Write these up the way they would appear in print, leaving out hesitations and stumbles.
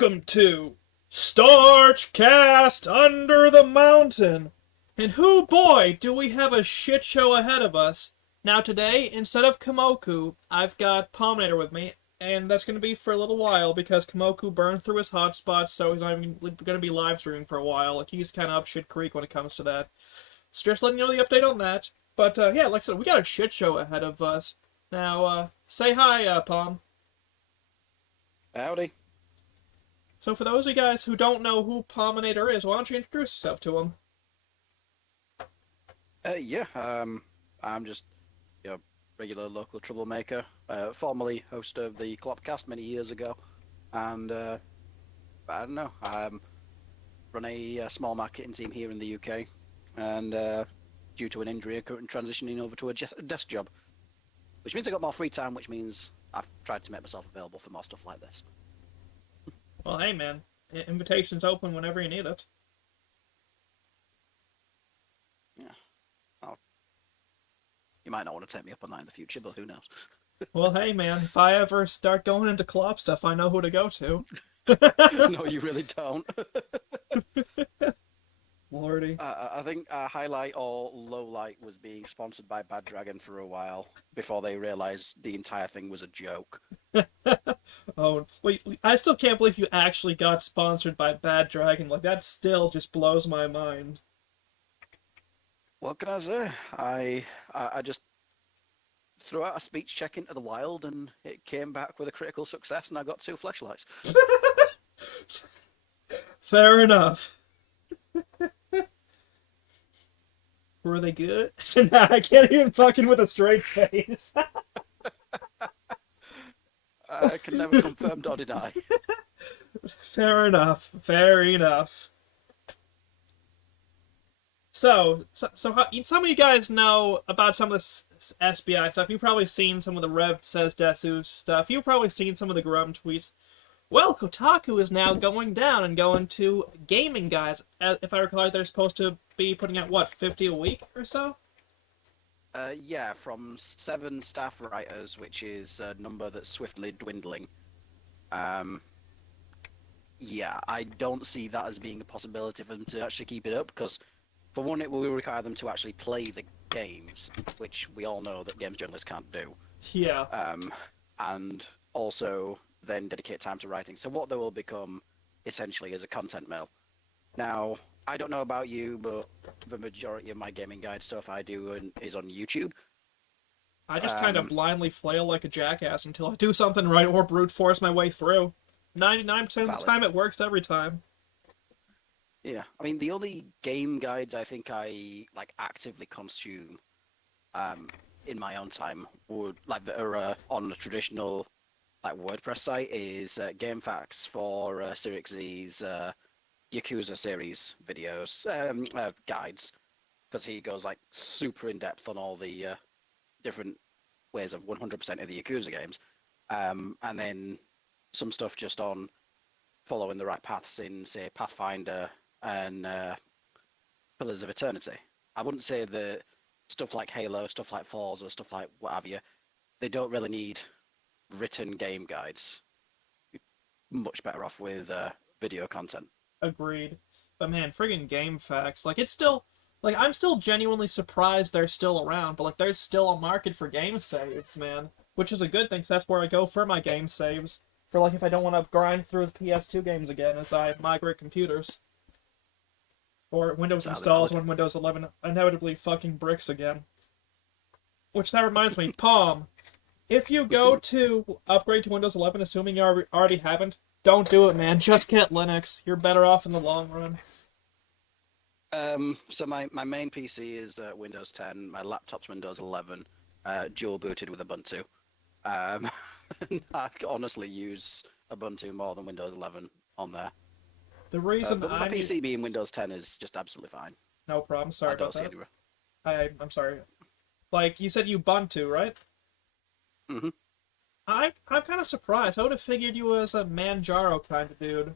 Welcome to StarchCast Under the Mountain. And who boy, do we have a shit show ahead of us. Now today, instead of Komoku, I've got Pominator with me, and that's going to be for a little while because Komoku burned through his hotspot, so he's not even going to be live streaming for a while. Like, he's kind of up shit creek when it comes to that. So just letting you know the update on that. But yeah, like I said, we got a shit show ahead of us. Now, say hi, Pom. Howdy. So for those of you guys who don't know who Pominator is, why don't you introduce yourself to him? Yeah, I'm just a regular local troublemaker, formerly host of the StarchCast many years ago, and I don't know, run a small marketing team here in the UK, and due to an injury, I'm currently transitioning over to a desk job, which means I got more free time, which means I've tried to make myself available for more stuff like this. Well, hey man, invitation's open whenever you need it. Yeah, well, you might not want to take me up on that in the future, but who knows? Well, hey man, if I ever start going into club stuff, I know who to go to. No, you really don't. Lordy. I think highlight or low light was being sponsored by Bad Dragon for a while before they realized the entire thing was a joke. Oh, wait, I still can't believe you actually got sponsored by Bad Dragon. Like, that still just blows my mind. What can I say? I just threw out a speech check into the wild and it came back with a critical success and I got 2 fleshlights. Fair enough. Were they good? Nah, I can't even fucking with a straight face. I can never confirm or deny. Fair enough. Fair enough. So some of you guys know about some of this SBI stuff. You've probably seen some of the Rev Says Desu stuff. You've probably seen some of the Grum tweets. Well, Kotaku is now going down and going to gaming guys. If I recall, they're supposed to be putting out, what, 50 a week or so? Yeah, from 7 staff writers, which is a number that's swiftly dwindling. Yeah, I don't see that as being a possibility for them to actually keep it up because, for one, it will require them to actually play the games, which we all know that games journalists can't do. Yeah. And also then dedicate time to writing. So what they will become essentially is a content mill. Now, I don't know about you, but the majority of my gaming guide stuff I do is on YouTube. I just kind of Um, blindly flail like a jackass until I do something right or brute force my way through. 99% of the Valid. time it works every time. Yeah, I mean the only game guides I think I like actively consume um, in my own time would like that are on a traditional like WordPress site is Game Facts for Sirix Z's Yakuza series videos guides because he goes like super in depth on all the different ways of 100% of the Yakuza games, and then some stuff just on following the right paths in say Pathfinder and Pillars of Eternity. I wouldn't say that stuff like Halo, stuff like Forza, stuff like what have you, they don't really need written game guides. Much better off with video content. Agreed. But man, friggin' game facts. Like, it's still. Like, I'm still genuinely surprised they're still around, but, like, there's still a market for game saves, man. Which is a good thing, because that's where I go for my game saves. For, like, if I don't want to grind through the PS2 games again as I migrate computers. Or Windows Entirely installs valid. when Windows 11 inevitably fucking bricks again. Which, that reminds me, Palm, if you go to upgrade to Windows 11, assuming you already haven't, don't do it, man. Just get Linux. You're better off in the long run. So my main PC is Windows 10. My laptop's Windows 11, dual booted with Ubuntu. Um, I honestly use Ubuntu more than Windows 11 on there. The reason But with my I'm PC being Windows 10 is just absolutely fine. no problem. Sorry I about don't see that. any. I'm sorry. Like you said, Ubuntu, right? Hmm. I'm kind of surprised. I would have figured you was a Manjaro kind of dude.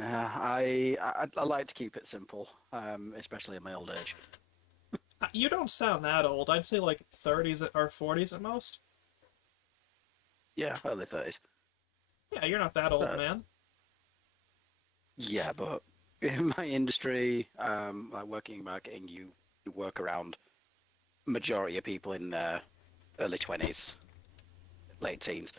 I like to keep it simple, especially in my old age. You don't sound that old. I'd say like 30s or 40s at most. Yeah, early 30s. Yeah, you're not that old, But man. yeah, but in my industry, like working in marketing, you work around majority of people in their early 20s, late teens,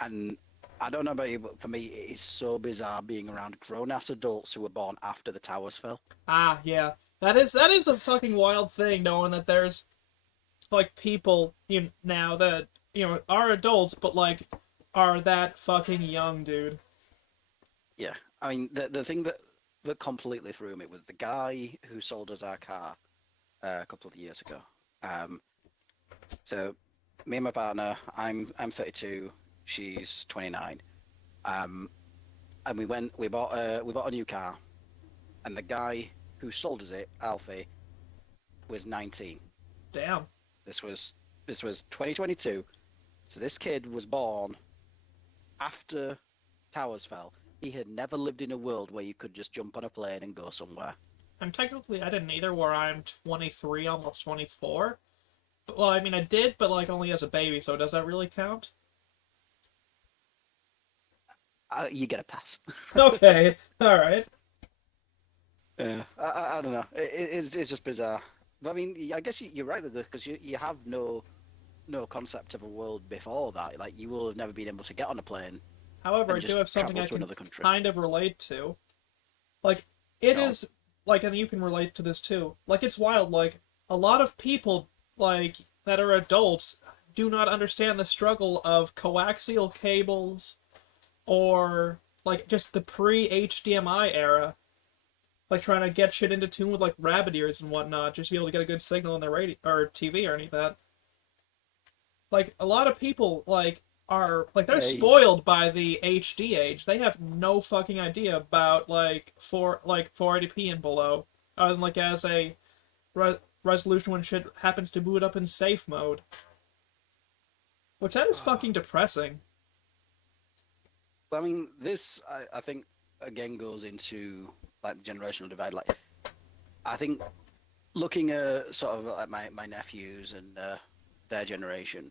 and I don't know about you, but for me, it is so bizarre being around grown-ass adults who were born after the towers fell. Ah, yeah. That is a fucking wild thing, knowing that there's like people now that are adults, but like are that fucking young, dude. Yeah, I mean the thing that completely threw me was the guy who sold us our car a couple of years ago. Um, so me and my partner, I'm 32, she's 29. Um, and we bought a new car, and the guy who sold us it, Alfie, was 19. Damn. This was this was 2022. So this kid was born after towers fell. He had never lived in a world where you could just jump on a plane and go somewhere. I'm technically I didn't either. Where I'm 23, almost 24. But, well, I mean I did, but like only as a baby. So does that really count? You get a pass. Okay. All right. Yeah, I don't know. It's just bizarre. But I mean, I guess you're right though, because you have no concept of a world before that. Like you will have never been able to get on a plane However, and I do just have something travel I to can another country. kind of relate to. Like it Go on. is like, and you can relate to this too. Like it's wild. Like a lot of people like that are adults do not understand the struggle of coaxial cables or like just the pre HDMI era, like trying to get shit into tune with like rabbit ears and whatnot, just to be able to get a good signal on their radio or TV or any of that. Like a lot of people are like they're Hey, spoiled by the HD age. They have no fucking idea about like 480p and below, other than like as a resolution when shit happens to boot up in safe mode, which that is oh, fucking depressing. I mean, this I think again goes into like the generational divide. Like I think looking at sort of like my nephews and their generation,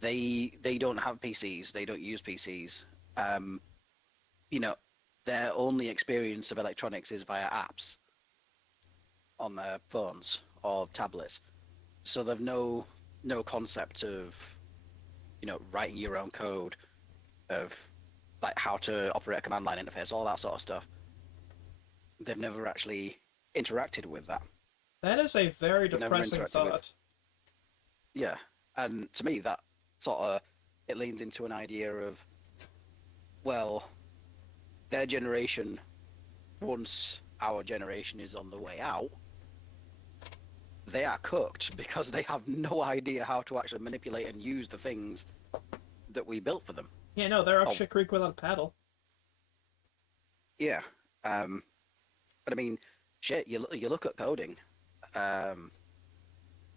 they don't have PCs, they don't use PCs. Um, you know, their only experience of electronics is via apps on their phones or tablets. So they've no concept of writing your own code, of like how to operate a command line interface, all that sort of stuff. They've never actually interacted with that. That is a very They've never depressing interacted with thought. yeah. And to me, that sort of it leans into an idea of well, their generation, once our generation is on the way out, they are cooked because they have no idea how to actually manipulate and use the things that we built for them. Yeah, no, they're up Oh, shit creek without a paddle. yeah. But I mean, shit. You look at coding. Um,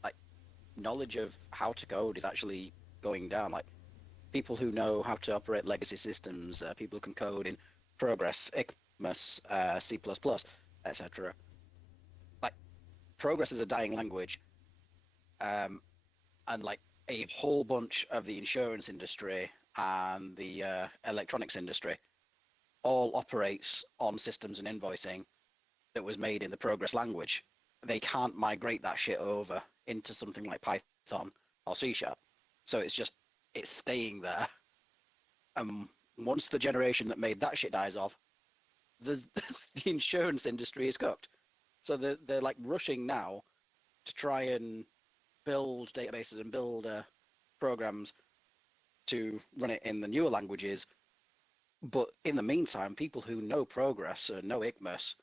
like knowledge of how to code is actually going down. Like people who know how to operate legacy systems, people who can code in Progress, ICMAS, C++, etc. Like Progress is a dying language, um, and like a whole bunch of the insurance industry and the electronics industry all operates on systems and invoicing that was made in the Progress language. They can't migrate that shit over into something like Python or C Sharp. So it's staying there. Once the generation that made that shit dies off, the the insurance industry is cooked. So they're like rushing now to try and build databases and build programs to run it in the newer languages. But in the meantime, people who know Progress or know ICMAS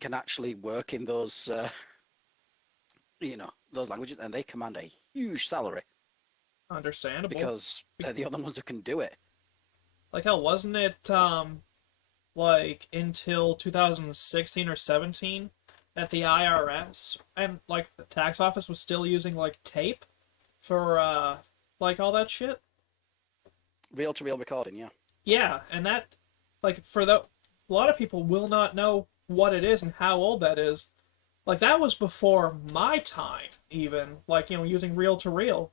can actually work in those languages, and they command a huge salary Understandable. because they're the only ones who can do it. Like hell, wasn't it like until 2016 or 17 that the IRS and like the tax office was still using like tape for like all that shit? Reel to reel recording, yeah. Yeah, and that like for the a lot of people will not know what it is and how old that is. Like that was before my time even, like using reel to reel.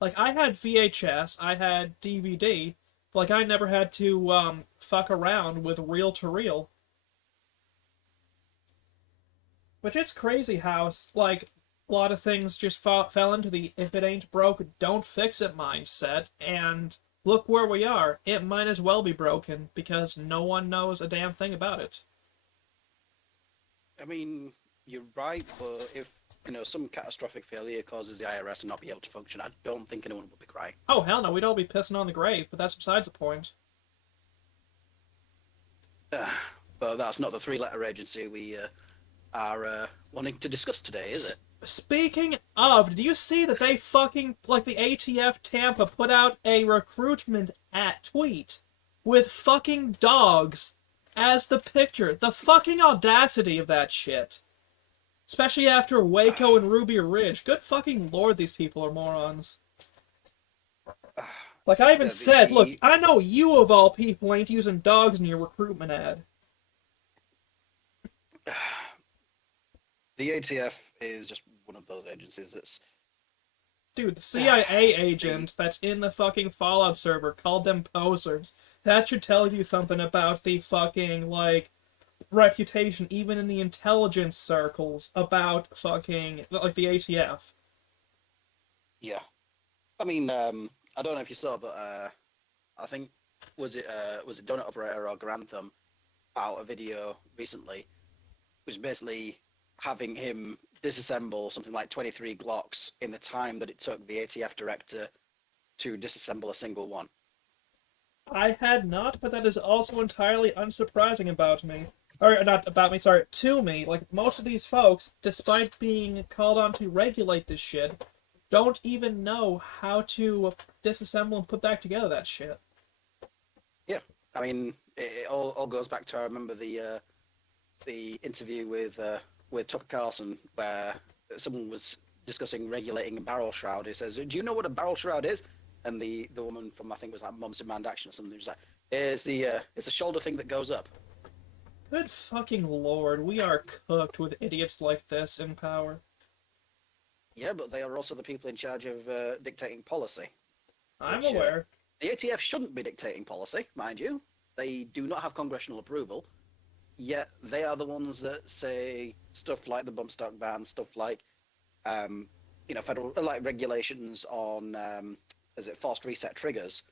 Like I had VHS, I had DVD, Like, I never had to fuck around with reel to reel. Which it's crazy how, like, a lot of things just fell into the if it ain't broke, don't fix it mindset, and look where we are. It might as well be broken because no one knows a damn thing about it. I mean, you're right, but if some catastrophic failure causes the IRS to not be able to function, I don't think anyone would be crying. Oh, hell no, we'd all be pissing on the grave, but that's besides the point. But that's not the three-letter agency we are wanting to discuss today, is it? Speaking of, did you see that they fucking, like, the ATF Tampa put out a recruitment at tweet with fucking dogs as the picture? The fucking audacity of that shit. Especially after Waco and Ruby Ridge. Good fucking lord, these people are morons. Like, I even said, look, I know you of all people ain't using dogs in your recruitment ad. The ATF is just one of those agencies that's... Dude, the CIA agent that's in the fucking Fallout server called them posers. That should tell you something about the fucking, like, reputation, even in the intelligence circles, about fucking, like, the ATF. Yeah. I mean, I don't know if you saw, but I think, was it Donut Operator or Grantham out a video recently, which is basically having him disassemble something like 23 Glocks in the time that it took the ATF director to disassemble a single one. I had not, but that is also entirely unsurprising about me. Or, not about me, sorry, to me. Like, most of these folks, despite being called on to regulate this shit, don't even know how to disassemble and put back together that shit. Yeah, I mean, it all goes back to, I remember the interview with Tucker Carlson where someone was discussing regulating a barrel shroud. He says, "Do you know what a barrel shroud is?" And the woman from, I think it was like Mom's Demand Action or something, was like, it's the shoulder thing that goes up. Good fucking lord, we are cooked with idiots like this in power. Yeah, but they are also the people in charge of dictating policy. I'm Which aware. the ATF shouldn't be dictating policy, mind you. They do not have congressional approval. Yet they are the ones that say stuff like the bump stock ban, stuff like federal like regulations on is it forced reset triggers.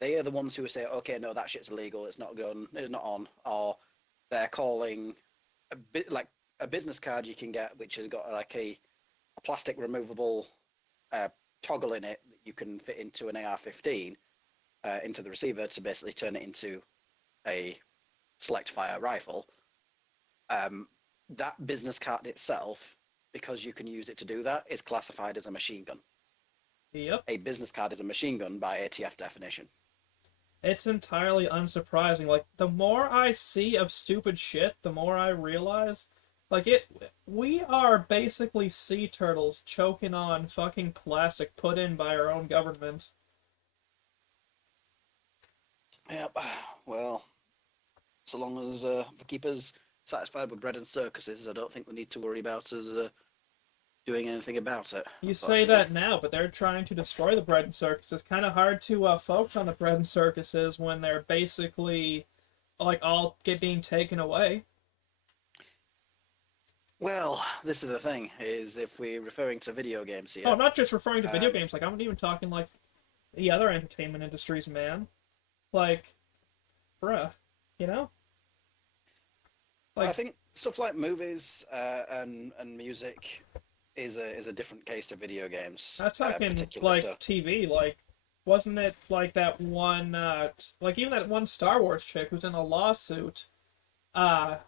They are the ones who say, okay, no, that shit's illegal, it's not going, it's not on, or they're calling a bit like a business card you can get, which has got like a plastic removable toggle in it that you can fit into an AR-15 into the receiver to basically turn it into a select fire rifle. That business card itself, because you can use it to do that, is classified as a machine gun. Yep. A business card is a machine gun by ATF definition. It's entirely unsurprising. Like, the more I see of stupid shit, the more I realize, like, we are basically sea turtles choking on fucking plastic put in by our own government. Yep. Well, so long as we keep us satisfied with bread and circuses, I don't think we need to worry about us doing anything about it. You say that now, but they're trying to destroy the bread and circuses. It's kind of hard to focus on the bread and circuses when they're basically, like, all being taken away. Well, this is the thing, is if we're referring to video games here... Oh, not just referring to video games. Like, I'm even talking, like, the other entertainment industries, man. Like, bruh, you know? Like, I think stuff like movies and music is a different case to video games. I was talking like so. TV, like wasn't it like that one like even that one Star Wars chick who's in a lawsuit, like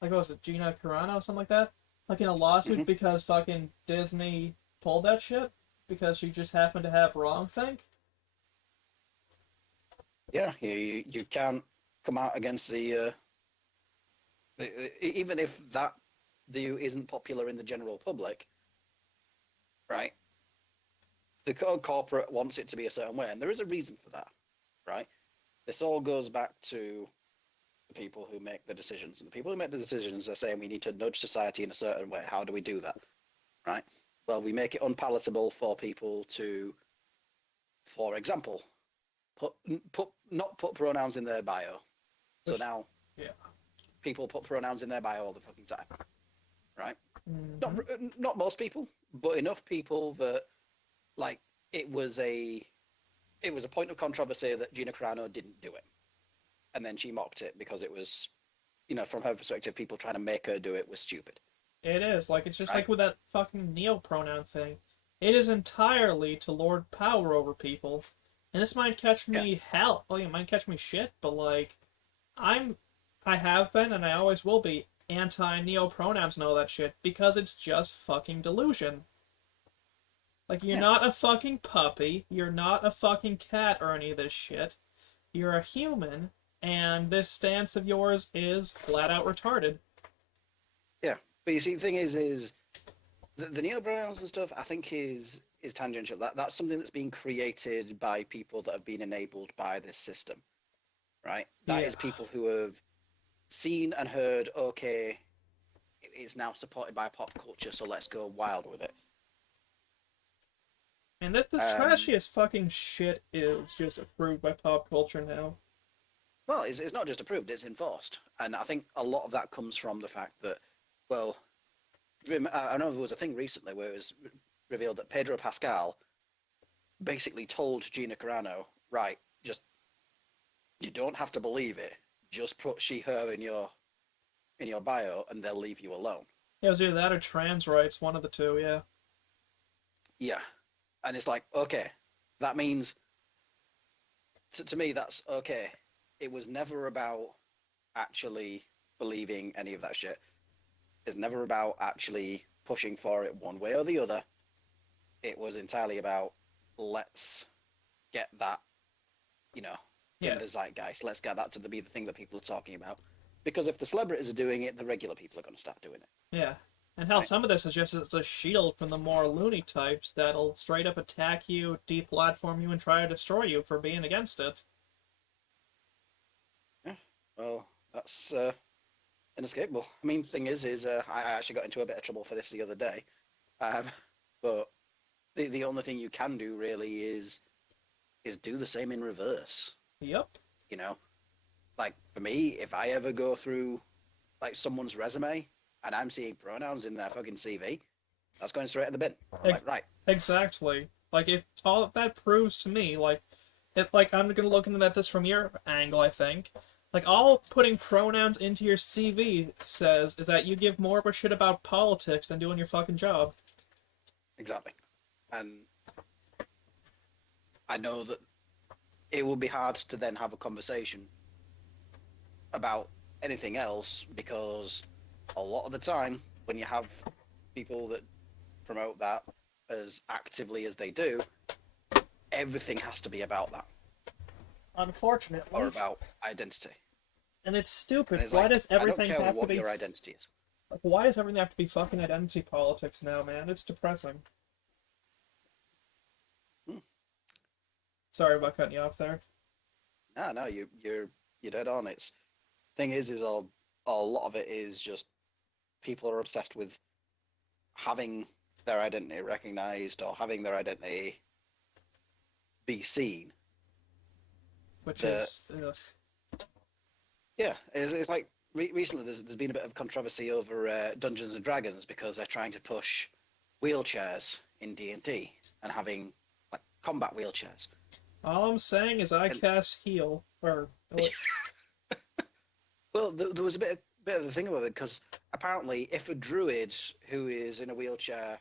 what was it, Gina Carano or something like that? Like in a lawsuit because fucking Disney pulled that shit because she just happened to have wrong think. Yeah, you can't come out against the even if that view isn't popular in the general public, right? The corporate wants it to be a certain way, and there is a reason for that, right? This all goes back to the people who make the decisions, and the people who make the decisions are saying we need to nudge society in a certain way. How do we do that, right? Well, we make it unpalatable for people to, for example, not put pronouns in their bio. So Which, now yeah. people put pronouns in their bio all the fucking time, right? Mm-hmm. Not most people, but enough people that like it was a point of controversy that Gina Carano didn't do it, and then she mocked it because it was, from her perspective, people trying to make her do it was stupid. It is. Like, it's just Right? like with that fucking neo-pronoun thing. It is entirely to lord power over people. And this might catch Yeah, me hell. Well, it might catch me shit, but like, I'm, I have been, and I always will be, anti-neo-pronouns and all that shit, because it's just fucking delusion. Like, you're yeah, not a fucking puppy, you're not a fucking cat or any of this shit. You're a human, and this stance of yours is flat out retarded. yeah. But you see, the thing is the neo pronouns and stuff. I think is tangential. That's something that's being created by people that have been enabled by this system, right? That Yeah. is people who have seen and heard. Okay, it is now supported by pop culture, so let's go wild with it. And that the Um, trashiest fucking shit is just approved by pop culture now. well, it's not just approved; it's enforced, and I think a lot of that comes from the fact that, well, I know there was a thing recently where it was revealed that Pedro Pascal basically told Gina Carano, right, just you don't have to believe it. Just put she her in your bio and they'll leave you alone. Yeah, it was either that or trans rights, one of the two, yeah. Yeah. And it's like, okay, that means to me that's okay. It was never about actually believing any of that shit. It's never about actually pushing for it one way or the other. It was entirely about let's get that, you know, in Yeah, the zeitgeist. Let's get that to be the thing that people are talking about. Because if the celebrities are doing it, the regular people are going to start doing it, yeah. And hell, right? some of this is just as a shield from the more loony types that'll straight up attack you, deplatform you, and try to destroy you for being against it. Yeah. Well, that's inescapable. I mean, thing is I actually got into a bit of trouble for this the other day. Um, but the only thing you can do really is do the same in reverse. Yep. You know, like for me, if I ever go through like someone's resume and I'm seeing pronouns in their fucking CV, that's going straight in the bin. I'm Ex- like, right, exactly. Like, if all that proves to me, like, I'm gonna look into this from your angle, I think. Like, all putting pronouns into your CV says is that you give more of a shit about politics than doing your fucking job. exactly. And I know that it will be hard to then have a conversation about anything else because a lot of the time when you have people that promote that as actively as they do, everything has to be about that or Unfortunately. about identity. And it's And stupid. it's Why like, does I don't everything care have to what be your identity is. like, why does everything have to be fucking identity politics now, man? It's depressing. Hmm. Sorry about cutting you off there. No, no, you're dead on. It's thing is a lot of it is just people are obsessed with having their identity recognized or having their identity be seen. Which That is yeah, it's like recently there's been a bit of controversy over Dungeons and Dragons because they're trying to push wheelchairs in D&D and having like combat wheelchairs. all I'm saying is I And cast heal or well, there was a bit of the thing about it because apparently if a druid who is in a wheelchair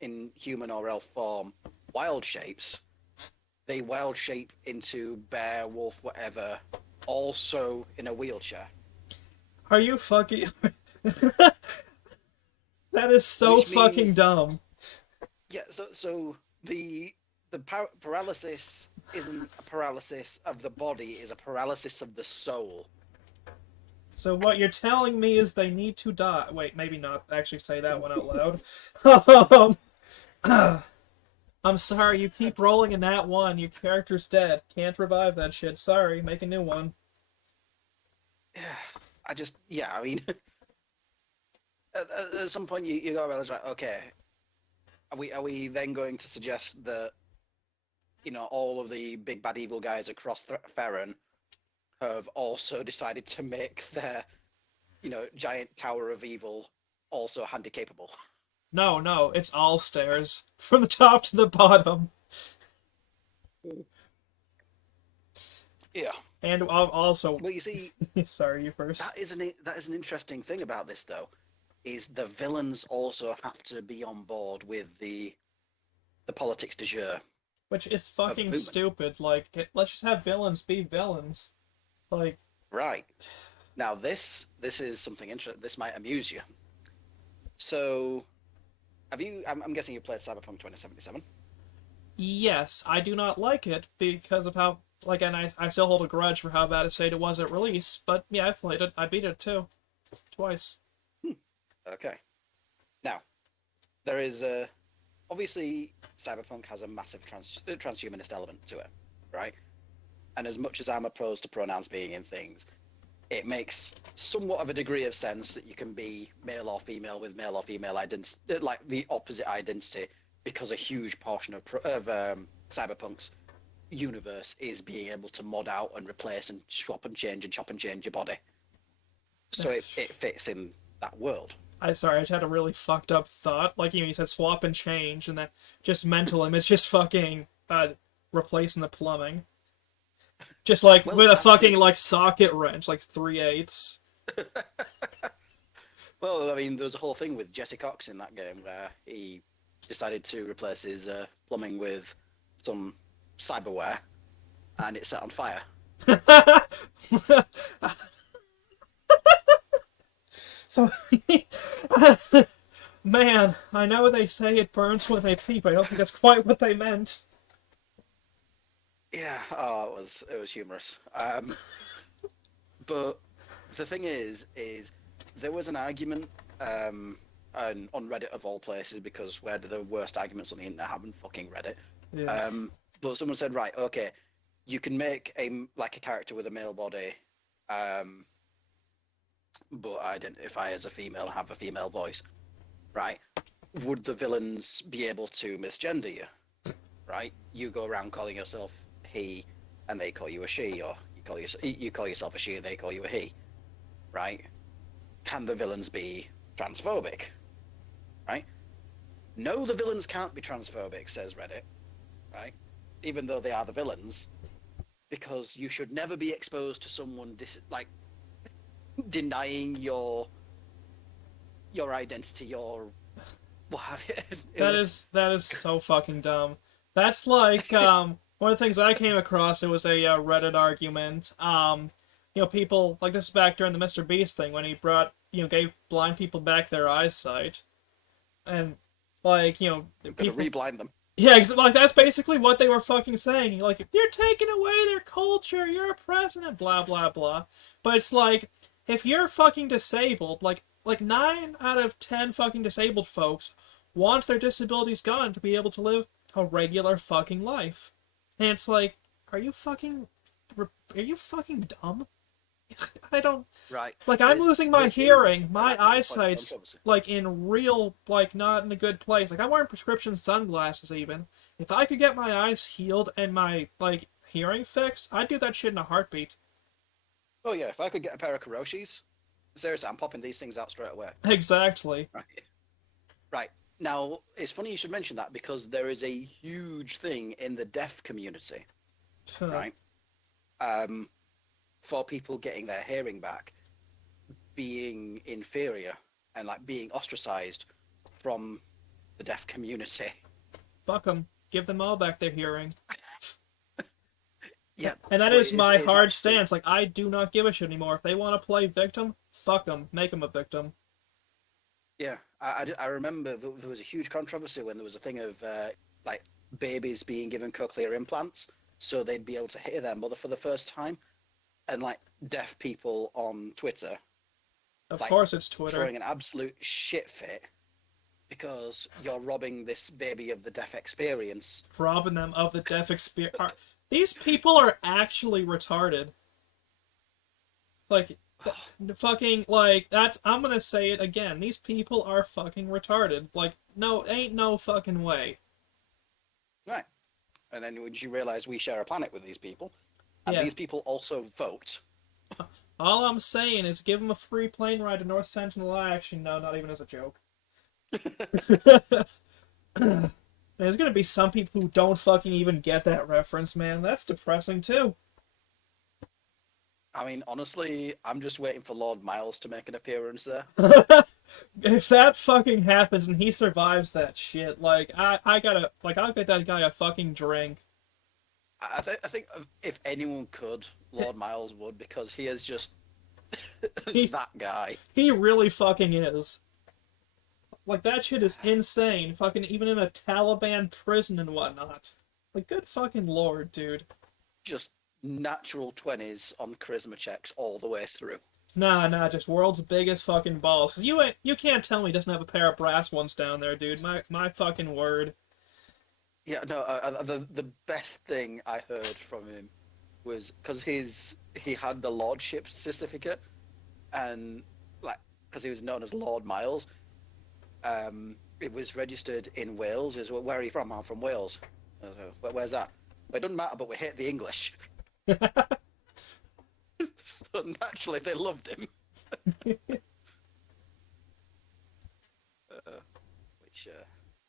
in human or elf form wild shapes, they wild shape into bear, wolf, whatever, also in a wheelchair. are you fucking that is so Which fucking means dumb. yeah, so the paralysis isn't a paralysis of the body, is a paralysis of the soul. So what you're telling me is they need to die. Wait, maybe not actually say that one out loud. I'm sorry, you keep rolling in that one. Your character's dead. Can't revive that shit. Sorry, make a new one. Yeah, I mean, at some point you go realize, right, okay, are we then going to suggest that all of the big bad evil guys across Farron have also decided to make their, giant tower of evil also handicapable. No, it's all stairs from the top to the bottom. Yeah. And also, Well, you see, sorry, you first. that is an interesting thing about this, though, is the villains also have to be on board with the politics du jour Which is of the fucking movement. stupid. Like, let's just have villains be villains. Like, Right. Now, this is something interesting. This might amuse you. So, have you? I'm guessing you played Cyberpunk 2077. yes, I do not like it because of how, like, and I still hold a grudge for how bad it stayed it was at release, but yeah, I've played it. I beat it too. Twice. Okay. Now, there is obviously Cyberpunk has a massive transhumanist element to it, right? And as much as I'm opposed to pronouns being in things, it makes somewhat of a degree of sense that you can be male or female with male or female identity, like the opposite identity, because a huge portion of Cyberpunk's universe is being able to mod out and replace and swap and change and chop and change your body. So it fits in that world. Sorry, I just had a really fucked up thought. Like, you said swap and change, and that just mental him. It's just fucking replacing the plumbing. Just like Well, with a fucking actually, like socket wrench, like 3/8. well, I mean, there was a whole thing with Jesse Cox in that game where he decided to replace his plumbing with some cyberware, and it set on fire. So, man, I know they say it burns when they pee, but I don't think that's quite what they meant. Yeah, oh, it was humorous. But the thing is there was an argument, on Reddit of all places, because where do the worst arguments on the internet happen? Fucking Reddit. Yeah. But someone said, right, okay, you can make a character with a male body, but identify as a female and have a female voice, right? Would the villains be able to misgender you? Right? You go around calling yourself he, and they call you a she, or you call yourself a she, and they call you a he, right? Can the villains be transphobic? Right? No, the villains can't be transphobic, says Reddit, right? Even though they are the villains, because you should never be exposed to someone denying your identity, your what have you. That is so fucking dumb. That's like one of the things I came across. It was a Reddit argument. People like this back during the Mr. Beast thing when he brought gave blind people back their eyesight, and like You're gonna people. reblind them. Yeah, like that's basically what they were fucking saying. Like, you're taking away their culture, you're a president, blah blah blah. But it's like, if you're fucking disabled, like 9 out of 10 fucking disabled folks want their disabilities gone to be able to live a regular fucking life. And it's like, are you fucking dumb? I don't. Right. Like, I'm losing my this is hearing. an My actual point of eyesight's, controversy. like, in real, like, not in a good place. Like, I'm wearing prescription sunglasses, even. If I could get my eyes healed and my, like, hearing fixed, I'd do that shit in a heartbeat. Oh yeah, if I could get a pair of Karoshis, seriously, I'm popping these things out straight away. Exactly. Right. Right. Now, it's funny you should mention that, because there is a huge thing in the deaf community, right? For people getting their hearing back, being inferior and like being ostracized from the deaf community. Fuck them. Give them all back their hearing. Yeah. And that but is my it's hard actually, stance. Like, I do not give a shit anymore. If they want to play victim, fuck them. Make them a victim. yeah, I remember there was a huge controversy when there was a thing of like babies being given cochlear implants so they'd be able to hear their mother for the first time, and like deaf people on Twitter, Of like course it's Twitter. throwing an absolute shit fit because you're robbing this baby of the deaf experience. Robbing them of the deaf experience. These people are actually retarded. Like, fucking, like, that's, I'm gonna say it again. These people are fucking retarded. Like, no, ain't no fucking way. Right. And then when you realize we share a planet with these people, and Yeah. these people also vote. All I'm saying is give him a free plane ride to North Sentinel Action. No, not even as a joke. There's gonna be some people who don't fucking even get that reference, man. That's depressing too. I mean, honestly, I'm just waiting for Lord Miles to make an appearance there. If that fucking happens and he survives that shit, I gotta I'll get that guy a fucking drink. I think if anyone could, Lord Miles would, because he is just He that guy. he really fucking is. Like that shit is insane. Fucking even in a Taliban prison and whatnot. Like good fucking lord, dude. Just natural 20s on charisma checks all the way through. Nah, just world's biggest fucking balls. You can't tell me he doesn't have a pair of brass ones down there, dude. My fucking word. Yeah, no, the best thing I heard from him was because he had the lordship certificate, and like because he was known as Lord Miles, it was registered in Wales. Is where are you from? I'm from Wales. Where's that? Well, it doesn't matter, but we hate the English. So naturally they loved him. Uh, which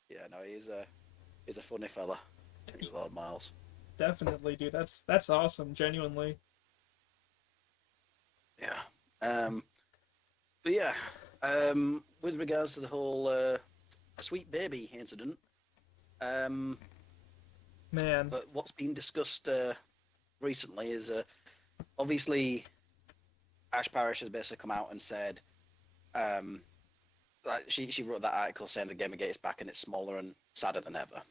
yeah, no, he's a funny fella. He's Lord Miles. Definitely, dude. That's awesome, genuinely. Yeah. But yeah, with regards to the whole sweet baby incident, um, Man. but what's been discussed recently is obviously Ash Parrish has basically come out and said um, that she wrote that article saying the Gamergate is back and it's smaller and sadder than ever,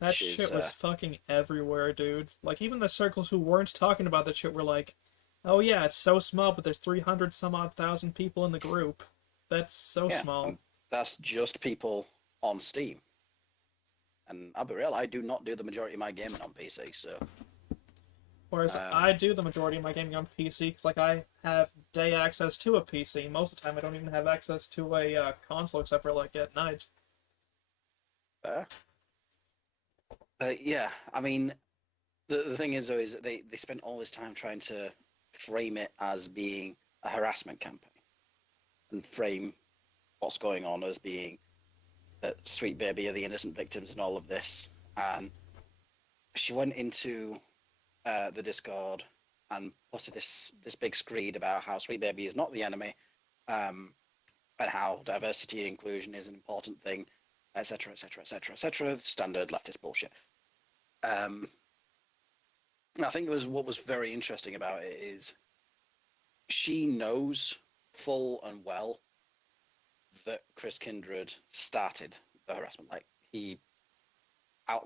That which is shit was fucking everywhere, dude. Like even the circles who weren't talking about that shit were like, "Oh yeah, it's so small, but there's 300 some odd thousand people in the group. That's so yeah, small." and that's just people on Steam. And I'll be real, I do not do the majority of my gaming on PC, so Whereas um, I do the majority of my gaming on PC because I have day access to a PC. Most of the time, I don't even have access to a console except for like at night. uh, yeah, I mean, the thing is, though, is that they spent all this time trying to frame it as being a harassment campaign and frame what's going on as being that Sweet Baby are the innocent victims in all of this. And she went into the Discord and posted this big screed about how Sweet Baby is not the enemy, um, and how diversity and inclusion is an important thing, etc., etc., etc., etc. Standard leftist bullshit. Um, I think what was very interesting about it is she knows full and well that Chris Kindred started the harassment. Like he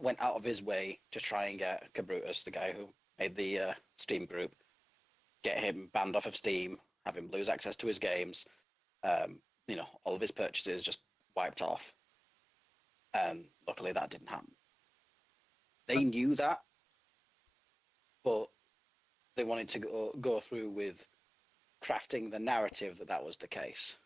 went out of his way to try and get Cabrutus, the guy who made the Steam group, get him banned off of Steam, have him lose access to his games. All of his purchases just wiped off. And luckily that didn't happen. They knew that, but they wanted to go through with crafting the narrative that that was the case.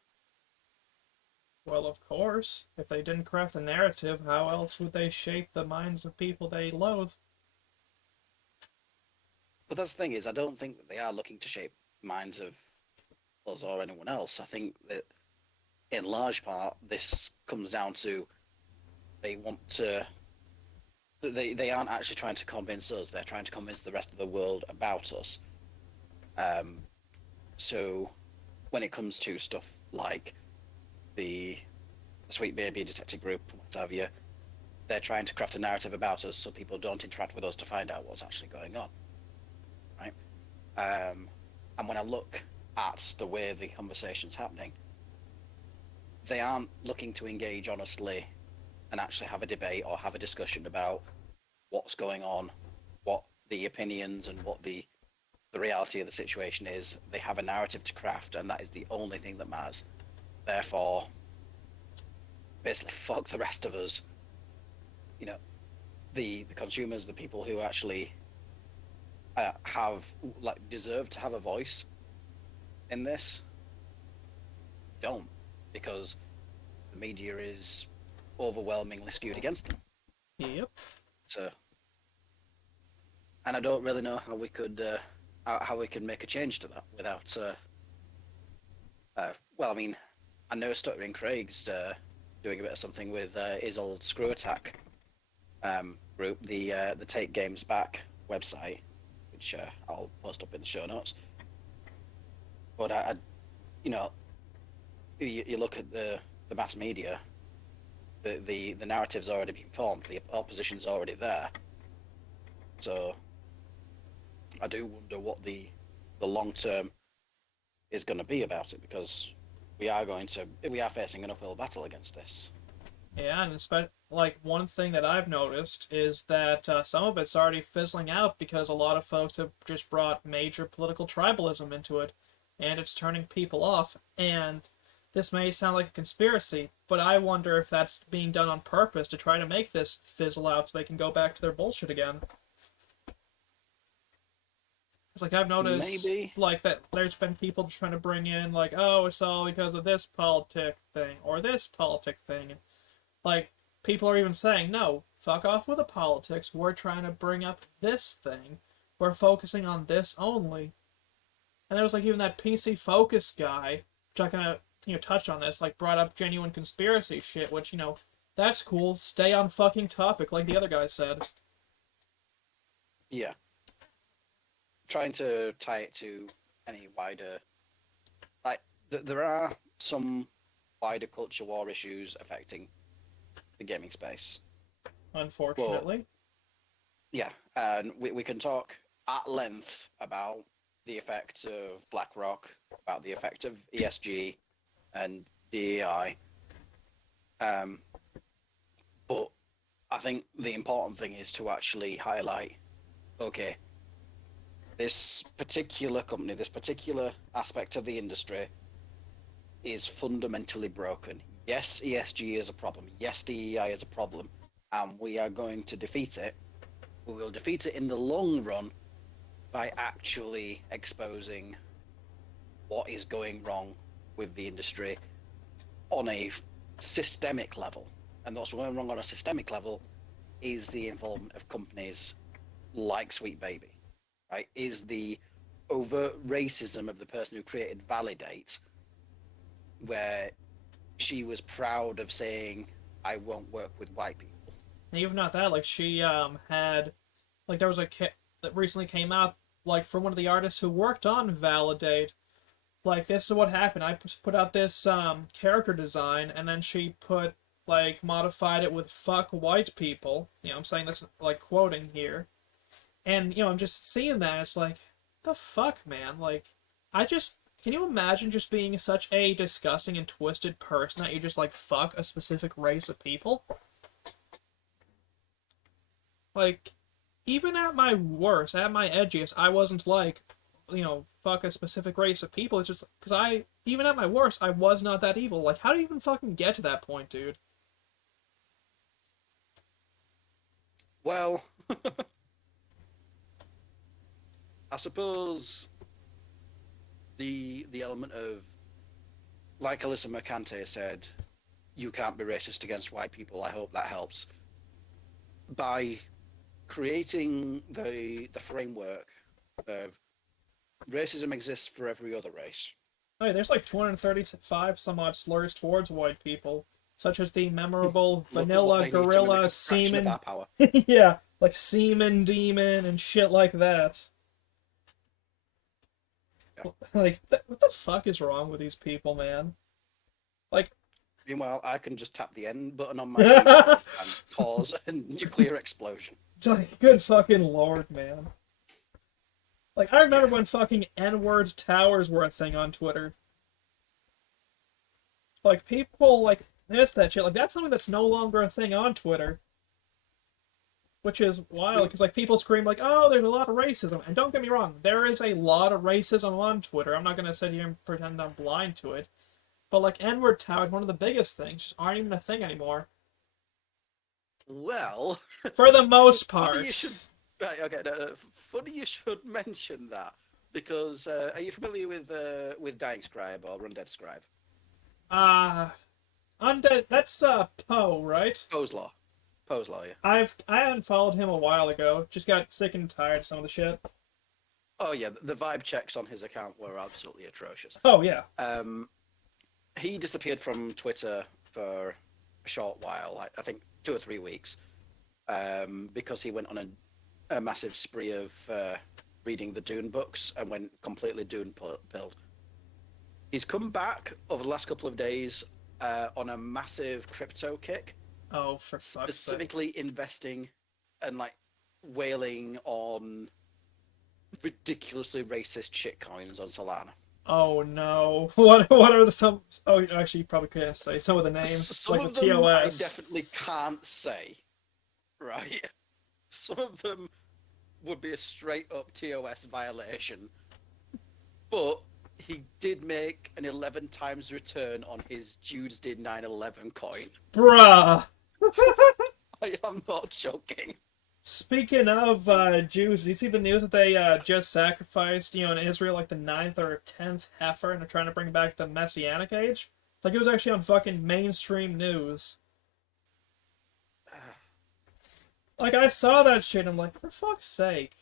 Well, of course. If they didn't craft the narrative, how else would they shape the minds of people they loathe? But that's the thing is, I don't think that they are looking to shape minds of us or anyone else. I think that in large part this comes down to they want to. They aren't actually trying to convince us. They're trying to convince the rest of the world about us. Um, so when it comes to stuff like the Sweet Baby Detective Group, what have you, they're trying to craft a narrative about us so people don't interact with us to find out what's actually going on, right? And when I look at the way the conversation's happening, they aren't looking to engage honestly and actually have a debate or have a discussion about what's going on, what the opinions and what the reality of the situation is. They have a narrative to craft, and that is the only thing that matters. Therefore, basically, fuck the rest of us. You know, the consumers, the people who actually have deserve to have a voice in this, don't, because the media is overwhelmingly skewed against them. Yep. So and I don't really know how we could how we can make a change to that without. Well, I mean, I know Stuttering Craig's doing a bit of something with his old Screw Attack group, the Take Games Back website, which I'll post up in the show notes. But you know, you look at the mass media, the narrative's already been formed, the opposition's already there. So I do wonder what the long term is going to be about it, because we are facing an uphill battle against this. Yeah, and like one thing that I've noticed is that some of it's already fizzling out because a lot of folks have just brought major political tribalism into it, and it's turning people off. And this may sound like a conspiracy, but I wonder if that's being done on purpose to try to make this fizzle out so they can go back to their bullshit again. It's like I've noticed, Maybe. like that there's been people trying to bring in like, oh, it's all because of this politic thing or this politic thing. Like people are even saying, no, fuck off with the politics. We're trying to bring up this thing. We're focusing on this only. And there was like even that PC Focus guy, which I kind of touched on this, like brought up genuine conspiracy shit, which that's cool. Stay on fucking topic, like the other guy said. Yeah. Trying to tie it to any wider, like there are some wider culture war issues affecting the gaming space. Unfortunately. But yeah, and we can talk at length about the effect of BlackRock, about the effect of ESG and DEI. But I think the important thing is to actually highlight, okay, this particular company, this particular aspect of the industry is fundamentally broken. Yes, ESG is a problem. Yes, DEI is a problem. And we are going to defeat it. We will defeat it in the long run by actually exposing what is going wrong with the industry on a systemic level. And what's going wrong on a systemic level is the involvement of companies like Sweet Baby. Right? Is the overt racism of the person who created Validate, where she was proud of saying, I won't work with white people. And even not that, like she had, like there was a kit that recently came out, like from one of the artists who worked on Validate. Like this is what happened. I put out this character design, and then she modified it with "fuck white people." I'm saying this like quoting here, and I'm just seeing that. It's like, the fuck, man. Like, can you imagine just being such a disgusting and twisted person that you just like fuck a specific race of people? Like, even at my worst, at my edgiest, I wasn't like, fuck a specific race of people. It's just because even at my worst, I was not that evil. Like, how do you even fucking get to that point, dude? Well, I suppose the element of, like Alyssa Mercante said, you can't be racist against white people. I hope that helps. By creating the framework of racism exists for every other race. Hey, there's like 235 some odd slurs towards white people, such as the memorable Look at what vanilla they need to mimic gorilla a fraction of semen. our power. Yeah, like semen demon and shit like that. Yeah. Like, what the fuck is wrong with these people, man? Like, Meanwhile, I can just tap the end button on my keyboard and cause a nuclear explosion. like, good fucking lord, man. Like, I remember Yeah. when fucking N-word towers were a thing on Twitter. Like, people, like, missed that shit. Like, that's something that's no longer a thing on Twitter. Which is wild, because, like, people scream, like, oh, there's a lot of racism. And don't get me wrong, there is a lot of racism on Twitter. I'm not going to sit here and pretend I'm blind to it. But, like, N-word towers, one of the biggest things, just aren't even a thing anymore. Well, For the most funny part. you should. Right, okay. No, funny you should mention that, because are you familiar with Dying Scribe or Undead Scribe? Undead, that's, Poe, right? Poe's Law. Poe's lawyer. I unfollowed him a while ago. Just got sick and tired of some of the shit. Oh yeah, the vibe checks on his account were absolutely atrocious. Oh yeah. He disappeared from Twitter for a short while, like I think 2 or 3 weeks, because he went on a massive spree of reading the Dune books and went completely Dune pilled. He's come back over the last couple of days on a massive crypto kick, Oh, for fuck's sake. specifically investing and like wailing on ridiculously racist shitcoins on Solana. Oh no. What are the some? Oh, actually, you probably can't say some of the names, Some like the of them I TOS. definitely can't say, right? Some of them would be a straight up TOS violation, but he did make an 11 times return on his Jude's did 9/11 coin. Bruh. I am not joking. Speaking of Jews, do you see the news that they just sacrificed, in Israel, like the 9th or 10th heifer, and they're trying to bring back the Messianic age? Like it was actually on fucking mainstream news. Like I saw that shit, and I'm like, for fuck's sake!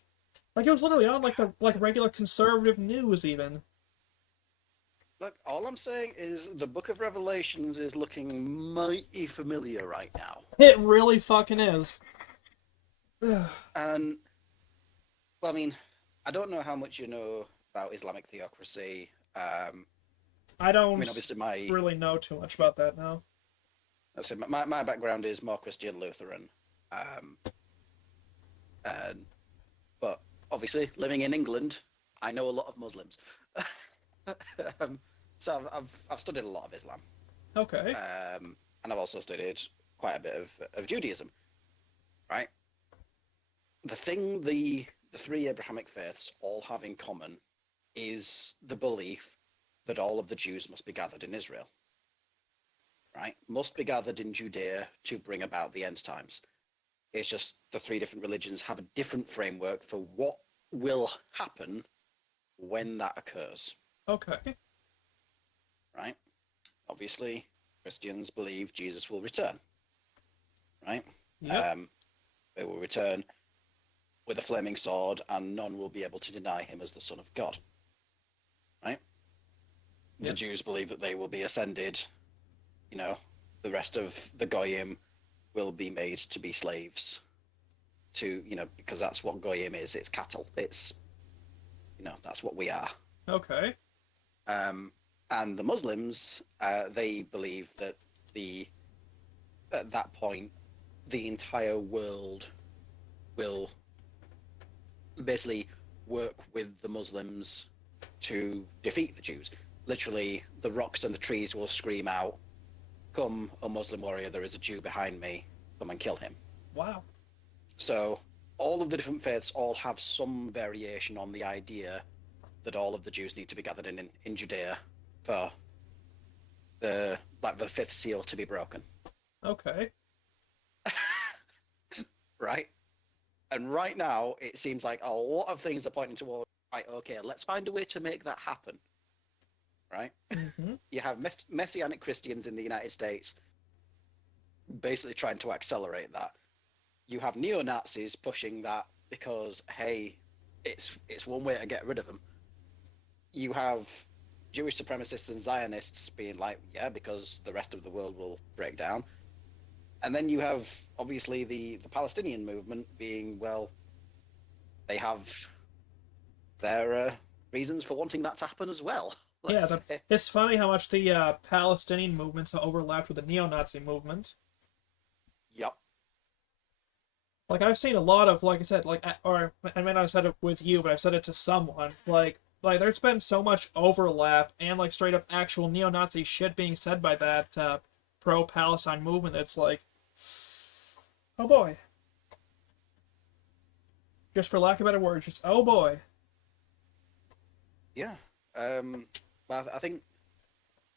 Like it was literally on like the regular conservative news even. Look, all I'm saying is the Book of Revelations is looking mighty familiar right now. It really fucking is. And, well, I mean, I don't know how much you know about Islamic theocracy. I I mean, don't obviously, my really know too much about that now. so my background is more Christian Lutheran, um, and but obviously living in England, I know a lot of Muslims. So I've studied a lot of Islam, Okay. and I've also studied quite a bit of Judaism. Right. The thing the three Abrahamic faiths all have in common is the belief that all of the Jews must be gathered in Israel. Right? Must be gathered in Judea to bring about the end times. It's just the three different religions have a different framework for what will happen when that occurs. Okay. Right? Obviously, Christians believe Jesus will return. Right? Yep. They will return with a flaming sword, and none will be able to deny him as the Son of God. Right? Yep. The Jews believe that they will be ascended. The rest of the Goyim will be made to be slaves to, because that's what Goyim is. It's cattle. It's, that's what we are. Okay. And the Muslims, they believe that at that point, the entire world will basically work with the Muslims to defeat the Jews. Literally, the rocks and the trees will scream out, "Come, O Muslim warrior, there is a Jew behind me. Come and kill him." Wow. So all of the different faiths all have some variation on the idea that all of the Jews need to be gathered in Judea for the fifth seal to be broken. Okay. Right? And right now, it seems like a lot of things are pointing toward, right, okay, let's find a way to make that happen. Right? Mm-hmm. You have Messianic Christians in the United States basically trying to accelerate that. You have neo-Nazis pushing that because, hey, it's one way to get rid of them. You have Jewish supremacists and Zionists being like, yeah, because the rest of the world will break down. And then you have, obviously, the Palestinian movement being, well, they have their reasons for wanting that to happen as well. Yeah, it's funny how much the Palestinian movements overlapped with the neo-Nazi movement. Yep. Like I've seen a lot of, like I said, or I may not have said it with you, but I've said it to someone. Like there's been so much overlap and like straight up actual neo-Nazi shit being said by that pro-Palestine movement. It's like, oh boy. Just for lack of better words, just oh boy. Yeah. But I think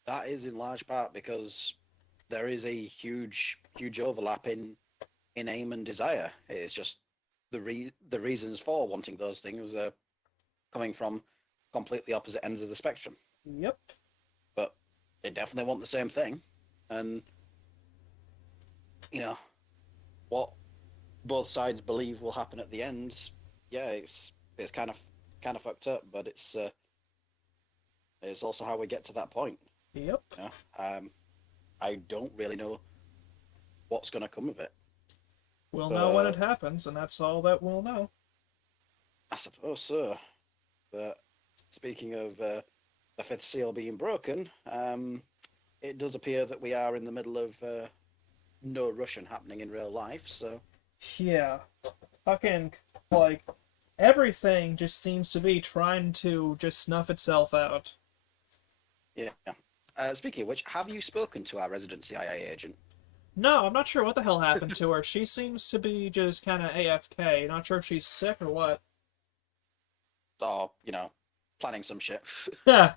that is in large part because there is a huge overlap in aim and desire. It's just the reasons for wanting those things are coming from completely opposite ends of the spectrum. Yep. But they definitely want the same thing, and what both sides believe will happen at the end, yeah, it's kind of fucked up, but it's also how we get to that point. Yep. You know? I don't really know what's going to come of it, We'll know when it but happens, and that's all that we'll know. I suppose so. But speaking of the fifth seal being broken, it does appear that we are in the middle of no Russian happening in real life. So Yeah. Fucking, like, everything just seems to be trying to just snuff itself out. yeah. Speaking of which, have you spoken to our resident CIA agent? No, I'm not sure what the hell happened to her. She seems to be just kind of AFK. Not sure if she's sick or what. Or planning some shit? Yeah.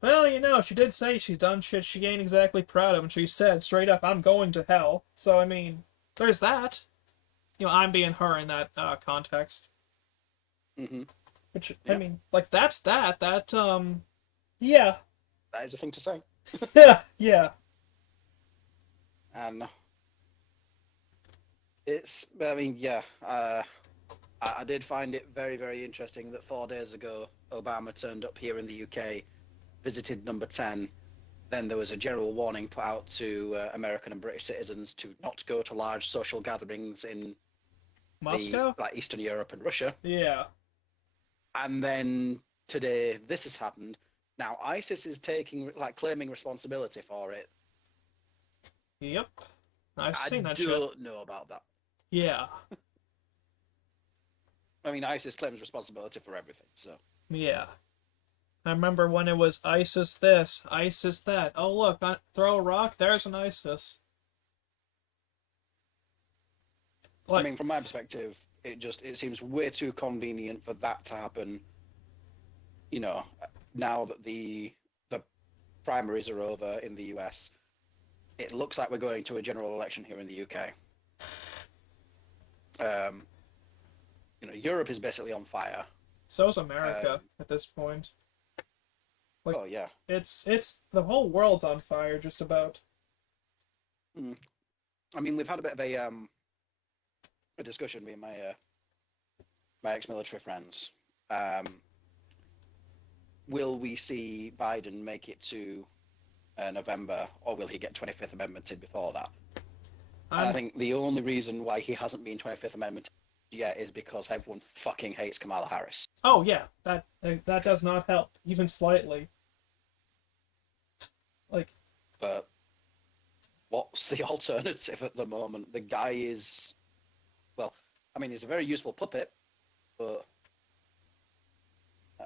Well, she did say she's done shit she ain't exactly proud of, and she said straight up, I'm going to hell. So, I mean, there's that. I'm being her in that context. Hmm. Which, I Yeah, mean, like, that's that. Yeah. that is a thing to say. Yeah, yeah. And I mean, yeah. I did find it very, very interesting that 4 days ago, Obama turned up here in the UK, visited number 10. Then there was a general warning put out to American and British citizens to not go to large social gatherings in the Moscow? like Eastern Europe and Russia. Yeah. And then today, this has happened. Now ISIS is claiming responsibility for it. Yep. I've I seen that shit. don't know about that. Yeah. I mean, ISIS claims responsibility for everything, so. Yeah. I remember when it was ISIS this, ISIS that. Oh, look, throw a rock, there's an ISIS. I Like, mean, from my perspective, it seems way too convenient for that to happen. You know, now that the primaries are over in the US, it looks like we're going to a general election here in the UK. Um, Europe is basically on fire. so's America Um, at this point. Like, oh yeah. it's the whole world's on fire, just about. Mm. I mean, we've had a bit of a discussion with my ex-military friends. Um, will we see Biden make it to November, or will he get 25th Amendmented before that? And I I'm. think the only reason why he hasn't been 25th Amendment yet is because everyone fucking hates Kamala Harris. Oh yeah, that does not help even slightly. Like, But what's the alternative at the moment? The guy is, well, I mean, he's a very useful puppet, but uh,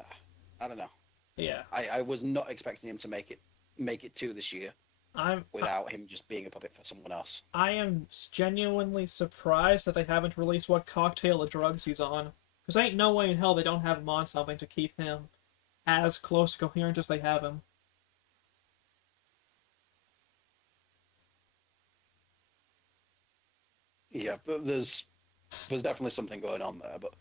I don't know. yeah, I was not expecting him to make it to this year I'm. without him just being a puppet for someone else. I am genuinely surprised that they haven't released what cocktail of drugs he's on. Because ain't no way in hell they don't have him on something to keep him as close to coherent as they have him. Yeah, but there's definitely something going on there. But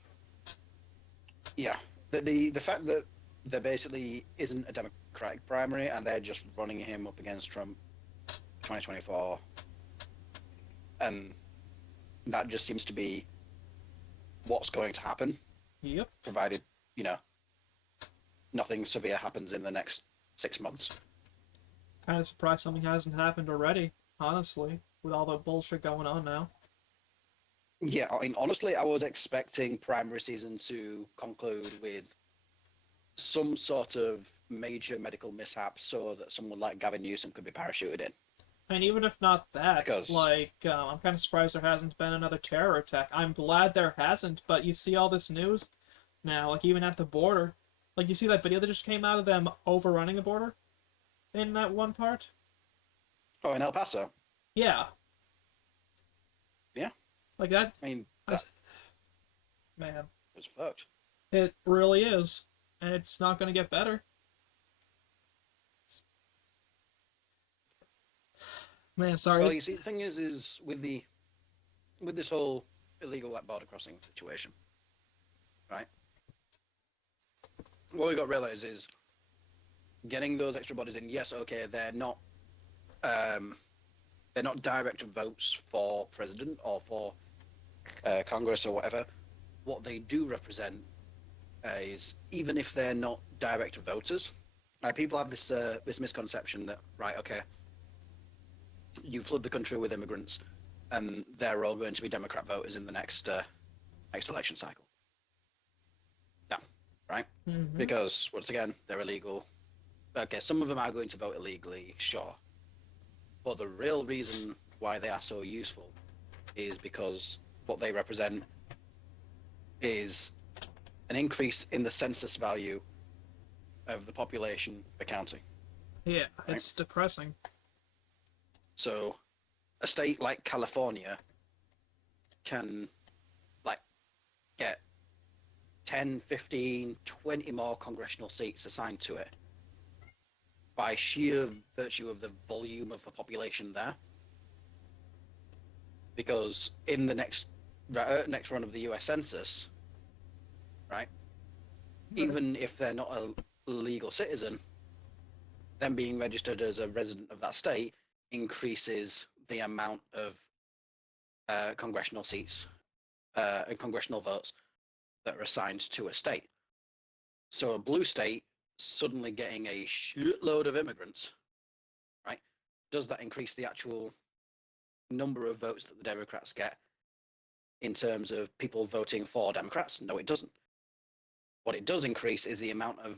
yeah, the fact that there basically isn't a Democratic primary and they're just running him up against Trump 2024, and that just seems to be what's going to happen, Yep. provided you know nothing severe happens in the next 6 months. Kind of surprised something hasn't happened already, honestly, with all the bullshit going on now. Yeah, I mean, honestly, I was expecting primary season to conclude with some sort of major medical mishap so that someone like Gavin Newsom could be parachuted in. And even if not that, Because, I'm kind of surprised there hasn't been another terror attack. I'm glad there hasn't, but you see all this news now, like even at the border. Like, you see that video that just came out of them overrunning the border in that one part? oh, in El Paso, Yeah. yeah, Like that, I mean, I, that man, was fucked. it really is. And it's not going to get better. Man, sorry. Well, you see, the thing is with this whole illegal like border crossing situation, right? What we got to realize is getting those extra bodies in. Yes, okay, they're not, um, they're not direct votes for president or for Congress or whatever. What they do represent is, even if they're not direct voters, people have this misconception that, right, okay, you flood the country with immigrants, and they're all going to be Democrat voters in the next election cycle. No, right? Mm-hmm. Because once again, they're illegal. Okay, some of them are going to vote illegally, sure, but the real reason why they are so useful is because what they represent is an increase in the census value of the population of a county. Yeah, Right? it's depressing. So a state like California can like get 10, 15, 20 more congressional seats assigned to it by sheer virtue of the volume of the population there. Because in the next run of the US Census, right, even if they're not a legal citizen, them being registered as a resident of that state increases the amount of congressional seats and congressional votes that are assigned to a state. So a blue state suddenly getting a shitload of immigrants, right? Does that increase the actual number of votes that the Democrats get in terms of people voting for Democrats? No, it doesn't. What it does increase is the amount of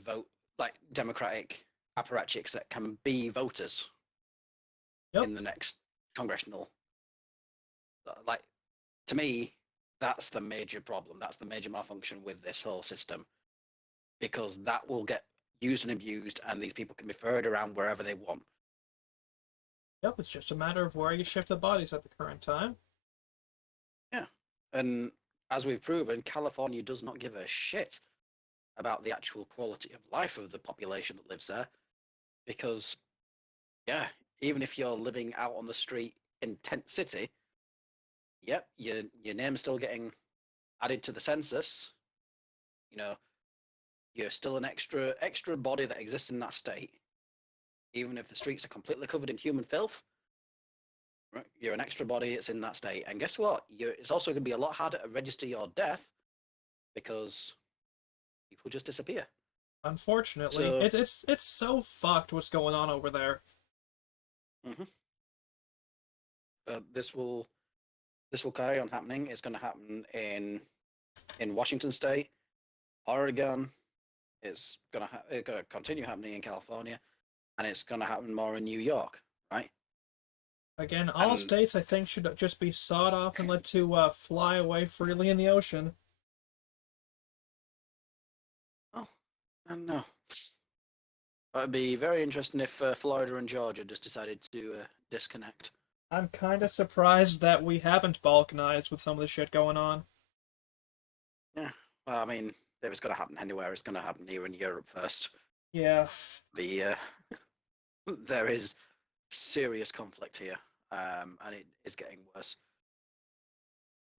Democratic apparatchiks that can be voters in the next congressional. Like, to me, that's the major problem. That's the major malfunction with this whole system, because that will get used and abused, and these people can be ferried around wherever they want. Yep, it's just a matter of where you shift the bodies at the current time. Yeah, and as we've proven, California does not give a shit about the actual quality of life of the population that lives there, because, yeah, even if you're living out on the street in Tent City, yep, your name's still getting added to the census. You know, you're still an extra body that exists in that state, even if the streets are completely covered in human filth. Right? You're an extra body that's in that state, and guess what? It's also going to be a lot harder to register your death because people just disappear. Unfortunately, So, it's so fucked what's going on over there. mm-hmm. This will carry on happening. It's going to happen in Washington State, Oregon. It's going to continue happening in California, and it's going to happen more in New York, right? Again, all And states I think should just be sawed off and let to fly away freely in the ocean. oh, and no, it'd be very interesting if Florida and Georgia just decided to disconnect. I'm kind of surprised that we haven't balkanized with some of the shit going on. Yeah, well, I mean, if it's going to happen anywhere, it's going to happen here in Europe first. Yeah. The there is serious conflict here, and it is getting worse.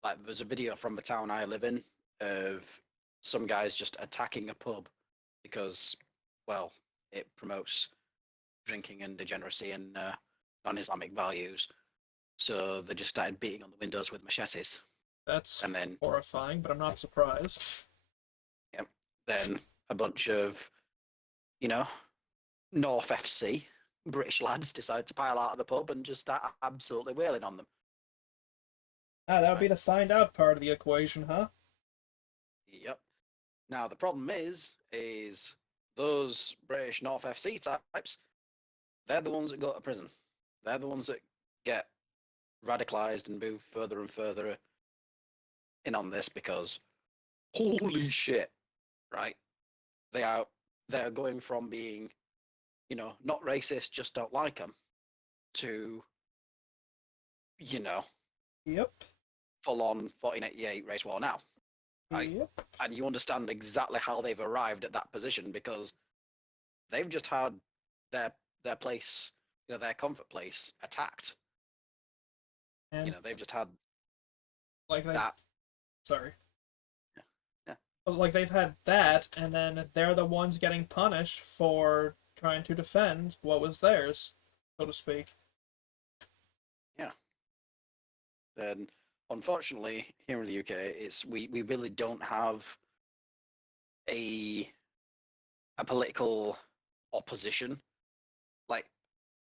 Like, there's a video from the town I live in of some guys just attacking a pub because, well, it promotes drinking and degeneracy and non-Islamic values. So they just started beating on the windows with machetes, That's and then horrifying, but I'm not surprised. yeah, then a bunch of, you know, North FC British lads decided to pile out of the pub and just start absolutely wailing on them. Ah, that would be Right? the find out part of the equation, huh? Yep. Now the problem is those British North FC types, they're the ones that go to prison. They're the ones that get radicalized and move further and further in on this because holy shit, right? They are they're going from being, not racist, just don't like them, to, you know, Yep. full on 1488 race war now. Right? Yep. And you understand exactly how they've arrived at that position because they've just had their place, their comfort place attacked. And They've just had like they, that. sorry, Yeah, yeah, like they've had that, and then they're the ones getting punished for trying to defend what was theirs, so to speak. And unfortunately, here in the UK, we really don't have a a political opposition. Like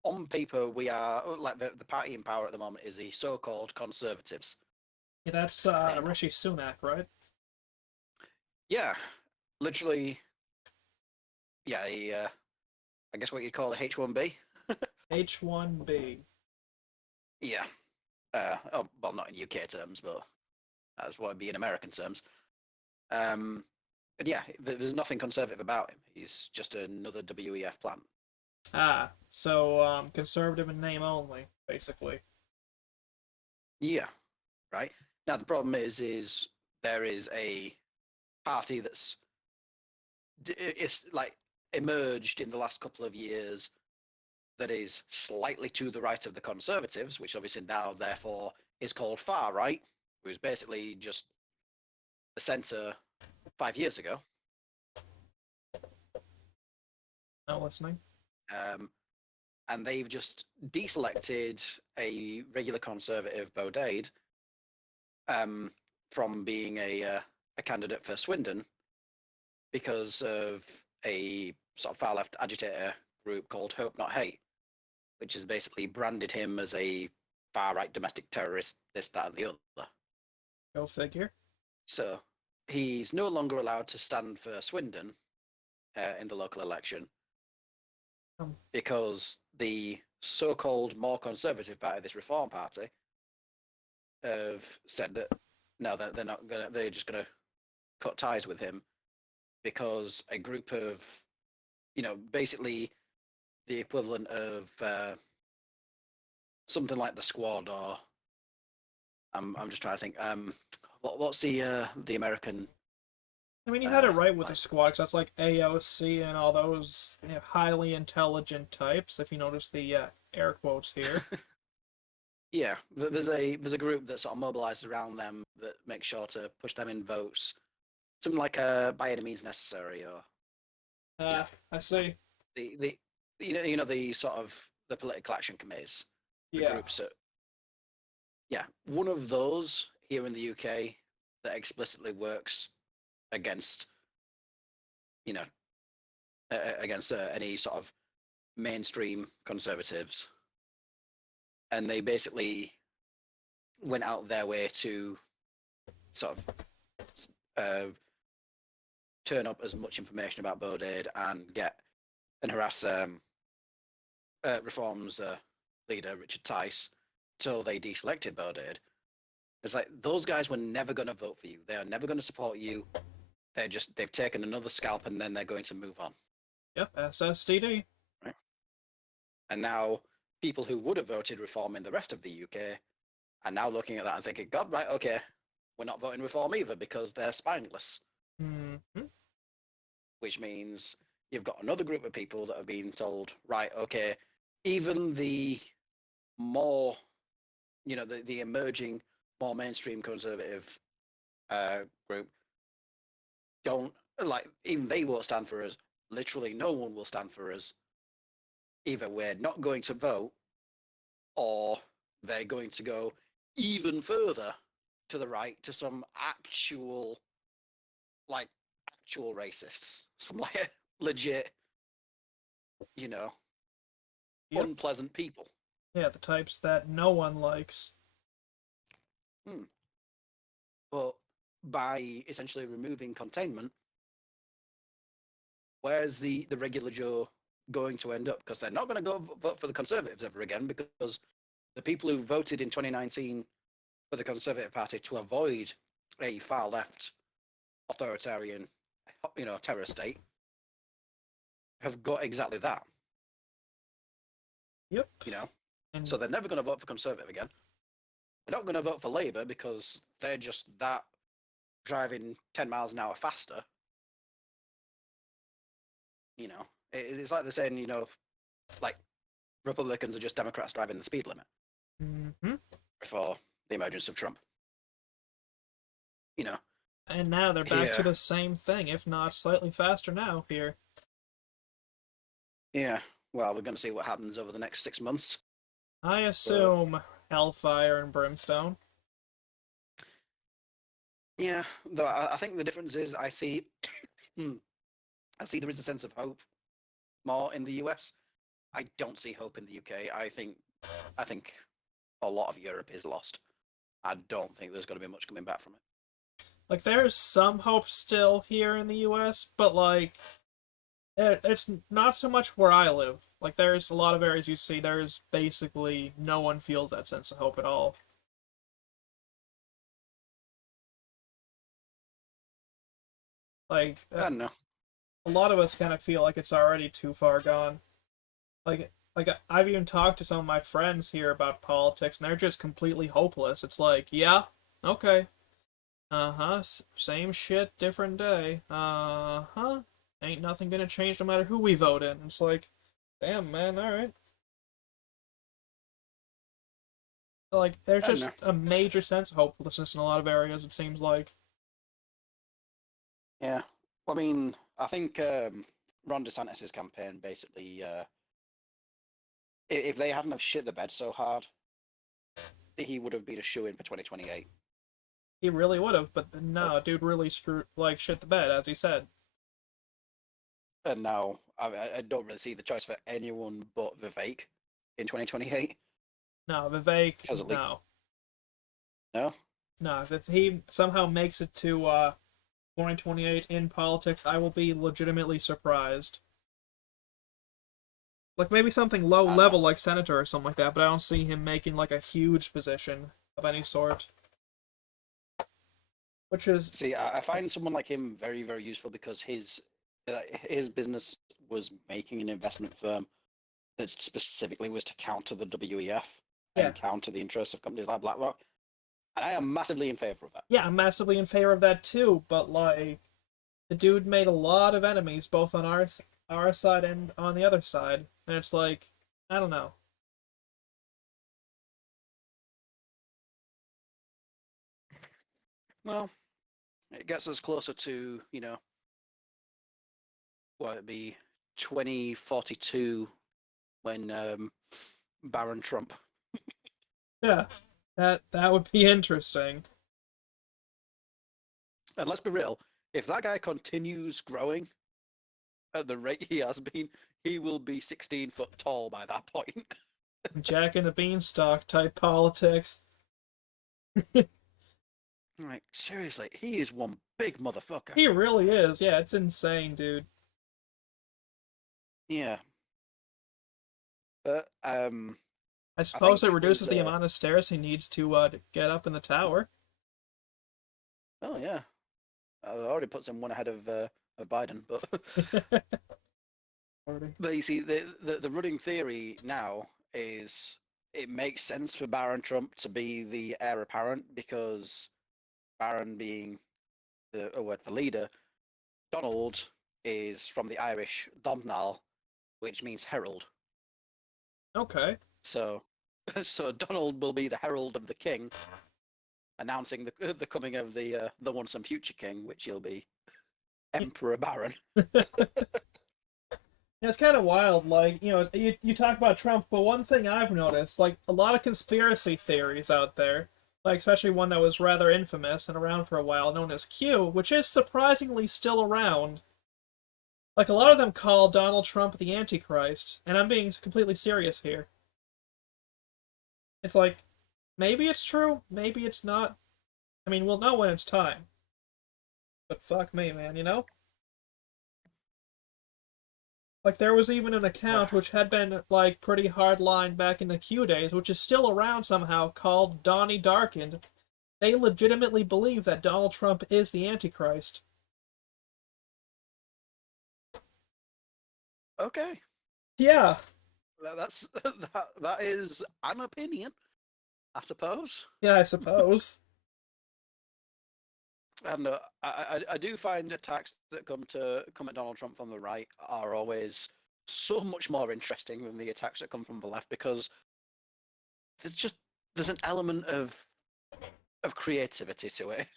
on paper, we are like the party in power at the moment is the so-called Conservatives. Yeah, that's And Rishi Sunak, right? yeah, literally, yeah, I guess what you'd call a H1B. H1B. Yeah. Oh, well, not in UK terms, but that's what it'd be in American terms. Um, and yeah, there's nothing conservative about him. He's just another WEF plant. Ah, so conservative in name only, basically. Yeah, right. Now the problem is there is a party that's it's like emerged in the last couple of years that is slightly to the right of the Conservatives, which obviously now therefore is called far right, which was basically just the centre 5 years ago. Not listening. Um, and they've just deselected a regular Conservative, Bodade, um, from being a candidate for Swindon because of a sort of far left agitator group called Hope Not Hate, which has basically branded him as a far right domestic terrorist, this, that, and the other. Go figure. So he's no longer allowed to stand for Swindon in the local election Um, because the so-called more conservative party, this Reform Party, have said that no, they're not gonna. They're just gonna cut ties with him because a group of, basically the equivalent of something like the Squad, or I'm just trying to think. What's the American I mean, you had it right with the like? squad, 'cause that's like AOC and all those highly intelligent types, if you notice the air quotes here. Yeah, there's a group that sort of mobilizes around them that makes sure to push them in votes. Something like by any means necessary, or you know I see. the the sort of the political action committees, the Yeah. groups that, yeah, one of those here in the UK that explicitly works against, you know against any sort of mainstream conservatives, and they basically went out their way to sort of uh, turn up as much information about Bodade and get and harass Reform's leader Richard Tice till they deselected Bodade. It's like those guys were never going to vote for you. They are never going to support you. They've taken another scalp and then they're going to move on. Yep. SSDD. Right? And now people who would have voted Reform in the rest of the UK are now looking at that and thinking, God, right, okay, we're not voting Reform either because they're spineless. Mm-hmm. Which means you've got another group of people that have been told, right, okay, even the more, the emerging, more mainstream conservative group don't, like, even they won't stand for us. Literally, no one will stand for us. Either we're not going to vote, or they're going to go even further to the right to some like, actual racists, some like legit, you know, Yep. unpleasant people. Yeah, the types that no one likes. Hmm. But by essentially removing containment, where's the regular Joe going to end up? Because they're not going to go vote for the Conservatives ever again, because the people who voted in 2019 for the Conservative Party to avoid a far left authoritarian, terror state have got exactly that. Yep. You know, And so they're never going to vote for Conservative again. They're not going to vote for Labour because they're just that driving 10 miles an hour faster. It's like they're saying, like Republicans are just Democrats driving the speed limit mm-hmm. before the emergence of Trump. You know, And now they're back to yeah, the same thing, if not slightly faster now here. yeah. Well, we're going to see what happens over the next 6 months. I But assume hellfire and brimstone. Yeah, though I think the difference is I see, I see there is a sense of hope more in the US. I don't see hope in the UK. I think a lot of Europe is lost. I don't think there's going to be much coming back from it. Like, there's some hope still here in the US, but, like, it's not so much where I live. Like, there's a lot of areas you see, there's basically no one feels that sense of hope at all. Like, I don't know. a lot of us kind of feel like it's already too far gone. I've even talked to some of my friends here about politics, and they're just completely hopeless. It's like, yeah, okay, uh-huh, same shit, different day. Uh-huh, ain't nothing gonna change no matter who we vote in. It's like, damn, man, alright. Like, there's I don't know. just a major sense of hopelessness in a lot of areas, it seems like. Yeah. Well, I mean, I think Ron DeSantis' campaign basically, if they hadn't have shit the bed so hard, he would have been a shoe in for 2028. He really would have, but But no, dude really screwed, like, shit the bed, as he said. and now I don't really see the choice for anyone but Vivek in 2028. No, Vivek, Because at least no. no, No, if he somehow makes it to, 2028 in politics, I will be legitimately surprised. Like, maybe something low I don't know. level like senator or something like that, but I don't see him making, like, a huge position of any sort. Which is, See, I find someone like him very, very useful because his business was making an investment firm that specifically was to counter the WEF yeah. and counter the interests of companies like BlackRock. And I am massively in favor of that. Yeah, I'm massively in favor of that too, but, like, the dude made a lot of enemies, both on our side and on the other side. And it's like, I don't know. Well, it gets us closer to, what it'd be 2042 when Baron Trump. Yeah, that would be interesting. And let's be real, if that guy continues growing at the rate he has been, he will be 16 foot tall by that point. Jack and the Beanstalk type politics. Like, seriously, he is one big motherfucker. He really is. Yeah, it's insane, dude. Yeah. But I I suppose think it it was reduces the amount of stairs he needs to get up in the tower. oh yeah. I already puts him one ahead of Biden, but but you see the running theory now is it makes sense for Baron Trump to be the heir apparent because Baron being a word for leader, Donald is from the Irish Domhnall, which means herald. Okay. So so Donald will be the herald of the king, announcing the coming of the once and future king, which he'll be Emperor Baron. It's kind of wild. Like, you talk about Trump, but one thing I've noticed, like, a lot of conspiracy theories out there, like, especially one that was rather infamous and around for a while, known as Q, which is surprisingly still around. Like, a lot of them call Donald Trump the Antichrist, and I'm being completely serious here. It's like, maybe it's true, maybe it's not. I mean, we'll know when it's time. But fuck me, man, you know? Like, there was even an account which had been, like, pretty hardline back in the Q days, which is still around somehow, called Donnie Darkened. They legitimately believe that Donald Trump is the Antichrist. Okay, Yeah, that's that is an opinion, I suppose. yeah, I suppose. And I do find attacks that come at Donald Trump from the right are always so much more interesting than the attacks that come from the left because there's an element of creativity to it.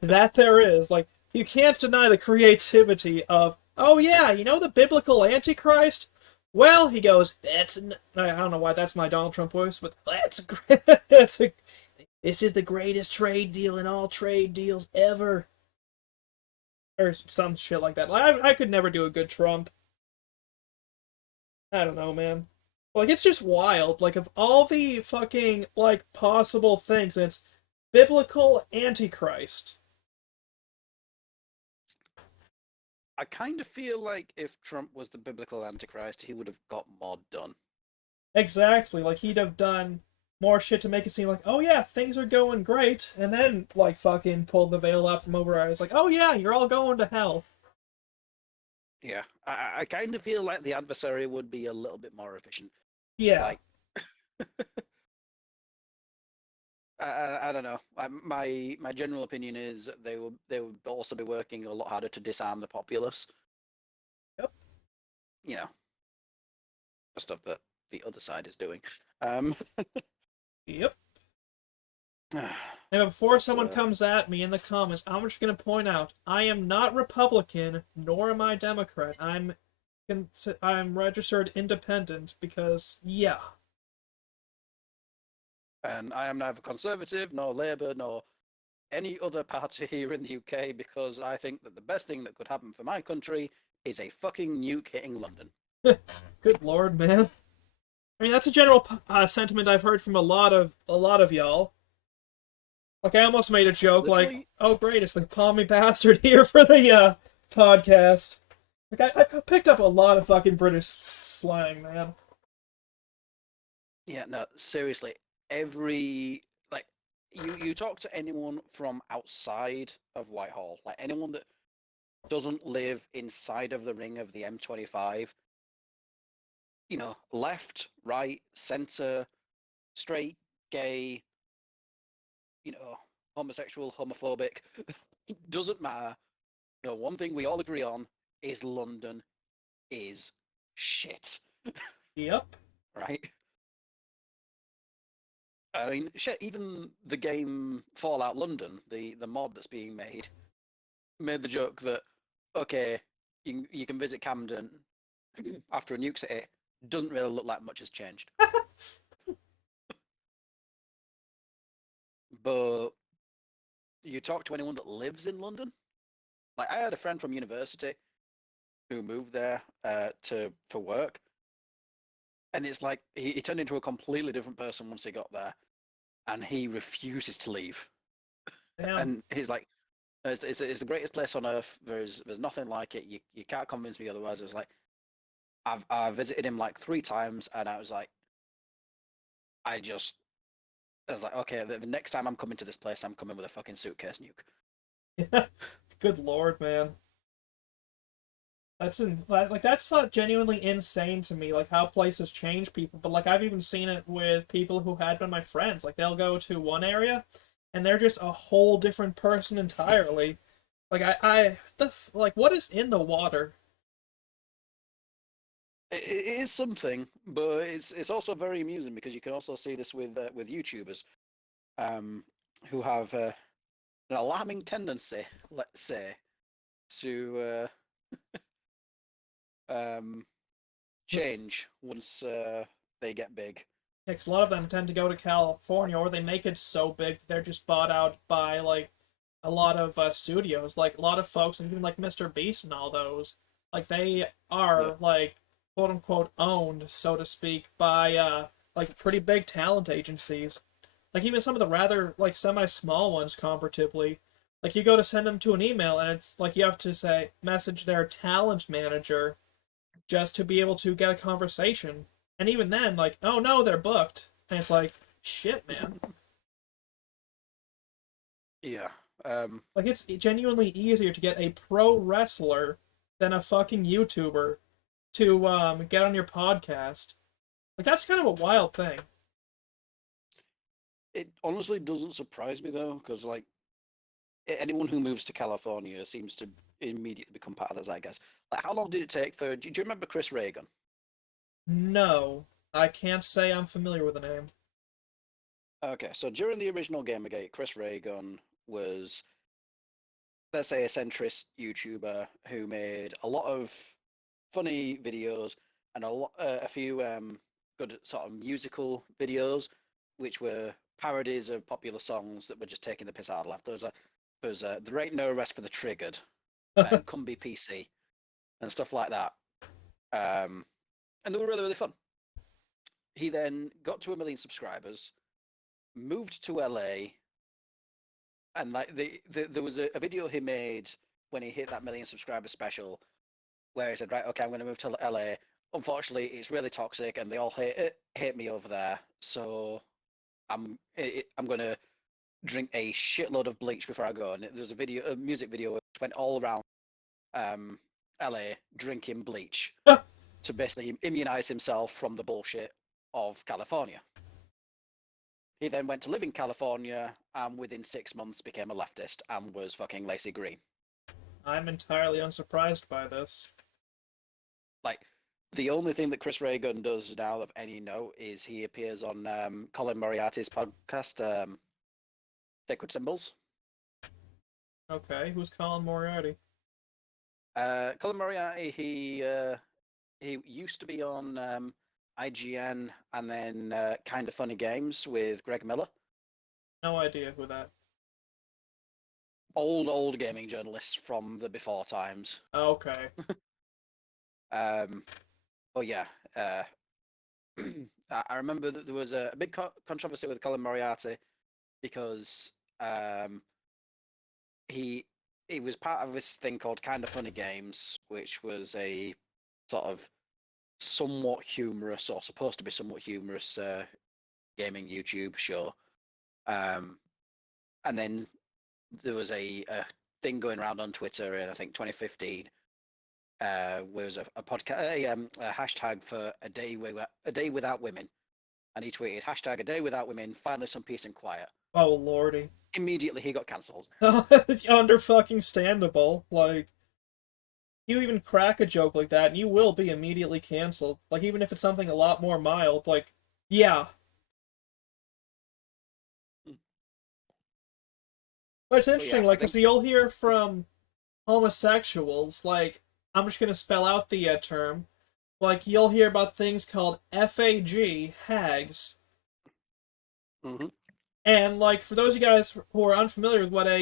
That there is. Like, you can't deny the creativity of, oh yeah, you know the biblical Antichrist? Well, he goes, I don't know why that's my Donald Trump voice, but that's great. That's a This is the greatest trade deal in all trade deals ever, or some shit like that. Like, I could never do a good Trump. I don't know, man. Like, it's just wild. Like, of all the fucking like possible things, it's biblical antichrist. I kind of feel like if Trump was the biblical antichrist, he would have got more done. Exactly. Like, he'd have done more shit to make it seem like, oh yeah, things are going great, and then like fucking pulled the veil out from over our eyes, like, oh yeah, you're all going to hell. Yeah, I kind of feel like the adversary would be a little bit more efficient. Yeah. Like, I don't know. My general opinion is they would also be working a lot harder to disarm the populace. Yep. You know, the stuff that the other side is doing. Um, Yep. And before but someone comes at me in the comments, I'm just gonna point out I am not Republican, nor am I Democrat. I'm registered independent because yeah. and I am neither conservative nor Labour nor any other party here in the UK because I think that the best thing that could happen for my country is a fucking nuke hitting London. Good lord, man. I mean, that's a general sentiment I've heard from a lot of y'all. Like, I almost made a joke, like, Literally, "Oh, great, it's the palmy bastard here for the podcast." Like, I picked up a lot of fucking British slang, man. yeah, no, seriously, every like you talk to anyone from outside of Whitehall, like anyone that doesn't live inside of the ring of the M25, left, right, center, straight, gay, homosexual, homophobic, doesn't matter. One thing we all agree on is London is shit, Yep. right? I mean, shit, even the game Fallout London, the mod that's being made the joke that, okay, you can visit Camden after a nuke's hit. Doesn't really look like much has changed. But you talk to anyone that lives in London, like I had a friend from university who moved there to for work, and it's like he turned into a completely different person once he got there, and he refuses to leave. Damn. And he's like, it's the greatest place on earth. There's nothing like it. You can't convince me otherwise. It was like I visited him like 3 times, and I just I was like, okay, the next time I'm coming to this place, I'm coming with a fucking suitcase nuke. Good lord, man. That's genuinely insane to me. Like how places change people. But like I've even seen it with people who had been my friends. Like they'll go to one area, and they're just a whole different person entirely. Like like what is in the water? It is something, but it's also very amusing because you can also see this with YouTubers, um, who have an alarming tendency, let's say, to um, change once they get big. Yeah, 'cause a lot of them tend to go to California, or they make it so big that they're just bought out by like a lot of studios. Like a lot of folks, and even like Mr. Beast and all those, like they Yeah, are like quote unquote owned, so to speak, by like pretty big talent agencies. Like even some of the rather like semi small ones comparatively. Like you go to send them to an email, and it's like you have to say message their talent manager just to be able to get a conversation. And even then, like, oh no, they're booked. And it's like, shit, man. yeah. Um, Like, it's genuinely easier to get a pro wrestler than a fucking YouTuber to get on your podcast. Like, that's kind of a wild thing. it honestly doesn't surprise me though, because like anyone who moves to California seems to immediately become part of the zeitgeist. Like, how long did it take for? Do you remember Chris Reagan? No, I can't say I'm familiar with the name. Okay, so during the original Gamergate, Chris Reagan was, let's say, a centrist YouTuber who made a lot of funny videos and a few good sort of musical videos, which were parodies of popular songs that were just taking the piss out of life. There was There Ain't No Rest for the Triggered, and Come Be PC, and stuff like that. And they were really, really fun. He then got to 1 million subscribers, moved to LA, and like there was a video he made when he hit that 1 million subscriber special, where he said, right, okay, I'm going to move to LA. Unfortunately, it's really toxic, and they all hate me over there. So I'm going to drink a shitload of bleach before I go. And there's a music video which went all around LA drinking bleach to basically immunize himself from the bullshit of California. He then went to live in California, and within 6 months became a leftist and was fucking Lacey Green. I'm entirely unsurprised by this. Like, the only thing that Chris Reagan does now of any note is he appears on Colin Moriarty's podcast, Sacred Symbols. Okay, who's Colin Moriarty? Colin Moriarty, he used to be on IGN and then Kind of Funny Games with Greg Miller. No idea who that. Old gaming journalist from the before times. Okay. Oh yeah. I remember that there was a big controversy with Colin Moriarty because he was part of this thing called Kind of Funny Games, which was a sort of somewhat humorous, or supposed to be somewhat humorous, gaming YouTube show. And then there was a thing going around on Twitter in, I think, 2015, where was a podcast, a hashtag for a day without women, and he tweeted hashtag a day without women. Finally, some peace and quiet. Oh lordy. Immediately, he got cancelled. Under fucking standable. Like, you even crack a joke like that, and you will be immediately canceled. Like, even if it's something a lot more mild. Like, yeah. But it's interesting, yeah, like, because you'll hear from homosexuals, like, I'm just gonna spell out the term. Like, you'll hear about things called FAG, hags. Mm-hmm. And, like, for those of you guys who are unfamiliar with what a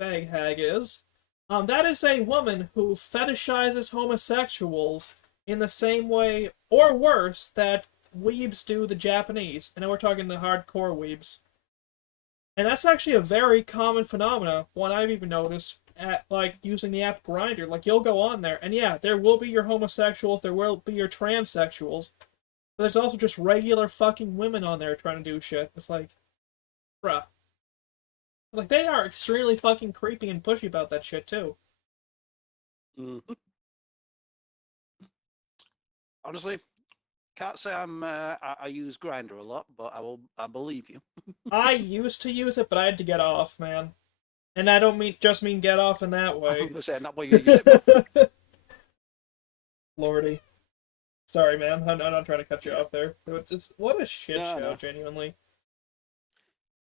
fag hag is, that is a woman who fetishizes homosexuals in the same way, or worse, that weebs do the Japanese. And now we're talking the hardcore weebs. And that's actually a very common phenomena, one I've even noticed at, like, using the app Grindr. Like, you'll go on there, and yeah, there will be your homosexuals, there will be your transsexuals, but there's also just regular fucking women on there trying to do shit. It's like, bruh. Like, they are extremely fucking creepy and pushy about that shit, too. Mm-hmm. Honestly, can't say I use Grindr a lot, but I believe you. I used to use it, but I had to get off, man. And I don't just mean get off in that way. I'm saying that way you use it for. Lordy. Sorry, man. I'm not trying to cut you off there. It's what a shit show, No. genuinely.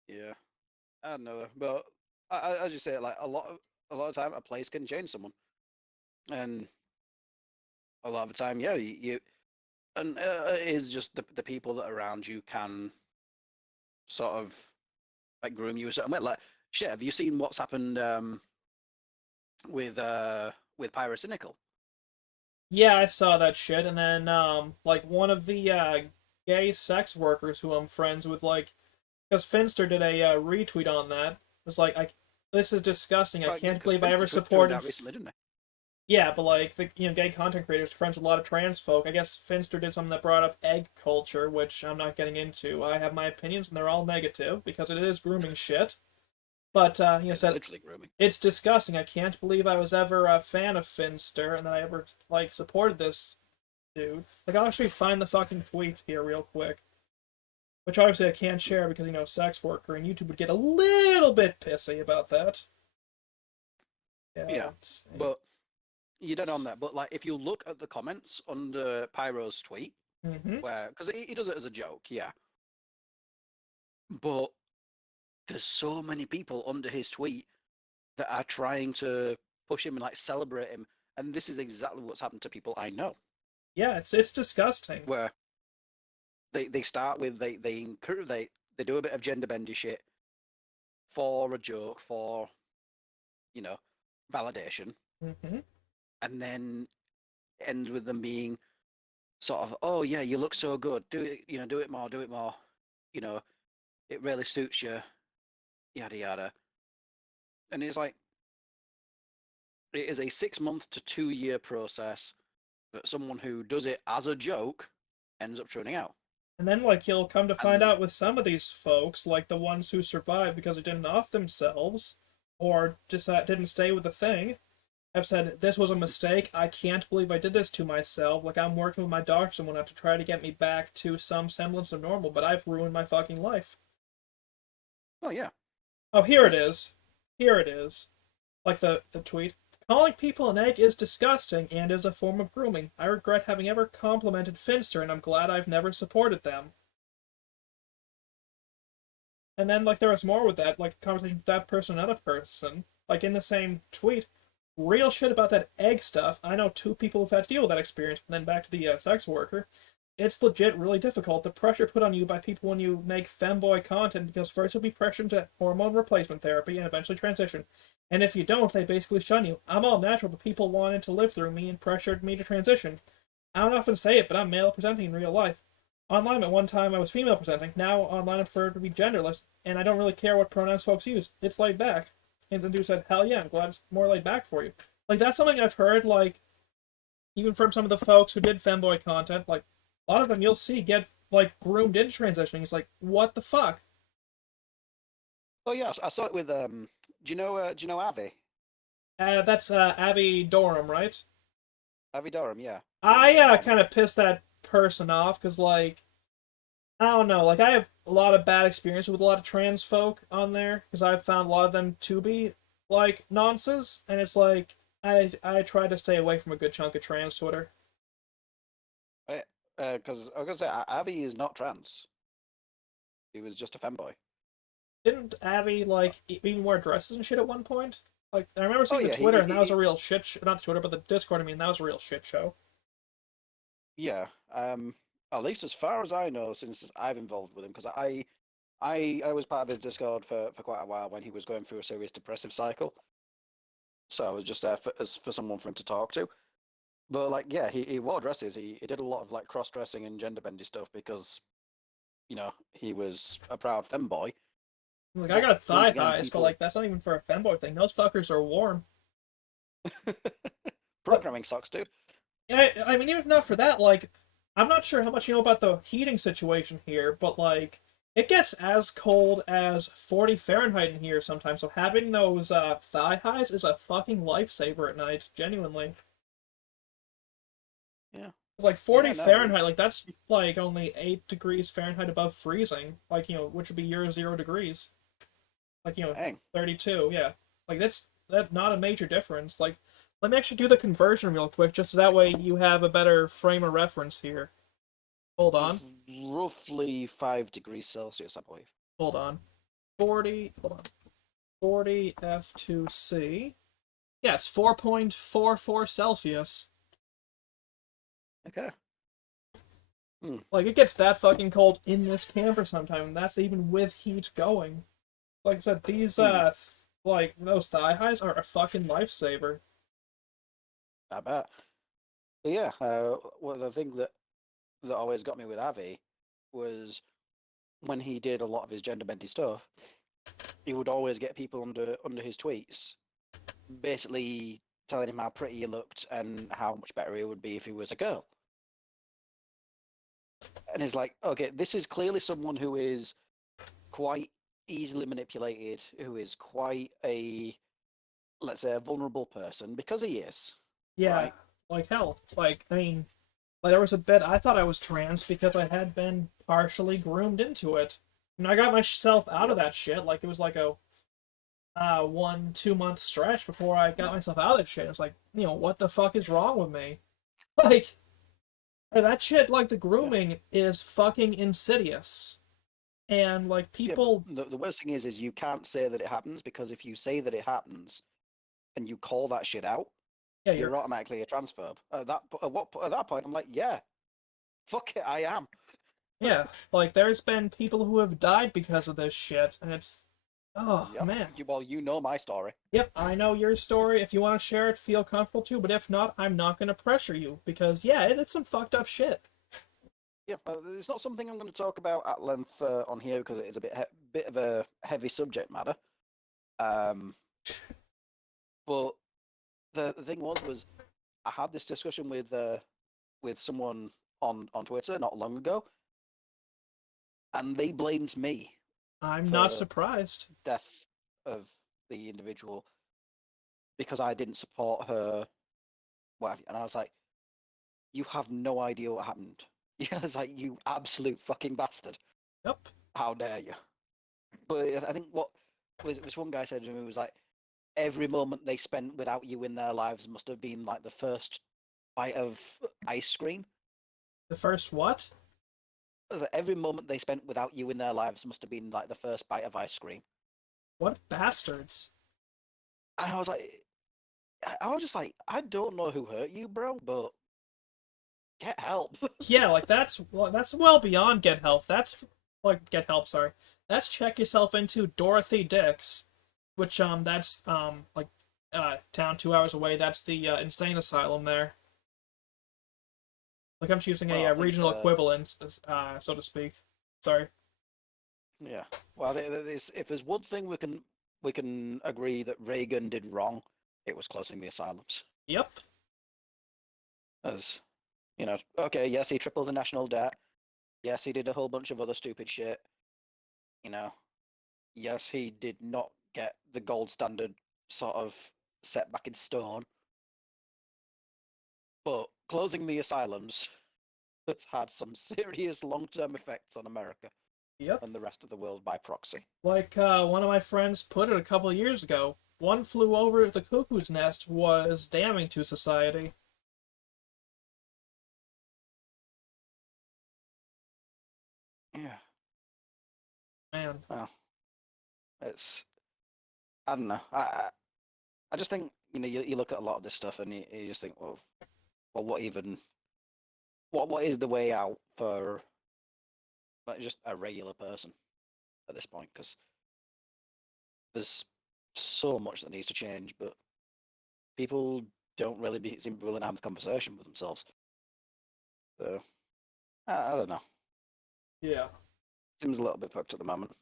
Yeah, I don't know, but as you say, like a lot of time, a place can change someone, and a lot of the time, yeah, you and it is just the people that are around you can sort of like groom you a certain way. Like, shit, have you seen what's happened with Pyrocynical? Yeah, I saw that shit, and then like one of the gay sex workers who I'm friends with, like, because Finster did a retweet on that. It was like, this is disgusting. I can't believe I ever supported. That recently, didn't they? Yeah, but like the gay content creators, friends with a lot of trans folk. I guess Finster did something that brought up egg culture, which I'm not getting into. I have my opinions, and they're all negative because it is grooming shit. But said literally grooming. It's disgusting. I can't believe I was ever a fan of Finster, and that I ever like supported this dude. Like, I'll actually find the fucking tweet here real quick, which obviously I can't share because sex worker, and YouTube would get a little bit pissy about that. Yeah, but you don't on that. But like, if you look at the comments under Pyro's tweet, where because he does it as a joke, yeah. But there's so many people under his tweet that are trying to push him and like celebrate him, and this is exactly what's happened to people I know. Yeah, it's disgusting. Where they start with they encourage They do a bit of gender bendy shit for a joke, for you know, validation, Hmm. and then ends with them being sort of, oh yeah, you look so good. Do it, do it more, do it more. You know, it really suits you. Yada yada. And it's like it is a 6 month to 2 year process, but someone who does it as a joke ends up churning out. And then, like, you'll come to find And out with some of these folks, like the ones who survived because they didn't off themselves or just didn't stay with the thing, have said, this was a mistake. I can't believe I did this to myself. Like, I'm working with my doctor and whatnot to try to get me back to some semblance of normal, but I've ruined my fucking life. oh yeah, Oh, here it it's is. Here it is. Like the tweet. Calling people an egg is disgusting and is a form of grooming. I regret having ever complimented Finster, and I'm glad I've never supported them. And then, like, there was more with that, like, a conversation with that person, another person, like, in the same tweet. Real shit about that egg stuff. I know two people who've had to deal with that experience. And then back to the sex worker. It's legit really difficult. The pressure put on you by people when you make femboy content, because first you'll be pressured into hormone replacement therapy and eventually transition. And if you don't, they basically shun you. I'm all natural, but people wanted to live through me and pressured me to transition. I don't often say it, but I'm male presenting in real life. Online at one time I was female presenting. Now online I prefer to be genderless, and I don't really care what pronouns folks use. It's laid back. And the dude said, hell yeah, I'm glad it's more laid back for you. Like, that's something I've heard, like, even from some of the folks who did femboy content. Like, a lot of them you'll see get, like, groomed into transitioning. It's like, what the fuck? oh yeah, I saw it with do you know Avi? That's Abby Dorham, right? Avi Durham, yeah. I kind of pissed that person off because, like, I don't know. Like, I have a lot of bad experience with a lot of trans folk on there because I've found a lot of them to be, like, nonsense. And it's like, I try to stay away from a good chunk of trans Twitter. Because I was gonna say Avi is not trans. He was just a femboy. Didn't Abby, like, even wear dresses and shit at one point? Like, I remember Oh seeing the yeah, Twitter, and that was a real shit not the Twitter, but the Discord, I mean, that was a real shit show. yeah. At least as far as I know, since I've involved with him, because I was part of his Discord for quite a while when he was going through a serious depressive cycle. So I was just there for someone for him to talk to. But like, yeah, he wore dresses. He did a lot of like cross dressing and gender bendy stuff because he was a proud femboy. Like, I But got once thigh again, highs, but, people like, that's not even for a femboy thing. Those fuckers are warm. But, programming sucks, dude. yeah, I mean, even if not for that, like, I'm not sure how much you know about the heating situation here, but, like, it gets as cold as 40 Fahrenheit in here sometimes, so having those thigh highs is a fucking lifesaver at night, genuinely. Yeah, It's like but 40 yeah, no, Fahrenheit, like, that's like only 8 degrees Fahrenheit above freezing, like, which would be your 0 degrees. Like, dang. 32, yeah. Like, that's not a major difference. Like, let me actually do the conversion real quick, just so that way you have a better frame of reference here. Hold It's on. roughly 5 degrees Celsius, I believe. Hold on. 40, hold on. 40 F2C. Yeah, it's 4.44 Celsius. Okay. Hmm. Like, it gets that fucking cold in this camper sometime, and that's even with heat going. Like I said, these, Hmm. like, those thigh highs are a fucking lifesaver. I bet. But yeah, one of the things that always got me with Avi was when he did a lot of his gender bendy stuff, he would always get people under his tweets, basically telling him how pretty he looked and how much better he would be if he was a girl. And it's like, okay, this is clearly someone who is quite easily manipulated, who is quite let's say, a vulnerable person because he is, Yeah, right? like hell. Like, I mean, like, there was a bit I thought I was trans because I had been partially groomed into it. And I got myself out of Yep. that shit. Like, it was like a 1 2 month stretch before I got myself out of that shit. It's like, what the fuck is wrong with me? Like, that shit, like, the Yeah. grooming is fucking insidious. And, like, Yeah, but people, the worst thing is you can't say that it happens because if you say that it happens and you call that shit out, yeah, you're automatically a transphobe. At that point, I'm like, yeah, fuck it, I am. Yeah, like there's been people who have died because of this shit, and it's, oh Yep. man. Well, you know my story. Yep, I know your story. If you want to share it, feel comfortable to. But if not, I'm not going to pressure you because yeah, it's some fucked up shit. Yeah, it's not something I'm going to talk about at length on here because it is a bit of a heavy subject matter. Um, but the thing was I had this discussion with someone on Twitter not long ago, and they blamed me I'm not for surprised. death of the individual because I didn't support her. What and I was like, you have no idea what happened. Yeah, it's like you absolute fucking bastard. Yep. How dare you? But I think what was this one guy said to me was like, every moment they spent without you in their lives must have been like the first bite of ice cream. The first what? It was like, every moment they spent without you in their lives must have been like the first bite of ice cream. What bastards? And I was just like, I don't know who hurt you, bro, but get help. Yeah, like that's well beyond get help. That's like get help. Sorry, that's check yourself into Dorothy Dix, which that's like town 2 hours away. That's the insane asylum there. Like I'm choosing a Well, I think, regional equivalent, so to speak. Sorry. yeah. Well, if there's one thing we can agree that Reagan did wrong, it was closing the asylums. Yep. As okay, yes, he tripled the national debt. Yes, he did a whole bunch of other stupid shit. You know, yes, he did not get the gold standard sort of set back in stone. But closing the asylums has had some serious long-term effects on America Yep. and the rest of the world by proxy. Like one of my friends put it a couple of years ago. One flew over the cuckoo's nest was damning to society. Yeah. Man. Well, it's I don't know. I just think you look at a lot of this stuff and you just think, well, what is the way out for like just a regular person at this point? Because there's so much that needs to change, but people don't really seem willing to have the conversation with themselves. So I don't know. Yeah. Seems a little bit fucked at the moment.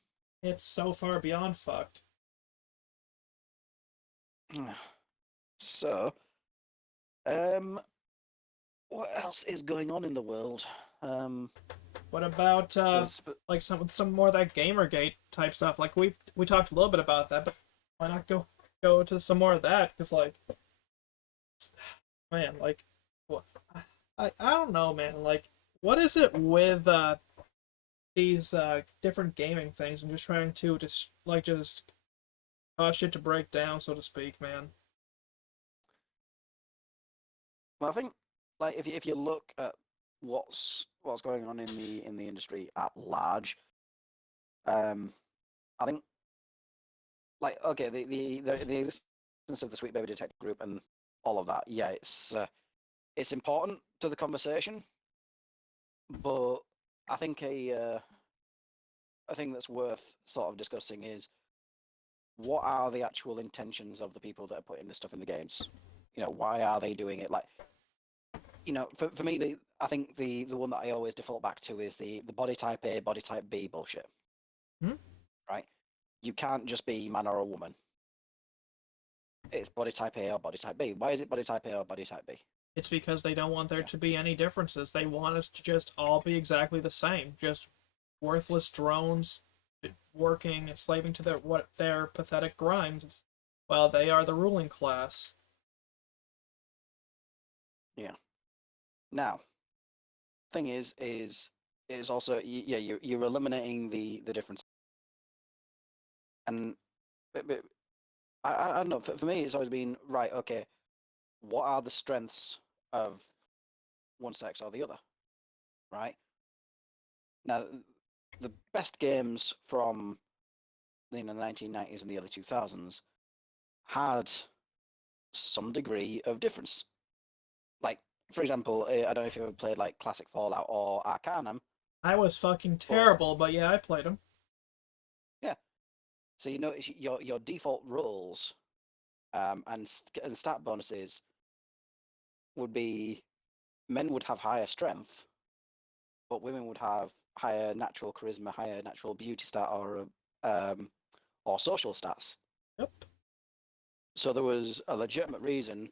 It's so far beyond fucked. So, um, what else is going on in the world? What about There's like some more of that Gamergate type stuff? Like we talked a little bit about that, but why not go to some more of that? Because like, man, like, what? I don't know, man. Like, what is it with these different gaming things and just trying to just cause shit to break down, so to speak, man. well, I think like if you look at what's going on in the industry at large, um, I think like okay, the existence of the Sweet Baby Detective Group and all of that, yeah, it's important to the conversation, but I think a thing that's worth sort of discussing is what are the actual intentions of the people that are putting this stuff in the games? Why are they doing it? Like, for me, I think the one that I always default back to is the body type A, body type B bullshit, Hmm? right? You can't just be man or a woman. It's body type A or body type B. Why is it body type A or body type B? It's because they don't want there Yeah, to be any differences. They want us to just all be exactly the same, just worthless drones working, slaving to their pathetic grinds, while they are the ruling class. yeah. Now, thing is also yeah you're eliminating the difference, and but I don't know. For me, it's always been right. Okay, what are the strengths of one sex or the other? Right now, the best games from the 1990s and the early 2000s had some degree of difference. Like, for example, I don't know if you ever played like classic Fallout or Arcanum. I was fucking But terrible, but yeah, I played them. yeah, so you notice your default roles and stat bonuses would be men would have higher strength, but women would have higher natural charisma, higher natural beauty stat, um, or social stats. Yep. So there was a legitimate reason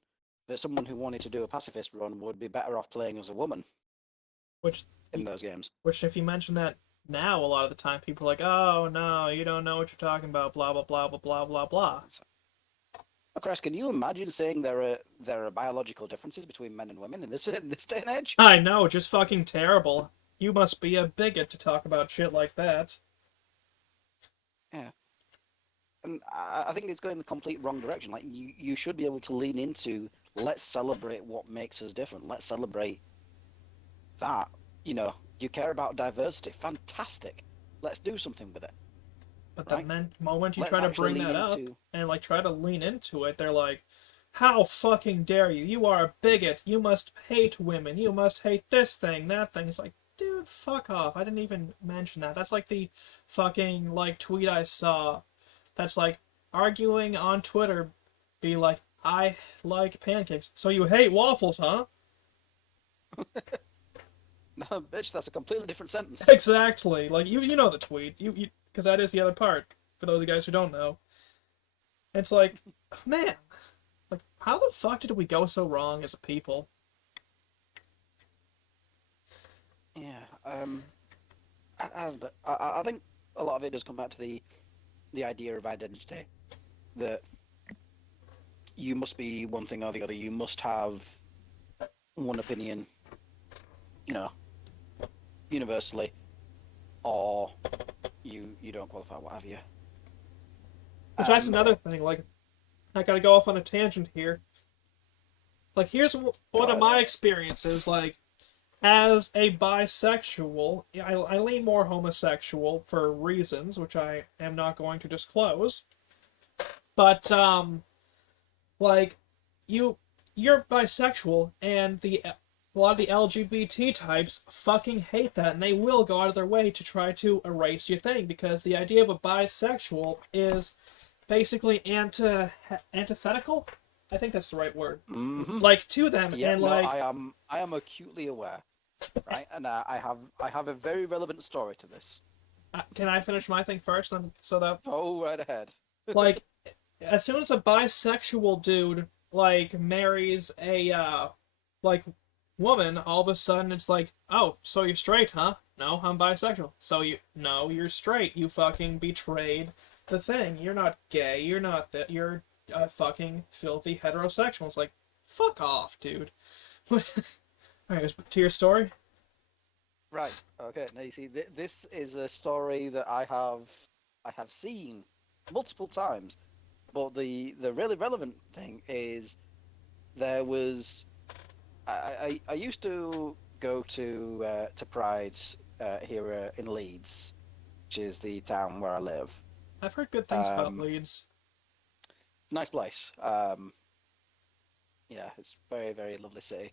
that someone who wanted to do a pacifist run would be better off playing as a woman Which, in those games. which, if you mention that now, a lot of the time people are like, "Oh no, you don't know what you're talking about." Blah blah blah blah blah blah blah. Oh, Chris, can you imagine saying there are biological differences between men and women in this day and age? I know, just fucking terrible. You must be a bigot to talk about shit like that. Yeah, and I think it's going the complete wrong direction. Like you should be able to lean into let's celebrate what makes us different. Let's celebrate that. You care about diversity. Fantastic. Let's do something with it, But the right? moment you Let's try to actually bring lean that up into. and like try to lean into it, they're like, "How fucking dare you? You are a bigot. You must hate women. You must hate this thing, that thing." It's like, dude, fuck off. I didn't even mention that. That's like the fucking like tweet I saw. That's like arguing on Twitter, be like, "I like pancakes, so you hate waffles, huh?" No, bitch, that's a completely different sentence. Exactly. Like you know the tweet. You because that is the other part for those of you guys who don't know. It's like, man, like, how the fuck did we go so wrong as a people? Yeah. I think a lot of it does come back to the idea of identity that you must be one thing or the other. You must have one opinion, you know, universally, or you don't qualify, what have you. Which that's Um, another thing. Like, I gotta go off on a tangent here. Like, here's Go one of ahead. my experiences. Like, as a bisexual, I lean more homosexual for reasons which I am not going to disclose. But like, you you're bisexual, and the a lot of the LGBT types fucking hate that, and they will go out of their way to try to erase your thing because the idea of a bisexual is basically antithetical. I think that's the right word. Mm-hmm. Like to them, Yep. and No, like, I am acutely aware, right? And I have a very relevant story to this. can I finish my thing first? Then, so that Go right ahead. like, as soon as a bisexual dude like marries a like woman, all of a sudden it's like, oh, so you're straight, huh? No, I'm bisexual. So you no, you're straight. You fucking betrayed the thing. You're not gay. You're not that. You're a fucking filthy heterosexual. It's like, fuck off, dude. All right, to your story. Right. Okay. Now you see, this is a story that I have seen multiple times. But the really relevant thing is there was I used to go to Pride here in Leeds, which is the town where I live. I've heard good things about Um, Leeds. it's a nice place. Yeah, it's very very lovely city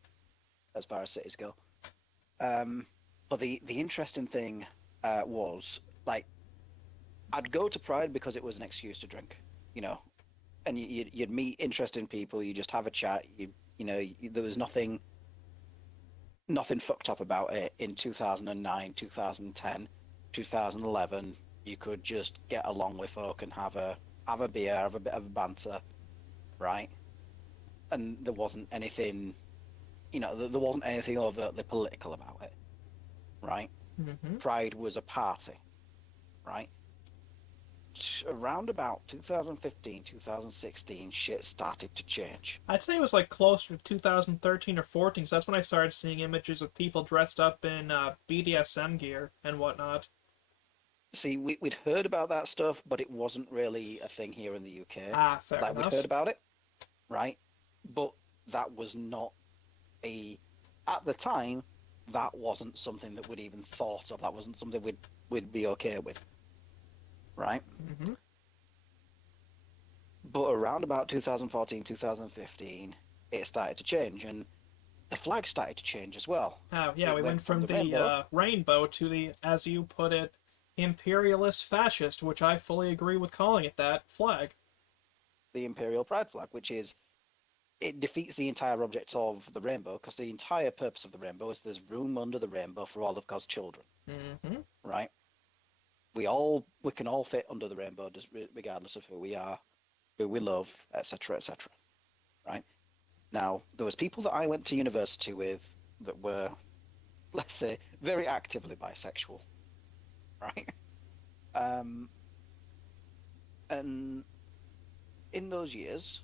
as far as cities go. Um, but the interesting thing was like I'd go to Pride because it was an excuse to drink, you know, and you'd meet interesting people. You just have a chat. There was nothing fucked up about it in 2009, 2010, 2011. You could just get along with folk and have a beer, have a bit of banter, right? And there wasn't anything, there wasn't anything overtly political about it, right? Mm-hmm. Pride was a party, right? Around about 2015, 2016, shit started to change. I'd say it was like closer to 2013 or 14, so that's when I started seeing images of people dressed up in BDSM gear and whatnot. See, we'd heard about that stuff, but it wasn't really a thing here in the UK. Ah, fair Like we'd heard enough. about it, right? But that was not a at the time, that wasn't something that we'd even thought of. That wasn't something we'd be okay with, right? Mm-hmm. But around about 2014, 2015, it started to change, and the flag started to change as well. Oh, yeah, It we went went from from the the rainbow, rainbow to the, as you put it, imperialist fascist, which I fully agree with calling it that, flag. the imperial pride flag, which is it defeats the entire object of the rainbow because the entire purpose of the rainbow is there's room under the rainbow for all of God's children, Mm-hmm. right? We can all fit under the rainbow, just regardless of who we are, who we love, etc., etc. Right? Now, there was people that I went to university with that were, let's say, very actively bisexual, right? Um, and in those years,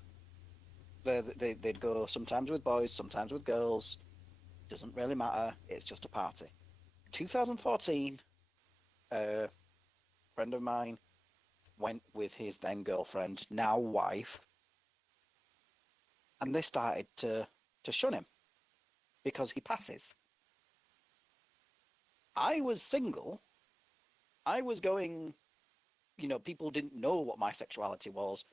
they'd go sometimes with boys, sometimes with girls. Doesn't really matter. It's just a party. 2014, a friend of mine went with his then girlfriend, now wife, and they started to shun him because he passes. I was single. I was going, people didn't know what my sexuality was,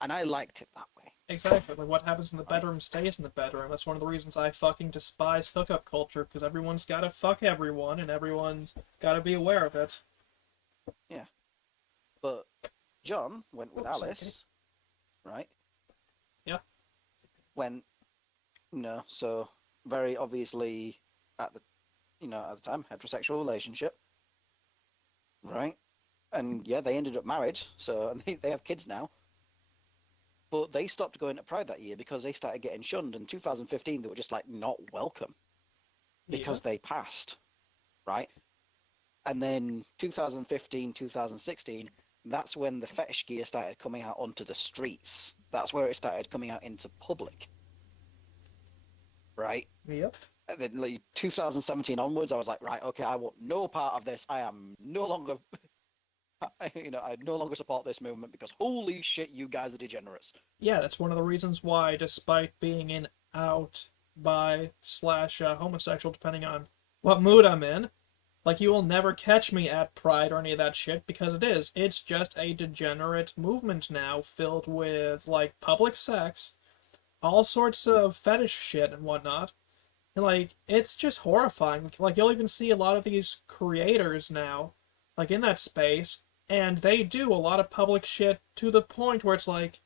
and I liked it that way, Exactly. Like, what happens in the right? bedroom stays in the bedroom. That's one of the reasons I fucking despise hookup culture, because everyone's gotta fuck everyone, and everyone's gotta be aware of it. Yeah. But John went with Oops, okay. Alice, right? Yeah. When, so very obviously at the, at the time, heterosexual relationship, right? And yeah, they ended up married, so and they have kids now. But they stopped going to Pride that year because they started getting shunned. In 2015, they were just like not welcome Yeah. because they passed, right? And then 2015, 2016, that's when the fetish gear started coming out onto the streets. That's where it started coming out into public, right? Yep. And then like 2017 onwards, I was like, right, okay, I want no part of this. I am no longer, I no longer support this movement because holy shit, you guys are degenerates. Yeah, that's one of the reasons why, despite being in out bi slash homosexual, depending on what mood I'm in, like, you will never catch me at Pride or any of that shit, because it is. It's just a degenerate movement now, filled with, like, public sex, all sorts of fetish shit and whatnot. And, like, it's just horrifying. Like, you'll even see a lot of these creators now, like, in that space, and they do a lot of public shit to the point where it's like,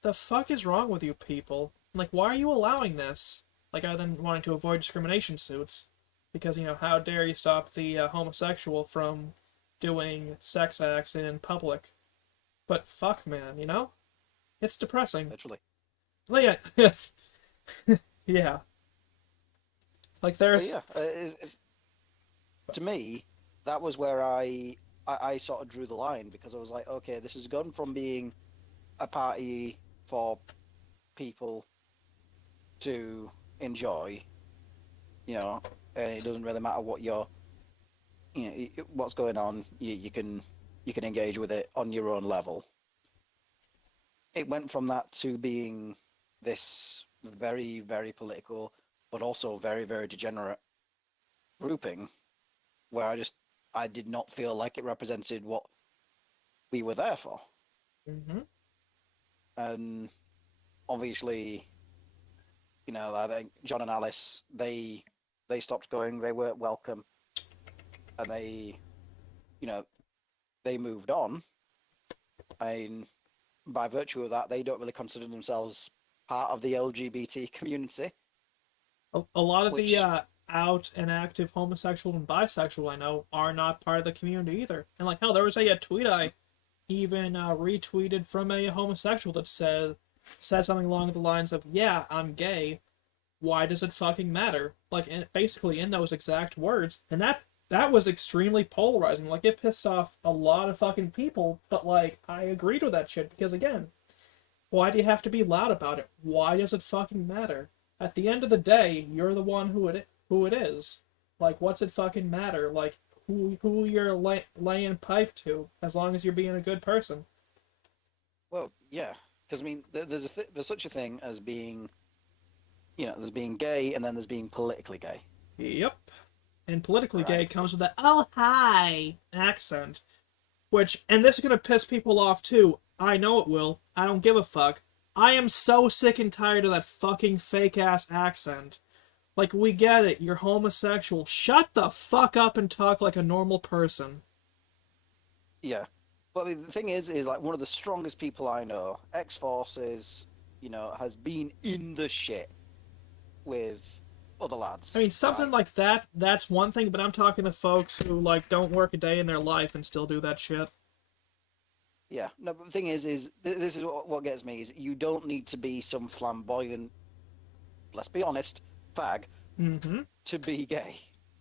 the fuck is wrong with you people? Like, why are you allowing this? Like, other than wanting to avoid discrimination suits. Because, how dare you stop the homosexual from doing sex acts in public? But fuck, man, It's depressing. Literally. Like, yeah. Yeah. Like, But there's. yeah, to me, that was where I sort of drew the line because I was like, okay, this has gone from being a party for people to enjoy, and it doesn't really matter what what's going on. You can engage with it on your own level. It went from that to being this very, very political, but also very, very degenerate grouping where I did not feel like it represented what we were there for. Mm-hmm. And obviously, I think John and Alice they stopped going, they weren't welcome, and you know they moved on. And by virtue of that, they don't really consider themselves part of the LGBT community, A lot of the which out and active homosexual and bisexual I know are not part of the community either. And, like, hell, there was a tweet I even retweeted from a homosexual that said something along the lines of, "Yeah, I'm gay. Why does it fucking matter?" Like, basically in those exact words, and that was extremely polarizing. Like, it pissed off a lot of fucking people, but, like, I agreed with that shit because, again, why do you have to be loud about it? Why does it fucking matter? At the end of the day, you're the one who it is. Like, what's it fucking matter? Like, who you're laying pipe to, as long as you're being a good person. well, yeah, because I mean, there's such a thing as being, there's being gay, and then there's being politically gay, Yep. And politically gay right? comes with that "oh hi" accent, and this is gonna piss people off too. I know it will. I don't give a fuck. I am so sick and tired of that fucking fake ass accent. Like, we get it, you're homosexual. Shut the fuck up and talk like a normal person. Yeah. But the thing is like one of the strongest people I know, ex-forces, has been in the shit with other I lads, mean, something right? like that, that's one thing, but I'm talking to folks who, like, don't work a day in their life and still do that shit. Yeah. No, but the thing is this is what gets me is you don't need to be some flamboyant, let's be honest, fag Mm-hmm. to be gay,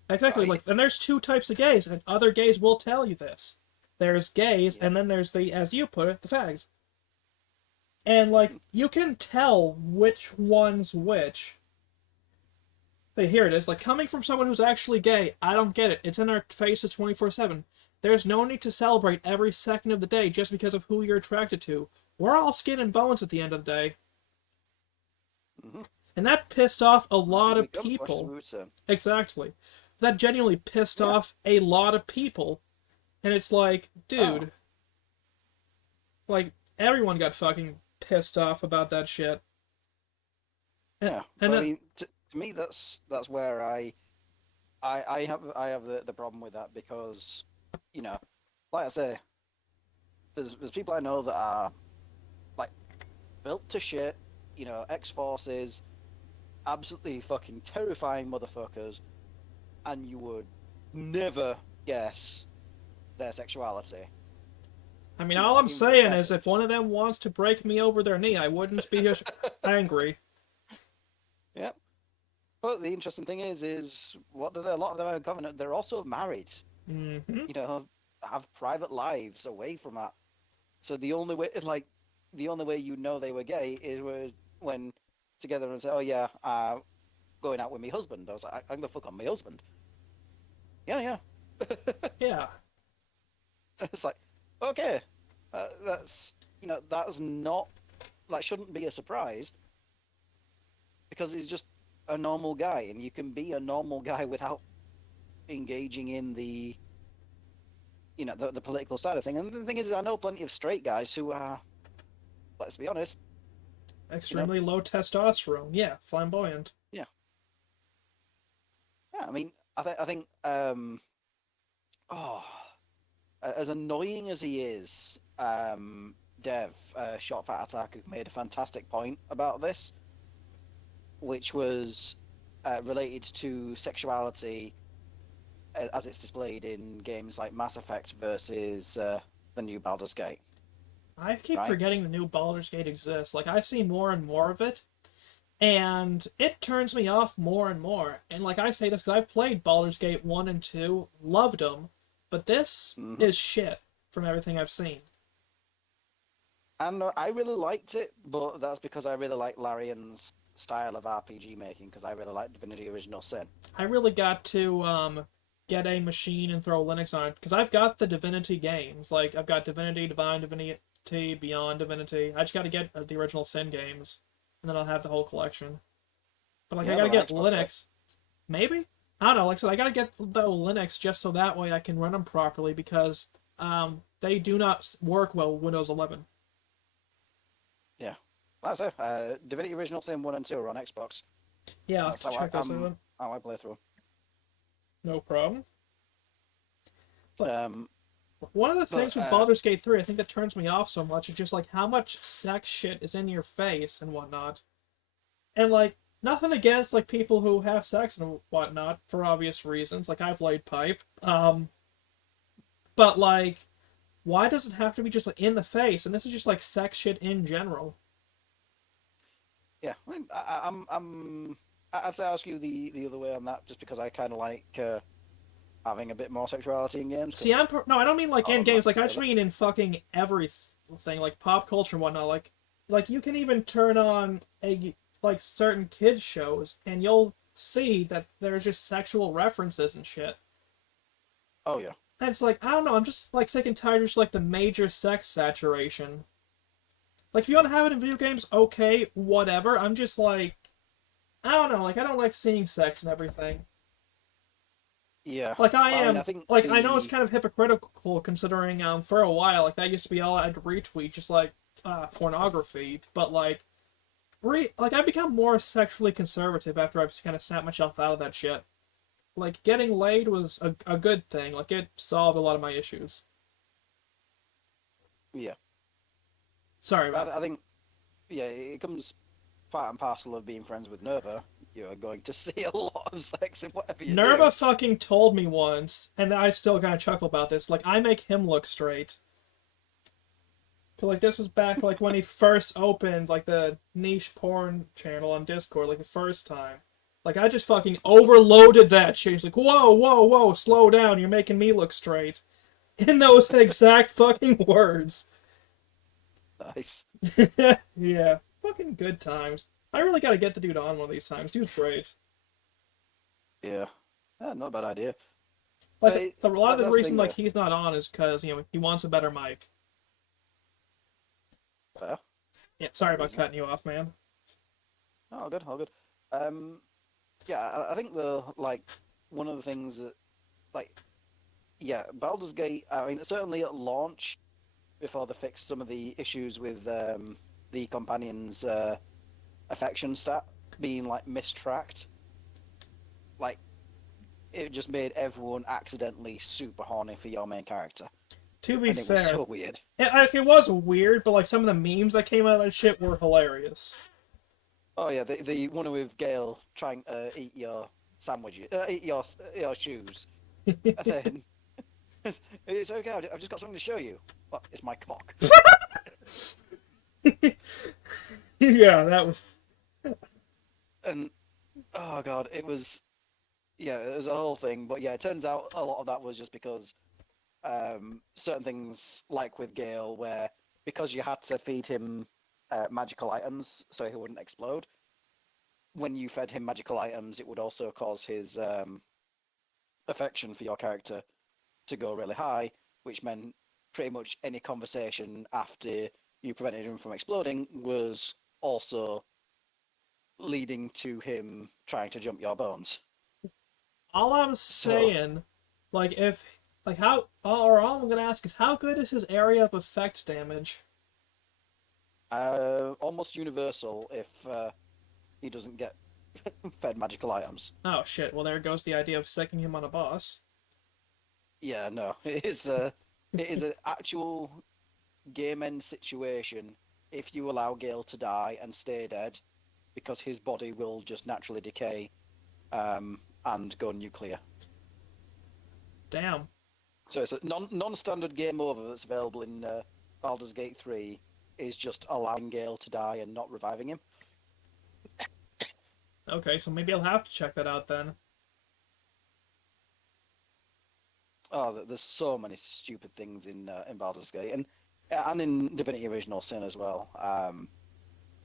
Exactly, right? like, and there's two types of gays, and other gays will tell you this. There's gays, Yeah. and then there's the, as you put it, the fags. And, like, you can tell which one's which. Hey, here it is. Like, coming from someone who's actually gay, I don't get it. It's in our faces 24/7. There's no need to celebrate every second of the day just because of who you're attracted to. We're all skin and bones at the end of the day. Mm-hmm. And that pissed off a Much lot as we of come, much as people. we return. Exactly. That genuinely pissed Yeah. off a lot of people. And it's like, Oh. dude, like, everyone got fucking pissed off about that shit. And, Yeah. and But I then, mean, to me, that's where I have the problem with that because, like I say, there's people I know that are like built to shit, ex-forces, absolutely fucking terrifying motherfuckers, and you would never guess their sexuality. I mean, all I'm Even for a saying is second. if one of them wants to break me over their knee, I wouldn't be angry. Yeah. But the interesting thing is what do they, a lot of them are covenant? They're also married. Mm-hmm. Have private lives away from that. So the only way they were gay is when together and say, "Oh yeah, going out with my husband." I was like, "I'm the fuck on my husband." Yeah, yeah. Yeah. It's like, okay, that's that's not that shouldn't be a surprise because he's just a normal guy, and you can be a normal guy without engaging in the political side of thing. And the thing is, I know plenty of straight guys who are, let's be honest, you know, Extremely low testosterone. Yeah, flamboyant. yeah, yeah. I mean, I think, oh, as annoying as he is, Dev, Shot Fat Attack, who made a fantastic point about this, which was related to sexuality as it's displayed in games like Mass Effect versus the new Baldur's Gate, I keep right? forgetting the new Baldur's Gate exists. Like, I see more and more of it, and it turns me off more and more. And, like, I say this because I've played Baldur's Gate 1 and 2, loved them, but this Hmm. is shit from everything I've seen. And I really liked it, but that's because I really like Larian's style of RPG making, because I really like Divinity Original Sin. I really got to get a machine and throw Linux on it because I've got the Divinity games. Like I've got Divinity, Divine Divinity, Beyond Divinity. I just got to get the original Sin games, and then I'll have the whole collection. But like You I have got to it on get Xbox, right? Linux, maybe. I don't know. Like I said, I got to get the Linux just so that way I can run them properly because they do not work well with Windows 11. Yeah. That's it. Divinity Original Sin 1 and 2 are on Xbox. Yeah, I'll have That's to check those out. how I play through No problem. But them. one of the But things with Baldur's Gate 3, I think that turns me off so much is just like how much sex shit is in your face and whatnot. And like nothing against like people who have sex and whatnot for obvious reasons. Like I've laid pipe. But like why does it have to be just like in the face? And this is just like sex shit in general. Yeah, I mean, I'd say ask you the other way on that, just because I kind of like having a bit more sexuality in games. See, Because no, I don't mean like in games. Like I just further. mean in fucking everything, like pop culture and whatnot. Like you can even turn on a like certain kids shows, and you'll see that there's just sexual references and shit. Oh yeah, And it's like I don't know. I'm just like sick and tired of just like the major sex saturation. Like if you want to have it in video games, okay, whatever. I'm just like I don't know. Like I don't like seeing sex and everything. yeah. Like I I mean, I am, think like I know it's the kind of hypocritical considering for a while like that used to be all I'd retweet, just like pornography. But like like, I've become more sexually conservative after I've kind of snapped myself out of that shit. Like, getting laid was a good thing. Like, it solved a lot of my issues. Yeah, Sorry about I think yeah, it comes part and parcel of being friends with Nerva. You're going to see a lot of sex in whatever you Nerva do. fucking told me once, and I still kind of chuckle about this. Like, I make him look straight. But, like, this was back, like, when he first opened, like, the niche porn channel on Discord, like, the first time. Like, I just fucking overloaded that shit. He's like, whoa, whoa, whoa, slow down, you're making me look straight. In those exact fucking words. Nice. Yeah, fucking good times. I really gotta get the dude on one of these times. Dude's great. Yeah. Not a bad idea. Like, But a lot of the that's the reason, thing like, though. he's not on is because, he wants a better mic. Fair. Yeah, sorry about Reasonable. cutting you off, man. Oh, all good, all good. Um, yeah, I think the like one of the things that like yeah, Baldur's Gate. I mean, certainly at launch, before they fixed some of the issues with the companion's affection stat being like mistracked, like it just made everyone accidentally super horny for your main character, To be and it was fair, so weird. it was weird, but, like, some of the memes that came out of that shit were hilarious. Oh yeah, the one with Gale trying to eat your sandwiches, eat your shoes, and then it's okay. I've just got something to show you. What? It's my cock. Yeah, that was. And oh god, it was yeah, it was a whole thing. But yeah, it turns out a lot of that was just because certain things, like with Gale, where because you had to feed him magical items so he wouldn't explode. When you fed him magical items, it would also cause his affection for your character to go really high, which meant pretty much any conversation after you prevented him from exploding was also leading to him trying to jump your bones. All I'm So, saying, like, if. Like, how. Or all I'm gonna ask is, how good is his area of effect damage? almost universal if he doesn't get fed magical items. Oh shit, well, there goes the idea of sticking him on a boss. Yeah, no, it is an actual game end situation if you allow Gale to die and stay dead because his body will just naturally decay and go nuclear. Damn. So it's a non-standard game over that's available in Baldur's Gate 3 is just allowing Gale to die and not reviving him. Okay, so maybe I'll have to check that out then. Oh, there's so many stupid things in Baldur's Gate and in Divinity Original Sin as well.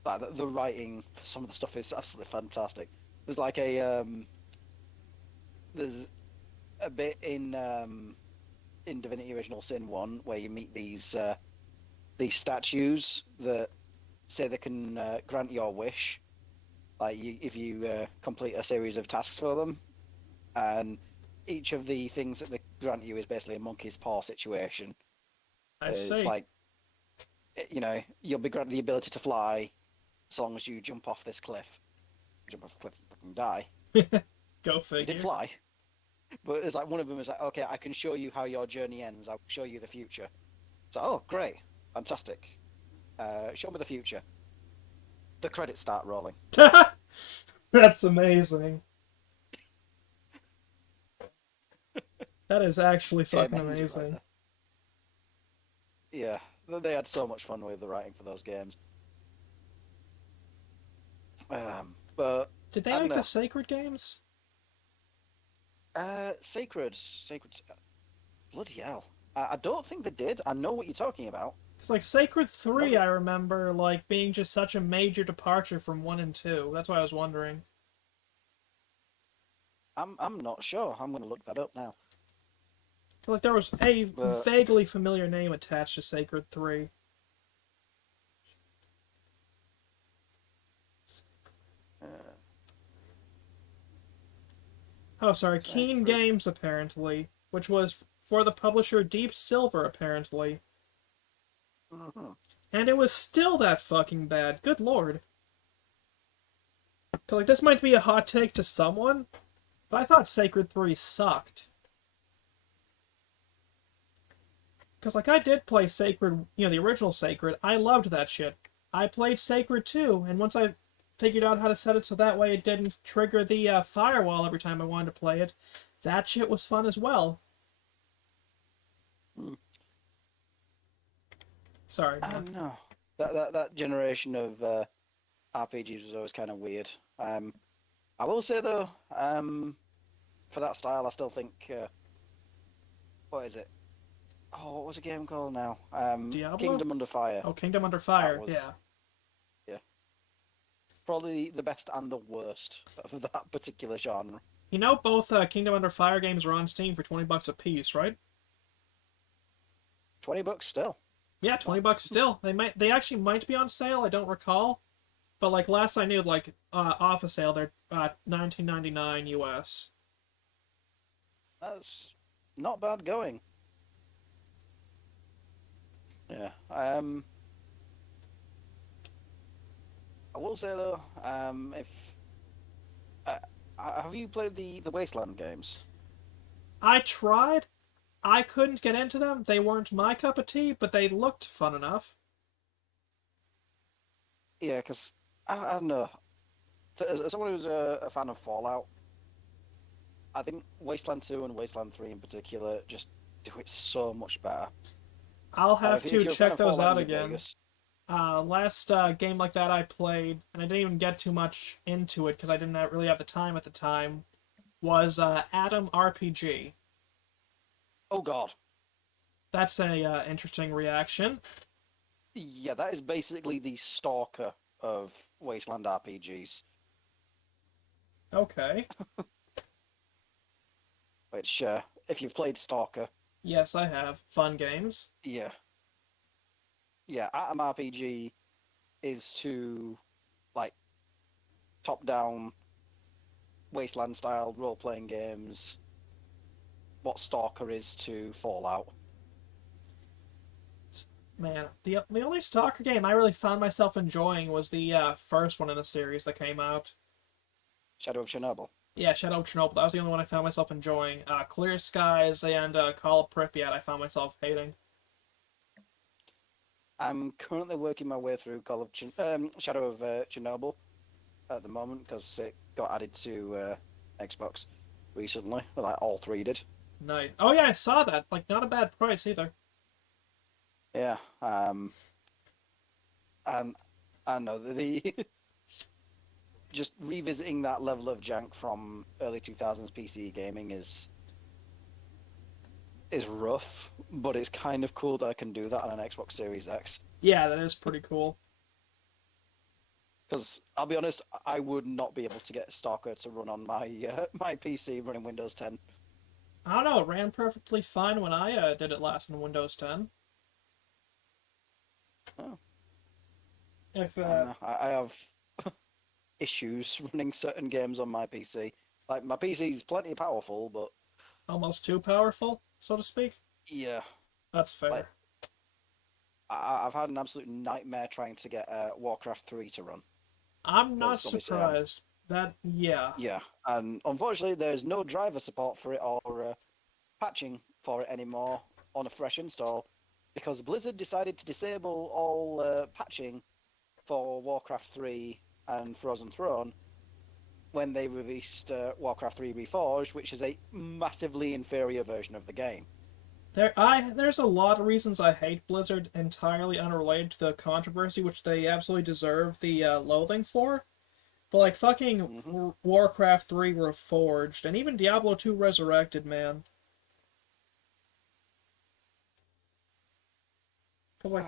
Like the writing for some of the stuff is absolutely fantastic. There's like there's a bit in Divinity Original Sin 1 where you meet these statues that say they can grant your wish, like if you complete a series of tasks for them, and each of the things that they grant you is basically a monkey's paw situation. I It's see. like, you'll be granted the ability to fly as long as you jump off this cliff. Jump off the cliff and fucking die. Go You did figure. fly, but it's like one of them is like, okay, I can show you how your journey ends. I'll show you the future. So, oh, great, fantastic. Show me the future. The credits start rolling. That's amazing. That is actually Game fucking ends right amazing. there. Yeah, they had so much fun with the writing for those games. But Did they I don't make the know. Sacred games? Sacred. Bloody hell! I don't think they did. I know what you're talking about. Because, like, Sacred 3, Not. I remember, like, being just such a major departure from 1 and 2. That's why I was wondering. I'm not sure. I'm gonna look that up now. Like, there was a But vaguely familiar name attached to Sacred 3. uh, Oh, sorry, Keen Sacred. Games, apparently. Which was for the publisher Deep Silver, apparently. Mhm. And it was still that fucking bad. Good lord. 'Cause, like, this might be a hot take to someone, but I thought Sacred 3 sucked. Because, like, I did play Sacred, the original Sacred. I loved that shit. I played Sacred 2, and once I figured out how to set it so that way it didn't trigger the firewall every time I wanted to play it, that shit was fun as well. Hmm. Sorry, I man. don't know. That generation of RPGs was always kind of weird. I will say though, for that style, I still think what is it? Oh, what was the game called now? Diablo? Kingdom Under Fire. Oh, Kingdom Under That Fire, was, yeah. yeah, probably the best and the worst of that particular genre. Both Kingdom Under Fire games are on Steam for $20 a piece, right? $20 still. Yeah, Not. $20 still. They actually might be on sale. I don't recall, but like last I knew, like off a sale, they're 19.99 US. That's not bad going. Yeah. I will say though, if uh, have you played the Wasteland games? I tried. I couldn't get into them. They weren't my cup of tea, but they looked fun enough. Yeah, because I don't know. As someone who's a fan of Fallout, I think Wasteland 2 and Wasteland 3 in particular just do it so much better. I'll have If to you're a fan check of those Fallout out New again. Vegas, Last game like that I played, and I didn't even get too much into it because I didn't really have the time at the time, was Atom RPG. oh God, That's a interesting reaction. yeah, that is basically the stalker of Wasteland RPGs. Okay. Which, if you've played Stalker, Yes, I have. Fun games. yeah, yeah, Atom RPG is to like top-down Wasteland style role-playing games what Stalker is to Fallout. Man, the only stalker game I really found myself enjoying was the first one in the series that came out. Shadow of Chernobyl. Yeah, Shadow of Chernobyl. That was the only one I found myself enjoying. Clear Skies and Call of Pripyat I found myself hating. I'm currently working my way through Shadow of Chernobyl at the moment because it got added to Xbox recently. Well, like all three did. Nice. Oh yeah, I saw that. Like, not a bad price either. Yeah. And I know the just revisiting that level of jank from early 2000s PC gaming is rough, but it's kind of cool that I can do that on an Xbox Series X. Yeah, that is pretty cool. Because I'll be honest, I would not be able to get Stalker to run on my my PC running Windows 10. I don't know. It ran perfectly fine when I did it last on Windows 10. Oh, If I have issues running certain games on my PC. Like my PC is plenty powerful, but almost too powerful, so to speak. yeah, That's like fair. I've had an absolute nightmare trying to get Warcraft 3 to run. I'm not Because obviously surprised. That yeah. yeah, and unfortunately there's no driver support for it or patching for it anymore on a fresh install because Blizzard decided to disable all patching for Warcraft 3 and Frozen Throne when they released Warcraft 3 Reforged, which is a massively inferior version of the game. There's a lot of reasons I hate Blizzard entirely unrelated to the controversy, which they absolutely deserve the loathing for. But like fucking Hmm. Warcraft 3 Reforged and even Diablo 2 Resurrected, man. Cause like,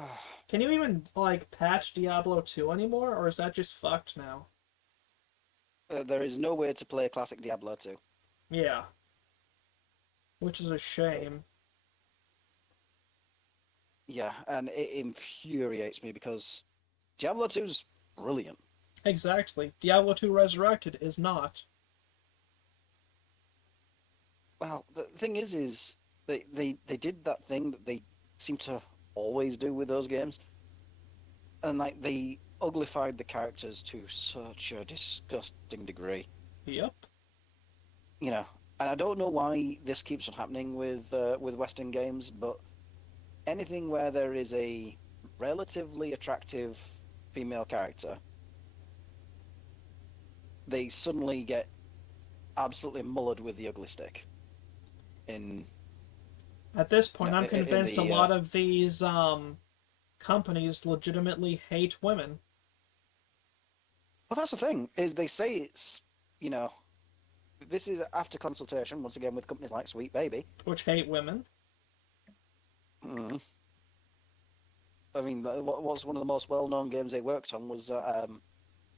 can you even like patch Diablo 2 anymore, or is that just fucked now? There is no way to play classic Diablo 2. Yeah, which is a shame. Yeah, and it infuriates me because Diablo 2 is brilliant. Exactly. Diablo 2 Resurrected is not. Well, the thing is they did that thing that they seem to always do with those games, and like they uglified the characters to such a disgusting degree. Yep. You know, and I don't know why this keeps on happening with Western games, but anything where there is a relatively attractive female character, they suddenly get absolutely mullered with the ugly stick. In At this you point, know, I'm in convinced a the lot of these companies legitimately hate women, well, that's the thing is they say it's you know this is after consultation once again with companies like Sweet Baby. which hate women. Mm. I mean, what was one of the most well-known games they worked on was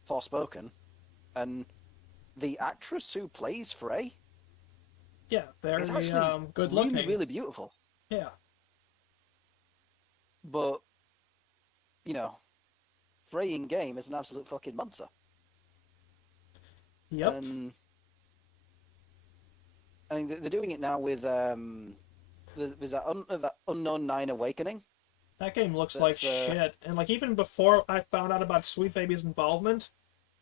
Forspoken, and the actress who plays Frey Yeah, is very actually good really, looking. really beautiful. Yeah. But you know, Frey in game is an absolute fucking monster, Yep. and I mean they're doing it now with there's that Unknown Nine Awakening. That game looks like That's shit. And like even before I found out about Sweet Baby's involvement,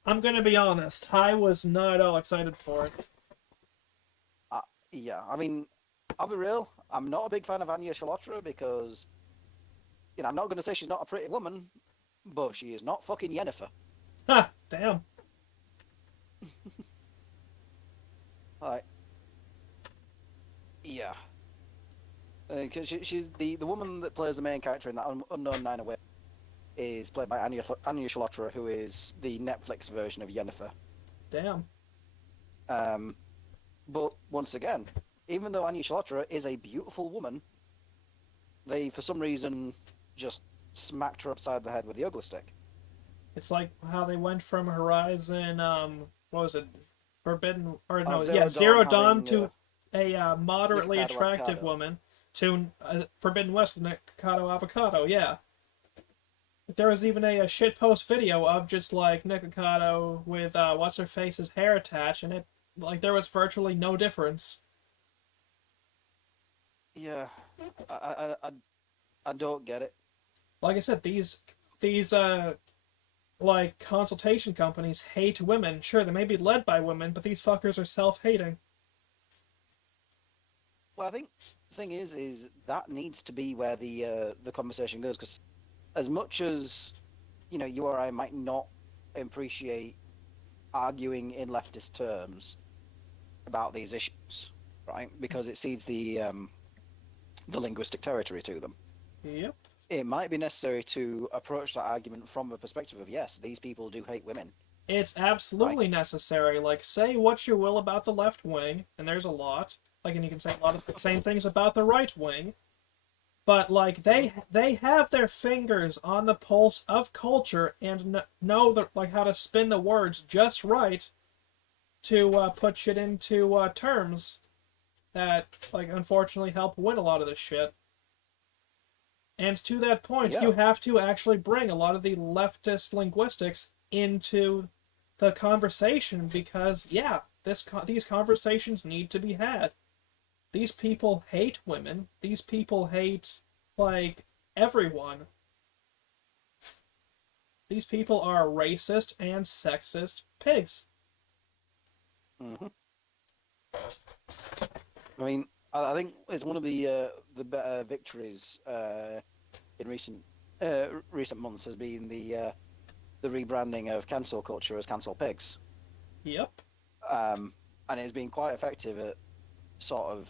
I'm gonna be honest, I was not at all excited for it. uh, yeah. I mean, I'll be real. I'm not a big fan of Anya Chalotra because I'm not going to say she's not a pretty woman, but she is not fucking Yennefer. Ha! Damn. Like, yeah. Because she's the woman that plays the main character in that Unknown Nine Away is played by Anya Chalotra, who is the Netflix version of Yennefer. Damn. Um, but once again, even though Anya Chalotra is a beautiful woman, they for some reason just smacked her upside the head with the ugly stick. It's like how they went from Horizon, what was it? Forbidden, or no, yeah, Zero Dawn Zero Dawn having to a moderately Nikocado attractive Avocado. woman to Forbidden West with Nikocado Avocado, yeah. There was even a shitpost video of just like Nikocado with what's her face's hair attached, and it like there was virtually no difference. Yeah, I don't get it. Like I said, these like consultation companies hate women. Sure, they may be led by women, but these fuckers are self-hating. Well, I think the thing is that needs to be where the conversation goes because as much as you or I might not appreciate arguing in leftist terms about these issues, right? Because it cedes the linguistic territory to them. Yep. It might be necessary to approach that argument from the perspective of yes, these people do hate women, It's right? absolutely necessary. Like, say what you will about the left wing, and there's a lot. Like, and you can say a lot of the same things about the right wing. But like, Mm-hmm. they have their fingers on the pulse of culture and know like how to spin the words just right to put shit into terms that like unfortunately help win a lot of this shit. And to that point, Yeah, you have to actually bring a lot of the leftist linguistics into the conversation because, yeah, these conversations need to be had. These people hate women. These people hate, like, everyone. These people are racist and sexist pigs. hmm I mean, I think it's one of the better victories in recent months has been the rebranding of cancel culture as cancel pigs, Yep. um, and it's been quite effective at sort of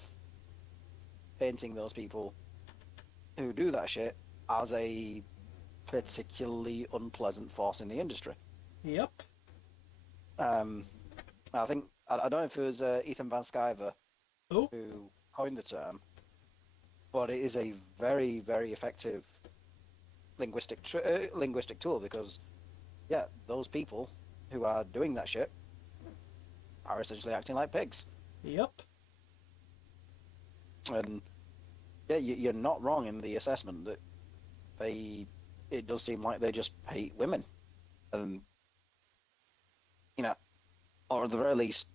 painting those people who do that shit as a particularly unpleasant force in the industry. Yep. Um, I think I don't know if it was Ethan Van Sciver Oh, who coined the term, but it is a very very effective linguistic tool because yeah, those people who are doing that shit are essentially acting like pigs. yep. And yeah, you're not wrong in the assessment that they. It does seem like they just hate women, and you know, or at the very least,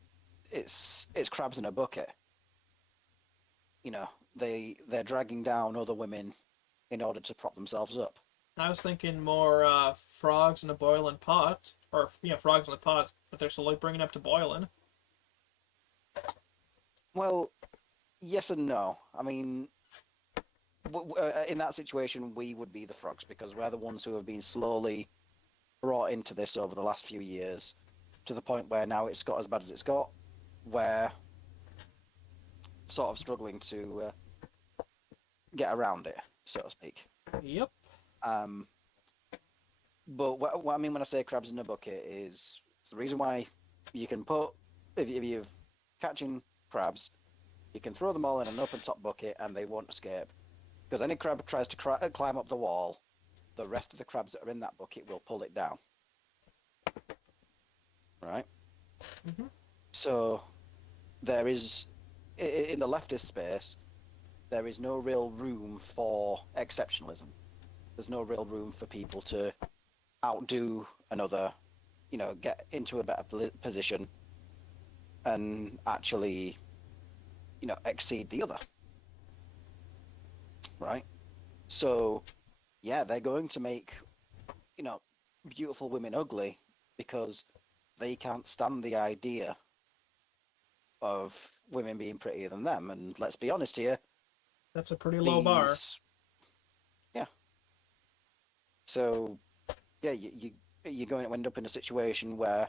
it's crabs in a bucket. They're dragging down other women in order to prop themselves up. I was thinking more frogs in a boiling pot, or frogs in a pot that they're slowly bringing up to boiling. Well, yes and no. I mean, in that situation, we would be the frogs because we're the ones who have been slowly brought into this over the last few years to the point where now it's got as bad as it's got. We're sort of struggling to get around it, so to speak. Yep. Um, but what I mean when I say crabs in a bucket is it's the reason why you can put if you're catching crabs, you can throw them all in an open top bucket and they won't escape. Because any crab tries to climb up the wall, the rest of the crabs that are in that bucket will pull it down. Right? Mm-hmm. So there is, in the leftist space, there is no real room for exceptionalism. There's no real room for people to outdo another, get into a better position and actually, exceed the other. Right? So, yeah, they're going to make, beautiful women ugly because they can't stand the idea of women being prettier than them. And let's be honest here, That's a pretty low bar. these, yeah. So, yeah, you're going to end up in a situation where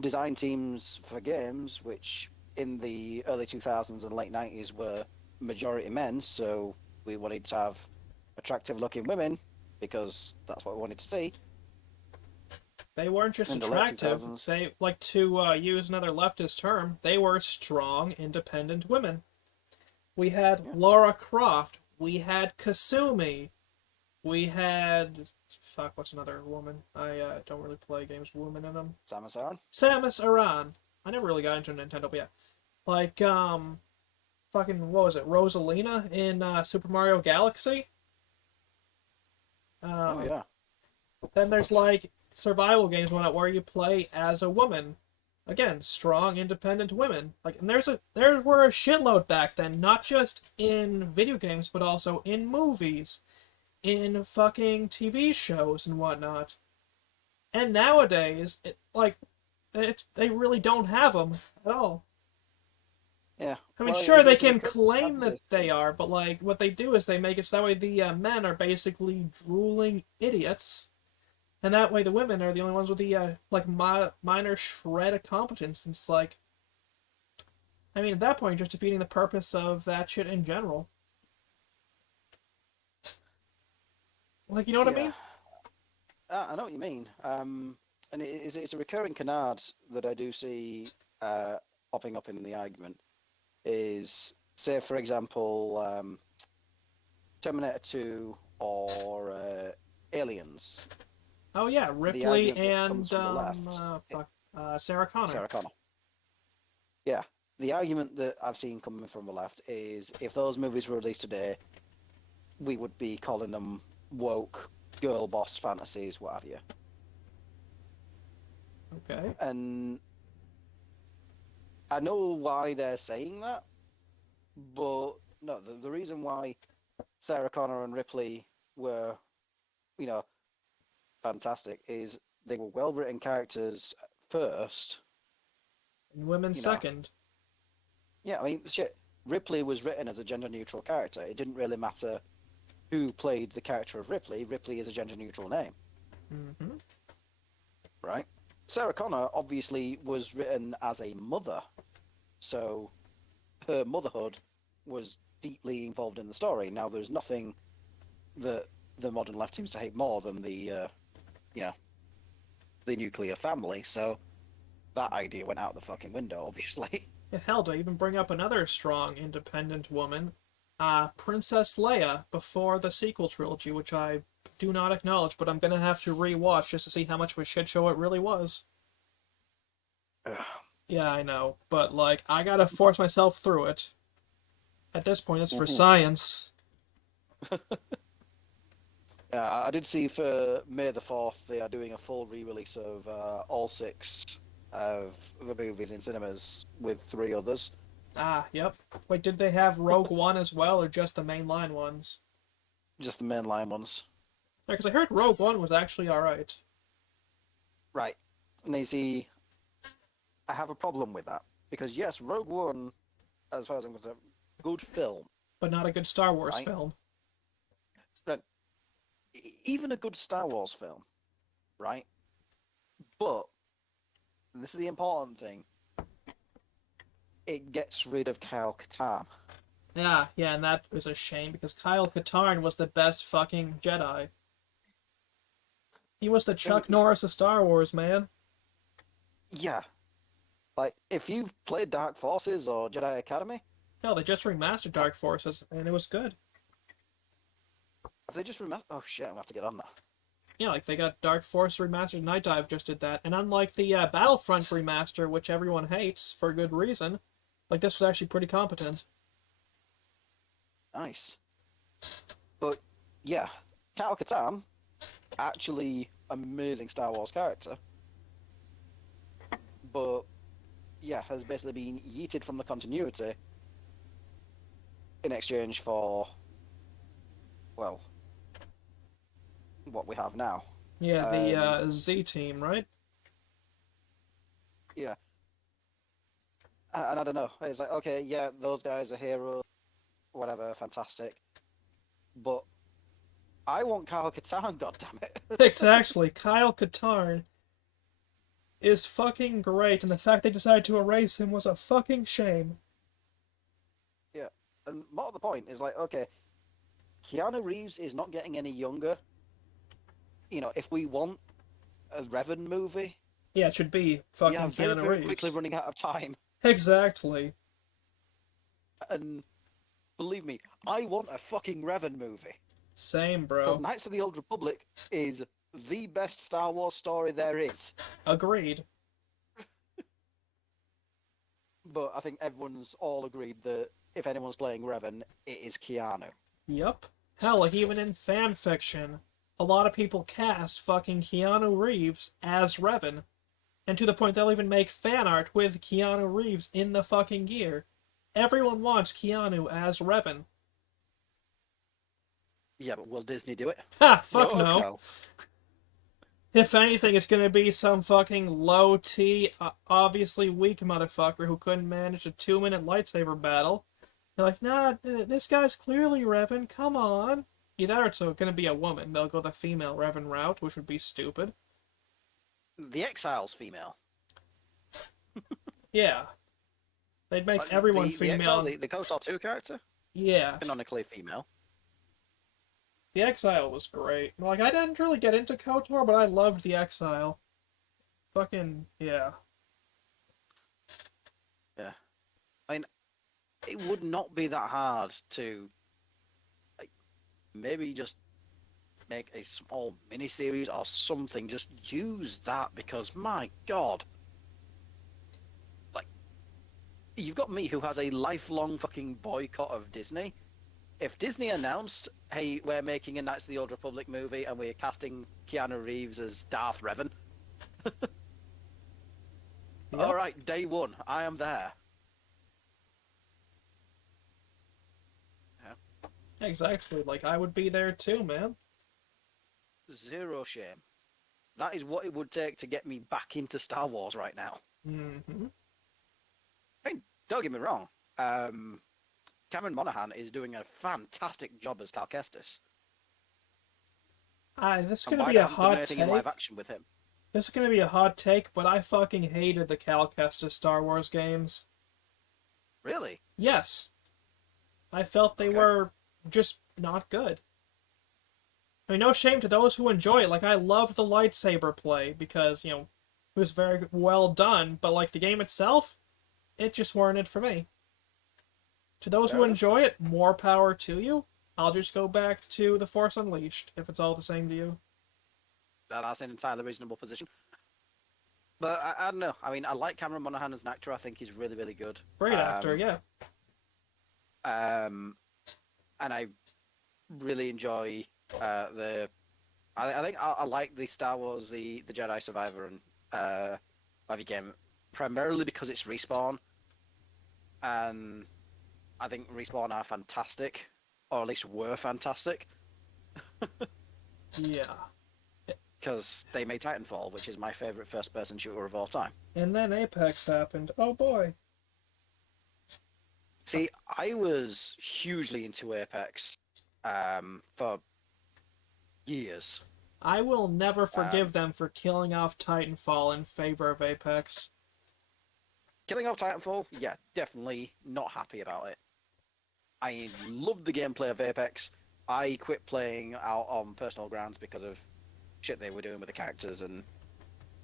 design teams for games, which in the early 2000s and late 90s were majority men, so we wanted to have attractive looking women because that's what we wanted to see. They weren't just In the late attractive. 2000s. They, like to use another leftist term, they were strong, independent women. We had Yeah. Lara Croft. We had Kasumi. We had what's another woman? I don't really play games with women in them. Samus Aran. Samus Aran. I never really got into Nintendo, but yeah, like fucking what was it? Rosalina in Super Mario Galaxy. Oh yeah. Then there's like survival games where you play as a woman. Again, strong, independent women. Like, and there were a shitload back then, not just in video games, but also in movies, in fucking TV shows and whatnot. And nowadays, they really don't have them at all. Yeah. I mean, Well, sure, they it's a can recurring claim trend, that they are, but like what they do is they make it so that way the men are basically drooling idiots, and that way the women are the only ones with the minor shred of competence. And it's like, I mean, at that point, you're just defeating the purpose of that shit in general. Like, you know what I Yeah. mean? I know what you mean. And it's a recurring canard that I do see popping up in the argument. Is say for example, Terminator 2 or Aliens. Oh yeah, The Ripley argument that comes and from the left, Sarah Connor. Sarah Connor. Yeah, the argument that I've seen coming from the left is if those movies were released today, we would be calling them woke girl boss fantasies, what have you. Okay. And I know why they're saying that, but no, the reason why Sarah Connor and Ripley were, you know, fantastic is they were well written characters first, And women you know. second. Yeah, I mean, shit. Ripley was written as a gender neutral character. It didn't really matter who played the character of Ripley. Ripley is a gender neutral name, Mm-hmm. right? Sarah Connor obviously was written as a mother, so her motherhood was deeply involved in the story. Now, there's nothing that the modern left seems to hate more than you know, the nuclear family. So that idea went out the fucking window, obviously. Yeah, hell, to even bring up another strong, independent woman, Princess Leia before the sequel trilogy, which I do not acknowledge, but I'm gonna have to rewatch just to see how much of a shit show it really was. Yeah, I know, but like, I gotta force myself through it. At this point, it's for Mhm. science. Yeah, I did see for May the 4th they are doing a full re-release of all six of the movies in cinemas with three others. Ah, yep. Wait, did they have Rogue One as well, or just the mainline ones? Just the mainline ones. Because I heard Rogue One was actually alright. Right. And you see, I have a problem with that because yes, Rogue One, as far as I'm concerned, good film, But not a good Star Wars right? film. But even a good Star Wars film, right? But and this is the important thing. It gets rid of Kyle Katarn. Yeah, and that was a shame because Kyle Katarn was the best fucking Jedi. He was the And Chuck Norris of Star Wars, man. yeah, like if you've played Dark Forces or Jedi Academy, Hell, they just remastered like Dark Forces, and it was good. have they just remastered? Oh shit, I'm gonna have to get on that. Yeah, like they got Dark Force remastered, Night Dive just did that. And unlike the Battlefront remaster, which everyone hates for good reason, like this was actually pretty competent. Nice. But yeah, Kyle Katarn, actually amazing Star Wars character, but yeah, has basically been yeeted from the continuity in exchange for, well, what we have now. Yeah, the Um, Z team, right? yeah, and I don't know. It's like, okay, yeah, those guys are heroes, whatever, fantastic. But I want Kyle Katarn, goddammit. Exactly. Kyle Katarn is fucking great, and the fact they decided to erase him was a fucking shame. Yeah, and more to the point is like, okay, Keanu Reeves is not getting any younger. You know, if we want a Revan movie, Yeah, it should be we are fucking very, Keanu very quickly Reeves. running out of time. Exactly. And believe me, I want a fucking Revan movie. Same, Because bro. Knights of the Old Republic is the best Star Wars story there is. Agreed. But I think everyone's all agreed that if anyone's playing Revan, it is Keanu. Yup. Hell, like even in fan fiction, a lot of people cast fucking Keanu Reeves as Revan. And to the point they'll even make fan art with Keanu Reeves in the fucking gear. Everyone wants Keanu as Revan. Yeah, but will Disney do it? Ha! Fuck Fuck no. no. If anything, it's gonna be some fucking low T, obviously weak motherfucker who couldn't manage a 2-minute lightsaber battle. They're like, nah, this guy's clearly Revan, come on. Either that or it's gonna be a woman. They'll go the female Revan route, which would be stupid. The Exile's female. Yeah. They'd make Like, everyone the Exile, female. the KOTOR 2 character, Yeah. canonically female. The Exile was great. Like, I didn't really get into KOTOR, but I loved The Exile. Fucking, yeah. Yeah. I mean, it would not be that hard to, like, maybe just make a small mini-series or something. Just use that because, my God. Like, you've got me who has a lifelong fucking boycott of Disney. If Disney announced, hey, we're making a Knights of the Old Republic movie and we're casting Keanu Reeves as Darth Revan, Yep. all right, day one, I am there. Yeah. Exactly. Like, I would be there too, man. Zero shame. That is what it would take to get me back into Star Wars right now. Mm-hmm. I mean, don't get me wrong. Cameron Monaghan is doing a fantastic job as Cal Kestis. This is And gonna why be they a haven't done hot anything in live take. action with him? This is gonna be a hot take, but I fucking hated the Cal Kestis Star Wars games. Really? Yes. I felt they Okay. were just not good. I mean, no shame to those who enjoy it. Like, I loved the lightsaber play because, it was very well done, but, like, the game itself, it just weren't it for me. To those Fair who enough. enjoy it, more power to you. I'll just go back to The Force Unleashed, if it's all the same to you. That's an entirely reasonable position. But I don't know. I mean, I like Cameron Monaghan as an actor. I think he's really, really good. Great actor, yeah. And I really enjoy the. I think I like the Star Wars, the Jedi Survivor and Levy game primarily because it's Respawn, and I think Respawn are fantastic, or at least were fantastic. Yeah. because they made Titanfall, which is my favorite first-person shooter of all time. And then Apex happened. Oh boy. See, I was hugely into Apex for years. I will never forgive Um, them for killing off Titanfall in favor of Apex. Killing off Titanfall, yeah, definitely not happy about it. I loved the gameplay of Apex. I quit playing out on personal grounds because of shit they were doing with the characters and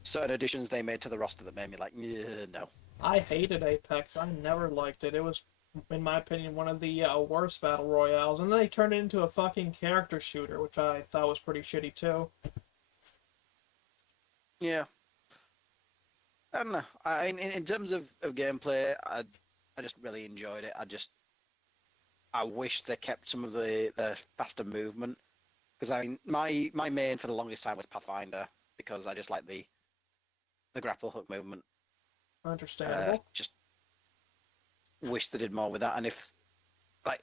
certain additions they made to the roster that made me like, no. I hated Apex. I never liked it. It was, in my opinion, one of the worst battle royales. And then they turned it into a fucking character shooter, which I thought was pretty shitty too. Yeah, I don't know. In terms of gameplay, I just really enjoyed it. I wish they kept some of the faster movement because I mean my main for the longest time was Pathfinder because I just like the grapple hook movement. Understandable. Just wish they did more with that. And if like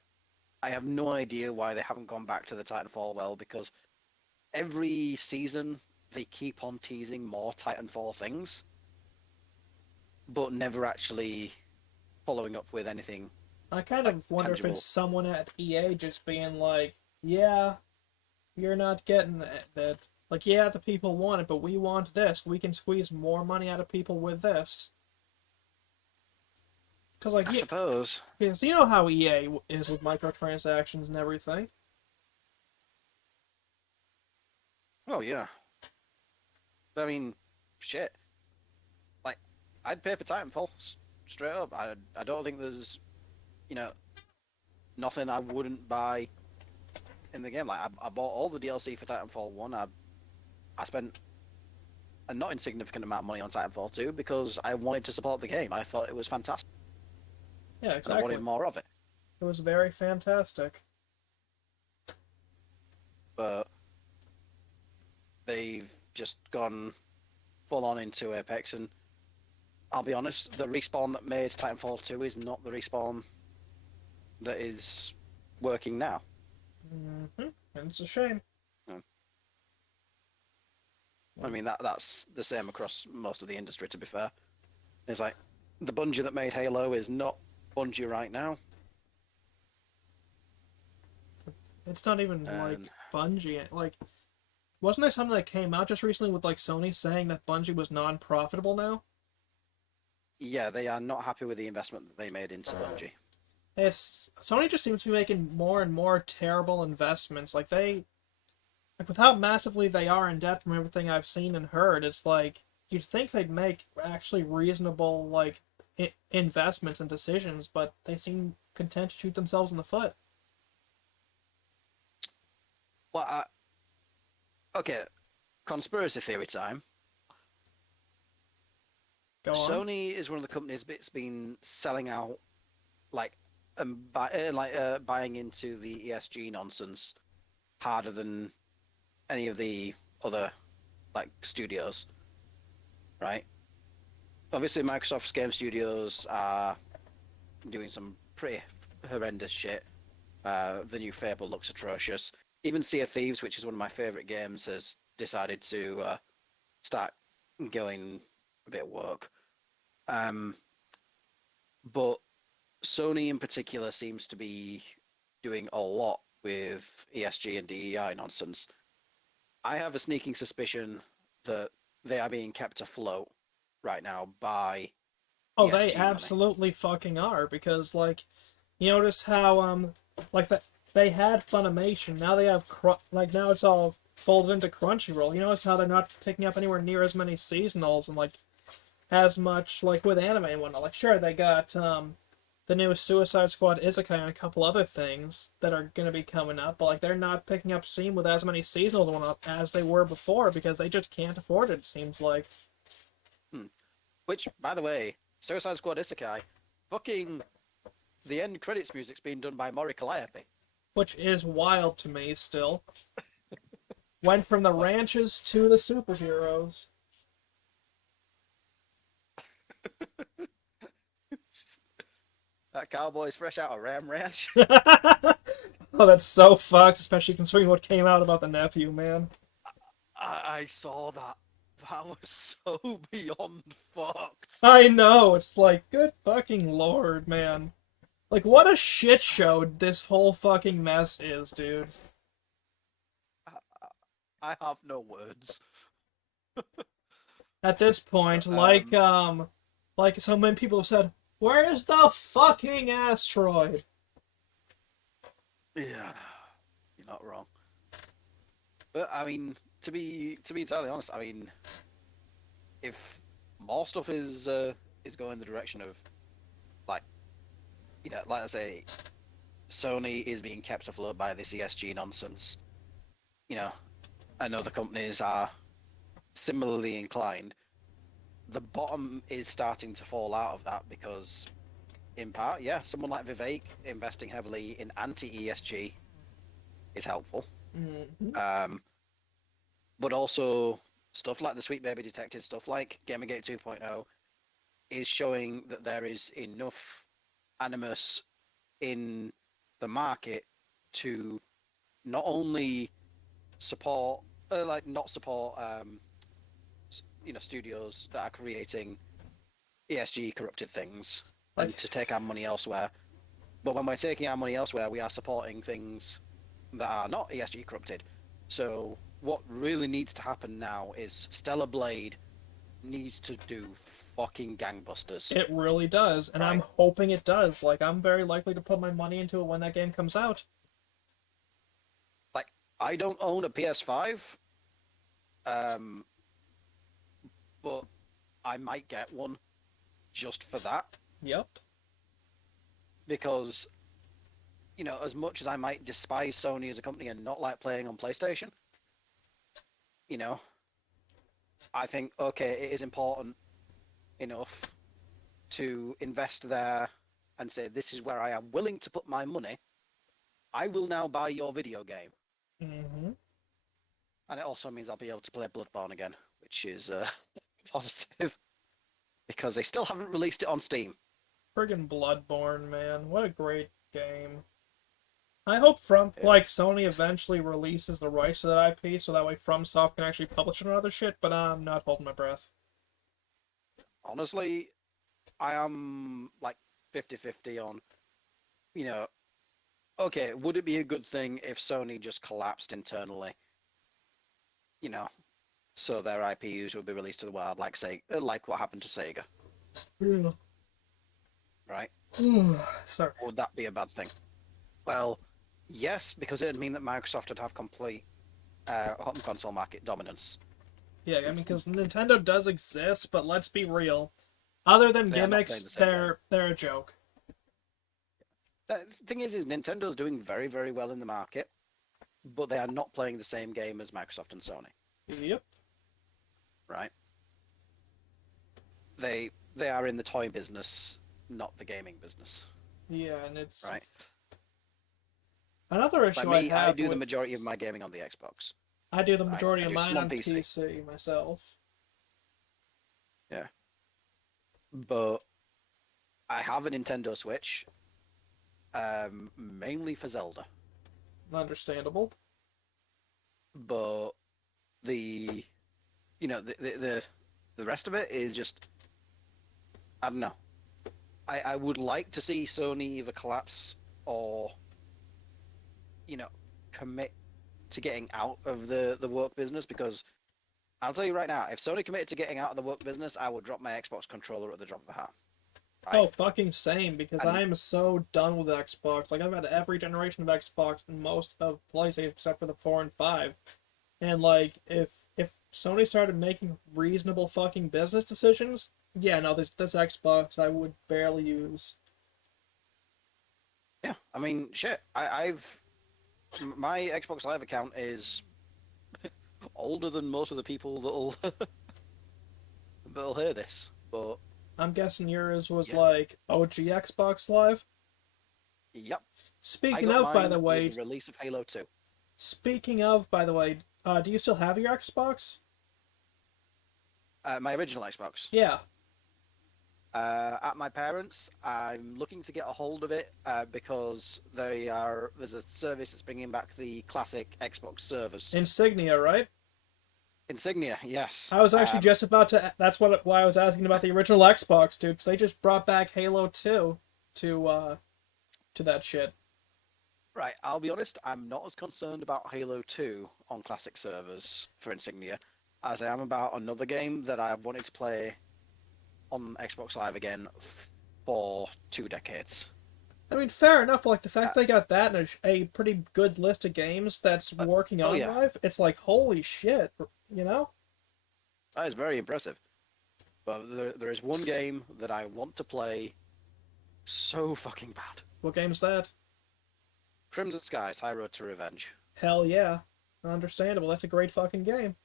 I have no idea why they haven't gone back to the Titanfall well because every season they keep on teasing more Titanfall things, but never actually following up with anything I kind like of wonder if tangible. it's someone at EA just being like, yeah, you're not getting that. Like, yeah, the people want it, but we want this. We can squeeze more money out of people with this. Because, like, I yeah, suppose. because you know how EA is with microtransactions and everything. Oh yeah. I mean, shit. Like, I'd pay for Titanfall straight up. I don't think there's you know nothing I wouldn't buy in the game. Like I bought all the DLC for Titanfall 1. I spent a not insignificant amount of money on Titanfall 2 because I wanted to support the game. I thought it was fantastic Yeah, and I wanted exactly. more of it. It was very fantastic. But they've just gone full on into Apex and I'll be honest, the respawn that made Titanfall 2 is not the respawn that is working now. Mm-hmm. And it's a shame. I mean that's the same across most of the industry to be fair. It's like the Bungie that made Halo is not Bungie right now. It's not even And like Bungie. Like, wasn't there something that came out just recently with like Sony saying that Bungie was non-profitable now? yeah, they are not happy with the investment that they made into Bungie. It's Sony just seems to be making more and more terrible investments. Like with how massively they are in debt from everything I've seen and heard, it's like you'd think they'd make actually reasonable like investments and decisions, but they seem content to shoot themselves in the foot. Well, okay, conspiracy theory time. Go on. Sony is one of the companies that's been selling out, like, and buying into the ESG nonsense harder than any of the other like studios, right? Obviously, Microsoft's game studios are doing some pretty horrendous shit. The new Fable looks atrocious. Even Sea of Thieves, which is one of my favorite games, has decided to start going a bit woke. Um, but Sony in particular seems to be doing a lot with ESG and DEI nonsense. I have a sneaking suspicion that they are being kept afloat right now by Oh, they ESG money. absolutely fucking are because like you notice how like that they had Funimation, now they have like now it's all folded into Crunchyroll. You notice how they're not picking up anywhere near as many seasonals and like as much like with anime and whatnot. Like sure they got the new Suicide Squad Isekai and a couple other things that are gonna be coming up, but like they're not picking up steam with as many seasonals and whatnot as they were before because they just can't afford it. It seems like, Hmm. Which, by the way, Suicide Squad Isekai, fucking the end credits music's being done by Mori Calliope. which is wild to me still. Went from the What? ranches to the superheroes. That cowboy's fresh out of Ram Ranch. Oh, that's so fucked, especially considering what came out about the nephew, man. I saw that. That was so beyond fucked. I know, it's like, good fucking lord, man. Like, what a shit show this whole fucking mess is, dude. I, I have no words. At this point, But, like so many people have said, where is the fucking asteroid? yeah, you're not wrong. But I mean, to be entirely honest, I mean, if more stuff is going the direction of like like I say, Sony is being kept afloat by this ESG nonsense, you know, and other companies are similarly inclined. The bottom is starting to fall out of that because, in part, yeah, someone like Vivek investing heavily in anti-ESG is helpful. Mm-hmm. But also stuff like the Sweet Baby Detective, stuff like Gamergate 2.0 is showing that there is enough animus in the market to not only support, like not support, studios that are creating ESG corrupted things Like, and to take our money elsewhere. But when we're taking our money elsewhere, we are supporting things that are not ESG corrupted. So what really needs to happen now is Stellar Blade needs to do fucking gangbusters, it really does, and I'm right? hoping it does. Like, I'm very likely to put my money into it when that game comes out. Like I don't own a PS5, um, but I might get one just for that Yep. because as much as I might despise Sony as a company and not like playing on PlayStation, you know, I think okay, it is important enough to invest there and say this is where I am willing to put my money. I will now buy your video game, Mm-hmm. and it also means I'll be able to play Bloodborne again, which is positive because they still haven't released it on Steam. Friggin' Bloodborne, man. What a great game. I hope Yeah, like Sony eventually releases the rights to that IP so that way FromSoft can actually publish it on other shit, but I'm not holding my breath. honestly, I am like 50-50 on, you know, okay, would it be a good thing if Sony just collapsed internally, you know, so their IPs would be released to the wild, like say, like what happened to Sega, Yeah. right? Sorry. Would that be a bad thing? Well, yes, because it'd mean that Microsoft would have complete home console market dominance. Yeah, I mean, because Nintendo does exist, but let's be real. Other than They are not playing gimmicks, the same game. they're a joke. The thing is Nintendo's doing very, very well in the market, but they are not playing the same game as Microsoft and Sony, Yep. right? They are in the toy business, not the gaming business, Yeah, and it's right? another Like issue I me, I have do the with. majority of my gaming on the Xbox, I do the right? majority I of do some mine on on PC, PC myself. yeah. But I have a Nintendo Switch, mainly for Zelda. Understandable. But the the rest of it is just I don't know. I would like to see Sony either collapse or you know commit to getting out of the work business because I'll tell you right now, if Sony committed to getting out of the work business, I would drop my Xbox controller at the drop of a hat. Right? Oh, fucking same, because And I'm so done with Xbox. Like, I've had every generation of Xbox and most of PlayStation except for the 4 and 5. And, like, if Sony started making reasonable fucking business decisions, yeah, no, this Xbox I would barely use. yeah, I mean, shit. I've my Xbox Live account is older than most of the people that'll hear this. But I'm guessing yours was, yeah, like, OG Xbox Live? yep. I Speaking got of, by mine the with way, the release of Halo 2. do you still have your Xbox? My original Xbox. Yeah. At my parents'. I'm looking to get a hold of it because there's a service that's bringing back the classic Xbox servers. Insignia, right? Insignia, yes. I was actually just about to. That's why I was asking about the original Xbox, dude. Because they just brought back Halo 2 to that shit. Right, I'll be honest, I'm not as concerned about Halo 2 on classic servers for Insignia as I am about another game that I've wanted to play on Xbox Live again for 2 decades. I mean, fair enough. Like the Uh, fact they got that and a pretty good list of games that's working oh on yeah, live. It's like holy shit, you know? that is very impressive. But there is one game that I want to play so fucking bad. What game's that? Crimson Skies, High Road to Revenge. Hell yeah, understandable. That's a great fucking game.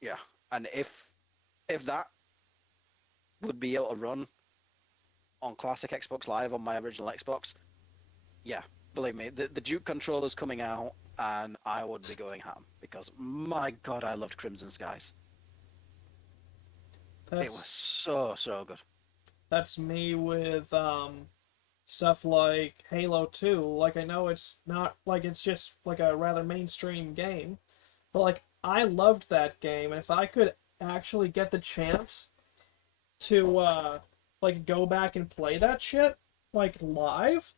Yeah, and if that would be able to run on classic Xbox Live on my original Xbox, yeah, believe me, the Duke controller's coming out, and I would be going ham because my god, I loved Crimson Skies. It was That's so good. that's me with stuff like Halo 2. Like I know it's not like it's just like a rather mainstream game, but like I loved that game, and if I could actually get the chance to like go back and play that shit like live.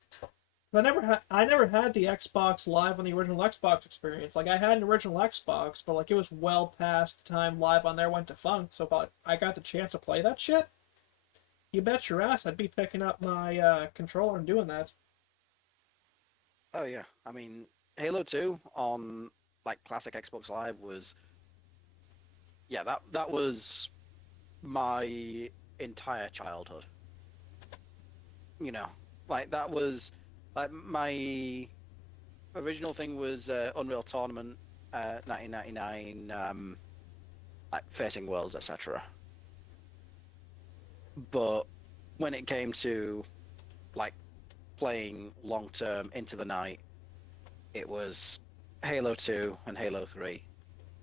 I never had the Xbox Live on the original Xbox experience. Like I had an original Xbox, but like it was well past the time Live on there went defunct. So if I got the chance to play that shit, you bet your ass I'd be picking up my controller and doing that. Oh yeah, I mean Halo 2 on like classic Xbox Live was yeah that was my entire childhood. You know, like that was like my original thing was Unreal Tournament, 1999, like Facing Worlds, etc. But when it came to like playing long term into the night, it was Halo 2 and Halo 3.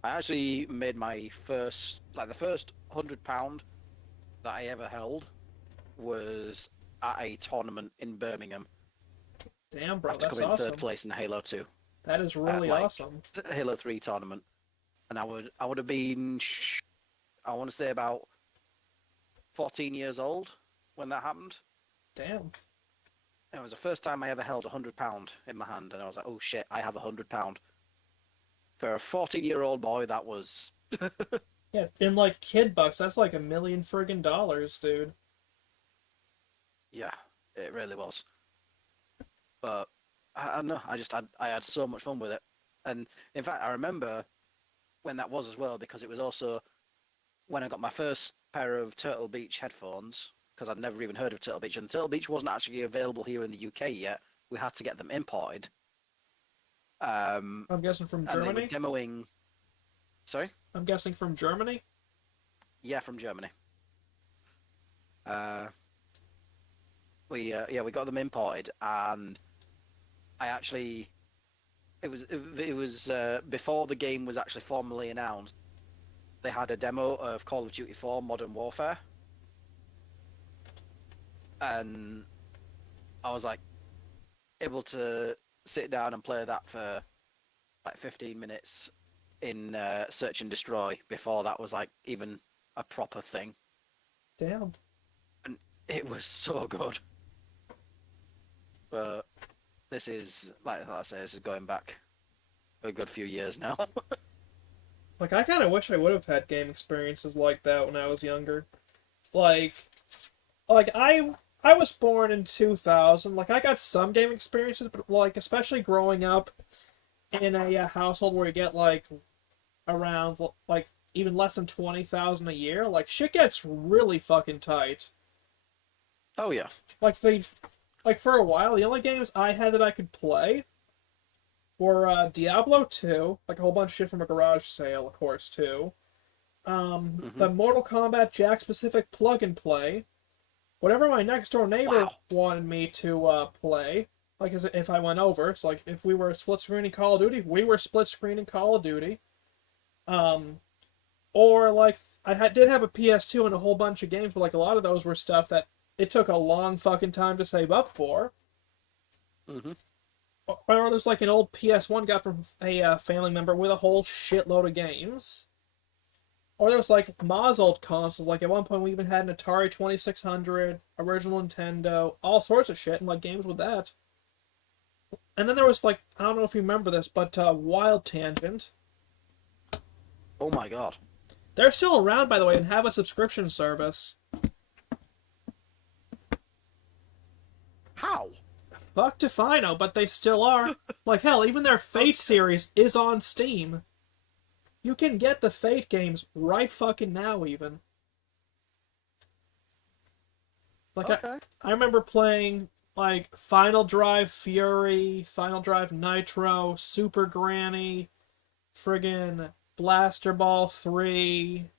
I actually made my first, like the first £100 that I ever held was at a tournament in Birmingham Damn, bro, after that's coming third awesome. place in Halo 2 That is at really like awesome. Halo 3 tournament. And I would have been, I want to say about 14 years old when that happened. Damn. It was the first time I ever held £100 in my hand, and I was like, "Oh shit, I have £100." For a 14-year-old boy, that was Yeah, in like kid bucks, that's like a million friggin' dollars, dude. yeah, it really was. But I don't know, I had so much fun with it, and in fact, I remember when that was as well because it was also when I got my first pair of Turtle Beach headphones because I'd never even heard of Turtle Beach, and Turtle Beach wasn't actually available here in the UK yet. We had to get them imported. Um, I'm guessing from and they were Germany. demoing. Sorry, I'm guessing from Germany. yeah, from Germany. Uh, we got them imported, and I actually it was before the game was actually formally announced. They had a demo of Call of Duty 4 Modern Warfare, and I was like able to sit down and play that for like 15 minutes in Search and Destroy before that was like even a proper thing, Damn. and it was so good. But this is like I say, this is going back a good few years now. Like I kind of wish I would have had game experiences like that when I was younger. Like, like I was born in 2000. Like I got some game experiences, but like especially growing up in a household where you get like around like even less than 20,000 a year, like shit gets really fucking tight. Oh yeah. Like like for a while, the only games I had that I could play were Diablo 2, like a whole bunch of shit from a garage sale, of course, too. Hmm. The Mortal Kombat Jack specific plug and play, whatever my next door neighbor Wow. wanted me to play, like as if I went over. So like if we were split screening Call of Duty, we were split screening Call of Duty. Um, or like did have a PS2 and a whole bunch of games, but like a lot of those were stuff that it took a long fucking time to save up for. Mm-hmm. Or there's like an old PS1 got from a family member with a whole shitload of games. Or there's like Ma's old consoles. Like at one point we even had an Atari 2600, original Nintendo, all sorts of shit, and like games with that. And then there was like, I don't know if you remember this, but Wild Tangent. Oh my god. They're still around, by the way, and have a subscription service. How? Fuck if I know, but they still are. Like hell, even their Fate series is on Steam. You can get the Fate games right fucking now, even. Like Okay. I remember playing like Final Drive Fury, Final Drive Nitro, Super Granny, friggin' Blaster Ball 3,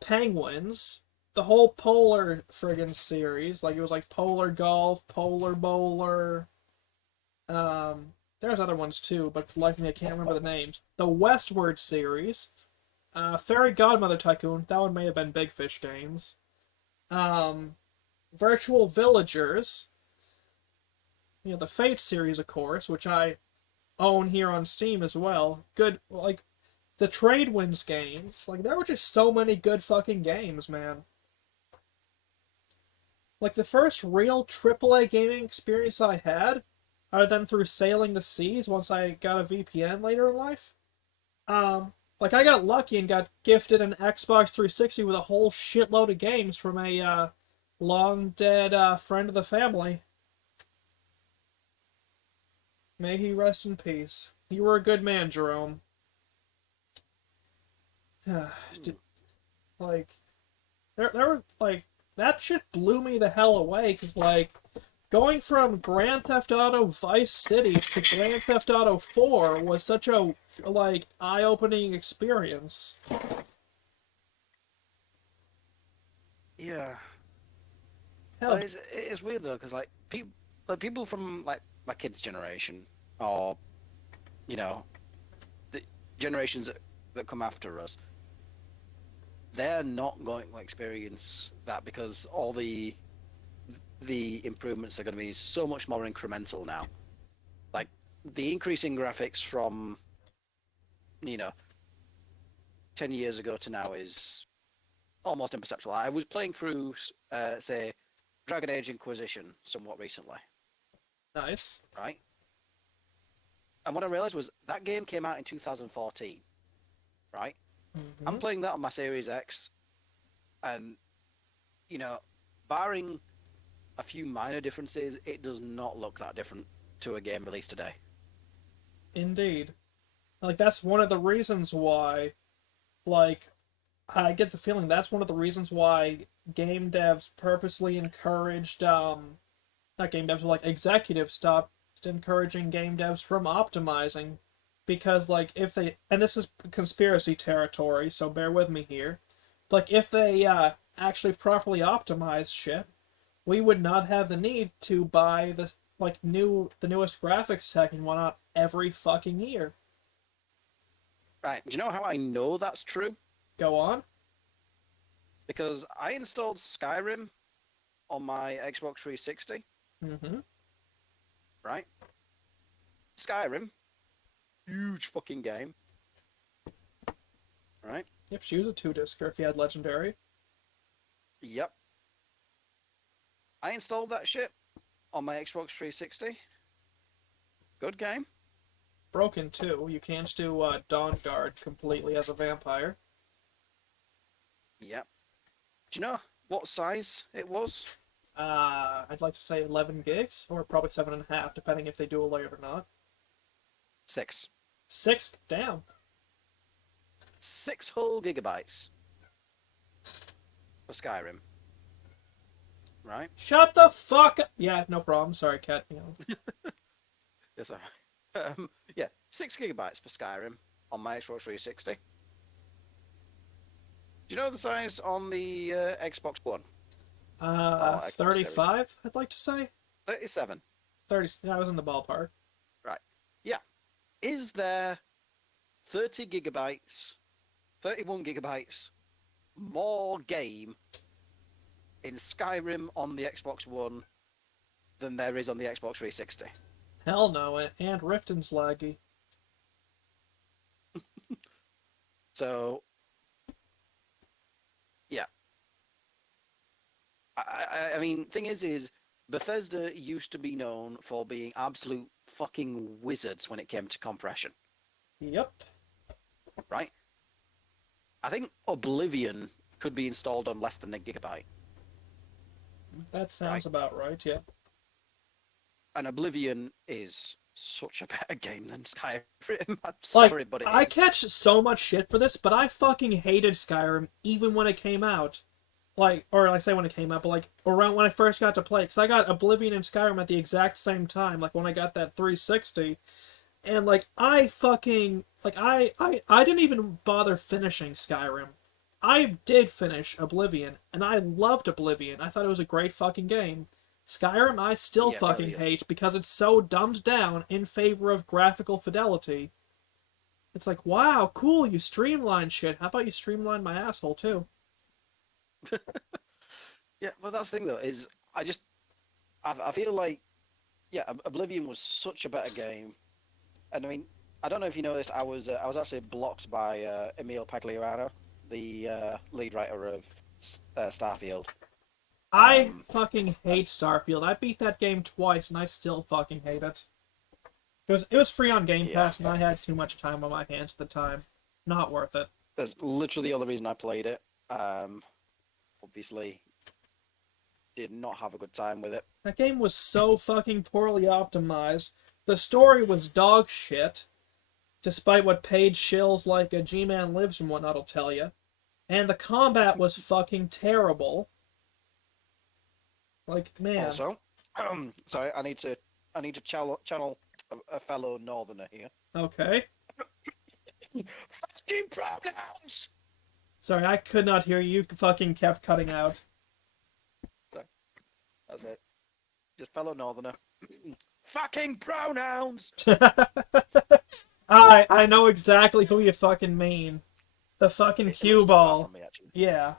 Penguins, the whole Polar friggin' series. Like it was like Polar Golf, Polar Bowler. There's other ones too, but for life of me I can't remember the names. The Westward series, Fairy Godmother Tycoon. That one may have been Big Fish Games. Um, Virtual Villagers. You know, the Fate series, of course, which I own here on Steam as well. Good, like, the Tradewinds games. Like, there were just so many good fucking games, man. Like, the first real AAA gaming experience I had, other than through sailing the seas once I got a VPN later in life, like, I got lucky and got gifted an Xbox 360 with a whole shitload of games from a, long dead, friend of the family. May he rest in peace. You were a good man, Jerome. Like, there were, like, that shit blew me the hell away, because, like, going from Grand Theft Auto Vice City to Grand Theft Auto 4 was such a, like, eye-opening experience. Yeah. Hell, Well, it's weird though, because people from like my kids' generation, or you know, the generations that come after us, they're not going to experience that because all the improvements are going to be so much more incremental now. Like the increase in graphics from, you know, 10 years ago to now is almost imperceptible. I was playing through, say, Dragon Age Inquisition somewhat recently, nice. right? And what I realized was that game came out in 2014, right? I'm Mm-hmm. playing that on my Series X, and, you know, barring a few minor differences, it does not look that different to a game released today. Indeed. Like, that's one of the reasons why, like, I get the feeling that's one of the reasons why game devs purposely encouraged, not game devs, but like executives stopped encouraging game devs from optimizing. Because, like, if they, and this is conspiracy territory, so bear with me here, like, if they, actually properly optimize shit, we would not have the need to buy the, like, the newest graphics tech and whatnot every fucking year. Right, do you know how I know that's true? Go on. Because I installed Skyrim on my Xbox 360, Mm-hmm. right? Skyrim, huge fucking game, right? Yep, she was a two-discer if you had Legendary. Yep. I installed that shit on my Xbox 360. Good game. Broken too. You can't do Dawnguard completely as a vampire. Yep. Do you know what size it was? I'd like to say 11 gigs, or probably 7.5, depending if they do a layer or not. 6. 6? Damn. 6 whole gigabytes for Skyrim. Right? Shut the fuck up! Yeah, no problem. Sorry, Cat. You know. Yes, alright. Yeah, 6 gigabytes for Skyrim on my Xbox 360. Do you know the size on the Xbox One? Or Xbox Series? 35, I'd like to say. 37. 30, yeah, I was in the ballpark. Right. Yeah. Is there 30 gigabytes, 31 gigabytes more game in Skyrim on the Xbox One than there is on the Xbox 360. Hell no, and Riften's laggy. So, yeah. I mean, thing is Bethesda used to be known for being absolute fucking wizards when it came to compression, Yep. right? I think Oblivion could be installed on less than a gigabyte, That right? sounds about right, yeah. And Oblivion is such a better game than Skyrim. I'm Like, sorry, but it I is. catch so much shit for this, but I fucking hated Skyrim even when it came out. Like, or I say when it came out, but like around when I first got to play, because I got Oblivion and Skyrim at the exact same time, like when I got that 360, and like I fucking like I didn't even bother finishing Skyrim. I did finish Oblivion, and I loved Oblivion. I thought it was a great fucking game. Skyrim I still Yeah, fucking really is. hate because it's so dumbed down in favor of graphical fidelity. It's like, wow, cool, you streamline shit. How about you streamline my asshole too? Yeah, well, that's the thing though, is I just I feel like yeah, Oblivion was such a better game, and I mean I don't know if you know this, I was actually blocked by Emil Pagliaro, the lead writer of Starfield. I Um, fucking and hate Starfield. I beat that game twice and I still fucking hate it. It was free on Game yeah, Pass and I had too much time on my hands at the time. Not worth it. that's literally the other reason I played it. Um, Obviously did not have a good time with it. That game was so fucking poorly optimized. The story was dog shit, despite what page shills like a G-Man Lives and whatnot will tell you. And the combat was fucking terrible. Like, man. Also, sorry, I need to channel a fellow northerner here. Okay. Fucking pronouns. Sorry, I could not hear you. Fucking kept cutting out. Sorry, that's it. Just fellow northerner. Fucking pronouns. I know exactly who you fucking mean. The fucking He lives cue not far ball. from me actually. Yeah.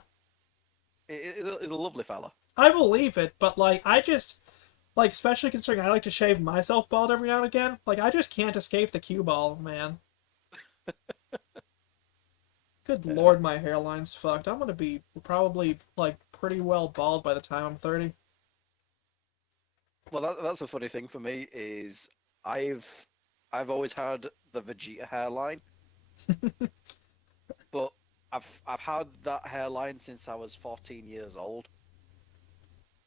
He's a lovely fella. I believe it, but like I just like especially considering I like to shave myself bald every now and again, like I just can't escape the cue ball, man. Good Yeah. lord, my hairline's fucked. I'm gonna be probably like pretty well bald by the time I'm 30. Well, that's a funny thing for me is I've I've always had the Vegeta hairline, but I've had that hairline since I was 14 years old.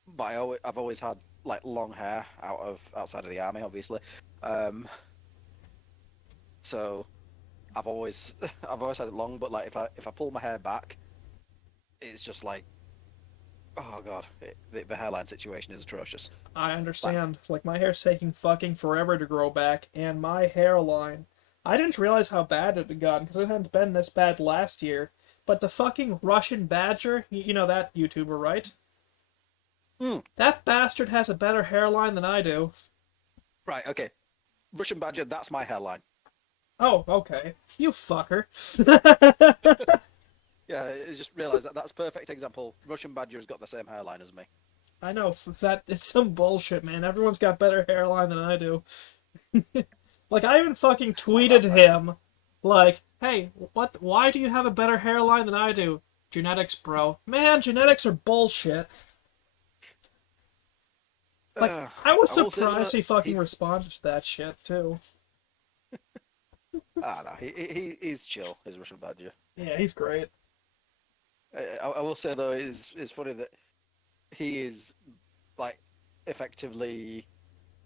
But I've always had like long hair outside of the army, obviously. Um, so I've always I've always had it long, but like if I pull my hair back, it's just like oh god, the hairline situation is atrocious. I Like understand. Like my hair's taking fucking forever to grow back, and my hairline. I didn't realize how bad it had gotten because it hadn't been this bad last year. But the fucking Russian Badger, you know that YouTuber, right? mm, That bastard has a better hairline than I do. right, okay, Russian Badger, that's my hairline. Oh, okay. You fucker. Yeah, I just realised that that's a perfect example. Russian Badger has got the same hairline as me. I know that it's some bullshit, man. Everyone's got better hairline than I do. Like I even fucking It's not that tweeted bad. him, like, "Hey, what? Why do you have a better hairline than I do?" Genetics, bro. Man, genetics are bullshit. Like Uh, I was I will say surprised that he fucking responded to that shit too. no, he's chill. His Russian Badger. Yeah, he's great. I will say though, it's funny that he is like effectively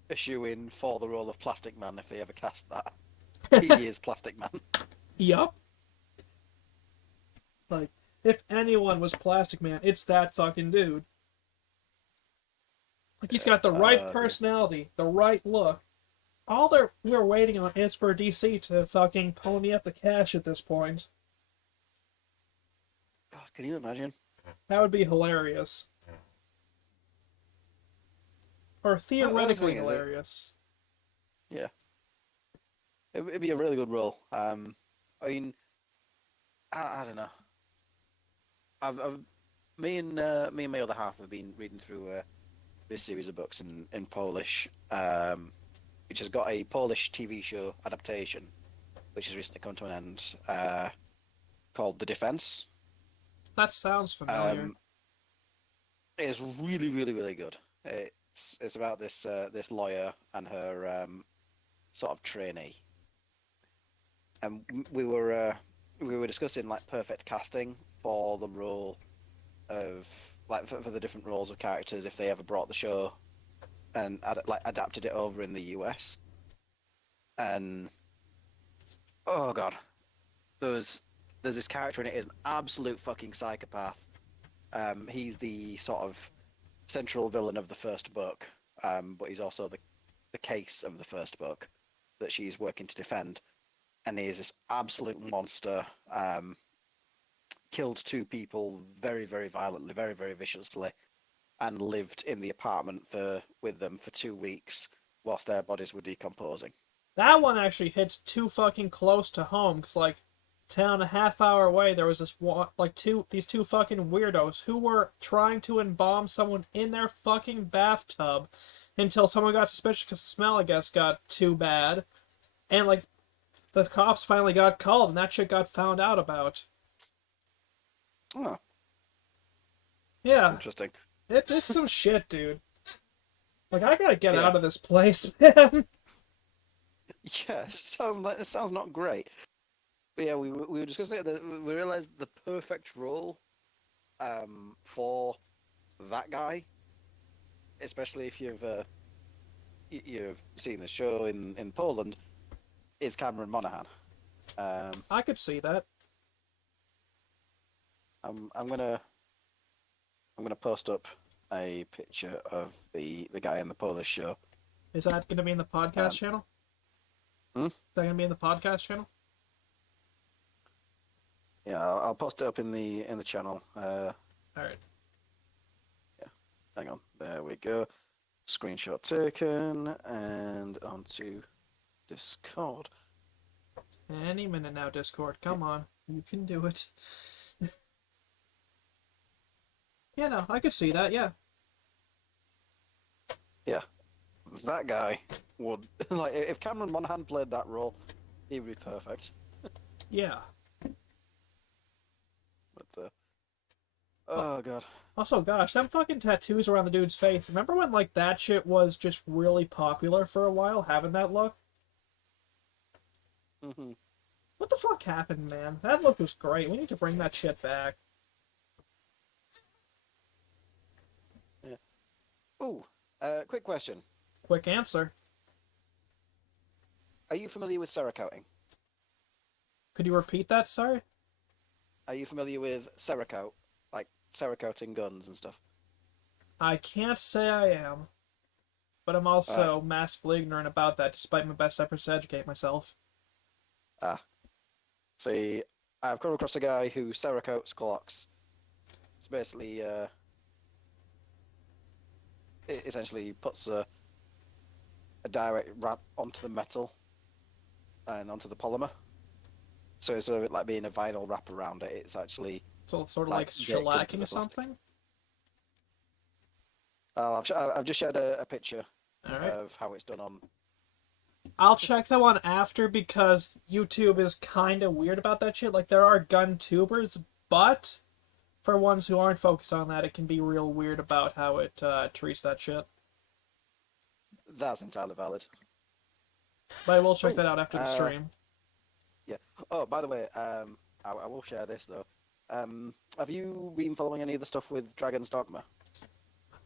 a shoe-in for the role of Plastic Man if they ever cast that. He is Plastic Man. Yup. Like if anyone was Plastic Man, it's that fucking dude. Like he's Yeah. got the right Yeah. personality, the right look. All that we're waiting on is for DC to fucking pony up the cash at this point. God, can you imagine? That would be hilarious. Or That's the theoretically thing is, hilarious. yeah, it'd be a really good role. I mean, I don't know. I've me and my other half have been reading through this series of books in Polish, which has got a Polish TV show adaptation, which has recently come to an end, called The Defense. That sounds familiar. Um, it's really, really, really good. It's about this lawyer and her sort of trainee, and we were discussing like perfect casting for the role of like for the different roles of characters if they ever brought the show and like adapted it over in the US. And oh god, there's there's this character in it is an absolute fucking psychopath. He's the sort of central villain of the first book, but he's also the case of the first book that she's working to defend. And he is this absolute monster. Killed two people very, very violently, very, very viciously, and lived in the apartment for with them for 2 weeks whilst their bodies were decomposing. That one actually hits too fucking close to home, because, like, 10.5 hour away, there was this one, like, these two fucking weirdos who were trying to embalm someone in their fucking bathtub until someone got suspicious because the smell, I guess, got too bad. And, like, the cops finally got called, and that shit got found out about. Oh, Yeah, interesting. it's some shit, dude. Like, I gotta get Yeah, out of this place, man. yeah. It sounds not great. But yeah, we were discussing it. We realized the perfect role for that guy, especially if you've seen the show in Poland, is Cameron Monaghan. Um, I could see that. I'm gonna post up a picture of the guy in the Polish show. Is that gonna be in the podcast Um, channel? hmm? Is that gonna be in the podcast channel? Yeah, I'll post it up in the channel. Alright. Yeah, hang on. There we go. Screenshot taken and onto Discord. Any minute now, Discord. Yeah, Come on. You can do it. Yeah, no, I could see that, yeah. yeah, that guy would like if Cameron Monaghan played that role, he would be perfect. Yeah. But Oh, oh god. also, gosh, them fucking tattoos around the dude's face. Remember when, like, that shit was just really popular for a while, having that look? Hmm. What the fuck happened, man? That look was great. We need to bring that shit back. Yeah. Oh, quick question. Quick answer. Are you familiar with Cerakoting? Could you repeat that, sorry? Are you familiar with Cerakote, like Cerakoting guns and stuff? I can't say I am, but I'm Alright. also massively ignorant about that, despite my best efforts to educate myself. Ah, see, I've come across a guy who Cerakotes Glocks. It's basically, it essentially puts a direct wrap onto the metal and onto the polymer. So instead of it like being a vinyl wrap around it, it's actually So it's sort of like like baked into shellacking the plastic. something? I've just shared a picture Alright. of how it's done on. I'll check that one after because YouTube is kind of weird about that shit. Like, there are gun tubers, but for ones who aren't focused on that, it can be real weird about how it treats that shit. That's entirely valid. But I will check Oh, that out after the stream. yeah. Oh, by the way, I will share this though. Have you been following any of the stuff with Dragon's Dogma?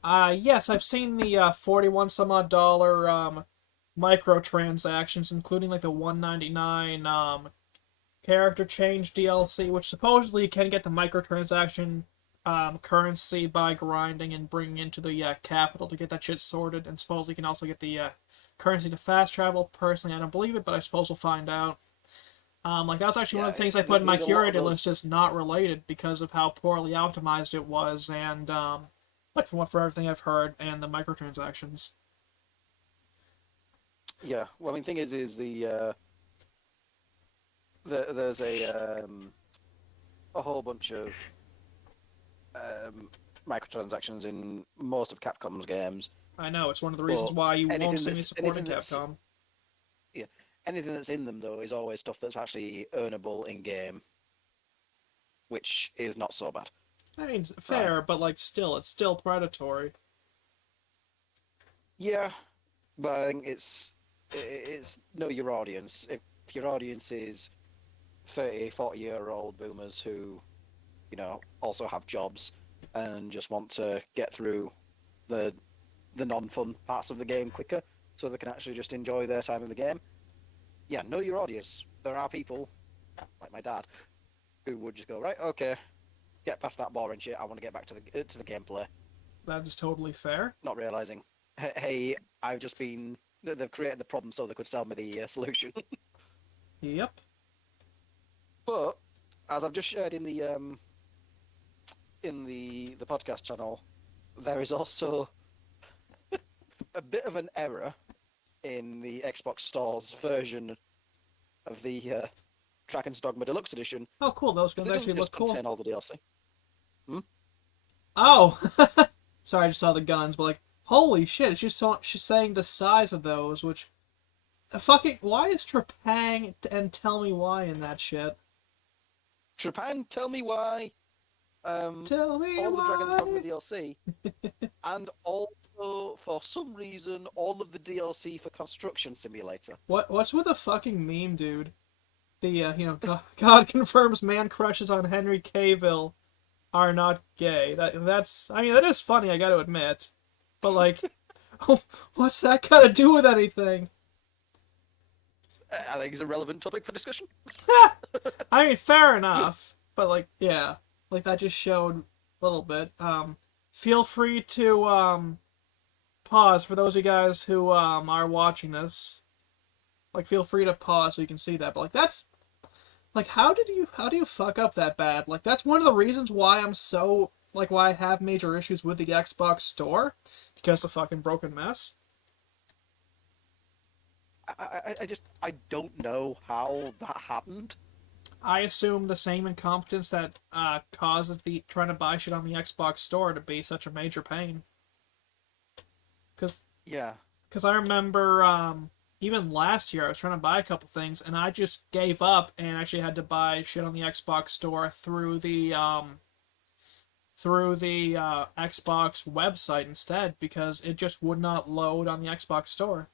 Yes, I've seen the 41 some odd dollar microtransactions, including like the 199 character change DLC, which supposedly you can get the microtransaction currency by grinding and bringing into the capital to get that shit sorted, and supposedly you can also get the currency to fast travel. Personally, I don't believe it, but I suppose we'll find out. Like, that was actually one Yeah, of the things I put in my there's a lot of curated list, those. just not related because of how poorly optimized it was, and like for everything I've heard, and the microtransactions. Yeah. Well, I mean, thing is there's a whole bunch of microtransactions in most of Capcom's games. I know, it's one of the reasons But why you won't anything see me that's supporting Capcom. yeah, anything that's in them though is always stuff that's actually earnable in game, which is not so bad, I mean, right? fair, but like still, it's still predatory. Yeah, but I think it's know your audience. If your audience is 30, 40-year-old boomers who, also have jobs and just want to get through the non-fun parts of the game quicker so they can actually just enjoy their time in the game. Yeah, know your audience. There are people like my dad who would just go, right, okay, get past that boring shit. I want to get back to the gameplay. That is totally fair. Not realizing, hey, I've just been. They've created the problem so they could sell me the solution. Yep. But as I've just shared in the podcast channel, there is also a bit of an error in the Xbox Store's version of the Dragon's Dogma Deluxe Edition Oh, cool. Those because guns it actually doesn't look just cool. contain all the DLC. Hmm? Oh! Sorry, I just saw the guns, but like, holy shit, it's just she's saying the size of those, which. Fucking. Why is Trepang and Tell Me Why in that shit? Trepang, tell me why. Tell me All the Dragon's Dogma why! DLC, and also for some reason all of the DLC for Construction Simulator. What's with the fucking meme, dude? The, God confirms man crushes on Henry Cavill are not gay. That is funny, I gotta admit. But, like, what's that gotta do with anything? I think it's a relevant topic for discussion. I mean, fair enough. But, like, yeah. Like, that just showed a little bit. Feel free to, pause for those of you guys who, are watching this. Like, feel free to pause so you can see that. But, like, that's like how do you fuck up that bad? Like that's one of the reasons why I'm so like why I have major issues with the Xbox store because of fucking broken mess. I don't know how that happened. I assume the same incompetence that causes the trying to buy shit on the Xbox store to be such a major pain. Cause, Yeah, cause I remember even last year I was trying to buy a couple things and I just gave up and actually had to buy shit on the Xbox store through the Xbox website instead because it just would not load on the Xbox store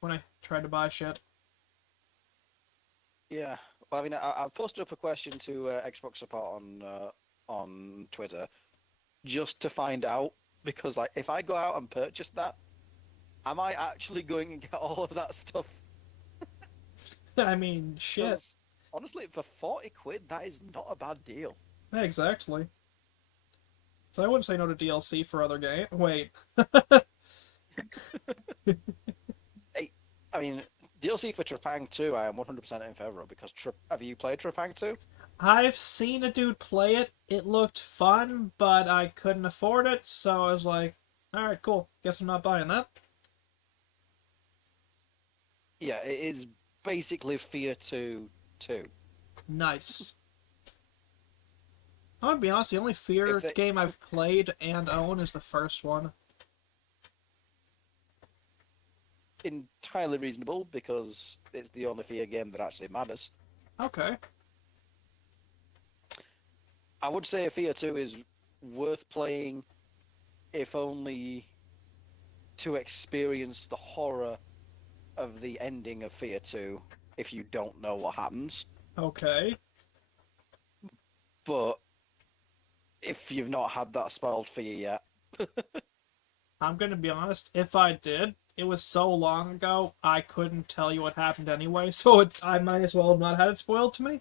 when I tried to buy shit. yeah. Well, I mean, I've posted up a question to Xbox support on Twitter just to find out because like if I go out and purchase that, am I actually going to get all of that stuff? I mean, shit. Because honestly, for 40 quid, that is not a bad deal. Yeah, exactly. So I wouldn't say no to DLC for other game. Wait. Hey, I mean, DLC for Trepang 2, I am 100% in favor of because have you played Trepang 2? I've seen a dude play it. It looked fun, but I couldn't afford it, so I was like, alright, cool. Guess I'm not buying that. Yeah, it is basically Fear 2 2. Nice. I'm gonna be honest, the only If Fear they game I've played and own is the first one. entirely reasonable because it's the only Fear game that actually matters. Okay. I would say Fear 2 is worth playing if only to experience the horror of the ending of Fear 2 if you don't know what happens. Okay. But if you've not had that spoiled for you yet, I'm gonna be honest, if I did, it was so long ago, I couldn't tell you what happened anyway, so I might as well have not had it spoiled to me.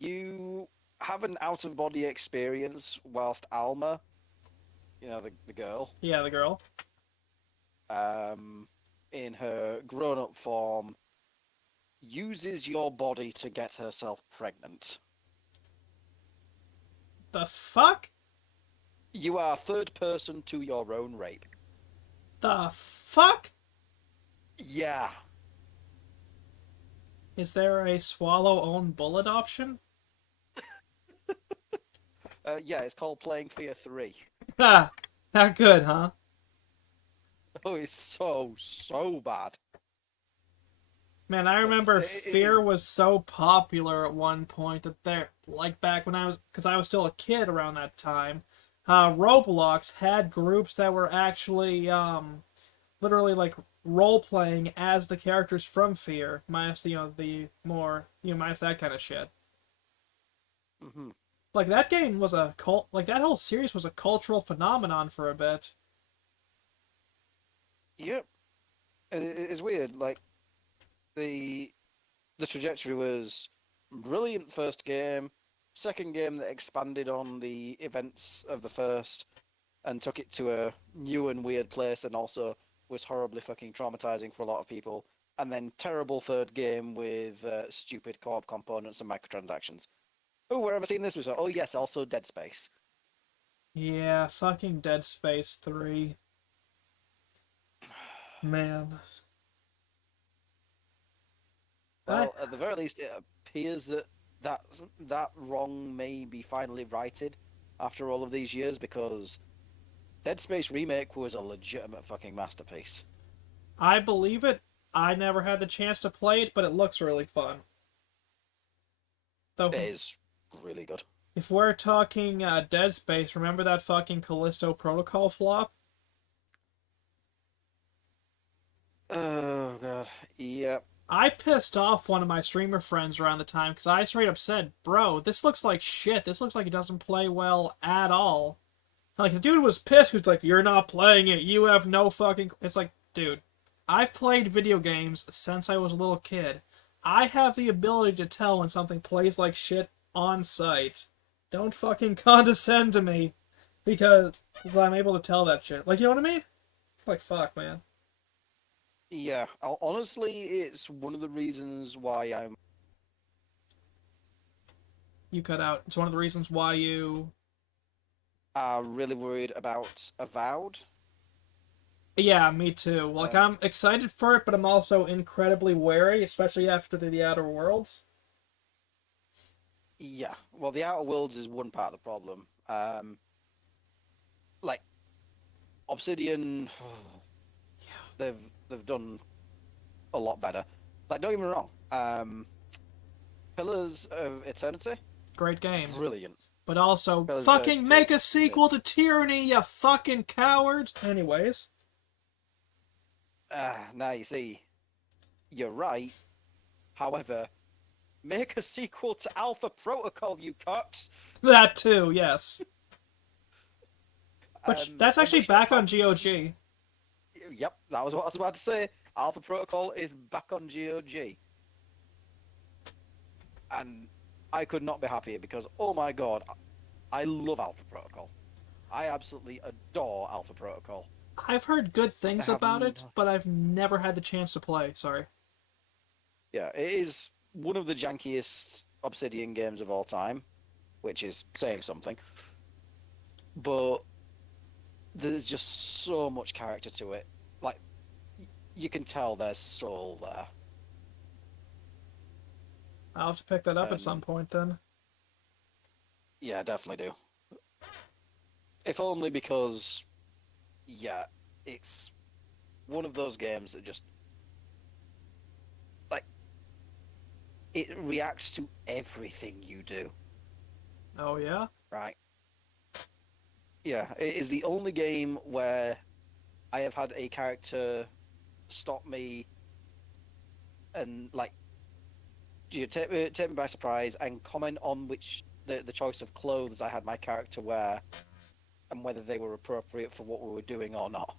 you have an out of body experience whilst Alma, the girl, Yeah, the girl. um, in her grown up form, uses your body to get herself pregnant. The fuck? You are third person to your own rape. The fuck? Yeah. Is there a swallow own bullet option? Yeah, it's called Playing Fear 3. Ha! Not good, huh? Oh, it's so bad. Man, I Because remember it is. Fear was so popular at one point that there, like back when because I was still a kid around that time, Roblox had groups that were actually, literally like role playing as the characters from Fear, minus the more minus that kind of shit. Mhm. Like that game was a cult. Like that whole series was a cultural phenomenon for a bit. Yep. It's weird. Like the the trajectory was brilliant first game, second game that expanded on the events of the first and took it to a new and weird place and also was horribly fucking traumatizing for a lot of people. And then terrible third game with stupid co-op components and microtransactions. Oh, where have I seen this before? Oh yes, also Dead Space. Yeah, fucking Dead Space 3. Man. I Well, at the very least, it appears that that wrong may be finally righted after all of these years because Dead Space Remake was a legitimate fucking masterpiece. I believe it. I never had the chance to play it, but it looks really fun. Though, It is really good. if we're talking Dead Space, remember that fucking Callisto Protocol flop? Oh god, yeah. I pissed off one of my streamer friends around the time because I straight up said, "Bro, this looks like shit. This looks like it doesn't play well at all." Like the dude was pissed. He was like, "You're not playing it. You have no fucking." It's like, dude, I've played video games since I was a little kid. I have the ability to tell when something plays like shit on sight. Don't fucking condescend to me because I'm able to tell that shit. Like, you know what I mean? Like, fuck, man. Yeah, honestly, it's one of the reasons why I'm You cut out. It's one of the reasons why you. really worried about Avowed. Yeah, me too. Like, Um, I'm excited for it, but I'm also incredibly wary, especially after the Outer Worlds. yeah, well, the Outer Worlds is one part of the problem. Like Obsidian, they've done a lot better. Like, don't get me wrong. Pillars of Eternity, Great game. brilliant. But also, Pillars of fucking Eternity, make a sequel to amazing. Tyranny, you fucking cowards! Anyways, Now you see, you're right. However, make a sequel to Alpha Protocol, you cocks. that too, yes. Which, that's On actually which not back on happens. GOG. Yep, that was what I was about to say. Alpha Protocol is back on GOG, and I could not be happier because oh my god, I love Alpha Protocol. I absolutely adore Alpha Protocol. I've heard good And to things have, about it, but I've never had the chance to play, sorry. yeah, it is one of the jankiest Obsidian games of all time, which is saying something. But there's just so much character to it. Like you can tell there's soul there, I'll have to pick that up at some and point then. yeah, definitely do. If only because, yeah, it's one of those games that just like it reacts to everything you do, Oh, yeah? right? Yeah, it is the only game where I have had a character stop me and like take me by surprise and comment on which the choice of clothes I had my character wear and whether they were appropriate for what we were doing or not.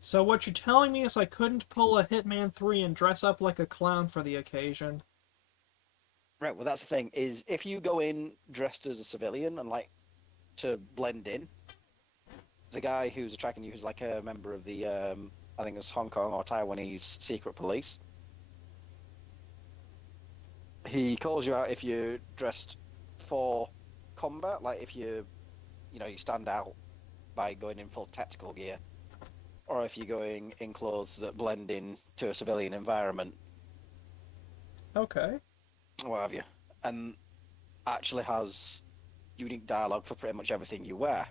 So, what you're telling me is I couldn't pull a Hitman 3 and dress up like a clown for the occasion. Right, well that's the thing is if you go in dressed as a civilian and like to blend in, the guy who's tracking you who's like a member of the I think it's Hong Kong or Taiwanese secret police. He calls you out if you're dressed for combat, like if you stand out by going in full tactical gear, or if you're going in clothes that blend in to a civilian environment, Okay. what have you, and actually has unique dialogue for pretty much everything you wear,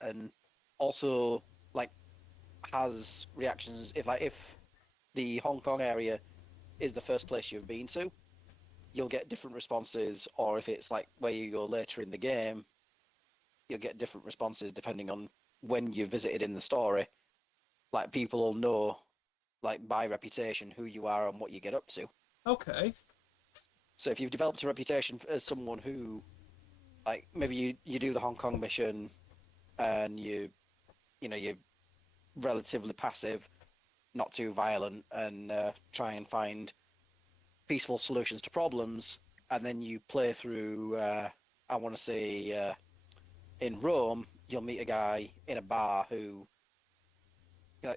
and also like has reactions if the Hong Kong area is the first place you've been to, you'll get different responses, or if it's like where you go later in the game, you'll get different responses depending on when you visited in the story. Like people will know, like by reputation, who you are and what you get up to. Okay. So if you've developed a reputation as someone who, like maybe you do the Hong Kong mission and you're relatively passive, not too violent, and try and find peaceful solutions to problems, and then you play through. I want to say in Rome, you'll meet a guy in a bar who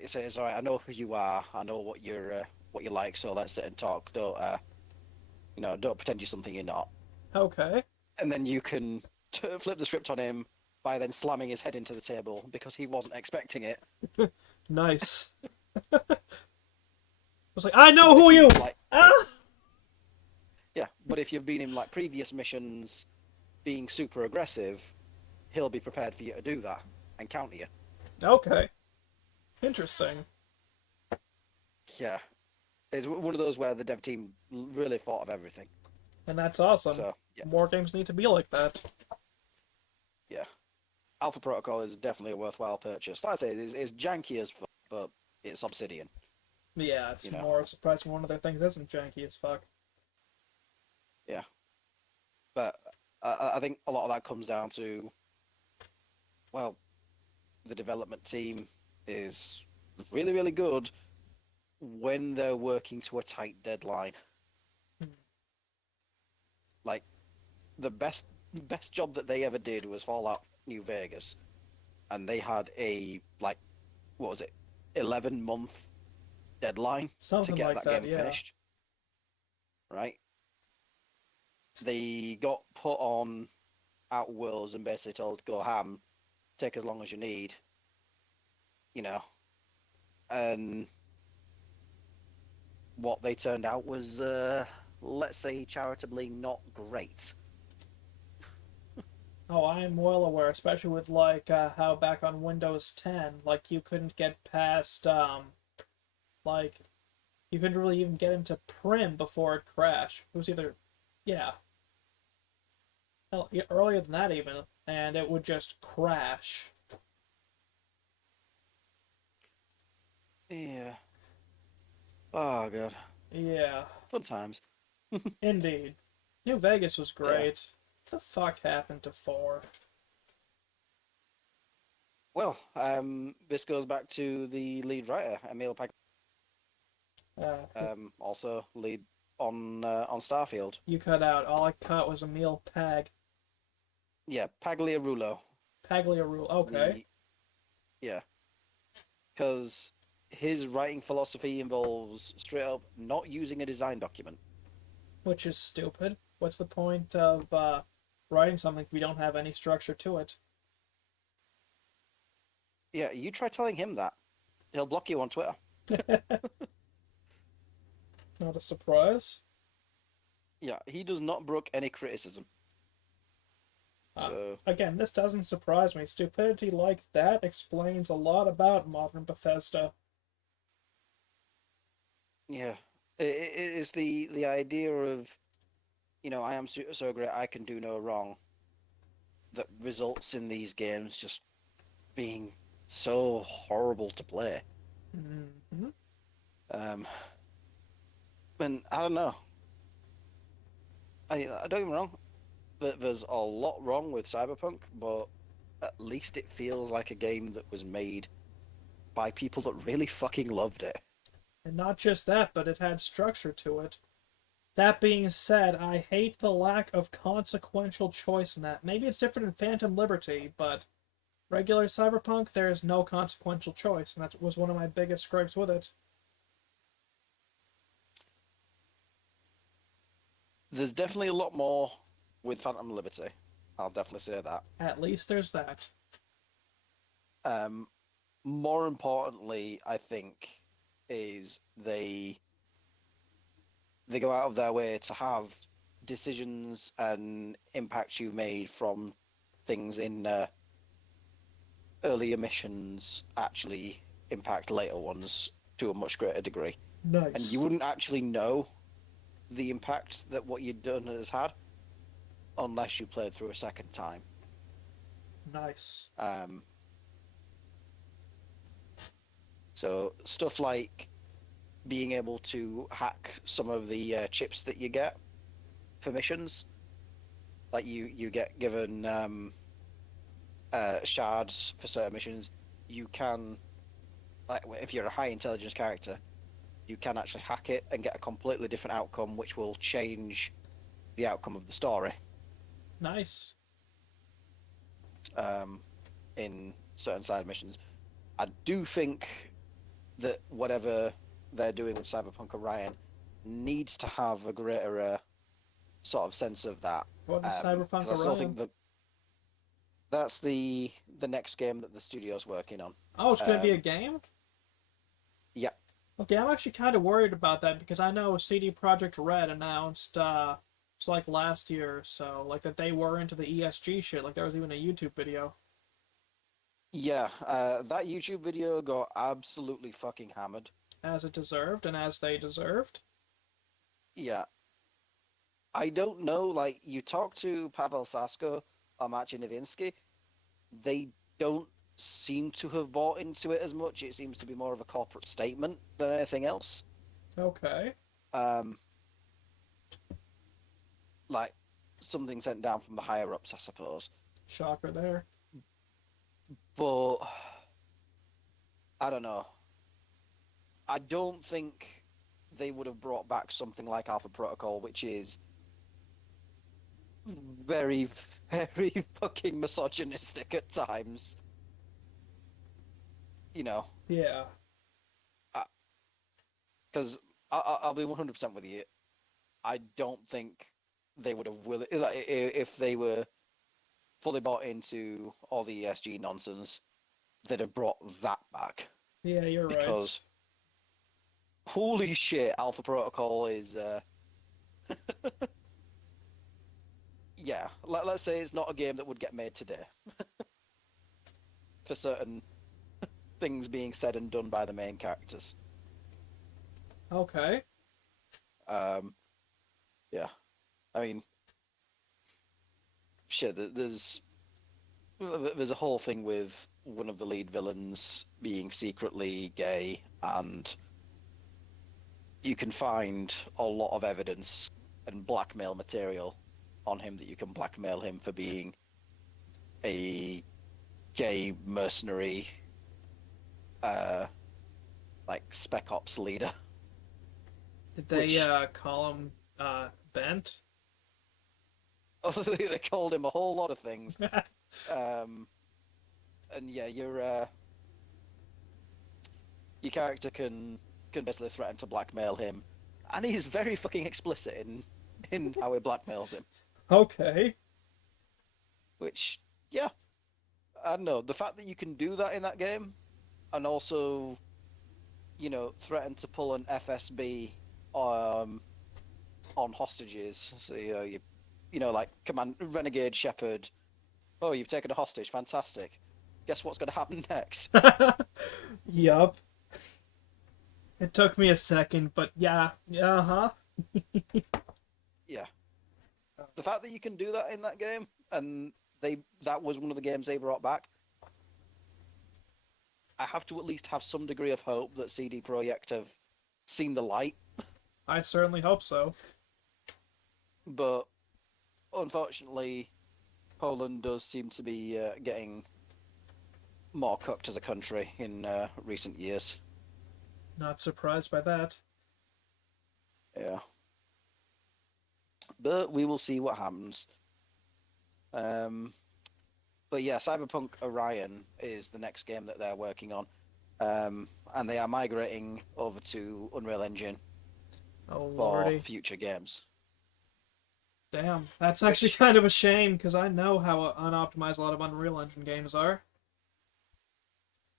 says, "All right, I know who you are. I know what you like. So let's sit and talk. Don't pretend you're something you're not." Okay. And then you can flip the script on him by then slamming his head into the table because he wasn't expecting it. Nice. I was like, I know But who if you. you've like, Ah. yeah, but if you've been in like previous missions being super aggressive, he'll be prepared for you to do that and counter you. Okay. Interesting. Yeah, it's one of those where the dev team really thought of everything. And that's awesome. So yeah, More games need to be like that. yeah. Alpha Protocol is definitely a worthwhile purchase. Like I say, it's janky as fuck, but it's Obsidian. Yeah, it's You know, more surprising one of their things isn't janky as fuck. yeah. But I think a lot of that comes down to, well, the development team is really, really good when they're working to a tight deadline. Hmm. Like the best job that they ever did was Fallout New Vegas, and they had a like what was it, 11-month deadline to Something get like that that, game yeah. finished. Right? They got put on Outer Worlds and basically told go ham, take as long as you need, you know, and what they turned out was, let's say, charitably not great. Oh, I'm well aware, especially with like how back on Windows 10, like you couldn't get past like you couldn't really even get into Prim before it crashed. It was either, yeah, hell, earlier than that even, and it would just crash. Yeah. Oh god. Yeah, Fun times. indeed. New Vegas was Yeah. great. What the fuck happened to 4? Well, this goes back to the lead writer, Emil Pag, Uh, also lead on Starfield. you cut out. All I cut was Emil Yeah, Pagliarulo. Pagliarulo. Okay. The yeah, because his writing philosophy involves straight up not using a design document. Which is stupid. What's the point of writing something if we don't have any structure to it? Yeah, you try telling him that, he'll block you on Twitter. Not a surprise. Yeah, he does not brook any criticism. Uh, So Again, this doesn't surprise me. Stupidity like that explains a lot about modern Bethesda. yeah, it is the idea of I am so great I can do no wrong that results in these games just being so horrible to play. Mm-hmm. Um, and I don't know. I don't get me wrong. There's a lot wrong with Cyberpunk, but at least it feels like a game that was made by people that really fucking loved it. And not just that, but it had structure to it. That being said, I hate the lack of consequential choice in that. Maybe it's different in Phantom Liberty, but regular Cyberpunk, there is no consequential choice, and that was one of my biggest gripes with it. There's definitely a lot more with Phantom Liberty. I'll definitely say that. At least there's that. Um, More importantly, I think, is they go out of their way to have decisions and impacts you've made from things in earlier missions actually impact later ones to a much greater degree. And you Nice. wouldn't actually know the impact that what you'd done has had unless you played through a second time. Nice. So stuff like being able to hack some of the chips that you get for missions, like you get given shards for certain missions. You can, like, if you're a high intelligence character, you can actually hack it and get a completely different outcome, which will change the outcome of the story. Nice. In certain side missions, I do think that whatever they're doing with Cyberpunk Orion needs to have a greater sort of sense of that. What is Cyberpunk Because I still Orion? think that that's the next game that the studio's working on. Oh, it's going to be a Um, game? yeah, Okay, I'm actually kind of worried about that because I know CD Projekt Red announced, it's like last year or so, like that they were into the ESG shit. Like there was even a YouTube video. yeah. That YouTube video got absolutely fucking hammered. As it deserved and as they deserved. Yeah, I don't know. Like, you talk to Pavel Sasko or Marcin Nowinski, they don't seem to have bought into it as much. It seems to be more of a corporate statement than anything else. Okay. Um, like something sent down from the higher ups, I suppose. Shocker there. But I don't know. I don't think they would have brought back something like Alpha Protocol, which is very, very fucking misogynistic at times. You know, Yeah. because I'll be 100% with you. I don't think they would have like, if they were fully bought into all the ESG nonsense, they'd have brought that back. Yeah, you're right. Because holy shit, Alpha Protocol is yeah. Let's say it's not a game that would get made today for certain things being said and done by the main characters. Okay. Um, yeah. I mean, shit. There's a whole thing with one of the lead villains being secretly gay, and you can find a lot of evidence and blackmail material on him that you can blackmail him for being a gay mercenary, like spec ops leader. Did they Which call him bent? they called him a whole lot of things. Um, and yeah, your character can basically threaten to blackmail him, and he's very fucking explicit in how he blackmails him. Okay. Which, yeah, I don't know. The fact that you can do that in that game, and also, threaten to pull an FSB on hostages. So like Command Renegade Shepherd. Oh, you've taken a hostage. Fantastic. Guess what's going to happen next? Yup. It took me a second, but yeah. Yeah, huh? Yeah. The fact that you can do that in that game, and that was one of the games they brought back, I have to at least have some degree of hope that CD Projekt have seen the light. I certainly hope so. But unfortunately, Poland does seem to be getting more cooked as a country in recent years. Not surprised by that. Yeah. But we will see what happens. But yeah, Cyberpunk Orion is the next game that they're working on. And they are migrating over to Unreal Engine Oh for lordy. future games. Damn. That's actually Which, kind of a shame, because I know how unoptimized a lot of Unreal Engine games are.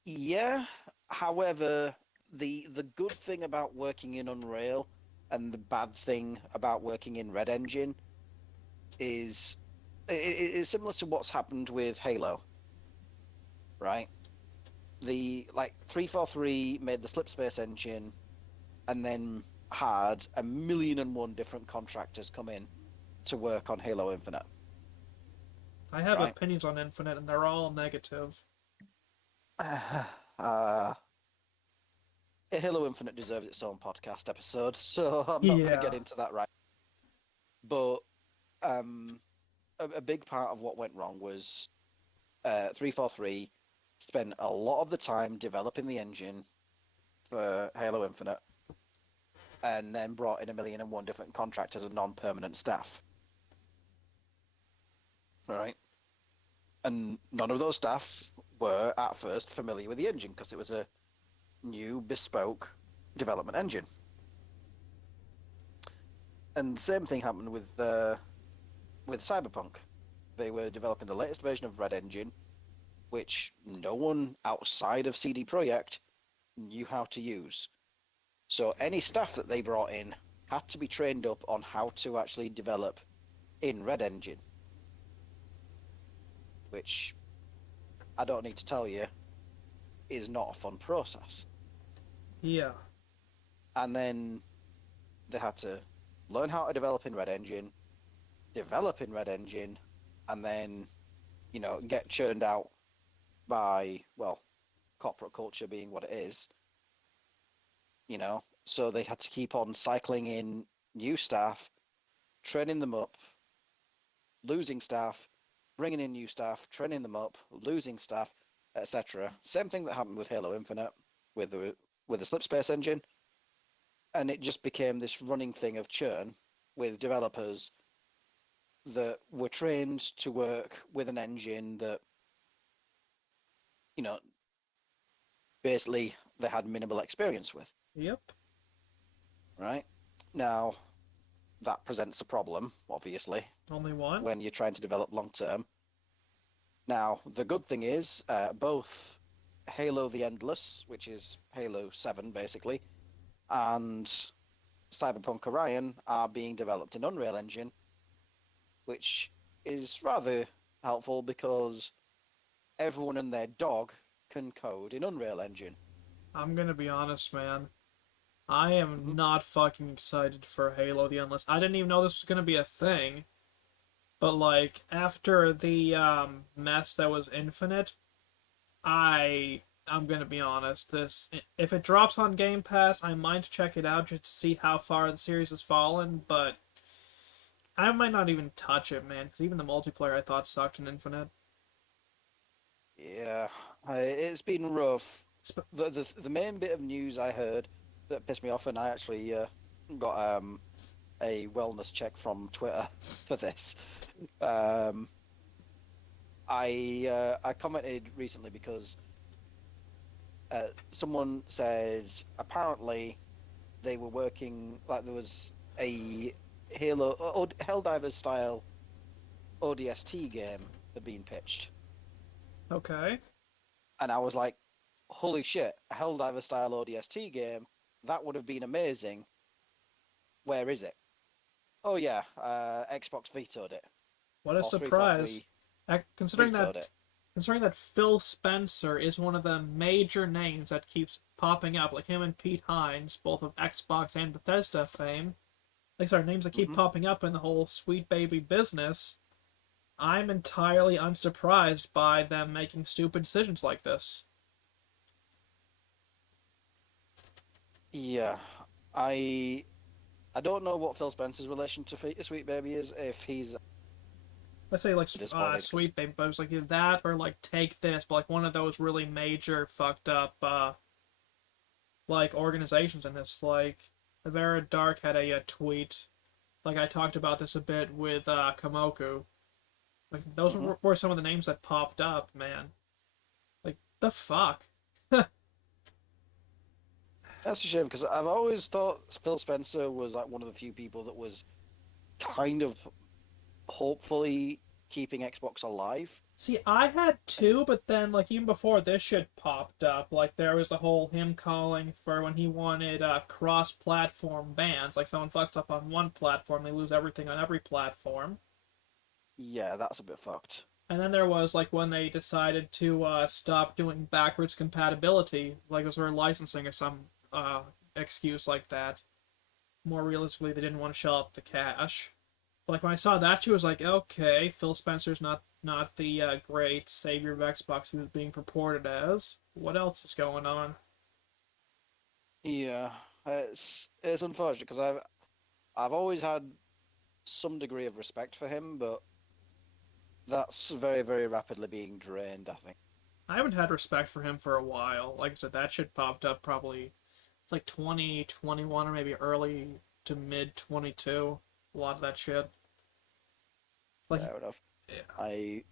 yeah, however, the good thing about working in Unreal and the bad thing about working in Red Engine is is similar to what's happened with Halo, right? The like 343 made the slipspace engine and then had a million and one different contractors come in to work on Halo Infinite, I have right? opinions on Infinite, and they're all negative. uh, Halo Infinite deserves its own podcast episode, so I'm not going to get Yeah. into that right. But um, a big part of what went wrong was 343 spent a lot of the time developing the engine for Halo Infinite and then brought in a million and one different contractors and non-permanent staff, right? And none of those staff were at first familiar with the engine because it was a new bespoke development engine. And the same thing happened with Cyberpunk. They were developing the latest version of Red Engine, which no one outside of CD Projekt knew how to use. So any staff that they brought in had to be trained up on how to actually develop in Red Engine, which I don't need to tell you is not a fun process. Yeah. And then they had to learn how to develop in Red Engine, develop in Red Engine, and then, get churned out by, well, corporate culture being what it is, So they had to keep on cycling in new staff, training them up, losing staff, bringing in new staff, training them up, losing staff, etc. Same thing that happened with Halo Infinite with the slipspace engine, and it just became this running thing of churn with developers that were trained to work with an engine that, you know, basically they had minimal experience with, Yep. right? Now, that presents a problem, obviously, Only one? when you're trying to develop long term. Now, the good thing is, both Halo the Endless, which is Halo 7 basically, and Cyberpunk Orion are being developed in Unreal Engine, which is rather helpful because everyone and their dog can code in Unreal Engine. I'm gonna be honest, man. I am Mm-hmm. not fucking excited for Halo the Endless. I didn't even know this was gonna be a thing. But like after the mess that was Infinite, I'm gonna be honest. This if it drops on Game Pass, I might check it out just to see how far the series has fallen. But I might not even touch it, man. Because even the multiplayer I thought sucked in Infinite. Yeah, it's been rough. Sp- The main bit of news I heard that pissed me off, and I actually got a wellness check from Twitter for this. Um, I commented recently because someone said apparently they were working like there was a Helldivers style ODST game had been pitched, okay. and I was like, "Holy shit, a Helldiver style ODST game! That would have been amazing. Where is it? Oh yeah, Xbox vetoed it, What a or surprise. 343 Considering vetoed that it." considering that Phil Spencer is one of the major names that keeps popping up, like him and Pete Hines, both of Xbox and Bethesda fame. Like, sorry, names that keep Hmm. popping up in the whole Sweet Baby business. I'm entirely unsurprised by them making stupid decisions like this. Yeah, I I don't know what Phil Spencer's relation to Sweet Baby is. If he's Let's say like disappointed, because Sweet Baby, but it was like either that or like Take This, but like one of those really major fucked up like organizations in this. Like Vera Dark had a tweet. Like I talked about this a bit with Kamoku. Like those were some of the names that popped up, man. Like the fuck. that's a shame because I've always thought Phil Spencer was like one of the few people that was kind of hopefully keeping Xbox alive. See, I had two, but then like even before this shit popped up, like there was the whole him calling for when he wanted cross-platform bans. Like someone fucks up on one platform, they lose everything on every platform. Yeah, that's a bit fucked. And then there was like when they decided to stop doing backwards compatibility, like it was for licensing or some excuse like that. More realistically, they didn't want to shell out the cash. But, like when I saw that, she was like, okay, Phil Spencer's not the great savior of Xbox he was being purported as. What else is going on? Yeah, it's unfortunate because I've always had some degree of respect for him, but that's very, very rapidly being drained, I think. I haven't had respect for him for a while. Like I said, that shit popped up probably it's like 2021 or maybe early to mid 22. A lot of that shit. Like, Fair enough. yeah. I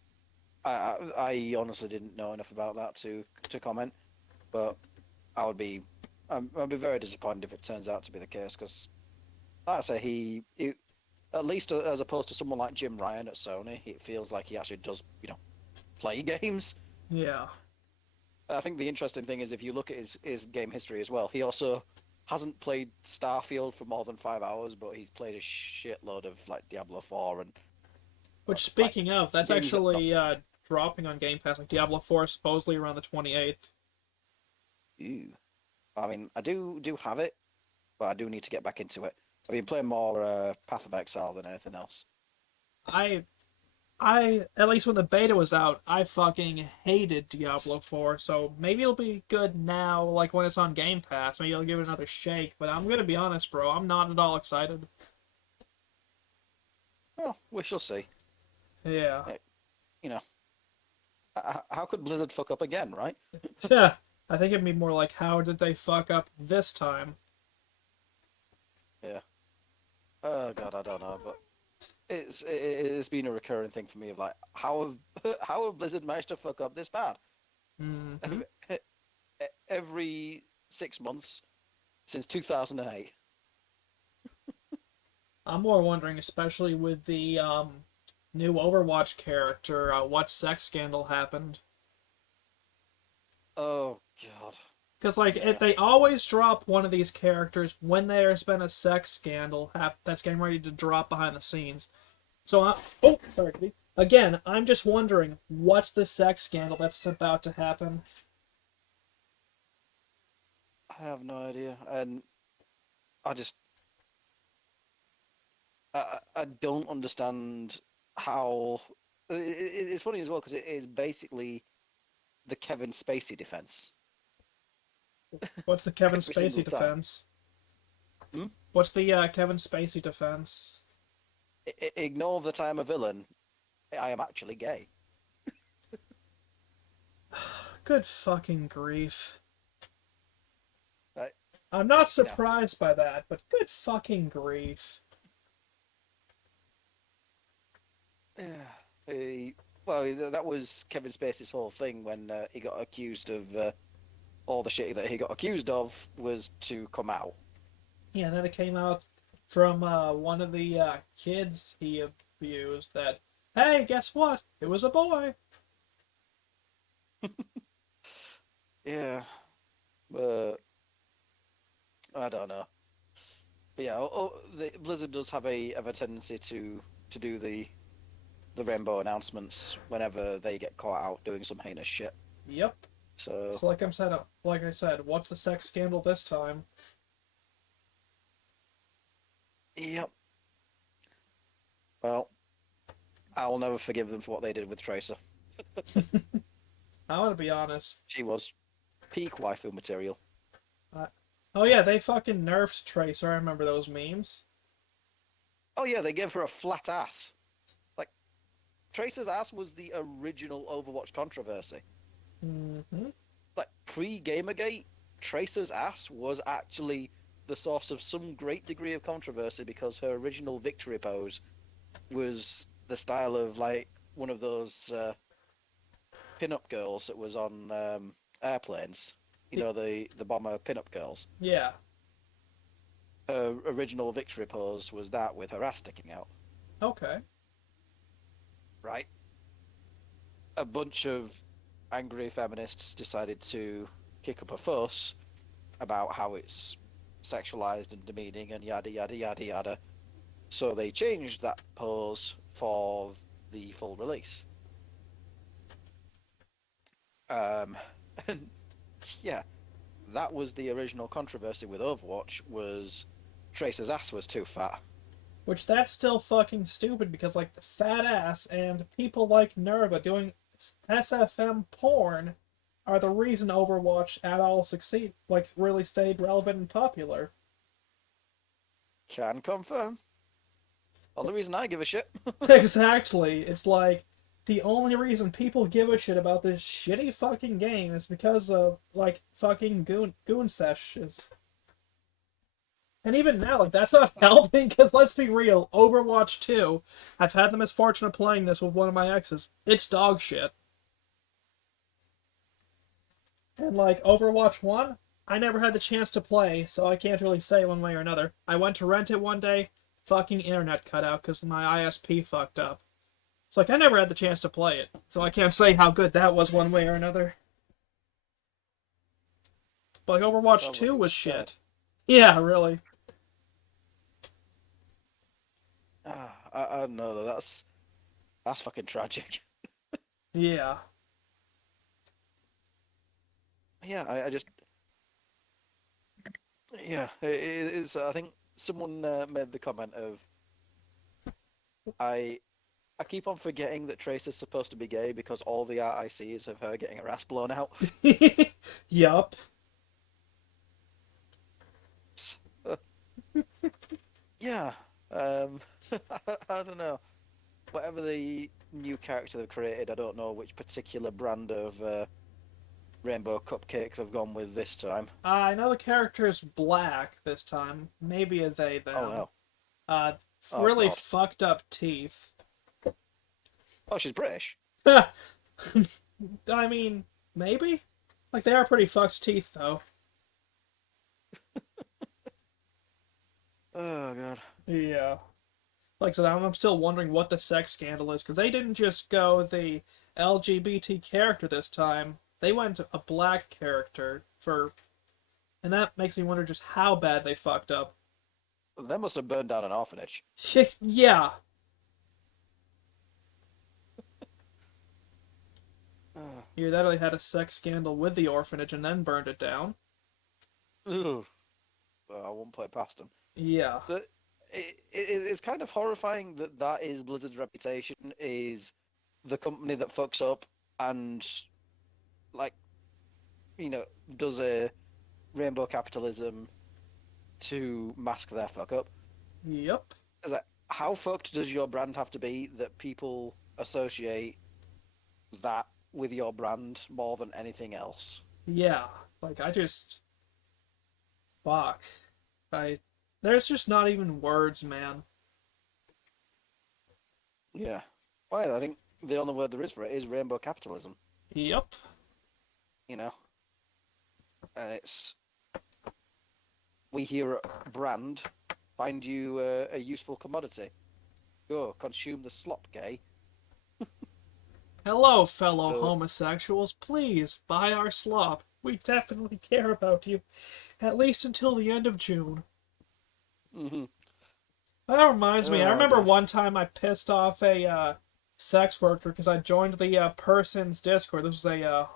I honestly didn't know enough about that to comment, but I would be I'd be very disappointed if it turns out to be the case because, like I say, he at least as opposed to someone like Jim Ryan at Sony, it feels like he actually does, play games. Yeah. I think the interesting thing is if you look at his game history as well, he also hasn't played Starfield for more than 5 hours, but he's played a shitload of like Diablo 4 and Which, like speaking of, that's games that not. actually dropping on Game Pass. Like Diablo 4 supposedly around the 28th. Ew. I mean, I do have it, but I do need to get back into it. I've been playing more Path of Exile than anything else. I at least when the beta was out, I fucking hated Diablo 4. So maybe it'll be good now, like when it's on Game Pass. Maybe I'll give it another shake. But I'm gonna be honest, bro. I'm not at all excited. Well, we shall see. Yeah. Eh, You know, how could Blizzard fuck up again, right? Yeah. I think it'd be more like, how did they fuck up this time? Yeah. Oh God, I don't know, but it's been a recurring thing for me of like how have how have Blizzard managed to fuck up this bad? Hmm. Every 6 months since 2008. I'm more wondering, especially with the new Overwatch character, what sex scandal happened? Oh God. Because like Yeah. they always drop one of these characters when there's been a sex scandal that's getting ready to drop behind the scenes. So oh sorry, Kitty. Again, I'm just wondering what's the sex scandal that's about to happen. I have no idea, and I just I don't understand how. It's funny as well because it is basically the Kevin Spacey defense What's the Kevin every single Spacey time. defense? Hmm? What's the Kevin Spacey defense? Ignore that I am a villain. I am actually gay. Good fucking grief. Uh, I'm not you know, surprised by that, but good fucking grief. yeah. Well, that was Kevin Spacey's whole thing when he got accused of all the shit that he got accused of was to come out. Yeah, and then it came out from one of the kids he abused that, hey, guess what? It was a boy. Yeah, but I don't know. But yeah, Blizzard does have a tendency to do the rainbow announcements whenever they get caught out doing some heinous shit. Yep. So, So like I said, what's the sex scandal this time? yep. Well, I'll never forgive them for what they did with Tracer. I want to be honest. She was peak waifu material. Uh, oh yeah, they fucking nerfed Tracer. I remember those memes. Oh yeah, they gave her a flat ass. Like Tracer's ass was the original Overwatch controversy. Mm-hmm. Like pre-Gamergate, Tracer's ass was actually the source of some great degree of controversy because her original victory pose was the style of like one of those pin-up girls that was on airplanes. The bomber pin-up girls. Yeah. Her original victory pose was that with her ass sticking out. Okay. Right. A bunch of angry feminists decided to kick up a fuss about how it's sexualized and demeaning and yada yada yada yada. So they changed that pose for the full release. And yeah, that was the original controversy with Overwatch, was Tracer's ass was too fat. Which that's still fucking stupid because like the fat ass and people like Nerva doing SFM porn are the reason Overwatch at all succeed, like really stayed relevant and popular. Can confirm. Only reason I give a shit. Exactly. It's like the only reason people give a shit about this shitty fucking game is because of like fucking goon sessions. And even now, like that's not helping because let's be real, Overwatch 2, I've had the misfortune of playing this with one of my exes. It's dog shit. And like Overwatch 1, I never had the chance to play, so I can't really say one way or another. I went to rent it one day, fucking internet cut out because my ISP fucked up. So like I never had the chance to play it, so I can't say how good that was one way or another. But like Overwatch 2 was shit. Yeah, really. I don't know, that's fucking tragic. Yeah. Yeah, I just yeah, it's. I think someone made the comment of I keep on forgetting that Tracer's supposed to be gay because all the art I see is of her getting her ass blown out. Yup. Yeah, I don't know. Whatever the new character they've created, I don't know which particular brand of rainbow cupcake they've gone with this time. I know the character's black this time. Maybe a they, Oh them. no. Uh, Oh really God. fucked up teeth. Oh, she's British. I mean, maybe? Like, they are pretty fucked teeth, though. Oh God. Yeah. Like I said, I'm still wondering what the sex scandal is, because they didn't just go the LGBT character this time. They went a black character for... And that makes me wonder just how bad they fucked up. They must have burned down an orphanage. Yeah. Either that or they had a sex scandal with the orphanage and then burned it down. Ugh. I won't play past them. Yeah. But it's kind of horrifying that that is Blizzard's reputation, is the company that fucks up and, like, you know, does a rainbow capitalism to mask their fuck up. Yep. Is like, how fucked does your brand have to be that people associate that with your brand more than anything else? Yeah. Like, I just... Fuck. There's just not even words, man. Yeah. Well, I think the only word there is for it is rainbow capitalism. Yep. You know? And it's... We here at Brand find you a useful commodity. Go, consume the slop, gay. Hello, fellow homosexuals. Please, buy our slop. We definitely care about you. At least until the end of June. Mm-hmm. That reminds me, I remember God. one time I pissed off a sex worker because I joined the person's Discord. This was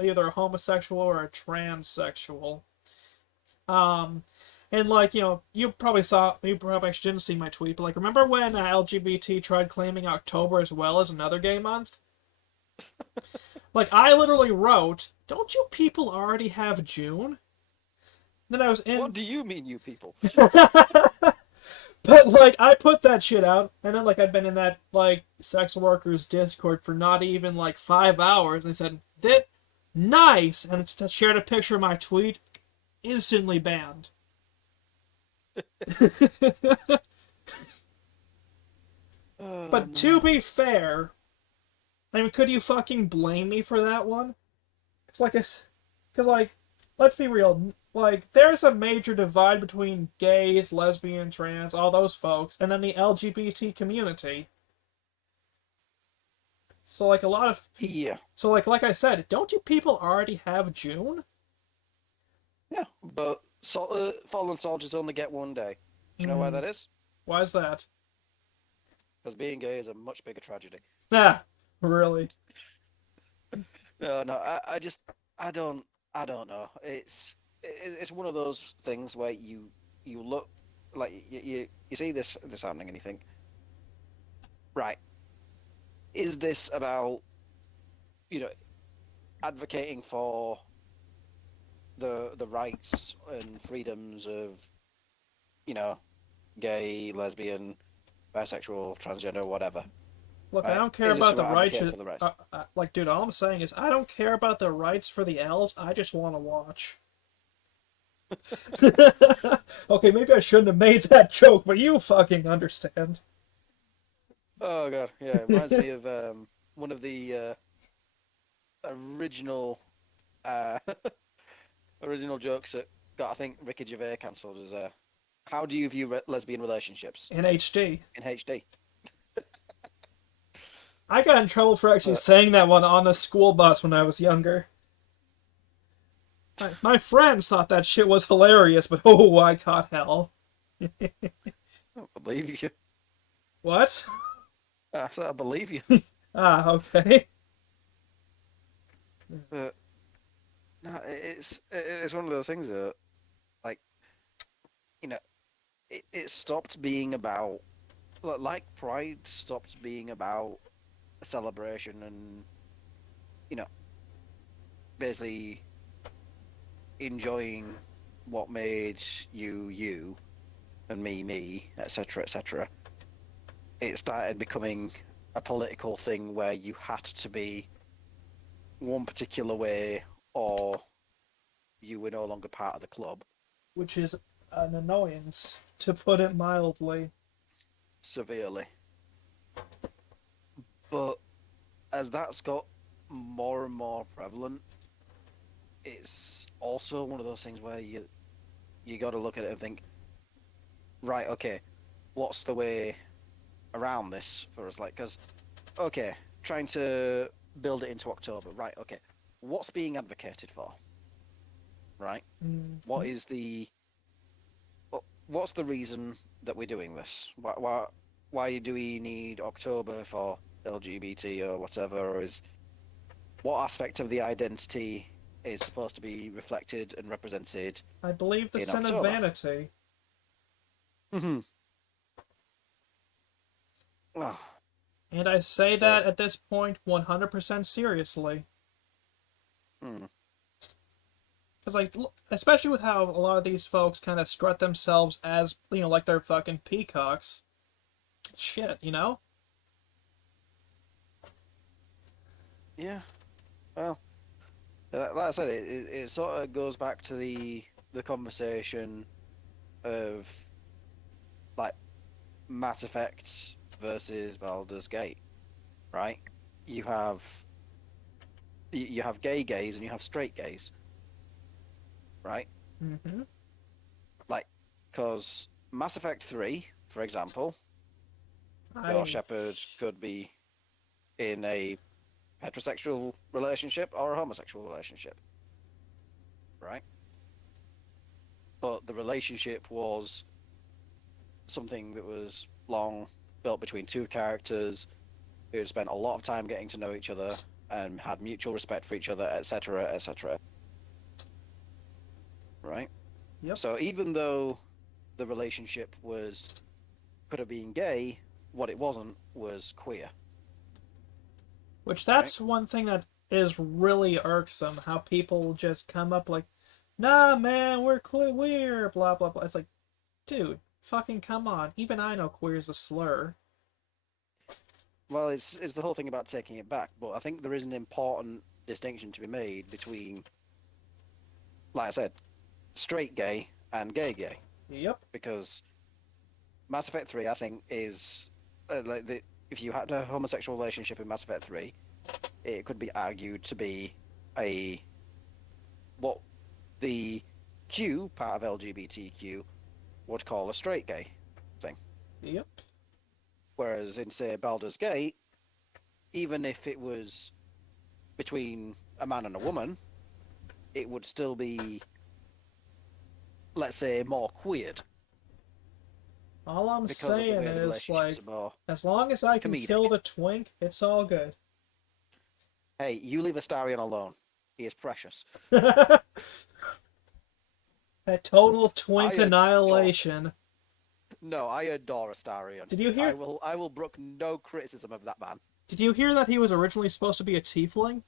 either a homosexual or a transsexual. And like, you probably didn't see my tweet, but like, remember when LGBT tried claiming October as well as another gay month? Like, I literally wrote, "Don't you people already have June?" Then I was in. What do you mean, you people? But like, I put that shit out, and then like I'd been in that like sex workers Discord for not even like 5 hours, and they said, "That nice," and it shared a picture of my tweet, instantly banned. But to be fair, I mean, could you fucking blame me for that one? It's like because like, let's be real. Like, there's a major divide between gays, lesbian, trans, all those folks, and then the LGBT community. So like a lot of Yeah. So like I said, don't you people already have June? Yeah, but fallen soldiers only get one day. Do you know why that is? Why is that? Because being gay is a much bigger tragedy. Ah, really? No, no, I don't, I don't know. It's one of those things where you look like you see this happening and you think, right, is this about, you know, advocating for the rights and freedoms of, you know, gay, lesbian, bisexual, transgender, whatever, Look, I right? don't care Is this about the about rights. advocating for the rights? Like, dude, all I'm saying is I don't care about the rights for the L's. I just want to watch. Okay, maybe I shouldn't have made that joke, but you fucking understand. Oh God, yeah, it reminds me of one of the original uh, original jokes that got, I think, Ricky Gervais cancelled as how do you view lesbian relationships In HD. in HD? I got in trouble for actually But saying that one on the school bus when I was younger. My friends thought that shit was hilarious, but oh, I caught hell. I don't believe you. What? I said I believe you. Ah, okay. But no, it's one of those things that, like, you know, it stopped being about, like Pride stopped being about a celebration and, you know, basically enjoying what made you you and me, etc., etc. It started becoming a political thing where you had to be one particular way or you were no longer part of the club Which is an annoyance, to put it mildly. severely. But as that's got more and more prevalent, it's also one of those things where you got to look at it and think, right, okay, what's the way around this for us? Like, because okay, trying to build it into October, right? Okay, what's being advocated for, right? Mm-hmm. What is the what's the reason that we're doing this? Why do we need October for LGBT or whatever? Or is what aspect of the identity is supposed to be reflected and represented I believe the in sin of October? vanity. Hmm. Oh, And I say so, that at this point 100% seriously. hmm. Because, like, especially with how a lot of these folks kind of strut themselves as, like they're fucking peacocks. Shit, you know? Yeah. Well, like I said, it sort of goes back to the conversation of like Mass Effect versus Baldur's Gate, right? You have you have gay gays and you have straight gays, right? Mm-hmm. Like, because Mass Effect 3, for example, your I. Shepard could be in a heterosexual relationship or a homosexual relationship, right? But the relationship was something that was long, built between two characters who had spent a lot of time getting to know each other and had mutual respect for each other, etc., etc., right? Yep. So even though the relationship was could have been gay, what it wasn't was queer, Which right? that's one thing that is really irksome. How people just come up like, nah, man, we're queer, blah, blah, blah. It's like, dude, fucking come on. Even I know queer is a slur. Well, it's the whole thing about taking it back, but I think there is an important distinction to be made between, like I said, straight gay and gay gay, Yep. because Mass Effect 3, I think, is like if you had a homosexual relationship in Mass Effect 3, it could be argued to be a what the Q part of LGBTQ would call a straight gay thing. Yep. Whereas in, say, Baldur's Gate, even if it was between a man and a woman, it would still be, let's say, more queered. All I'm because of the saying way the is, relationships like, are more as long as I can kill comedic. the twink, it's all good. Hey, you leave Astarion alone. He is precious. That total twink I adore. annihilation. No, I adore Astarion. Did you I hear? will. I will brook no criticism of that man. Did you hear that he was originally supposed to be a tiefling?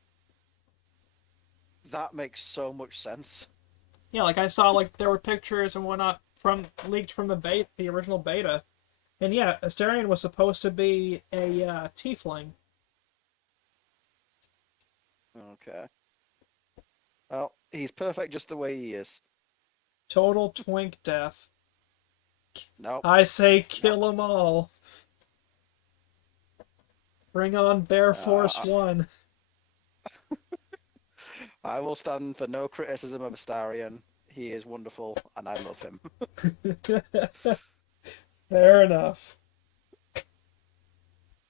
That makes so much sense. Yeah, like I saw, like there were pictures and whatnot from leaked from the original beta, and yeah, Astarion was supposed to be a tiefling. Okay. Well, he's perfect just the way he is. Total twink death. Nope. I say Nope. kill 'em all. Bring on Bear Force Uh, 1. I will stand for no criticism of Astarion. He is wonderful, and I love him. Fair enough.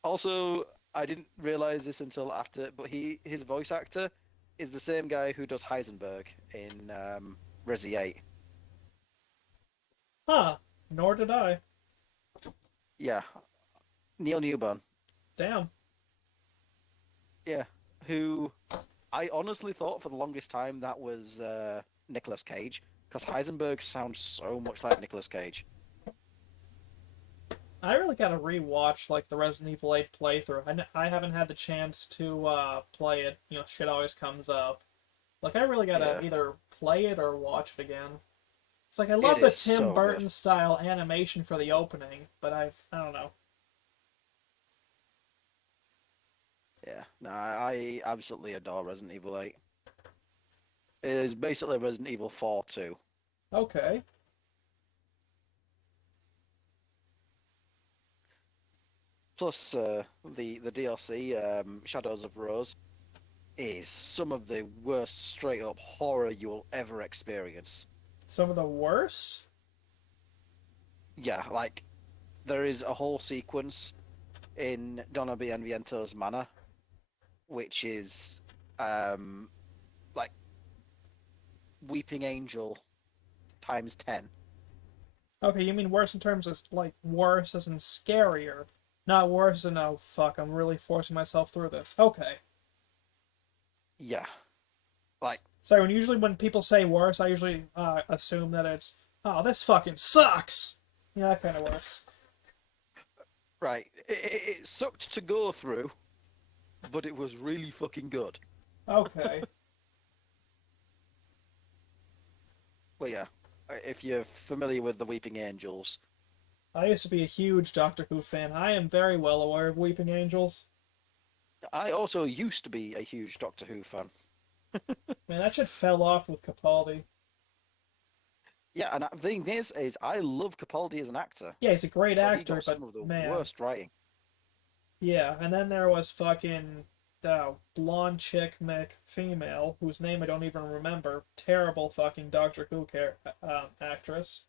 Also, I didn't realize this until after, but his voice actor is the same guy who does Heisenberg in Resi 8. Huh. Nor did I. Yeah, Neil Newbern. Damn. Yeah, who I honestly thought for the longest time that was Nicolas Cage, because Heisenberg sounds so much like Nicolas Cage. I really gotta rewatch like the Resident Evil 8 playthrough. I haven't had the chance to play it. You know, shit always comes up. Like I really gotta Yeah, either play it or watch it again. It's like I it love the is Tim so good. Burton style animation for the opening, but I don't know. Yeah, no, I absolutely adore Resident Evil 8. It is basically Resident Evil 4 too. Okay. Plus, the DLC, Shadows of Rose, is some of the worst straight up horror you'll ever experience. Some of the worst? Yeah, like there is a whole sequence in Donna Bienvento's manor, which is um like Weeping Angel times 10. Okay, you mean worse in terms of like worse as in scarier. Not worse than oh fuck, I'm really forcing myself through this. Okay. Yeah, like Sorry, when people say worse, I usually assume that it's oh this fucking sucks. Yeah, that kind of worse. right. It sucked to go through, but it was really fucking good. Okay. But yeah, if you're familiar with the Weeping Angels, I used to be a huge Doctor Who fan. I am very well aware of Weeping Angels. I also used to be a huge Doctor Who fan. Man, that shit fell off with Capaldi. Yeah, and the thing is I love Capaldi as an actor, Yeah, he's a great but he actor, got but some of the man, worst writing. yeah. And then there was fucking blonde chick Mick female whose name I don't even remember. Terrible fucking Doctor Who actress.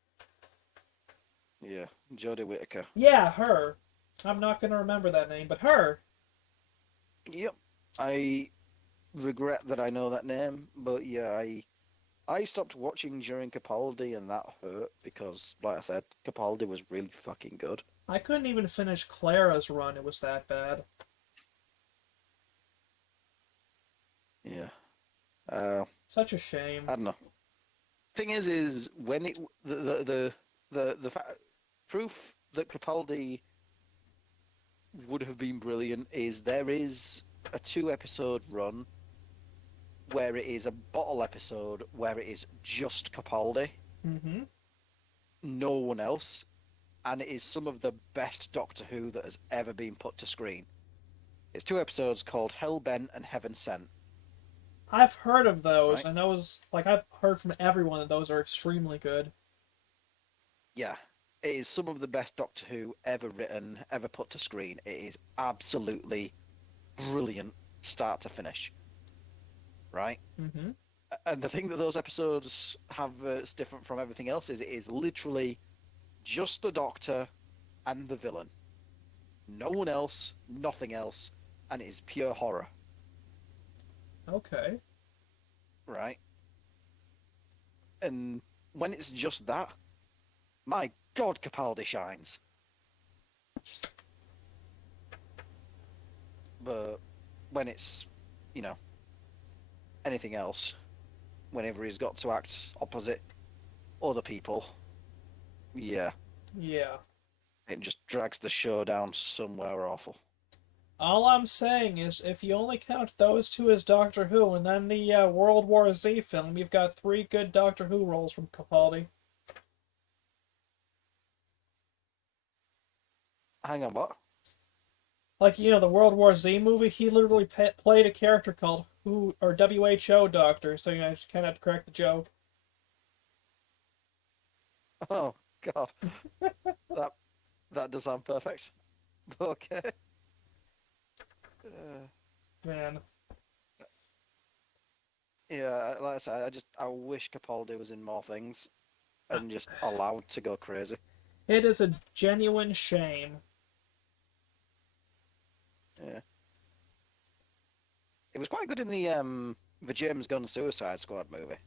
Yeah, Jodie Whittaker. Yeah, her. I'm not gonna remember that name, but her. Yep. I regret that I know that name, but yeah, I stopped watching during Capaldi, and that hurt because, like I said, Capaldi was really fucking good. I couldn't even finish Clara's run. It was that bad. Yeah. Uh, Such a shame. I don't know. Thing is when it the proof that Capaldi would have been brilliant is there is a 2 episode run where it is a bottle episode where it is just Capaldi, Mm-hmm. no one else, and it is some of the best Doctor Who that has ever been put to screen. It's 2 episodes called Hell Bent and Heaven Sent, I've heard of those, right? and those like I've heard from everyone that those are extremely good. Yeah, it is some of the best Doctor Who ever written, ever put to screen. It is absolutely brilliant, start to finish, right? Mm-hmm. And the thing that those episodes have that's different from everything else is it is literally just the Doctor and the villain. No one else, nothing else, and it is pure horror, Okay. right? And when it's just that, my God, Capaldi shines. But when it's, you know, anything else, whenever he's got to act opposite other people, yeah, Yeah. it just drags the show down somewhere awful. All I'm saying is, if you only count those two as Doctor Who, and then the World War Z film, you've got three good Doctor Who roles from Capaldi. Hang on, what? Like, the World War Z movie, he literally played a character called Who or WHO Doctor, so I just kind of have to correct the joke. Oh God, that that does sound perfect. Okay. Uh, Man, yeah, like I said, I wish Capaldi was in more things and just allowed to go crazy. it is a genuine shame. Yeah, it was quite good in the James Gunn Suicide Squad movie.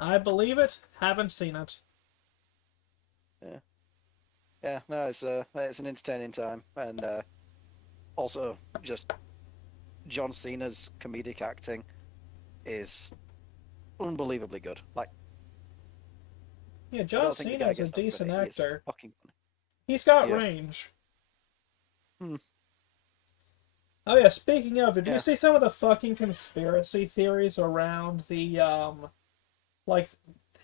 I believe it, haven't seen it. Yeah, yeah, no, it's an entertaining time, and also just John Cena's comedic acting is unbelievably good. Like, Yeah, I John don't think the guy Cena's a gets enough decent credit. He is actor. fucking funny. He's got Yeah. range. Hmm. Oh yeah, speaking of, did you Yeah. see some of the fucking conspiracy theories around the like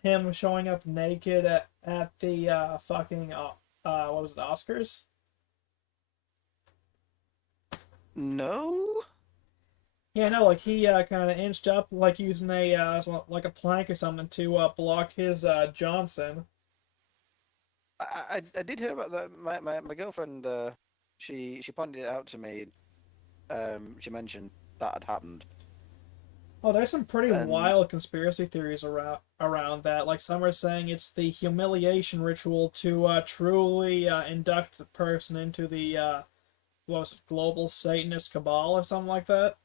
him showing up naked at the fucking what was it, Oscars? No. Yeah, no, like he kind of inched up like using a like a plank or something to block his Johnson. I did hear about that. My girlfriend, she pointed it out to me. She mentioned that had happened, Oh, there's some pretty and wild conspiracy theories around that. Like some are saying it's the humiliation ritual to truly induct the person into the what was it, global Satanist cabal or something like that.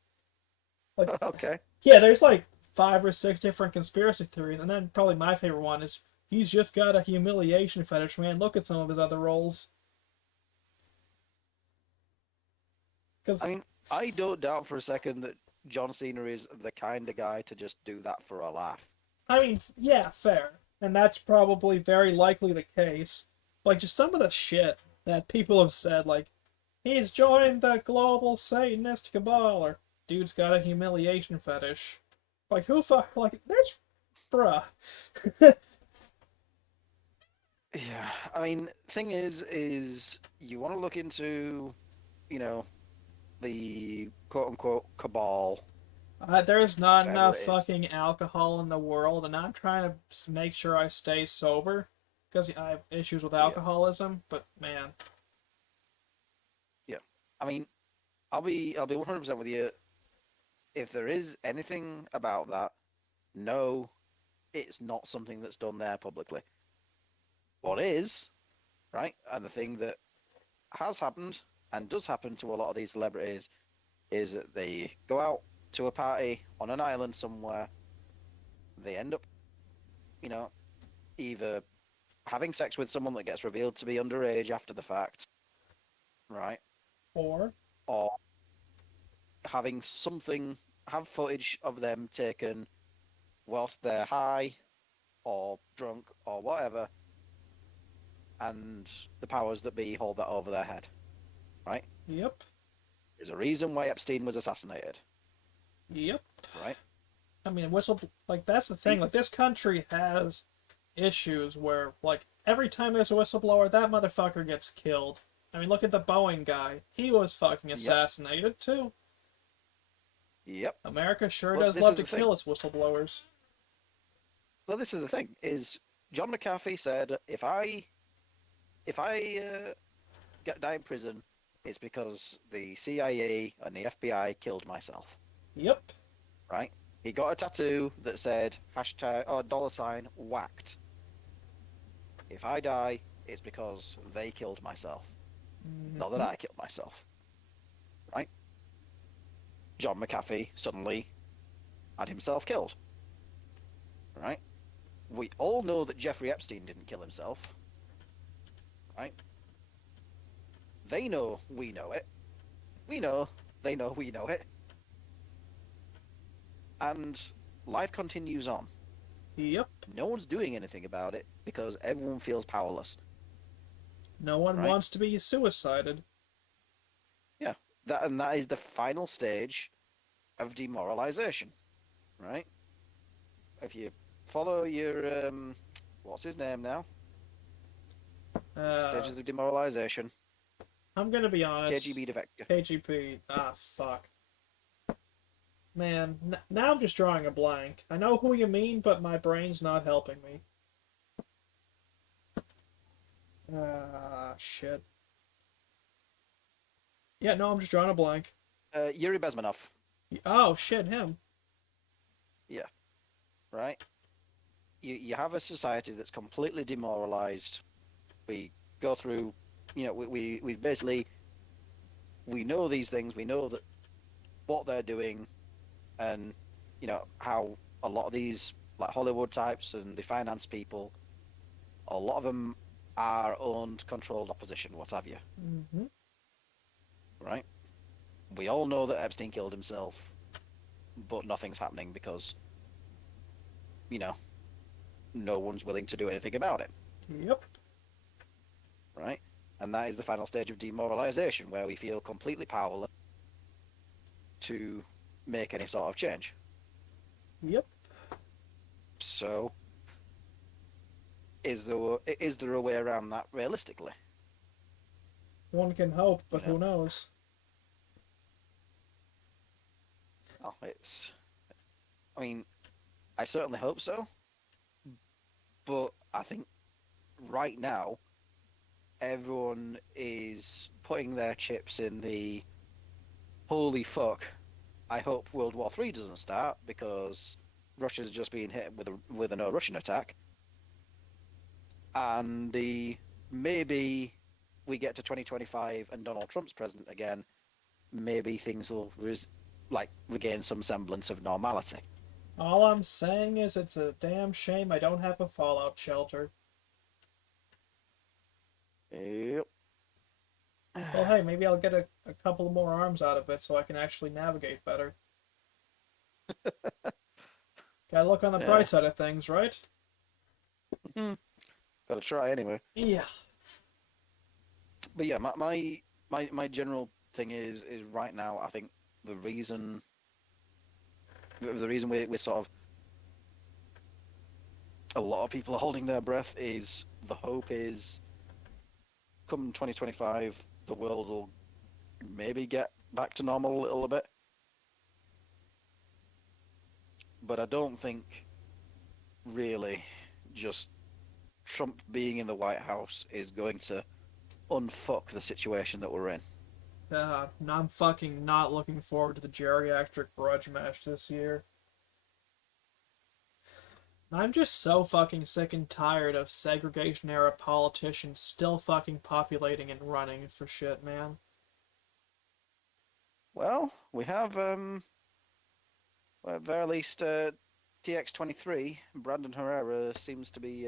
Like, okay. yeah, there's like 5 or 6 different conspiracy theories, and then probably my favorite one is he's just got a humiliation fetish. Man, look at some of his other roles. I Because mean, I don't doubt for a second that John Cena is the kind of guy to just do that for a laugh. I mean, yeah, fair, and that's probably very likely the case. Like just some of the shit that people have said, like he's joined the global Satanist cabal, or dude's got a humiliation fetish. Like who fuck? Like there's, bruh. Yeah, I mean, thing is you want to look into, you know, the quote unquote cabal, There's not whatever enough it is. fucking alcohol in the world, and I'm trying to make sure I stay sober because I have issues with Yeah, alcoholism. But man, yeah. I mean, I'll be 100% with you. If there is anything about that, no, it's not something that's done there publicly. What is, right, and the thing that has happened and does happen to a lot of these celebrities is that they go out to a party on an island somewhere. They end up, you know, either having sex with someone that gets revealed to be underage after the fact, right? or Or having something, have footage of them taken whilst they're high or drunk or whatever, and the powers that be hold that over their head, right? yep, There's a reason why Epstein was assassinated, yep. right? I mean, like that's the thing. He, Like this country has issues where like every time there's a whistleblower, that motherfucker gets killed. I mean, look at the Boeing guy. He was fucking yep, assassinated too. yep. America sure But does this love is to the thing. kill its whistleblowers. Well, this is the thing. Is John McAfee said if I die in prison, it's because the CIA and the FBI killed myself, Yep. right? He got a tattoo that said hashtag or dollar sign whacked. If I die, it's because they killed myself, not that Mm-hmm. I killed myself, right? John McAfee suddenly had himself killed, right? We all know that Jeffrey Epstein didn't kill himself, right? They know we know it. We know they know we know it. And life continues on. Yep. No one's doing anything about it because everyone feels powerless, No one right? wants to be suicided. Yeah. That is the final stage of demoralization, right? If you follow your what's his name now? Uh, Stages of demoralization. I'm gonna be honest. KGB defector. KGP. Ah, fuck. Man, now I'm just drawing a blank. I know who you mean, but my brain's not helping me. Ah, shit. Yeah, no, I'm just drawing a blank. Yuri Bezmenov. Oh, shit, him. Yeah, right. You have a society that's completely demoralized. We go through, we basically we know these things. We know that what they're doing, and how a lot of these like Hollywood types and the finance people, a lot of them are owned, controlled opposition, what have you, Mm-hmm. right? We all know that Epstein killed himself, but nothing's happening because you know no one's willing to do anything about it, Yep. right? And that is the final stage of demoralization, where we feel completely powerless to make any sort of change. Yep. So, is there a way around that realistically? One can hope, You but know, who knows? oh, it's. I mean, I certainly hope so, but I think right now everyone is putting their chips in the holy fuck. I hope World War III doesn't start because Russia's just being hit with a no Russian attack, and the maybe we get to 2025 and Donald Trump's president again, maybe things will regain some semblance of normality. All I'm saying is it's a damn shame I don't have a fallout shelter. Yep. Well, hey, maybe I'll get a couple more arms out of it so I can actually navigate better. Gotta look on the Yeah. bright side of things, right? Gotta try anyway. Yeah. But yeah, my general thing is right now. I think the reason the reason we're sort of a lot of people are holding their breath is the hope is come 2025 the world will maybe get back to normal a little bit. But I don't think really just Trump being in the White House is going to unfuck the situation that we're in. I'm fucking not looking forward to the geriatric grudge match this year. I'm just so fucking sick and tired of segregation era politicians still fucking populating and running for shit, man. Well, we have well, at the very least TX23 Brandon Herrera seems to be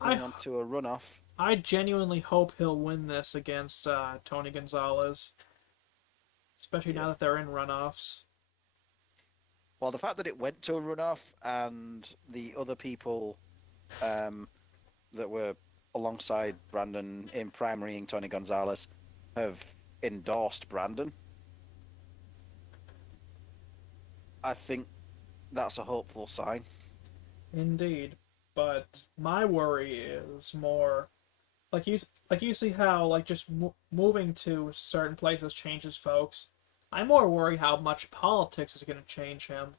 I going on to a runoff. I genuinely hope he'll win this against Tony Gonzalez, especially now Yeah. that they're in runoffs. Well, the fact that it went to a runoff and the other people um, that were alongside Brandon in primarying Tony Gonzalez have endorsed Brandon, I think that's a hopeful sign. Indeed, but my worry is more like you see how like just moving to certain places changes folks. I'm more worried how much politics is going to change him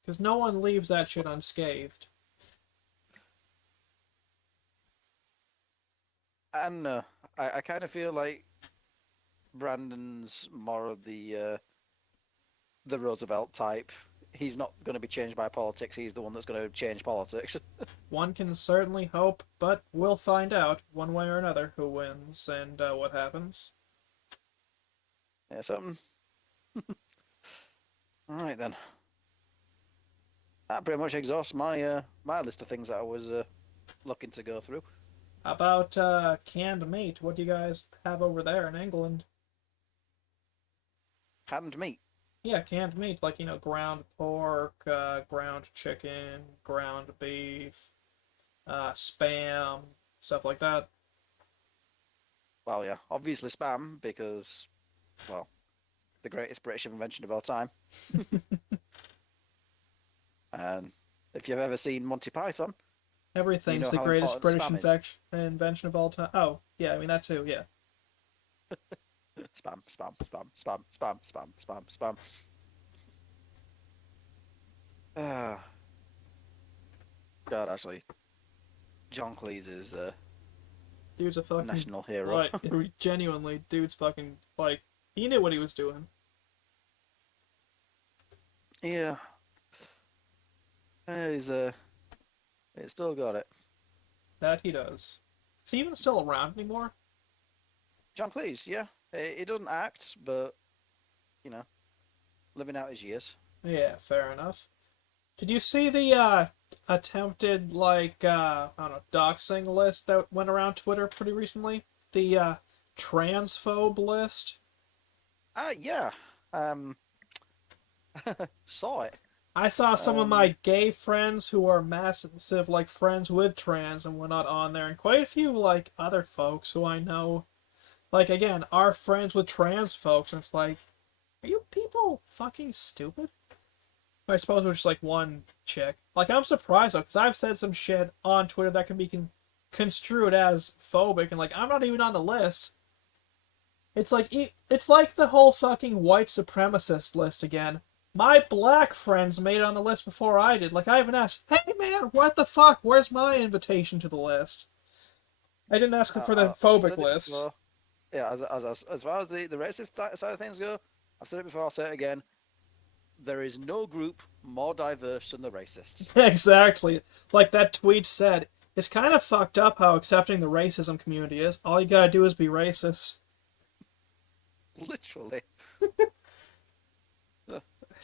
because no one leaves that shit unscathed. And I kind of feel like Brandon's more of the Roosevelt type. He's not going to be changed by politics. He's the one that's going to change politics. One can certainly hope, but we'll find out one way or another who wins and what happens. Yeah, something. All right then. That pretty much exhausts my list of things that I was looking to go through. How about canned meat? What do you guys have over there in England? Canned meat. Yeah, canned meat, like, ground pork, ground chicken, ground beef, spam, stuff like that. Well, yeah, obviously spam because, well, the greatest British invention of all time. And if you've ever seen Monty Python, you Everything's know the how greatest important British spam is. invention of all time. Oh, yeah, I mean, that too, yeah. Spam, spam, spam, spam, spam, spam, spam, spam. Ah, God, actually, John Cleese is Dude's a a fucking, national hero. like, genuinely, dude's fucking, like, he knew what he was doing. Yeah, he's he's still got it. That he does. Is he even still around anymore? John Cleese, yeah, he doesn't act, but you know, living out his years. Yeah, fair enough. Did you see the attempted I don't know doxing list that went around Twitter pretty recently? The transphobe list. Yeah, um, saw it. I saw some of Um, my gay friends who are massive like friends with trans and whatnot on there, and quite a few like other folks who I know, like again, are friends with trans folks, and it's like, are you people fucking stupid? I suppose it was just like one chick. Like I'm surprised though, because I've said some shit on Twitter that can be construed as phobic, and like I'm not even on the list. It's like the whole fucking white supremacist list again. My black friends made it on the list before I did. Like I even asked, "Hey man, what the fuck? Where's my invitation to the list?" I didn't ask for the I've phobic said it list. before. Yeah, as far as the racist side of things go, I've said it before. I'll say it again. There is no group more diverse than the racists. Exactly. Like that tweet said, it's kind of fucked up how accepting the racism community is. All you gotta do is be racist. Literally.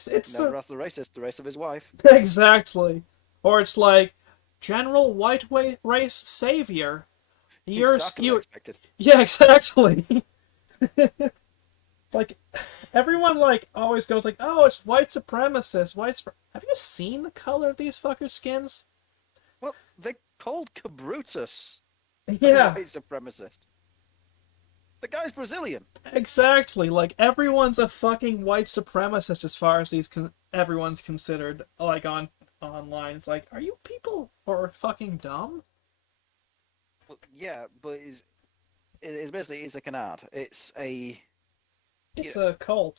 It's Never ask the racist the race of his wife. exactly. Or it's like general white race savior. Darker than You expected. yeah exactly. Like everyone like always goes like, oh, it's white supremacist. Have you seen the color of these fucker skins? Well, they called Cabrutus a Yeah, white supremacist. The guy's Brazilian. exactly. Like everyone's a fucking white supremacist as far as everyone's considered like on online. It's like, are you people or fucking dumb? Well, yeah, but it's basically it's a canard. It's a you It's know, a cult.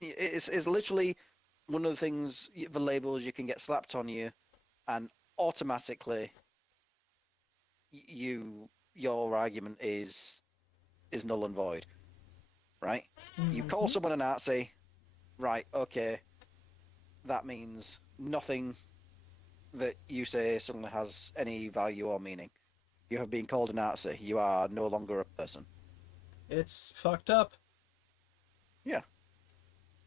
it's literally one of the things the labels you can get slapped on you, and automatically your argument is null and void, right? You call Hmm. someone a Nazi, right? Okay, that means nothing that you say suddenly has any value or meaning. You have been called a Nazi. You are no longer a person. It's fucked up. Yeah,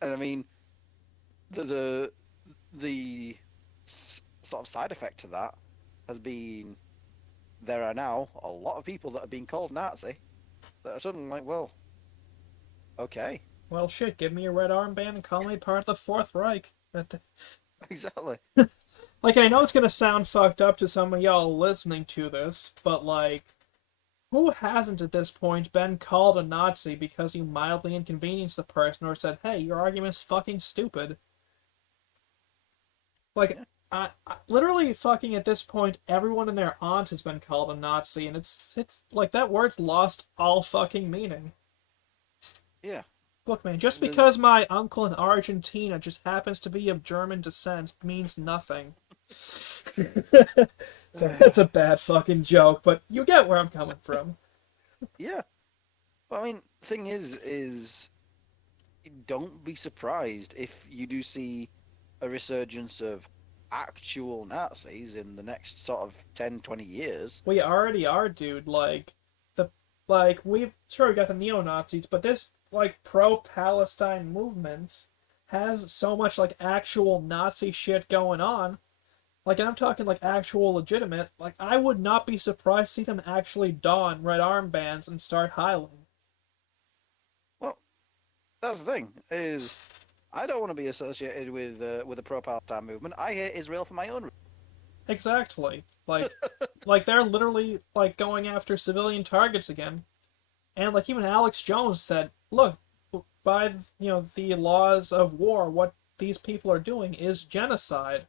and I mean the the sort of side effect to that has been there are now a lot of people that are being called Nazi that are suddenly like, well, okay, Well, shit, give me a red armband and call me part of the Fourth Reich. exactly. Like, I know it's gonna sound fucked up to some of y'all listening to this, but like, who hasn't at this point been called a Nazi because you mildly inconvenienced the person or said, hey, your argument's fucking stupid? Like, Yeah, literally fucking at this point, everyone and their aunt has been called a Nazi, and it's like that word's lost all fucking meaning. yeah. Look, man, just There's because my uncle in Argentina just happens to be of German descent means nothing. Sorry, that's a bad fucking joke, but you get where I'm coming from. yeah. Well, I mean, thing is don't be surprised if you do see a resurgence of actual Nazis in the next sort of 10, 20 years. We already are, dude. The we've sure we got the neo Nazis, but this like pro Palestine movement has so much like actual Nazi shit going on. Like, and I'm talking like actual legitimate. Like, I would not be surprised to see them actually don red armbands and start hiling. Well, that's the thing is I don't want to be associated with the pro-Palestine movement. I hate Israel for my own. Exactly. Like they're literally like going after civilian targets again. And like even Alex Jones said, look, by the laws of war, what these people are doing is genocide.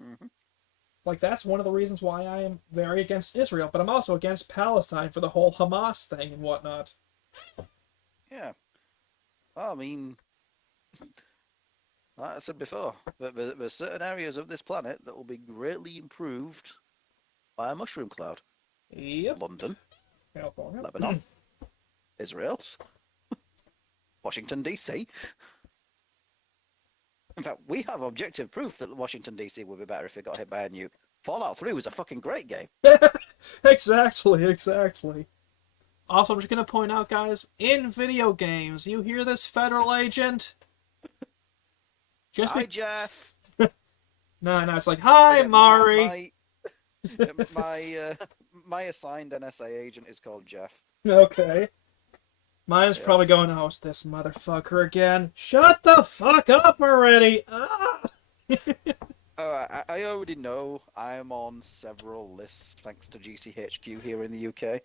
Mm-hmm. Like that's one of the reasons why I am very against Israel, but I'm also against Palestine for the whole Hamas thing and whatnot. Yeah. Well, I mean, like I said before, there's certain areas of this planet that will be greatly improved by a mushroom cloud. Yep. London, California. Lebanon, Israel, Washington D.C. In fact, we have objective proof that Washington D.C. would be better if it got hit by a nuke. Fallout 3 was a fucking great game. Exactly. Also, I'm just gonna point out, guys, in video games, you hear this, federal agent? Just Hi, be Jeff. no, it's like, hi, Yeah, Mari. my assigned NSA agent is called Jeff. Okay. Mine's Yeah. probably going, oh, it's this motherfucker again. Shut the fuck up already! Ah! I already know I'm on several lists thanks to GCHQ here in the UK.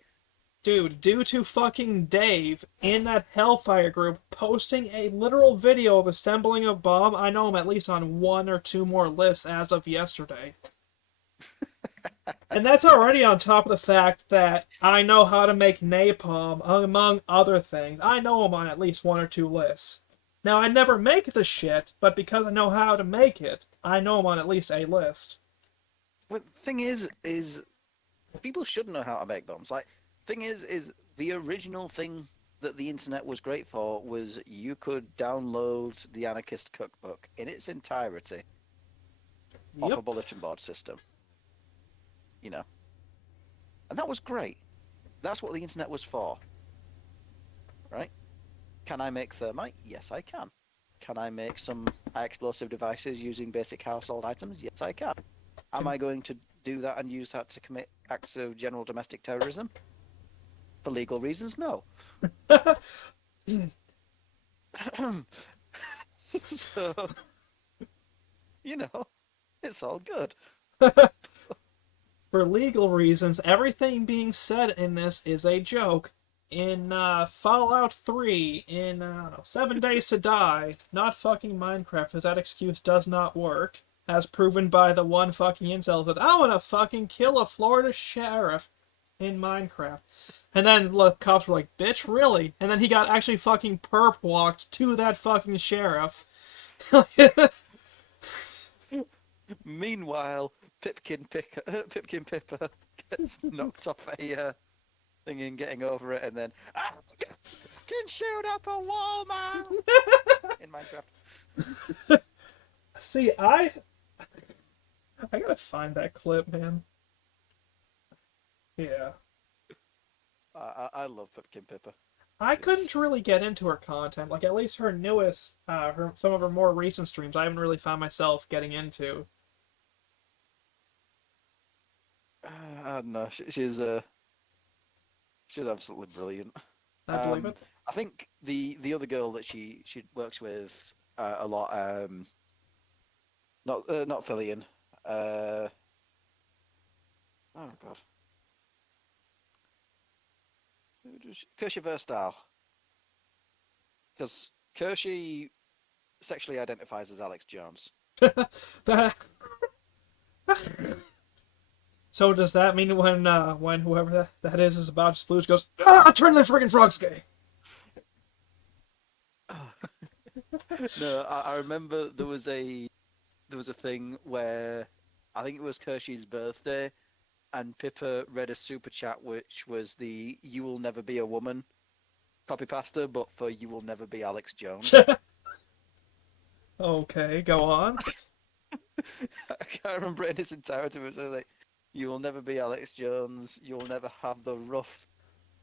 Dude, due to fucking Dave in that Hellfire group posting a literal video of assembling a bomb, I know I'm at least on one or two more lists as of yesterday. And that's already on top of the fact that I know how to make napalm, among other things. I know I'm on at least one or two lists. Now, I never make the shit, but because I know how to make it, I know I'm on at least a list. But the thing is people should know how to make bombs. Like, thing is the original thing that the internet was great for was you could download the Anarchist Cookbook in its entirety off Yep. a bulletin board system, you know, and that was great. That's what the internet was for, right? Can I make thermite? Yes, I can. Can I make some explosive devices using basic household items? Yes, I can. Am Can... I going to do that and use that to commit acts of general domestic terrorism? For legal reasons, no. So, you know, it's all good. For legal reasons, everything being said in this is a joke. In Fallout 3, in 7 Days to Die, not fucking Minecraft, because that excuse does not work, as proven by the one fucking incel that I want to fucking kill a Florida sheriff in Minecraft. And then the cops were like, bitch, really? And then he got actually fucking perp walked to that fucking sheriff. Meanwhile, Pipkin Pipper gets knocked off a thing and getting over it, and then can shoot up a wall, man. In Minecraft. See, I gotta find that clip, man. Yeah. I love Pipkin Pipper. I couldn't really get into her content. Like, at least her newest, some of her more recent streams, I haven't really found myself getting into. I don't know. She's absolutely brilliant. I believe it. I think the other girl that she works with a lot, not Fillion. Oh God, Kirsty Verstal, because Kirsty sexually identifies as Alex Jones. That... So does that mean when whoever that is about to splooge goes, ah, turn the friggin' frogs gay? No, I remember there was a thing where I think it was Kirsty's birthday, and Pippa read a super chat which was the "You will never be a woman" copy pasta, but for "You will never be Alex Jones." Okay, go on. I can't remember it in its entirety. It was like, "You will never be Alex Jones. You'll never have the rough,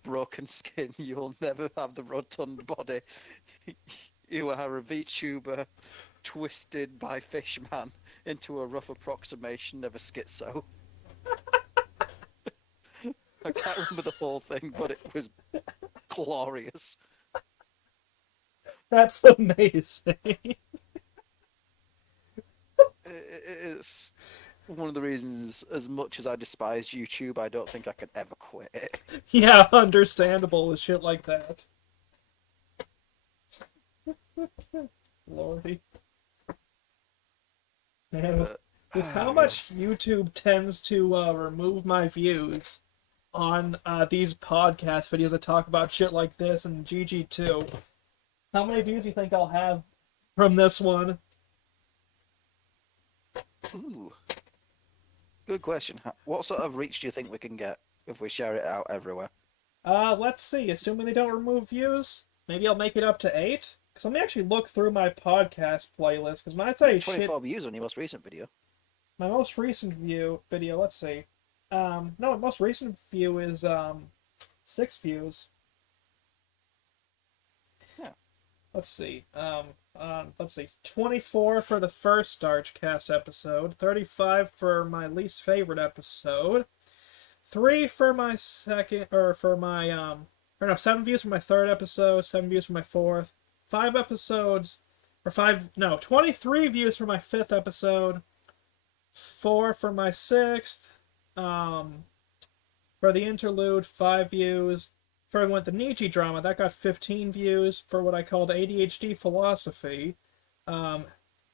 broken skin. You'll never have the rotund body. You are a VTuber twisted by Fishman. into a rough approximation of a schizo. I can't remember the whole thing, but it was glorious. That's amazing. It's one of the reasons, as much as I despise YouTube, I don't think I could ever quit it. Yeah, understandable with shit like that. Lordy. Man, with how God. much YouTube tends to remove my views on these podcast videos that talk about shit like this and GG2, how many views do you think I'll have from this one? Ooh, good question. What sort of reach do you think we can get if we share it out everywhere? Let's see. Assuming they don't remove views, maybe I'll make it up to 8. Because let me actually look through my podcast playlist. Because when I say shit, 24 views on your most recent video. my most recent video, let's see. No, my most recent view is 6 views. Yeah. Let's see. Let's see. 24 for the first StarchCast episode. 35 for my least favorite episode. 3 for my second, or for my or no, 7 views for my third episode. 7 views for my fourth. 5 episodes, or 5. No, 23 views for my fifth episode. 4 for my sixth. For the interlude, 5 views. For the Nietzsche drama, that got 15 views. For what I called ADHD philosophy,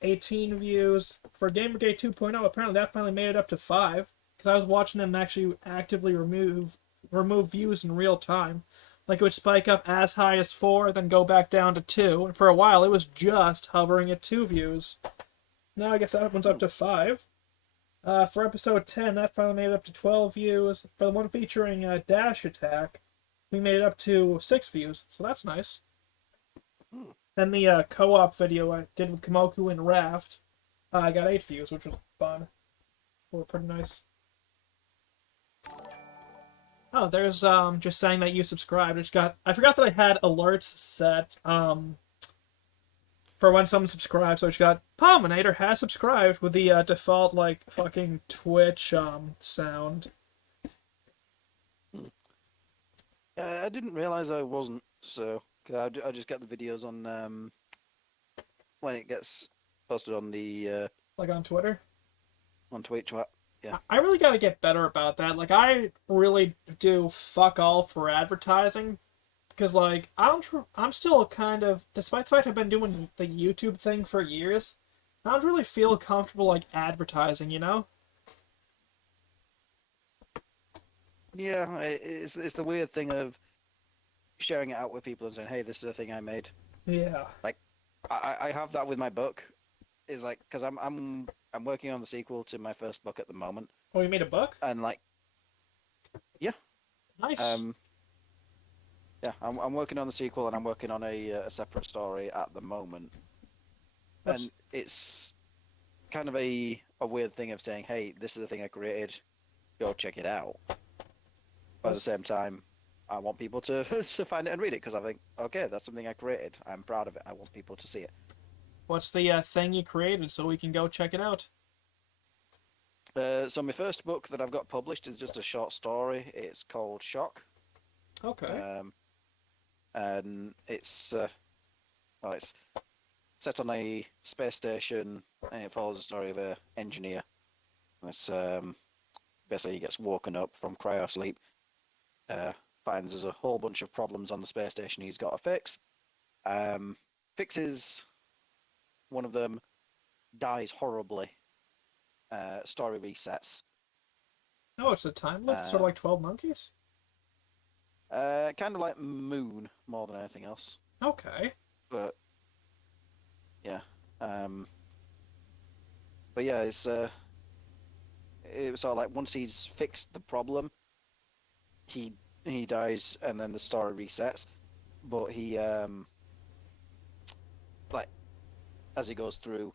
18 views. For Gamergate 2.0, apparently that finally made it up to 5. Because I was watching them actually actively remove views in real time. Like it would spike up as high as 4, then go back down to 2. And for a while, it was just hovering at 2 views. Now I guess that one's up to 5. For episode 10, that finally made it up to 12 views. For the one featuring Dash Attack, we made it up to 6 views, so that's nice. Then the co-op video I did with Kimoku and Raft, I got 8 views, which was fun. Were pretty nice. Oh, there's just saying that you subscribed. I forgot that I had alerts set for when someone subscribes, so I just got Pominator has subscribed with the default like fucking Twitch sound. I didn't realize I wasn't, so 'cause I just get the videos on when it gets posted on the Like on Twitter. on Twitch. Yeah. I really gotta get better about that. Like I really do fuck all for advertising. Because like I'm still kind of, despite the fact I've been doing the YouTube thing for years, I don't really feel comfortable like advertising, you know? Yeah, it's the weird thing of sharing it out with people and saying, "Hey, this is a thing I made." Yeah. Like, I have that with my book. Is like because I'm working on the sequel to my first book at the moment, Oh, you made a book? and like, yeah, Nice. yeah, I'm working on the sequel, and I'm working on a separate story at the moment, That's and it's kind of a weird thing of saying, "Hey, this is a thing I created. Go check it out." But at the same time, I want people to to find it and read it because I think, okay, that's something I created. I'm proud of it. I want people to see it. what's the thing you created so we can go check it out? So my first book that I've got published is just a short story. It's called Shock, Okay. and it's set on a space station, and it follows the story of an engineer. And it's basically he gets woken up from cryo sleep, finds there's a whole bunch of problems on the space station he's got to fix. Fixes one of them, dies horribly. Story resets. Oh, it's a time loop, sort of like 12 Monkeys? Kind of like Moon more than anything else. Okay. But yeah, but yeah, it was sort of like once he's fixed the problem, he dies, and then the story resets. But he like as he goes through,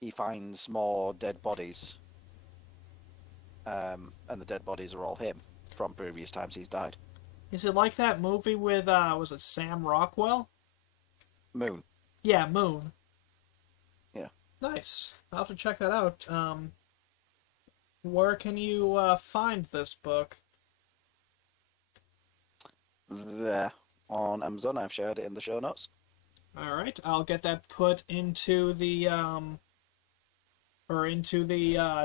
he finds more dead bodies, and the dead bodies are all him from previous times he's died. Is it like that movie with, was it Sam Rockwell? Moon. Yeah, Moon. Yeah. Nice. I'll have to check that out. Where can you find this book? There on Amazon. I've shared it in the show notes. All right, I'll get that put into the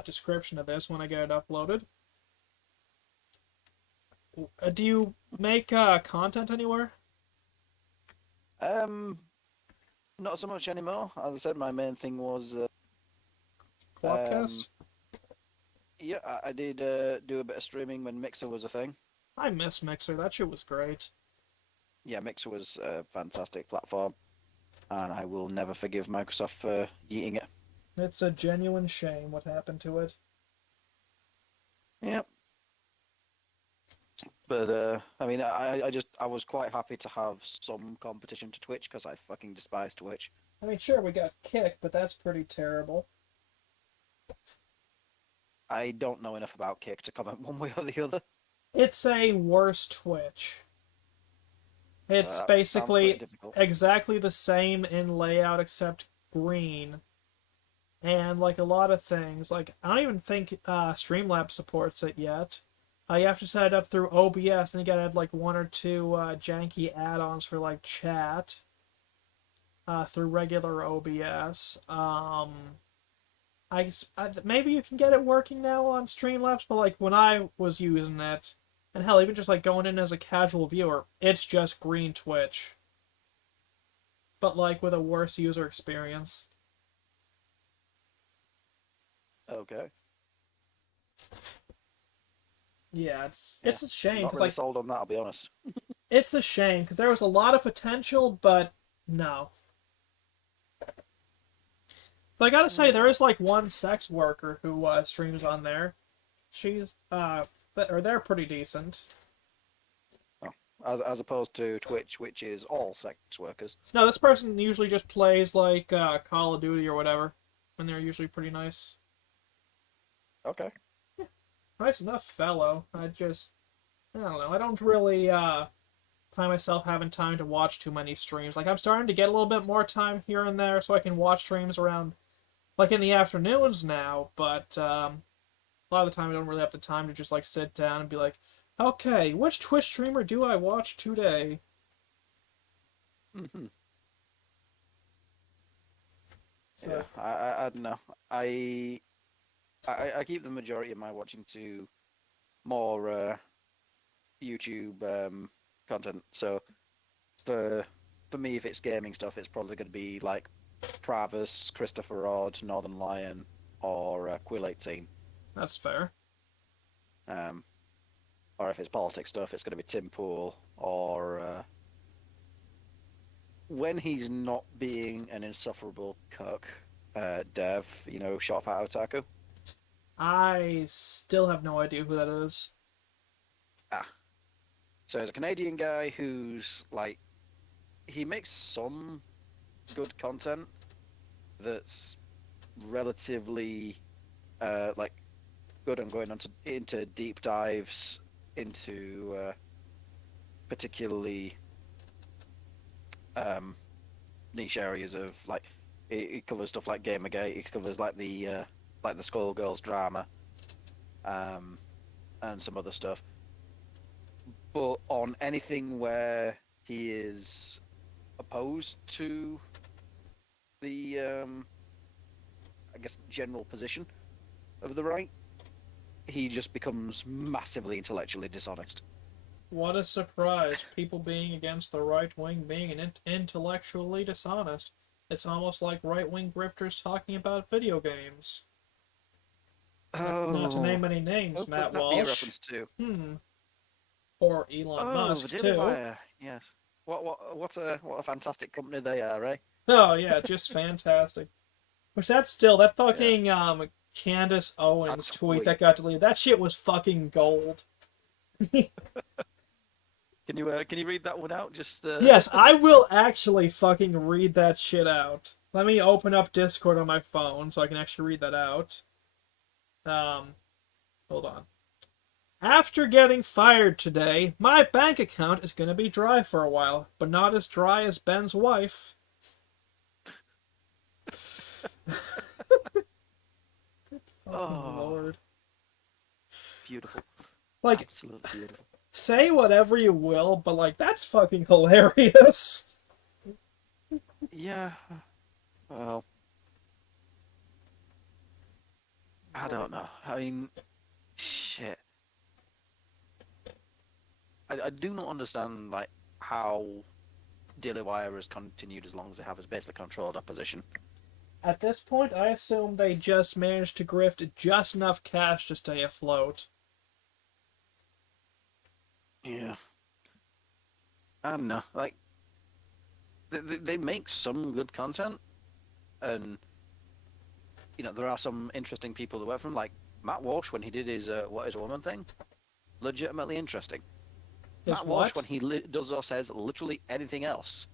description of this when I get it uploaded. Do you make content anywhere? Not so much anymore. As I said, my main thing was Podcast? yeah, I did do a bit of streaming when Mixer was a thing. I miss Mixer. That shit was great. Yeah, Mixer was a fantastic platform, and I will never forgive Microsoft for yeeting it. It's a genuine shame what happened to it. Yep. But I mean, I was quite happy to have some competition to Twitch because I fucking despise Twitch. I mean, sure, we got kicked, but that's pretty terrible. I don't know enough about Kick to comment one way or the other. It's a worse Twitch. It's Sounds basically pretty difficult. exactly the same in layout except green. And like a lot of things, like I don't even think Streamlabs supports it yet. You have to set it up through OBS, and you gotta add like one or two janky add-ons for like chat through regular OBS. Maybe you can get it working now on Streamlabs, but like when I was using it, and hell, even just like going in as a casual viewer, it's just green Twitch, but like with a worse user experience. Okay. Yeah, it's a shame Not because really like sold on that, I'll be honest. it's a shame because there was a lot of potential, but no. But I gotta say, there is like one sex worker who streams on there. She's or they're pretty decent. As opposed to Twitch, which is all sex workers. No, this person usually just plays like Call of Duty or whatever, and they're usually pretty nice. Okay. Nice enough fellow. I don't know. I don't really find myself having time to watch too many streams. Like I'm starting to get a little bit more time here and there, so I can watch streams around, like in the afternoons now. But a lot of the time, I don't really have the time to just like sit down and be like, okay, which Twitch streamer do I watch today? Mm-hmm. So, Yeah, I don't know. I keep the majority of my watching to more YouTube content. So for me, if it's gaming stuff, it's probably going to be like Pravis, Christopher Rod, Northern Lion, or Quill18. that's fair. Or if it's politics stuff, it's going to be Tim Pool, or when he's not being an insufferable cuck, Dev, Shot Fat Otaku. I still have no idea who that is. So he's a Canadian guy who's like, he makes some good content that's relatively like good and going into deep dives into particularly niche areas of like it covers stuff like Gamergate, it covers like the Skullgirls drama, and some other stuff. But on anything where he is opposed to the I guess general position of the right, he just becomes massively intellectually dishonest. What a surprise. People being against the right wing being intellectually dishonest. It's almost like right-wing grifters talking about video games. Not to name any names, Who Matt could that be a Walsh. reference to? Or Elon Musk, too. Fire. Yes. What a fantastic company they are, eh? Oh, yeah, just fantastic. Which that fucking, Candace Owens That's tweet sweet. that got deleted, that shit was fucking gold. Can you read that one out? Just Yes, I will actually fucking read that shit out. Let me open up Discord on my phone so I can actually read that out. Hold on. After getting fired today, my bank account is gonna be dry for a while, but not as dry as Ben's wife. Fucking Oh, lord. beautiful. Like, Absolutely beautiful. say whatever you will, but like, that's fucking hilarious. Yeah. Well, I don't know. I mean, shit. I do not understand like how Daily Wire has continued as long as they have as basically controlled opposition. At this point, I assume they just managed to grift just enough cash to stay afloat. Yeah. I don't know. Like they make some good content, and there are some interesting people to work from. Like Matt Walsh when he did his "What Is a Woman" thing, legitimately interesting. Is Matt Walsh when what? he does or says literally anything else,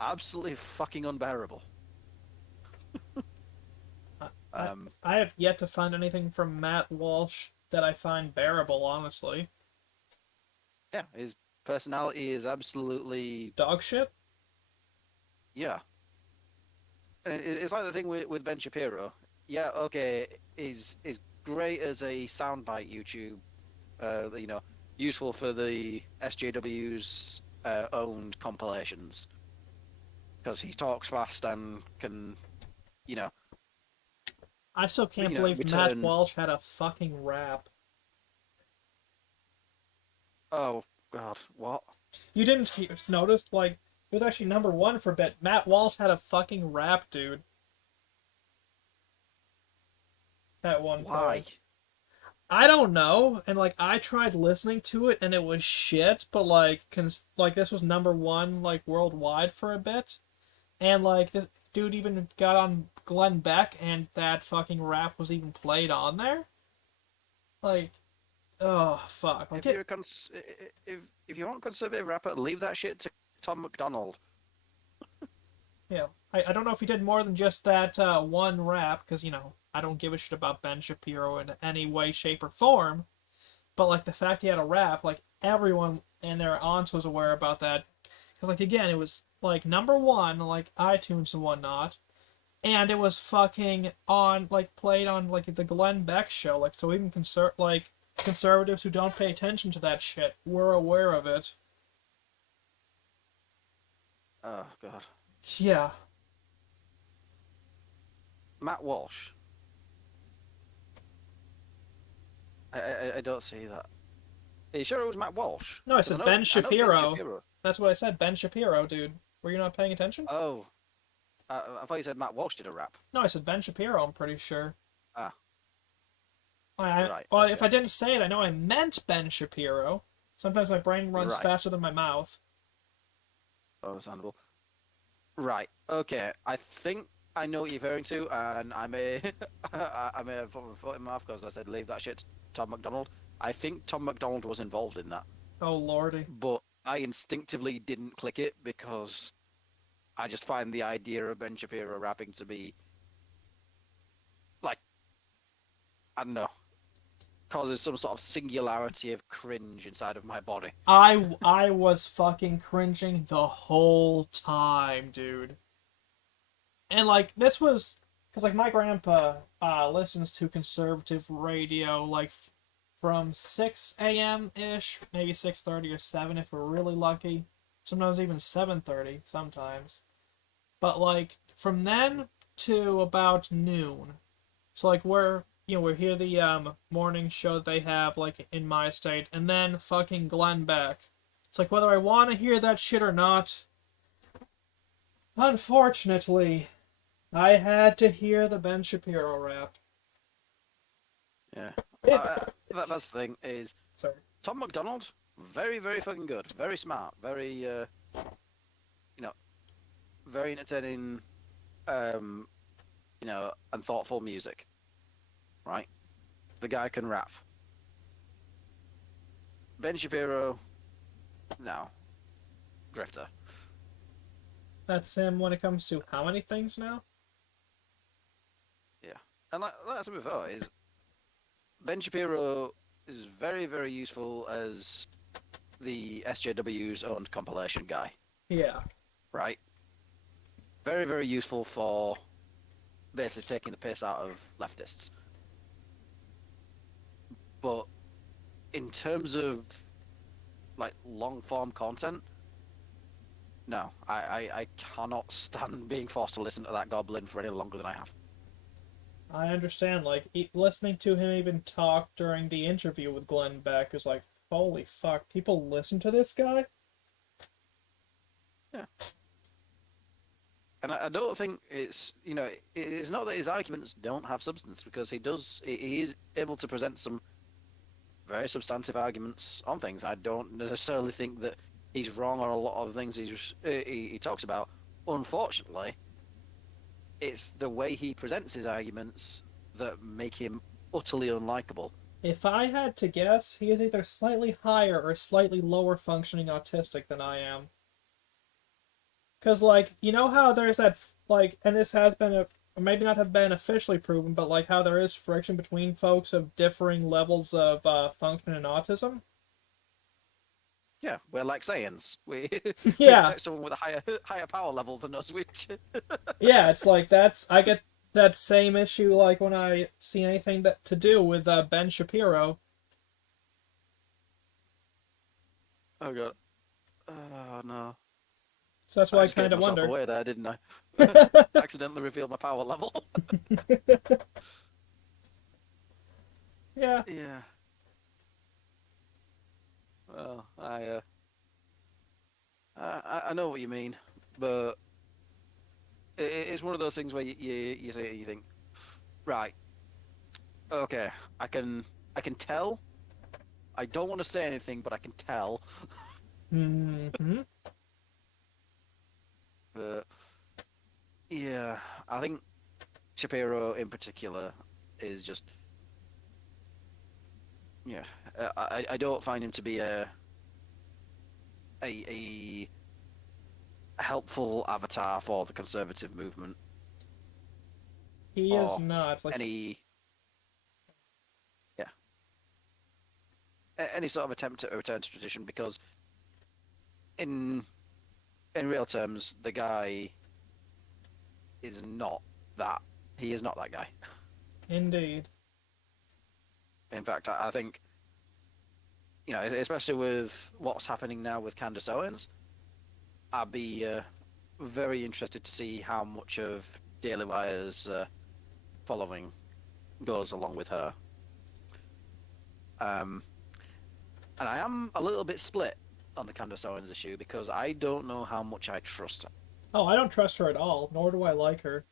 absolutely fucking unbearable. I, I, Um, I have yet to find anything from Matt Walsh that I find bearable, honestly. yeah, his personality is absolutely Dog shit? yeah. It's like the thing with Ben Shapiro. Yeah, okay, is great as a soundbite YouTube. Useful for the SJW's owned compilations because he talks fast and can, you know, I still can't believe Matt return. Walsh had a fucking rap. Oh God, what? You didn't notice? Like, it was actually number one for a bit. Matt Walsh had a fucking rap, dude, at one Why? point. I don't know, and like I tried listening to it and it was shit, but like like this was number one like worldwide for a bit, and like this dude even got on Glenn Beck and that fucking rap was even played on there. Like, oh fuck, like If you're it. a if you want conservative rapper, leave that shit to Tom McDonald. Yeah, I don't know if he did more than just that one rap because I don't give a shit about Ben Shapiro in any way, shape, or form. But like the fact he had a rap, like everyone and their aunts was aware about that. Because like again, it was like number one, like iTunes and whatnot, and it was fucking on like played on like the Glenn Beck show. Like so even conservatives who don't pay attention to that shit were aware of it. Oh God, Yeah, Matt Walsh. I don't see that. Are you sure it was Matt Walsh? no, I Because said Ben I know Ben Shapiro. Shapiro. That's what I said, Ben Shapiro, dude. Were you not paying attention? Oh, I thought you said Matt Walsh did a rap. No, I said Ben Shapiro. I'm pretty sure. Ah, I right, well, if okay, I didn't say it, I know I meant Ben Shapiro. Sometimes my brain runs right, faster than my mouth. understandable. Right, okay. I think I know what you're referring to, and I may, I may have put my foot in my mouth because I said leave that shit to Tom McDonald. I think Tom McDonald was involved in that, Oh lordy. but I instinctively didn't click it because I just find the idea of Ben Shapiro rapping to be like, I don't know, causes some sort of singularity of cringe inside of my body. I was fucking cringing the whole time, dude. And like this was because like my grandpa listens to conservative radio like from 6 a.m. ish, maybe 6:30 or 7 if we're really lucky. Sometimes even 7:30 sometimes. But like from then to about noon. So like we hear the morning show that they have like in my state, and then fucking Glenn Beck. It's like whether I want to hear that shit or not. Unfortunately, I had to hear the Ben Shapiro rap. Yeah, It. that's the thing is Sorry. Tom McDonald, very very fucking good, very smart, very you know, very entertaining, um, and thoughtful music. Right, the guy can rap. Ben Shapiro, no, grifter. That's him when it comes to how many things now? Yeah, and like I said before, is Ben Shapiro is very very useful as the SJW's owned compilation guy. Yeah. Right, very very useful for basically taking the piss out of leftists. in terms of like long form content, no, I cannot stand being forced to listen to that goblin for any longer than I have. I understand, like, listening to him even talk during the interview with Glenn Beck is like, holy fuck, people listen to this guy? Yeah. And I don't think it's, it's not that his arguments don't have substance, because he is able to present some very substantive arguments on things. I don't necessarily think that he's wrong on a lot of things he talks about. Unfortunately, it's the way he presents his arguments that make him utterly unlikable. If I had to guess, he is either slightly higher or slightly lower functioning autistic than I am. Because, like, you know how there's that, like, and this has been, or maybe not have been officially proven, but, like, how there is friction between folks of differing levels of function and autism? Yeah, we're like Saiyans. We we Yeah, detect someone with a higher power level than us, which yeah, it's like I get that same issue, like, when I see anything that to do with Ben Shapiro. oh god, oh no, So that's why I I just gave kind of myself wonder. away there, didn't I? Accidentally revealed my power level. Yeah, Yeah. Well, I know what you mean, but it's one of those things where you say you think, right, okay, I can tell. I don't want to say anything, but I can tell. hmm But yeah, I think Shapiro in particular is just yeah. I don't find him to be a helpful avatar for the conservative movement he is or not. Like, any yeah any sort of attempt to return to tradition, because in in real terms the guy is not that. He is not that guy. indeed. In fact, I think especially with what's happening now with Candace Owens, I'd be very interested to see how much of Daily Wire's following goes along with her. Um, and I am a little bit split on the Candace Owens issue, because I don't know how much I trust her. Oh, I don't trust her at all, nor do I like her,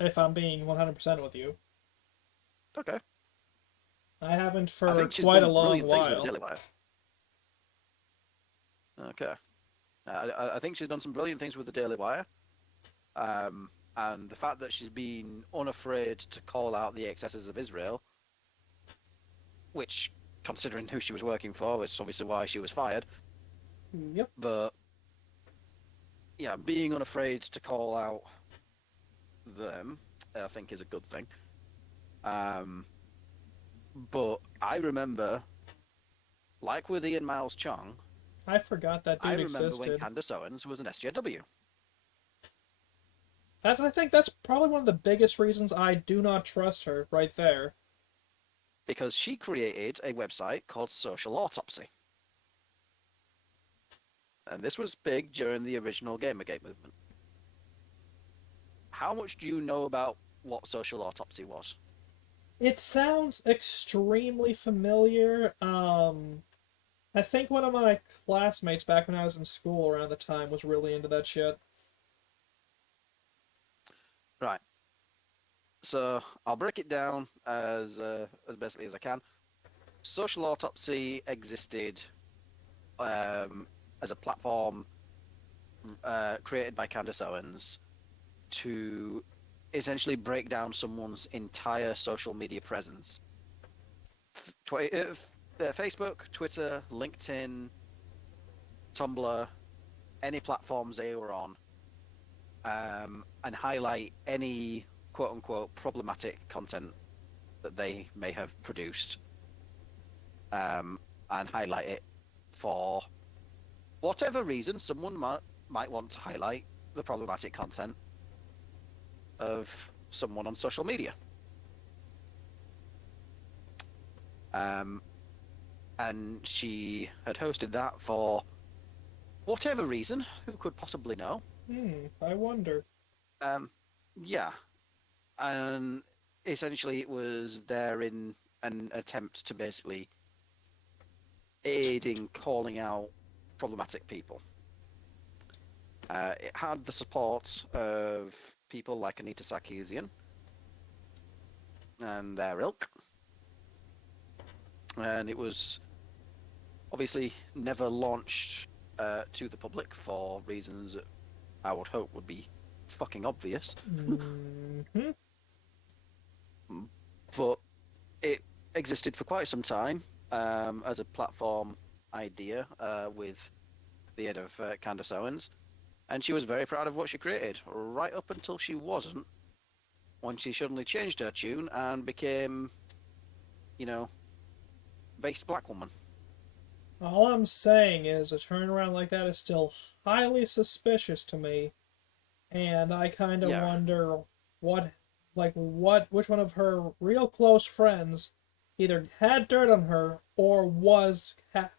if I'm being 100% with you. Okay. I haven't I for think she's quite a done long brilliant things with the while. Daily Wire. Okay. I think she's done some brilliant things with the Daily Wire. And the fact that she's been unafraid to call out the excesses of Israel, which, considering who she was working for, is obviously why she was fired. Yep. But yeah, being unafraid to call out them, I think, is a good thing. Um, but I remember, like with Ian Miles Chong, I forgot that I dude remember when existed. Candace Owens was an SJW, I think that's probably one of the biggest reasons I do not trust her, right there. because she created a website called Social Autopsy. And this was big during the original Gamergate movement. How much do you know about what Social Autopsy was? It sounds extremely familiar. I think one of my classmates back when I was in school around the time was really into that shit. Right. So I'll break it down as basically as I can. Social Autopsy existed as a platform created by Candace Owens to essentially break down someone's entire social media presence. Facebook, Twitter, LinkedIn, Tumblr, any platforms they were on, and highlight any quote unquote problematic content that they may have produced, and highlight it for whatever reason someone might want to highlight the problematic content of someone on social media. Um, and she had hosted that for whatever reason. Who could possibly know? I wonder. Um, yeah, and essentially it was there in an attempt to basically aid in calling out problematic people. It had the support of people like Anita Sarkeesian and their ilk, and it was obviously never launched to the public for reasons that I would hope would be fucking obvious. Mm-hmm. But it existed for quite some time as a platform idea with the head of Candace Owens, and she was very proud of what she created, right up until she wasn't, when she suddenly changed her tune and became, you know, based black woman. All I'm saying is a turnaround like that is still highly suspicious to me, and I kind of Yeah. wonder what, which one of her real close friends either had dirt on her or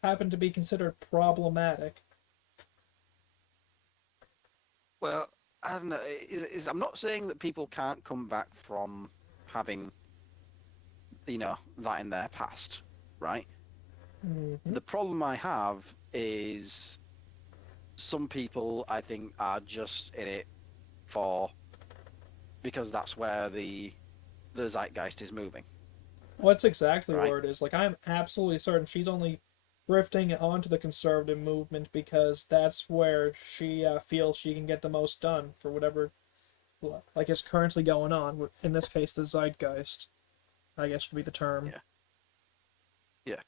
happened to be considered problematic. Well, I don't know. I'm not saying that people can't come back from having, that in their past, right? Mm-hmm. The problem I have is some people I think are just in it for because that's where the zeitgeist is moving, Well, that's exactly right? where it is. Like, I'm absolutely certain she's only drifting onto the conservative movement because that's where she feels she can get the most done for whatever, like, is currently going on. In this case, the zeitgeist, I guess would be the term. Yeah, yeah.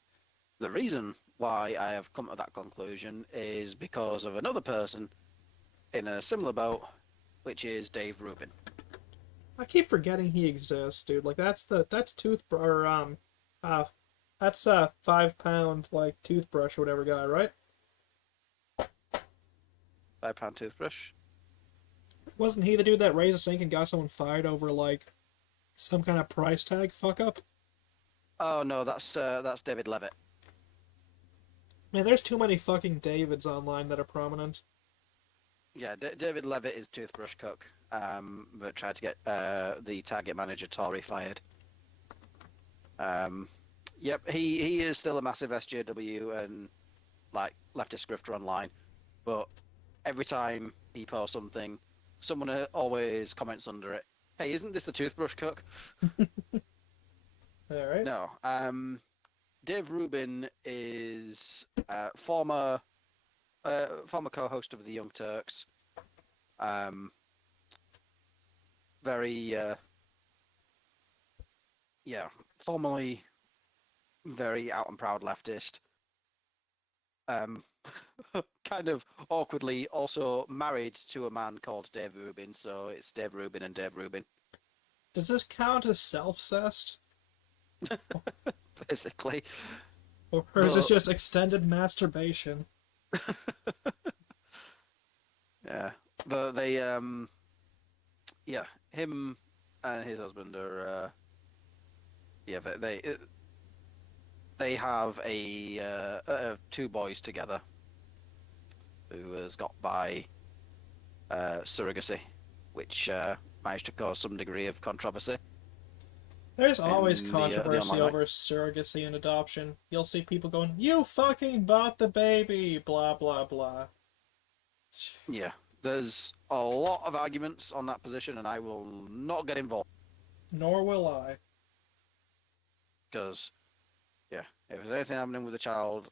The reason why I have come to that conclusion is because of another person in a similar boat, which is Dave Rubin. I keep forgetting he exists, dude. Like, that's toothbrush or uh, that's 5 pound like toothbrush or whatever guy, right? £5 toothbrush. Wasn't he the dude that raised a sink and got someone fired over like some kind of price tag fuck up? Oh no, that's David Levitt. Man, there's too many fucking Davids online that are prominent. Yeah, David Levitt is toothbrush cook, but tried to get the target manager Tory fired. Um, yep, he is still a massive SJW and like leftist grifter online, but every time he posts something, someone always comments under it, "Hey, isn't this the toothbrush cook?" All right. No. Dave Rubin is former co-host of the Young Turks. Um, very yeah, formerly very out and proud leftist. Um, kind of awkwardly also married to a man called Dave Rubin, so it's Dave Rubin and Dave Rubin, Does this count as self-cest? basically. Or is this But just extended masturbation? yeah, but yeah, him and his husband are yeah, they have two boys together who was got by surrogacy, which managed to cause some degree of controversy There's always in the controversy online right. over surrogacy and adoption. You'll see people going, "You fucking bought the baby," blah blah blah. Yeah, there's a lot of arguments on that position, and I will not get involved Nor will I. because yeah, if there's anything happening with the child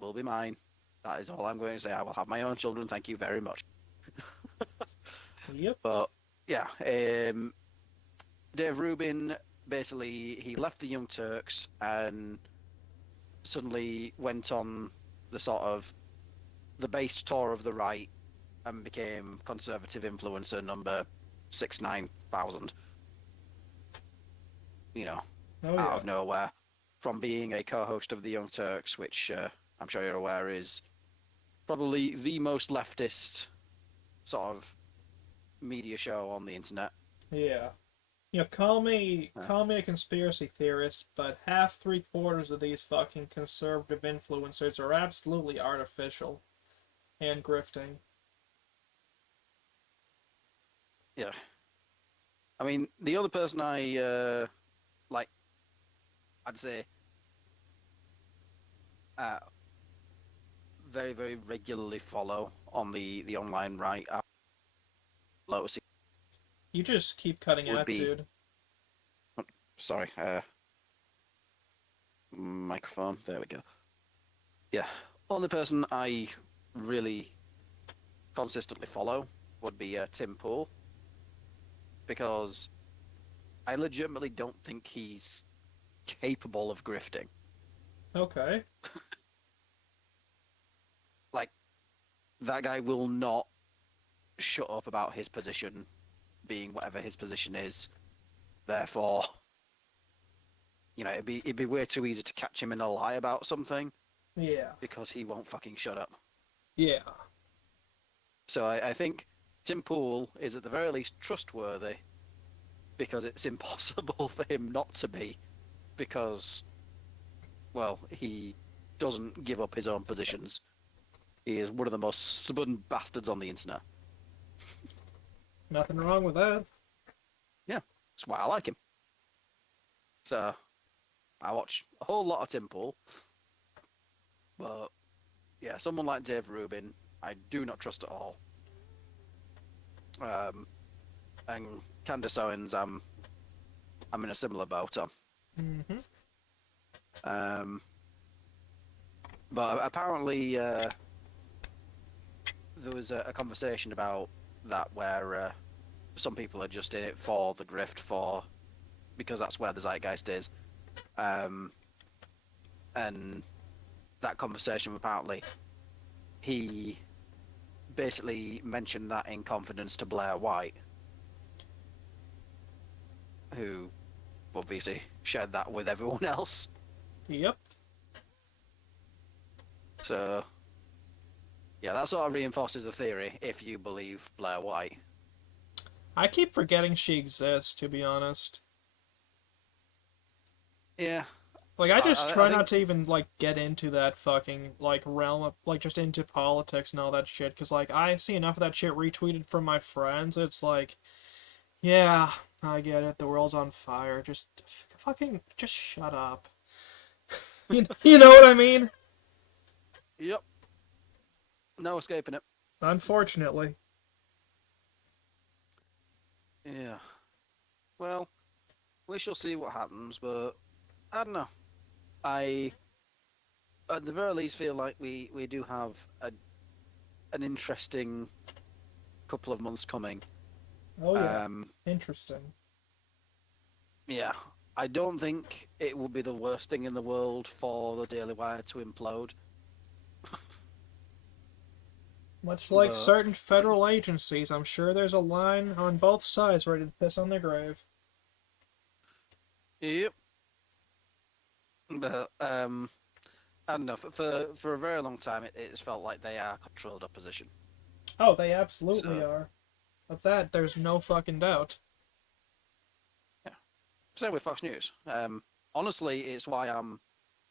will be mine. That is all I'm going to say. I will have my own children. Thank you very much. Yep. But yeah, Dave Rubin basically he left the Young Turks and suddenly went on the sort of the base tour of the right and became conservative influencer number 69,000. You know, Oh out yeah. of nowhere, from being a co-host of the Young Turks, which I'm sure you're aware is probably the most leftist sort of media show on the internet. Yeah. Call me a conspiracy theorist, but half, three-quarters of these fucking conservative influencers are absolutely artificial and grifting. Yeah. I mean, the other person I like, I'd say, uh, very very regularly follow on the online right Lotus You just keep cutting would out, be dude. sorry, microphone. There we go. Yeah, only person I really consistently follow would be Tim Pool because I legitimately don't think he's capable of grifting. Okay. Like that guy will not shut up about his position being whatever his position is. Therefore, it'd be way too easy to catch him in a lie about something Yeah. because he won't fucking shut up. Yeah. So I think Tim Pool is at the very least trustworthy because it's impossible for him not to be because, well, he doesn't give up his own positions. He is one of the most stubborn bastards on the internet. Nothing wrong with that. Yeah, that's why I like him. So I watch a whole lot of Tim Pool, but yeah, someone like Dave Rubin, I do not trust at all. And Candace Owens, I'm in a similar boat on. Mm-hmm. Um, but apparently there was a conversation about that where some people are just in it for the grift for because that's where the zeitgeist is. And that conversation apparently he basically mentioned that in confidence to Blair White, who obviously shared that with everyone else. Yep. So yeah, that sort of reinforces the theory if you believe Blair White. I keep forgetting she exists, to be honest. Yeah, Like, I just I try think not to even, like, get into that fucking, like, realm of, like, just into politics and all that shit, because, like, I see enough of that shit retweeted from my friends, it's like, yeah, I get it, the world's on fire, just fucking, just shut up. You know what I mean? yep, no escaping it. Unfortunately. Yeah, well, we shall see what happens, but I don't know. I at the very least feel like we do have an interesting couple of months coming. Oh, yeah. Um, Interesting. yeah, I don't think it would be the worst thing in the world for the Daily Wire to implode, Much like but certain federal agencies, I'm sure there's a line on both sides ready to piss on their grave. yep. But I don't know. For a very long time, it's felt like they are controlled opposition. Oh, they absolutely So are. Of that, there's no fucking doubt. yeah, same with Fox News. Honestly, it's why I'm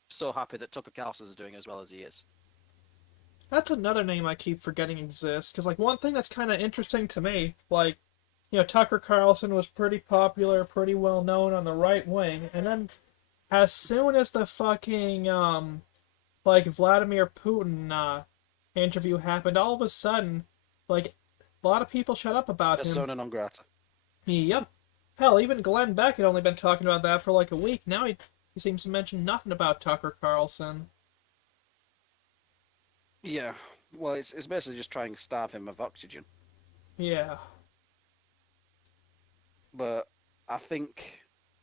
so happy that Tucker Carlson is doing as well as he is. That's another name I keep forgetting exists. Because, like, one thing that's kind of interesting to me, like, Tucker Carlson was pretty popular, pretty well known on the right wing, and then as soon as the fucking, like, Vladimir Putin, interview happened, all of a sudden, like, a lot of people shut up about him. Persona non grata. Yep. Hell, even Glenn Beck had only been talking about that for like a week. Now he seems to mention nothing about Tucker Carlson. Yeah, well, it's basically just trying to starve him of oxygen. Yeah. But I think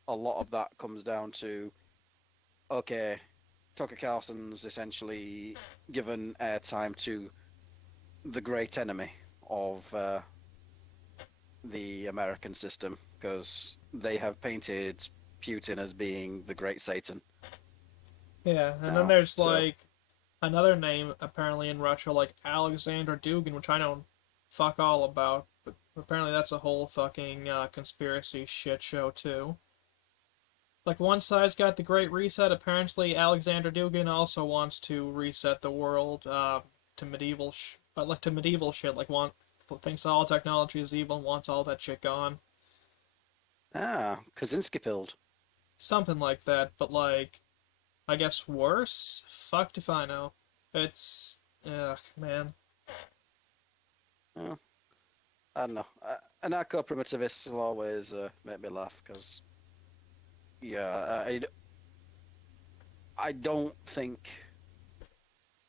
a lot of that comes down to okay, Tucker Carlson's essentially given airtime to the great enemy of the American system because they have painted Putin as being the great Satan Yeah, and then now. there's So like another name apparently in Russia, like Alexander Dugin, which I know fuck all about. But Apparently that's a whole fucking conspiracy shit show too. Like one side's got the Great Reset. Apparently Alexander Dugin also wants to reset the world to medieval, but like to medieval shit. Like thinks all technology is evil and wants all that shit gone. Ah, Kaczynski pilled. Something like that. But like, I guess worse. Fucked if I know. It's ugh, man. Oh, I don't know. Anarcho-primitivists will always make me laugh because, yeah, I don't think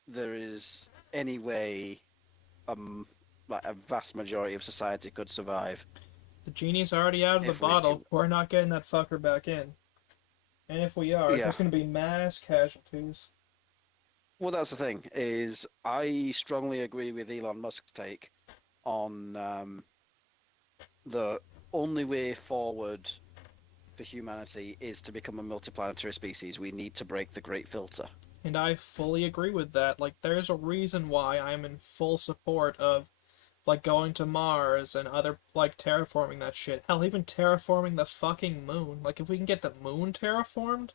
there is any way like a vast majority of society could survive The genie's already out of the if we bottle. We're not getting that fucker back in. And if we are, yeah. there's going to be mass casualties. Well, that's the thing, is I strongly agree with Elon Musk's take on the only way forward for humanity is to become a multiplanetary species. We need to break the Great Filter. And I fully agree with that. Like, there's a reason why I'm in full support of, like, going to Mars and other, like, terraforming that shit. Hell, even terraforming the fucking moon. Like, if we can get the moon terraformed,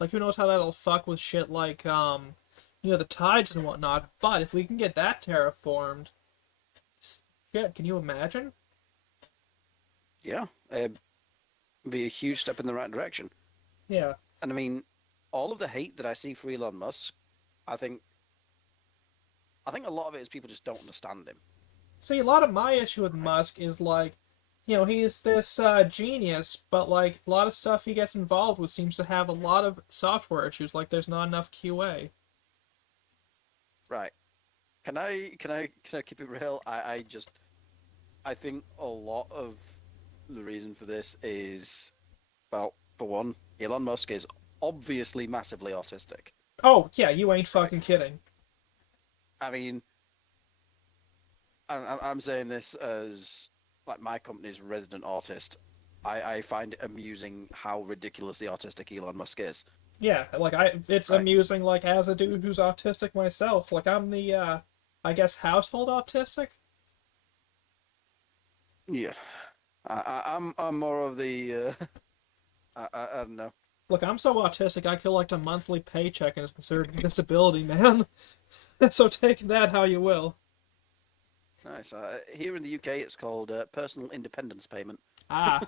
like, who knows how that'll fuck with shit like, the tides and whatnot. But if we can get that terraformed, shit, can you imagine? Yeah, it'd be a huge step in the right direction. Yeah. And I mean, all of the hate that I see for Elon Musk, I think a lot of it is people just don't understand him. See, a lot of my issue with Musk is like, he's this genius, but like a lot of stuff he gets involved with seems to have a lot of software issues. Like there's not enough QA. Right. Can I keep it real? I think a lot of the reason for this is, well, for one, Elon Musk is obviously massively autistic. Oh yeah, you ain't Right. fucking kidding. I mean, I'm saying this as like my company's resident artist. I find it amusing how ridiculously autistic Elon Musk is. Yeah, like it's Right. amusing. Like as a dude who's autistic myself, like I'm the, I guess household autistic. Yeah. I'm more of the I don't know. Look, I'm so autistic I collect a monthly paycheck and it's considered a disability, man. So take that how you will. Nice. Here in the UK, it's called personal independence payment. Ah,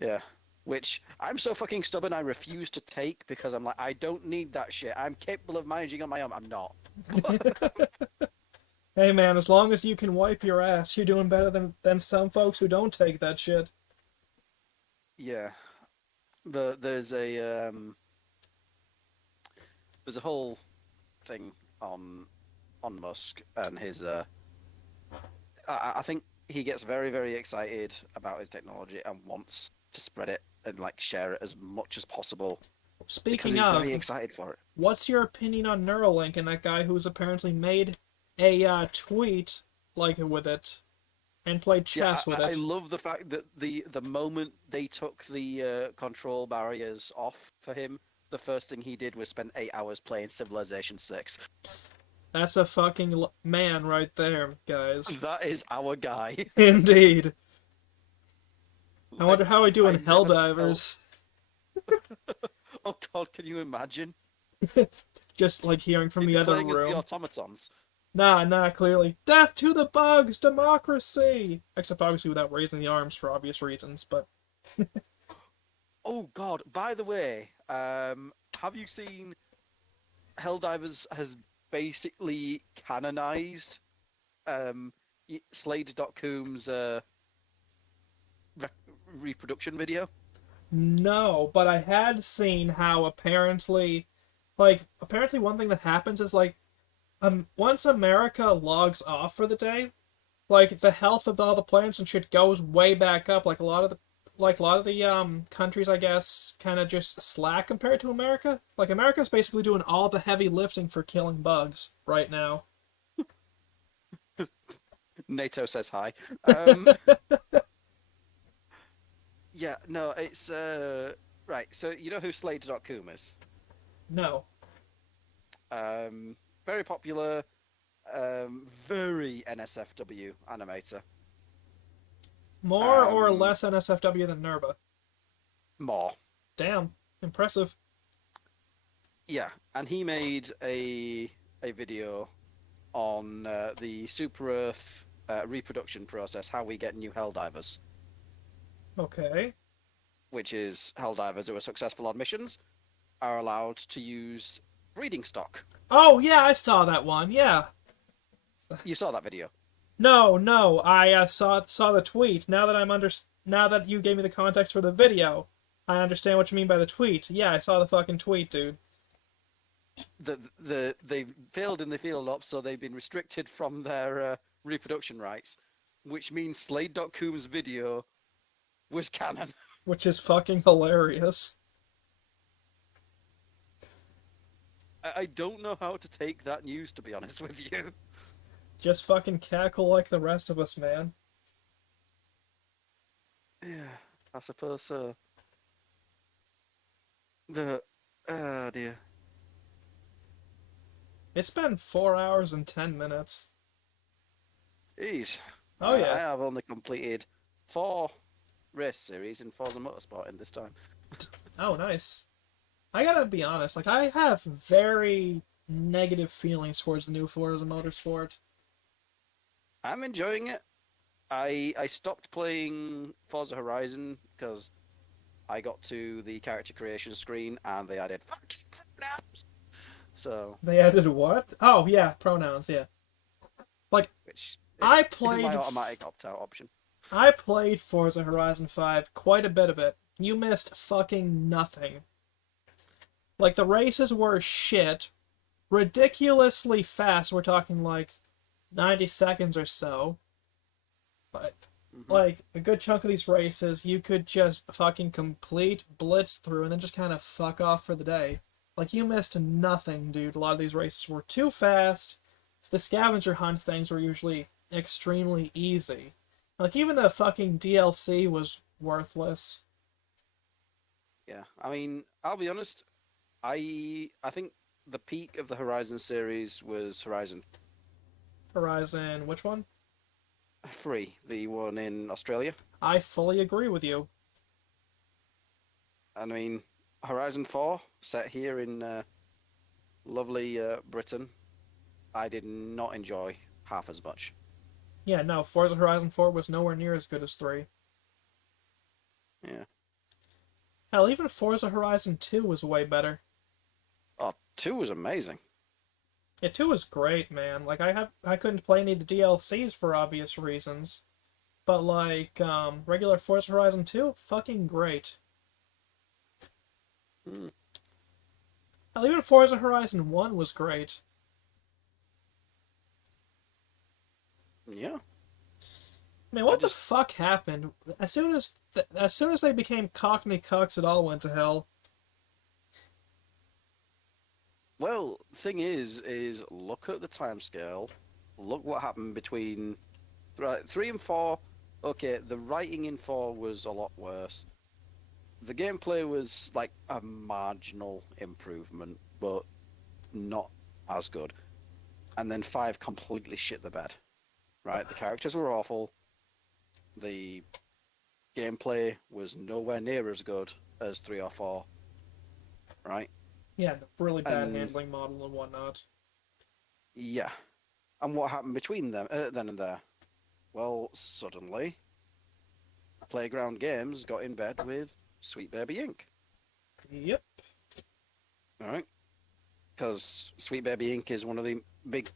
Yeah. Which I'm so fucking stubborn, I refuse to take because I'm like, I don't need that shit. I'm capable of managing on my own. I'm not. hey man, as long as you can wipe your ass, you're doing better than some folks who don't take that shit. Yeah. But there's a whole thing on Musk and his I think he gets very, very excited about his technology and wants to spread it and like share it as much as possible because Speaking he's very of, excited for it. what's your opinion on Neuralink and that guy who's apparently made a tweet like with it and played Yeah, chess with I it? love the fact that the moment they took the control barriers off for him, the first thing he did was spend 8 hours playing Civilization 6. That's a fucking man right there, guys. That is our guy. Indeed. I Like, wonder how I do I in never felt. Helldivers. Oh God, can you imagine? Just like hearing from He'd the be other playing as the room. automatons. Nah, clearly. Death to the bugs, democracy! Except obviously without raising the arms for obvious reasons, but Oh God, by the way, have you seen Helldivers has basically canonized um, Slade.coom's re reproduction video? no, but I had seen how apparently one thing that happens is like, once America logs off for the day, like the health of all the plants and shit goes way back up. Like a lot of the countries, I guess, kind of just slack compared to America. Like America's basically doing all the heavy lifting for killing bugs right now. NATO says hi. Yeah, no, it's right. So you know who Slade.coom is? No. Very popular very NSFW animator. More or Um, less NSFW than Nerba? more. Damn, impressive. Yeah, and he made a video on the Super Earth reproduction process, how we get new Helldivers, Okay. which is Helldivers who are successful on missions are allowed to use breeding stock. Oh yeah, I saw that one. Yeah. You saw that video. No, I saw the tweet. Now that you gave me the context for the video, I understand what you mean by the tweet. Yeah, I saw the fucking tweet, dude. They failed in the field ops, so they've been restricted from their reproduction rights, which means Slade.com's video was canon. Which is fucking hilarious. I don't know how to take that news, to be honest with you. Just fucking cackle like the rest of us, man. Yeah, I suppose so. The oh dear. It's been 4 hours and 10 minutes. Jeez. Oh I yeah. have only completed 4 race series in Forza Motorsport in this time. Oh nice. I gotta be honest, like I have very negative feelings towards the new Forza Motorsport. I'm enjoying it. I stopped playing Forza Horizon because I got to the character creation screen and they added fucking pronouns. So, They added what? Oh yeah, pronouns. Yeah. Like which I is my played automatic opt-out option. I played Forza Horizon 5, quite a bit of it. You missed fucking nothing. Like, the races were shit, ridiculously fast, we're talking like 90 seconds or so. But, Hmm. like, a good chunk of these races, you could just fucking complete, blitz through, and then just kind of fuck off for the day. Like, you missed nothing, dude. A lot of these races were too fast. So the scavenger hunt things were usually extremely easy. Like, even the fucking DLC was worthless. Yeah, I mean, I'll be honest. I think the peak of the Horizon series was Horizon Horizon, which one? 3, the one in Australia. I fully agree with you. I mean, Horizon 4, set here in lovely Britain, I did not enjoy half as much. Yeah, no, Forza Horizon 4 was nowhere near as good as 3. Yeah. Hell, even Forza Horizon 2 was way better. Oh, 2 was amazing. Yeah, 2 was great, man. Like, I couldn't play any of the DLCs for obvious reasons. But, like, regular Forza Horizon 2, fucking great. Mm, Hell, even Forza Horizon 1 was great. yeah. Man, I what the just, fuck happened? As soon as they became Cockney cucks, it all went to hell. well, thing is look at the timescale. Look what happened between 3 and 4. Okay, the writing in 4 was a lot worse. The gameplay was like a marginal improvement, but not as good. And then 5 completely shit the bed. Right, the characters were awful. The gameplay was nowhere near as good as 3 or 4. Right, Yeah, the really bad and handling model and whatnot. yeah. And what happened between them then and there? Well, suddenly, Playground Games got in bed with Sweet Baby Inc. Yep. All right, because Sweet Baby Inc. is one of the big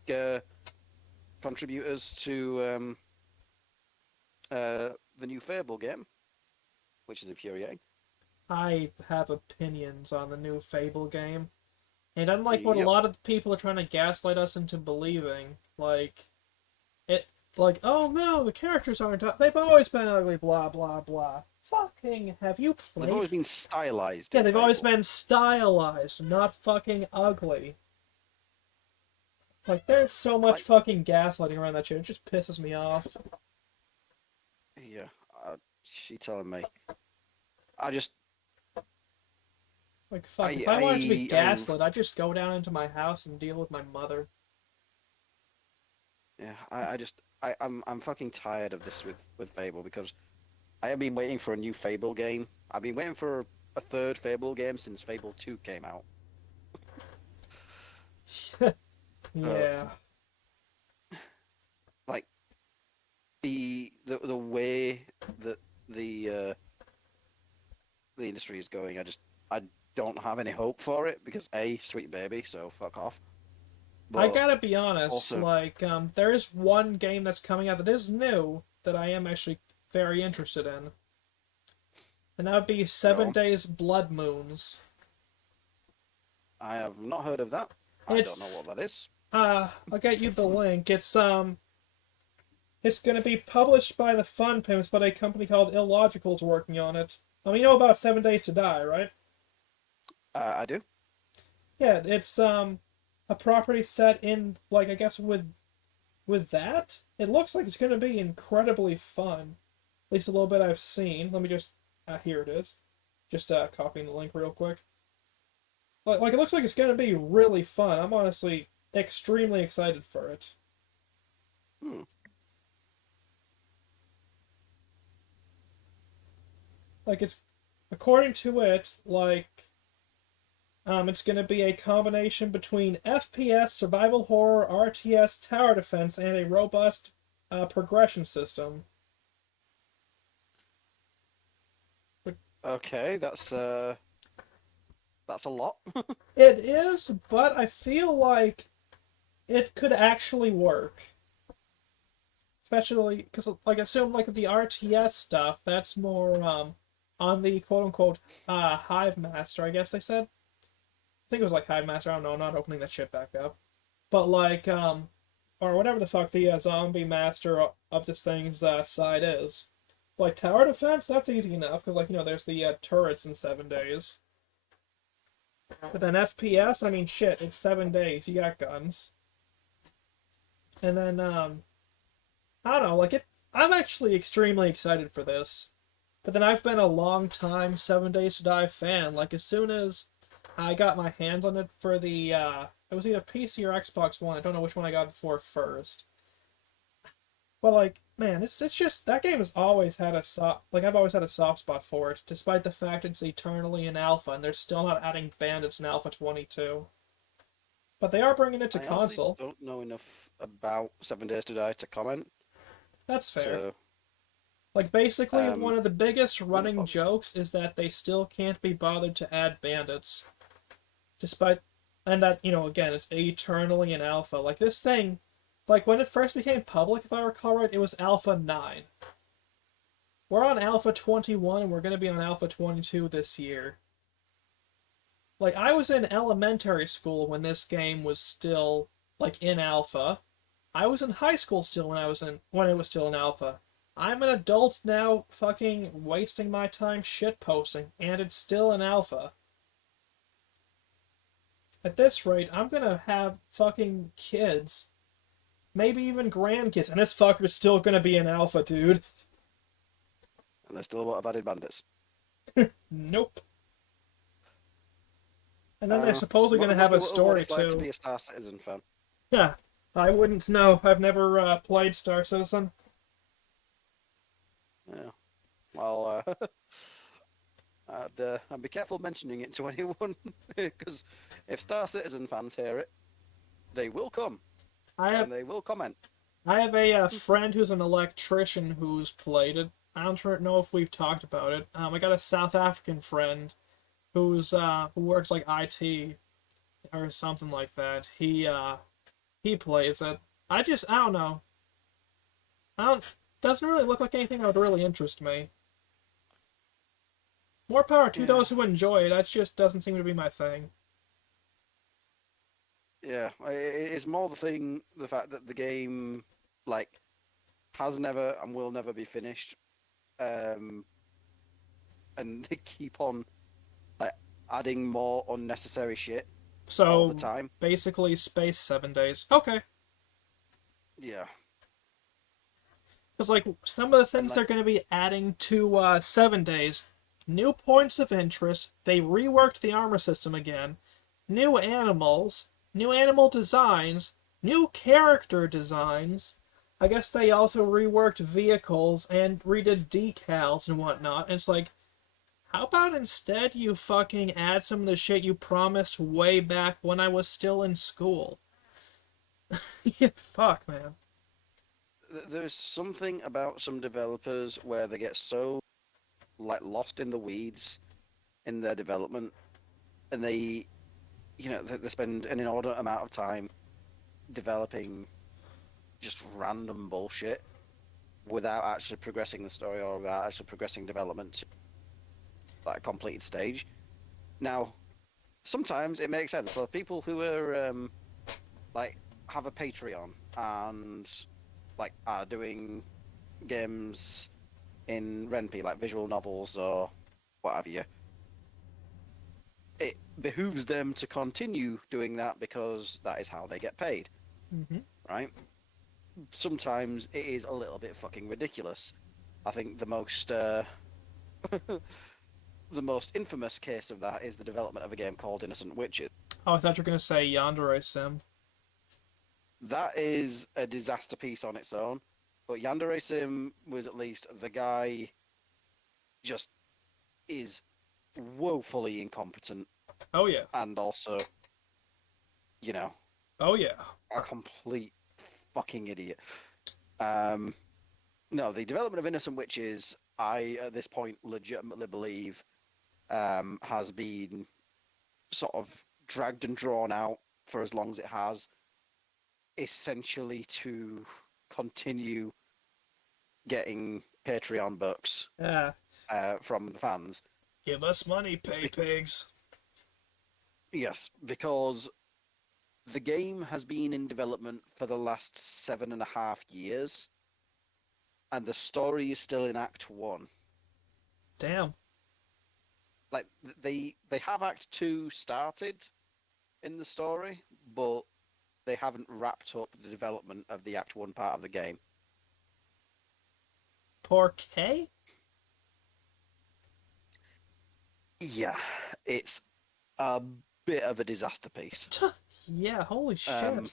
contributors to the new Fable game, which is infuriating. I have opinions on the new Fable game. And unlike what a Yep, lot of people are trying to gaslight us into believing, it, oh no, the characters aren't, they've always been ugly, blah, blah, blah. Fucking, have you they've played? always been stylized Yeah, in they've always Fable. been stylized, not fucking ugly. Like, there's so much Like, fucking gaslighting around that shit, it just pisses me off. yeah, she telling me. I just, Like, fuck, if I wanted to be I gaslit, I'd just go down into my house and deal with my mother. Yeah, I'm fucking tired of this with Fable because I have been waiting for a new Fable game. I've been waiting for a third Fable game since Fable 2 came out. Uh, Yeah. like the way that the uh, the industry is going, I don't have any hope for it because A, sweet baby, so fuck off. I But gotta be honest, also, like, there is one game that's coming out that is new that I am actually very interested in. And that would be go Seven on. Days Blood Moons. I have not heard of that. I don't know It's what that is. I'll get you the link. It's gonna be published by the Fun Pimps, but a company called Illogical's working on it. You know about 7 Days to Die, right? I do. Yeah, it's a property set in, like, I guess with that. It looks like it's gonna be incredibly fun. At least a little bit I've seen. Let me just here it is. Just copying the link real quick. Like it looks like it's gonna be really fun. I'm honestly extremely excited for it. Hmm. Like it's according to it, like it's gonna be a combination between FPS, survival horror, RTS, tower defense, and a robust progression system. But Okay, that's a lot. it is, but I feel like it could actually work. Especially because, like, assume like the RTS stuff, that's more on the quote unquote Hive Master, I guess they said. I think it was like Hive Master. I don't know. I'm not opening that shit back up. But like or whatever the fuck the zombie master of this thing's side is. Like tower defense, that's easy enough because, like, there's the turrets in 7 days. But then FPS, I mean, shit, it's 7 days. You got guns, and then I don't know, like it. I'm actually extremely excited for this. But then I've been a long time 7 Days to Die fan. Like as soon as I got my hands on it for the it was either PC or Xbox One. I don't know which one I got it for first. But like, man, it's just that game has always had a soft like I've always had a soft spot for it, despite the fact it's eternally in alpha and they're still not adding bandits in Alpha 22. But they are bringing it to I honestly console. don't know enough about 7 Days to Die to comment. That's fair. So, Like basically one um, of the biggest on the running spot. jokes is that they still can't be bothered to add bandits. Despite and that, again, it's eternally in alpha. Like this thing, like when it first became public, if I recall right, it was Alpha 9. We're on Alpha 21 and we're going to be on Alpha 22 this year. Like I was in elementary school when this game was still like in alpha. I was in high school still when it was still in alpha. I'm an adult now fucking wasting my time shit posting and it's still in alpha. At this rate, I'm gonna have fucking kids. Maybe even grandkids, and this fucker's still gonna be in alpha, dude. And there's still a lot of added bandits. Nope. And then they're Uh, supposedly gonna must have be a what story it's like to too. be a Star Citizen fan. Yeah, I wouldn't know. I've never played Star Citizen. Yeah. Well, I'd be careful mentioning it to anyone because if Star Citizen fans hear it, they will come I have and they will comment. I have a friend who's an electrician who's played it. I don't know if we've talked about it. I got a South African friend who works like IT or something like that. He plays it. I don't know. I don't doesn't really look like anything that would really interest me. More power to Yeah, those who enjoy it. That just doesn't seem to be my thing. yeah. It's more the fact that the game like has never and will never be finished, um, and they keep on like adding more unnecessary shit all the So time. basically, space 7 days. Okay, Yeah, because like some of the and things like they're going to be adding to 7 days, new points of interest. They reworked the armor system again, new animals, new animal designs, new character designs. I guess they also reworked vehicles and redid decals and whatnot. And it's like, how about instead you fucking add some of the shit you promised way back when I was still in school? Yeah, fuck, man. There's something about some developers where they get so like lost in the weeds in their development, and they spend an inordinate amount of time developing just random bullshit without actually progressing the story or without actually progressing development to like a completed stage. Now, sometimes it makes sense for people who are like have a Patreon and like are doing games in Ren'Py, like visual novels or what have you. It behooves them to continue doing that because that is how they get paid, Mm-hmm. right? Sometimes it is a little bit fucking ridiculous. I think the most infamous case of that is the development of a game called Innocent Witches. Oh, I thought you were gonna say Yandere Sim. That is a disaster piece on its own, but Yandere Sim was at least the guy just is woefully incompetent Oh yeah. and also, you know, Oh yeah. a complete fucking idiot. Um, no, the development of Innocent Witches, I at this point legitimately believe, has been sort of dragged and drawn out for as long as it has, essentially to continue getting Patreon bucks Yeah. from the fans. Give us money, pay Be- pigs. yes, because the game has been in development for the last 7.5 years, and the story is still in Act One. Damn. Like they have Act Two started in the story, but they haven't wrapped up the development of the Act One part of the game. Poor K? Yeah, it's a bit of a disaster piece. Yeah, holy Um, shit.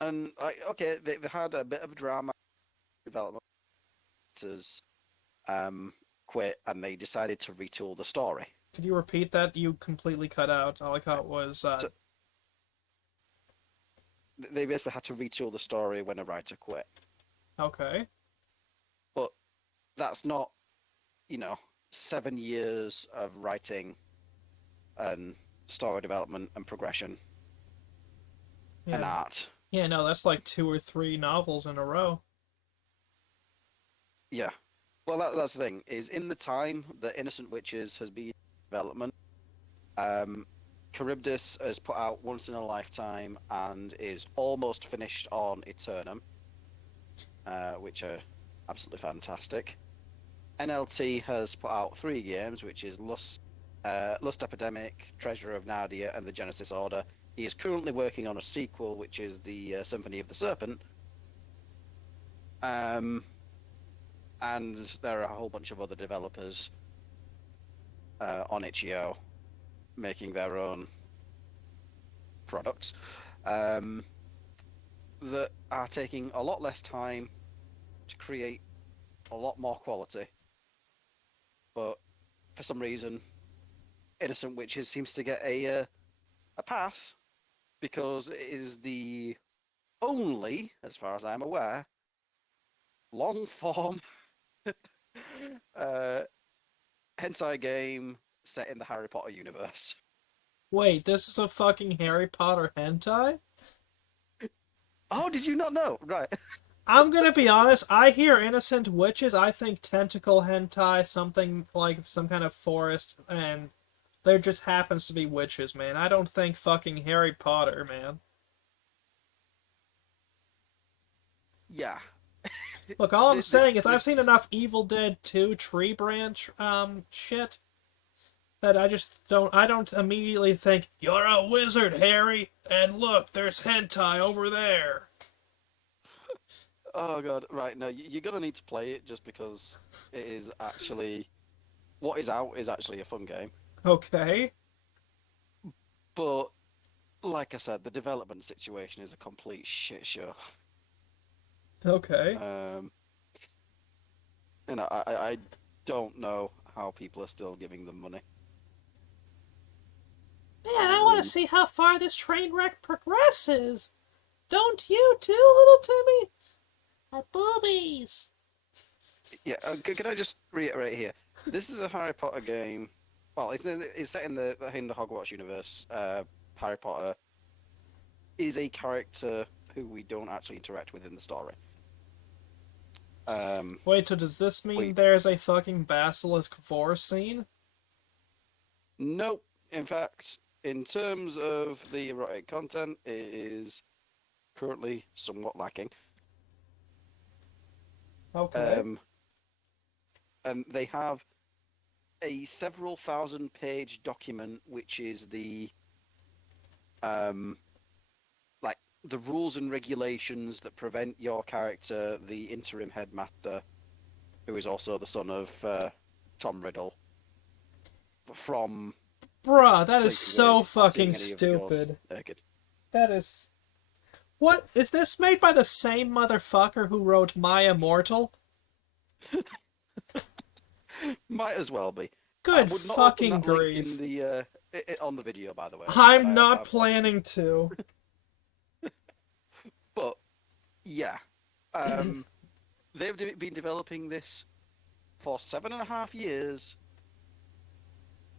and like, okay, they had a bit of a drama development as quit, and they decided to retool the story. Could you repeat that? You completely cut out. All I caught was, So they basically had to retool the story when a writer quit. okay. But that's not, you know, 7 years of writing and story development and progression and Yeah. art. Yeah, no, that's like 2 or 3 novels in a row. Yeah. Well, that's the thing, is in the time that Innocent Witches has been in development, um, Charybdis has put out Once in a Lifetime and is almost finished on Eternum, which are absolutely fantastic. NLT has put out 3 games, which is Lust Epidemic, Treasure of Nardia, and the Genesis Order. He is currently working on a sequel, which is the Symphony of the Serpent. And there are a whole bunch of other developers on itch.io making their own products that are taking a lot less time to create a lot more quality. But for some reason, Innocent Witches seems to get a pass because it is the only, as far as I'm aware, long form uh, hentai game set in the Harry Potter universe. Wait, this is a fucking Harry Potter hentai? Oh, did you not know? Right. I'm gonna be honest, I hear innocent witches, I think tentacle hentai, something like some kind of forest, and there just happens to be witches, man. I don't think fucking Harry Potter, man. Yeah. Look, all I'm saying is I've seen This. enough Evil Dead 2 Tree Branch shit that I don't immediately think you're a wizard, Harry, and look, there's hentai over there. Oh god. Right. No, you're gonna need to play it just because it is actually what is out is actually a fun game. Okay. But like I said, the development situation is a complete shit show. Okay. I don't know how people are still giving them money. Man, I want to see how far this train wreck progresses. Don't you too, little Timmy? Our boobies. Yeah, can I just reiterate here? This is a Harry Potter game. Well, it's set in the Hogwarts universe. Harry Potter is a character who we don't actually interact with in the story. Wait, so does this mean we there's a fucking basilisk vor scene? Nope. In fact, in terms of the erotic content, it is currently somewhat lacking. Okay. And they have a several thousand page document, which is the like the rules and regulations that prevent your character, the interim headmaster, who is also the son of Tom Riddle, from Bruh, that is sleeping so with or seeing fucking any of the girls stupid. naked. That is... What? Is this made by the same motherfucker who wrote My Immortal? Might as well be. I Good would not open fucking that link in grief. the on the video, by the way. I'm not planning to. But yeah, they've been developing this for 7.5 years.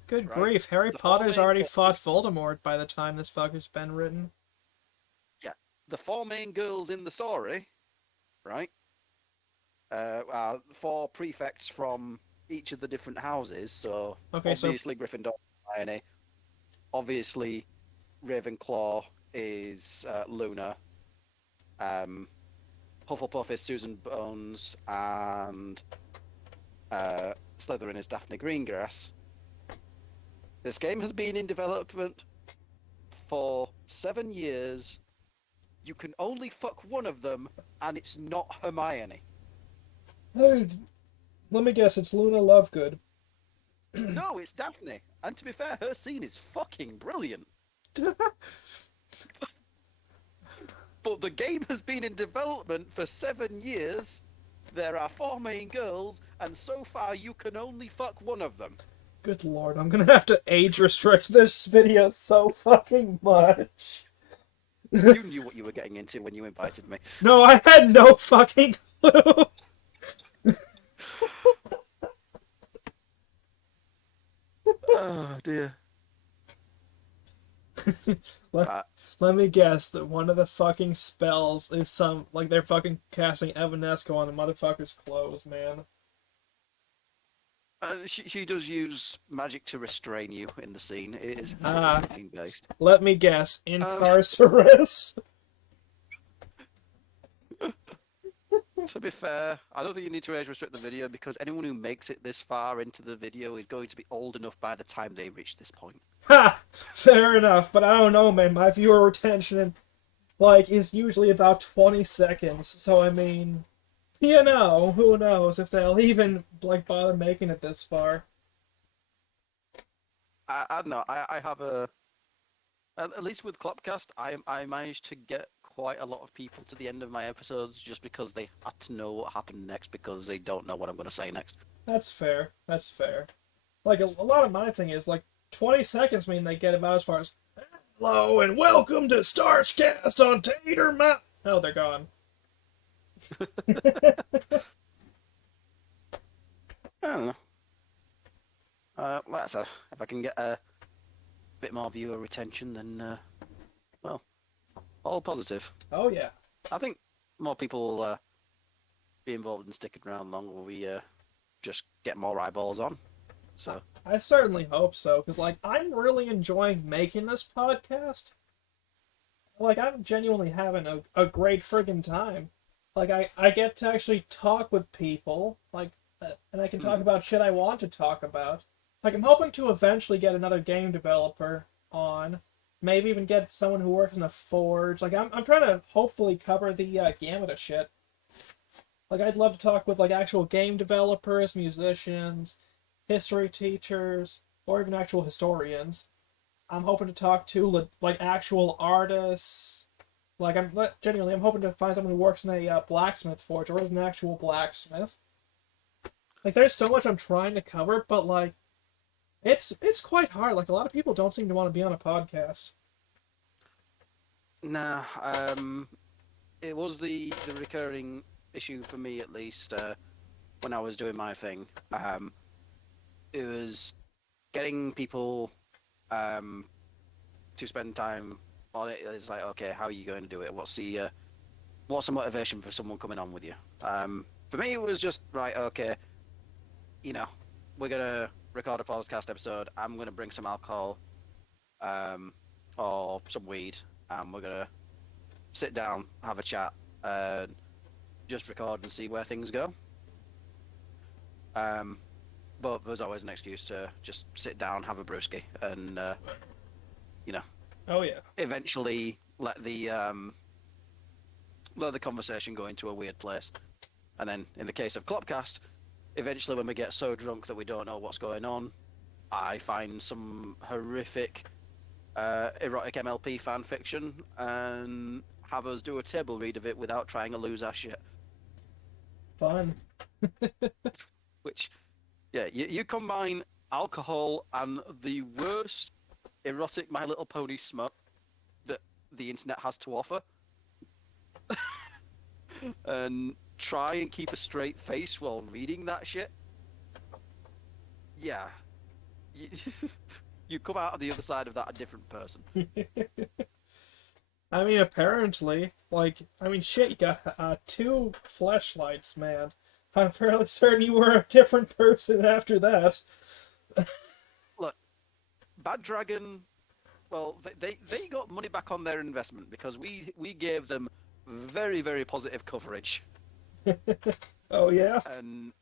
Good Right? grief, Harry The four Potter's main already fought girls, Voldemort by the time this fucker's been written. yeah, the four main girls in the story, right? Are four prefects from each of the different houses. So Okay, so obviously Gryffindor, Hermione. Obviously Ravenclaw is Luna. Hufflepuff is Susan Bones, and Slytherin is Daphne Greengrass. This game has been in development for 7 years. You can only fuck one of them, and it's not Hermione. hey, let me guess, it's Luna Lovegood. No, it's Daphne. And to be fair, her scene is fucking brilliant. But the game has been in development for 7 years. There are four main girls, and so far you can only fuck one of them. Good lord, I'm gonna have to age restrict this video so fucking much. You knew what you were getting into when you invited me. No, I had no fucking clue. Oh dear. Let me guess that one of the fucking spells is some, like, they're fucking casting Evanesco on the motherfucker's clothes, man. She does use magic to restrain you in the scene. It is very based. Let me guess, Incarcerus? To be fair, I don't think you need to age restrict the video because anyone who makes it this far into the video is going to be old enough by the time they reach this point. Ha! Fair enough, but I don't know, man. My viewer retention, like, is usually about 20 seconds, so I mean, you know, who knows if they'll even, like, bother making it this far. I don't know. I have at least with Clopcast, I managed to get quite a lot of people to the end of my episodes just because they had to know what happened next because they don't know what I'm going to say next. That's fair. That's fair. Like, a lot of my thing is, like, 20 seconds mean they get about as far as, hello and welcome to StarchCast on Tater Mountain. Oh, they're gone. I don't know. Like I said, if I can get a bit more viewer retention, then, well, all positive. Oh, yeah. I think more people will be involved in sticking around longer. We just get more eyeballs on. So I certainly hope so, because, like, I'm really enjoying making this podcast. Like, I'm genuinely having a great friggin' time. Like, I get to actually talk with people, like, and I can talk about shit I want to talk about. Like, I'm hoping to eventually get another game developer on. Maybe even get someone who works in a forge. Like, I'm trying to hopefully cover the gamut of shit. Like, I'd love to talk with, like, actual game developers, musicians, history teachers, or even actual historians. I'm hoping to talk to like actual artists. Like genuinely, I'm hoping to find someone who works in a blacksmith forge or is an actual blacksmith. Like, there's so much I'm trying to cover, but like, it's quite hard. Like, a lot of people don't seem to want to be on a podcast. Nah, it was the recurring issue for me at least when I was doing my thing. It was getting people to spend time on it. It's like, okay, how are you going to do it? What's the motivation for someone coming on with you? For me, it was just right. Okay, we're gonna record a podcast episode. I'm gonna bring some alcohol, or some weed, and we're gonna sit down, have a chat, and just record and see where things go. But there's always an excuse to just sit down, have a brewski, and Oh yeah. eventually let the conversation go into a weird place. And then, in the case of Klopcast, eventually when we get so drunk that we don't know what's going on, I find some horrific erotic MLP fan fiction and have us do a table read of it without trying to lose our shit. Fun. Which, yeah, you combine alcohol and the worst erotic My Little Pony smut that the internet has to offer, and try and keep a straight face while reading that shit. Yeah, you, you come out on the other side of that a different person. I mean, apparently, shit, you got two fleshlights, man. I'm fairly certain you were a different person after that. Look, Bad Dragon, well, they got money back on their investment because we gave them very, very positive coverage. Oh yeah? And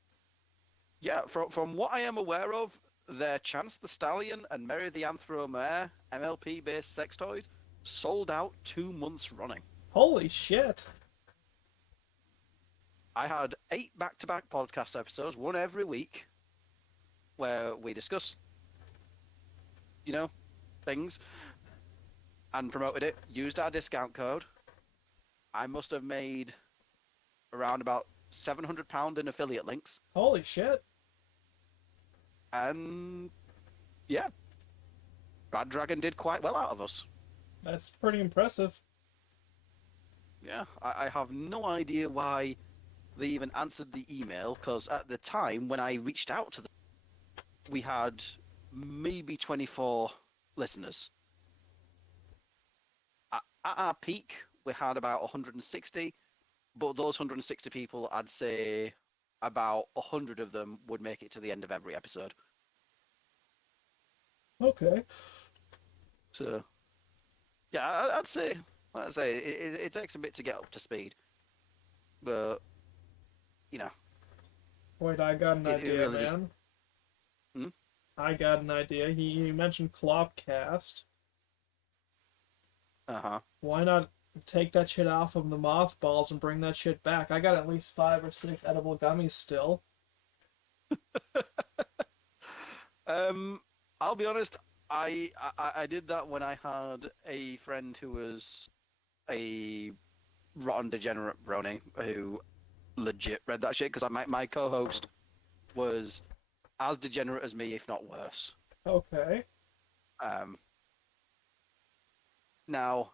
yeah, from what I am aware of, their Chance the Stallion and Mary the Anthromare MLP-based sex toys sold out 2 months running. Holy shit. I had 8 back-to-back podcast episodes, one every week, where we discuss, things, and promoted it, used our discount code. I must have made around about £700 in affiliate links. Holy shit. And yeah, Bad Dragon did quite well out of us. That's pretty impressive. Yeah, I have no idea why they even answered the email, because at the time when I reached out to them, we had maybe 24 listeners. At our peak, we had about 160, but those 160 people, I'd say about 100 of them would make it to the end of every episode. Okay. So, yeah, I'd say it takes a bit to get up to speed, but Wait, I got an idea, really man. Hmm? I got an idea. You mentioned Klopcast. Why not take that shit off of the mothballs and bring that shit back? I got at least 5 or 6 edible gummies still. I'll be honest. I did that when I had a friend who was a rotten degenerate brony who legit read that shit, because my co-host was as degenerate as me, if not worse. Okay. Now,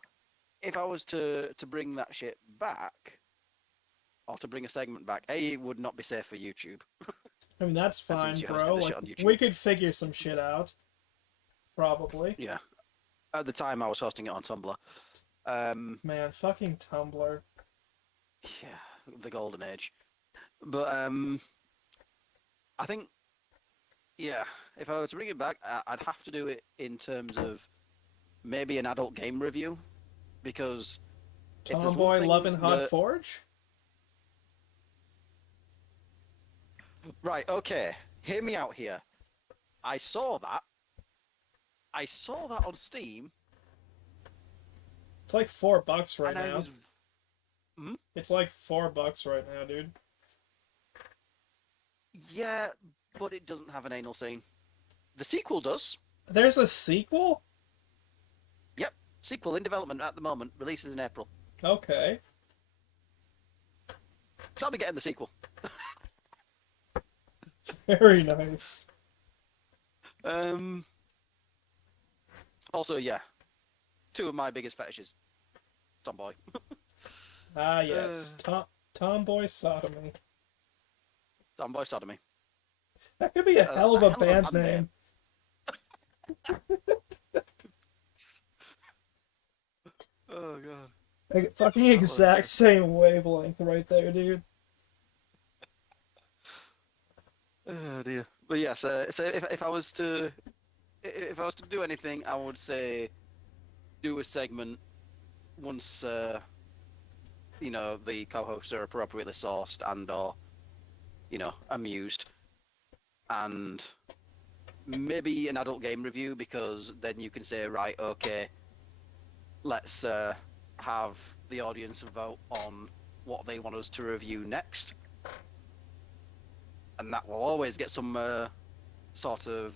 if I was to bring that shit back, or to bring a segment back, it would not be safe for YouTube. I mean, that's And fine, since you're bro. hosting the Like, shit on YouTube. we could figure some shit out. Probably. Yeah. At the time, I was hosting it on Tumblr. Man, fucking Tumblr. Yeah, the golden age. But I think, yeah, if I were to bring it back, I'd have to do it in terms of maybe an adult game review, because if there's Tomboy one thing Lovin' Hot that... Forge? Right, okay. Hear me out here. I saw that on Steam. It's like $4 right and now. I was... It's like $4 right now, dude. Yeah, but it doesn't have an anal scene. The sequel does. There's a sequel? Sequel in development at the moment. Releases in April. Okay. So I'll be getting the sequel. Very nice. Also, yeah, two of my biggest fetishes. Tomboy. Ah, yes. Tomboy Sodomy. Tomboy sodomy. That could be a hell of a band name. Oh god. Like, fucking exact same wavelength right there, dude. Oh dear. But yes, so if I was to do anything, I would say do a segment once the co-hosts are appropriately sourced and or amused, and maybe an adult game review, because then you can say, right, okay, let's have the audience vote on what they want us to review next, and that will always get some sort of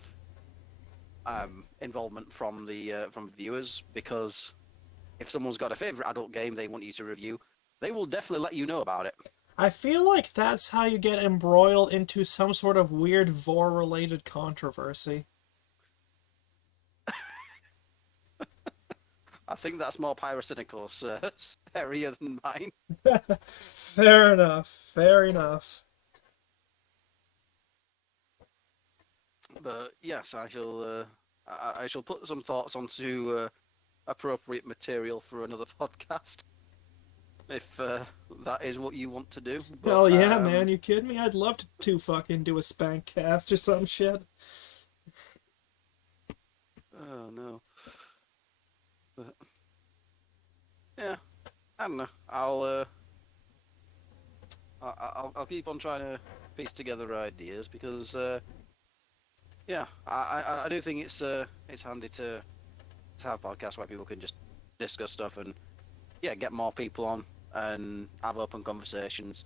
involvement from the viewers, because if someone's got a favorite adult game they want you to review, they will definitely let you know about it. I feel like that's how you get embroiled into some sort of weird vor-related controversy. I think that's more Pyrocynical's area than mine. Fair enough. Fair enough. But yes, I shall put some thoughts onto appropriate material for another podcast, if that is what you want to do. But, Hell yeah, man. You kidding me? I'd love to fucking do a spank cast or some shit. Oh no. But, yeah, I don't know. I'll keep on trying to piece together ideas, because yeah, I do think it's handy to have podcasts where people can just discuss stuff and get more people on and have open conversations,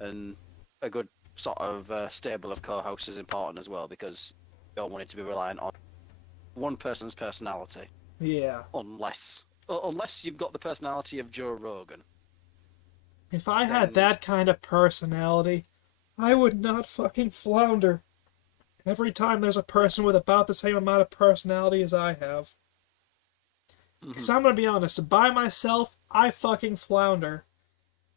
and a good sort of stable of co-hosts is important as well, because you don't want it to be reliant on one person's personality. Yeah. Unless you've got the personality of Joe Rogan. If I had that kind of personality, I would not fucking flounder every time there's a person with about the same amount of personality as I have. Because I'm gonna be honest, by myself, I fucking flounder.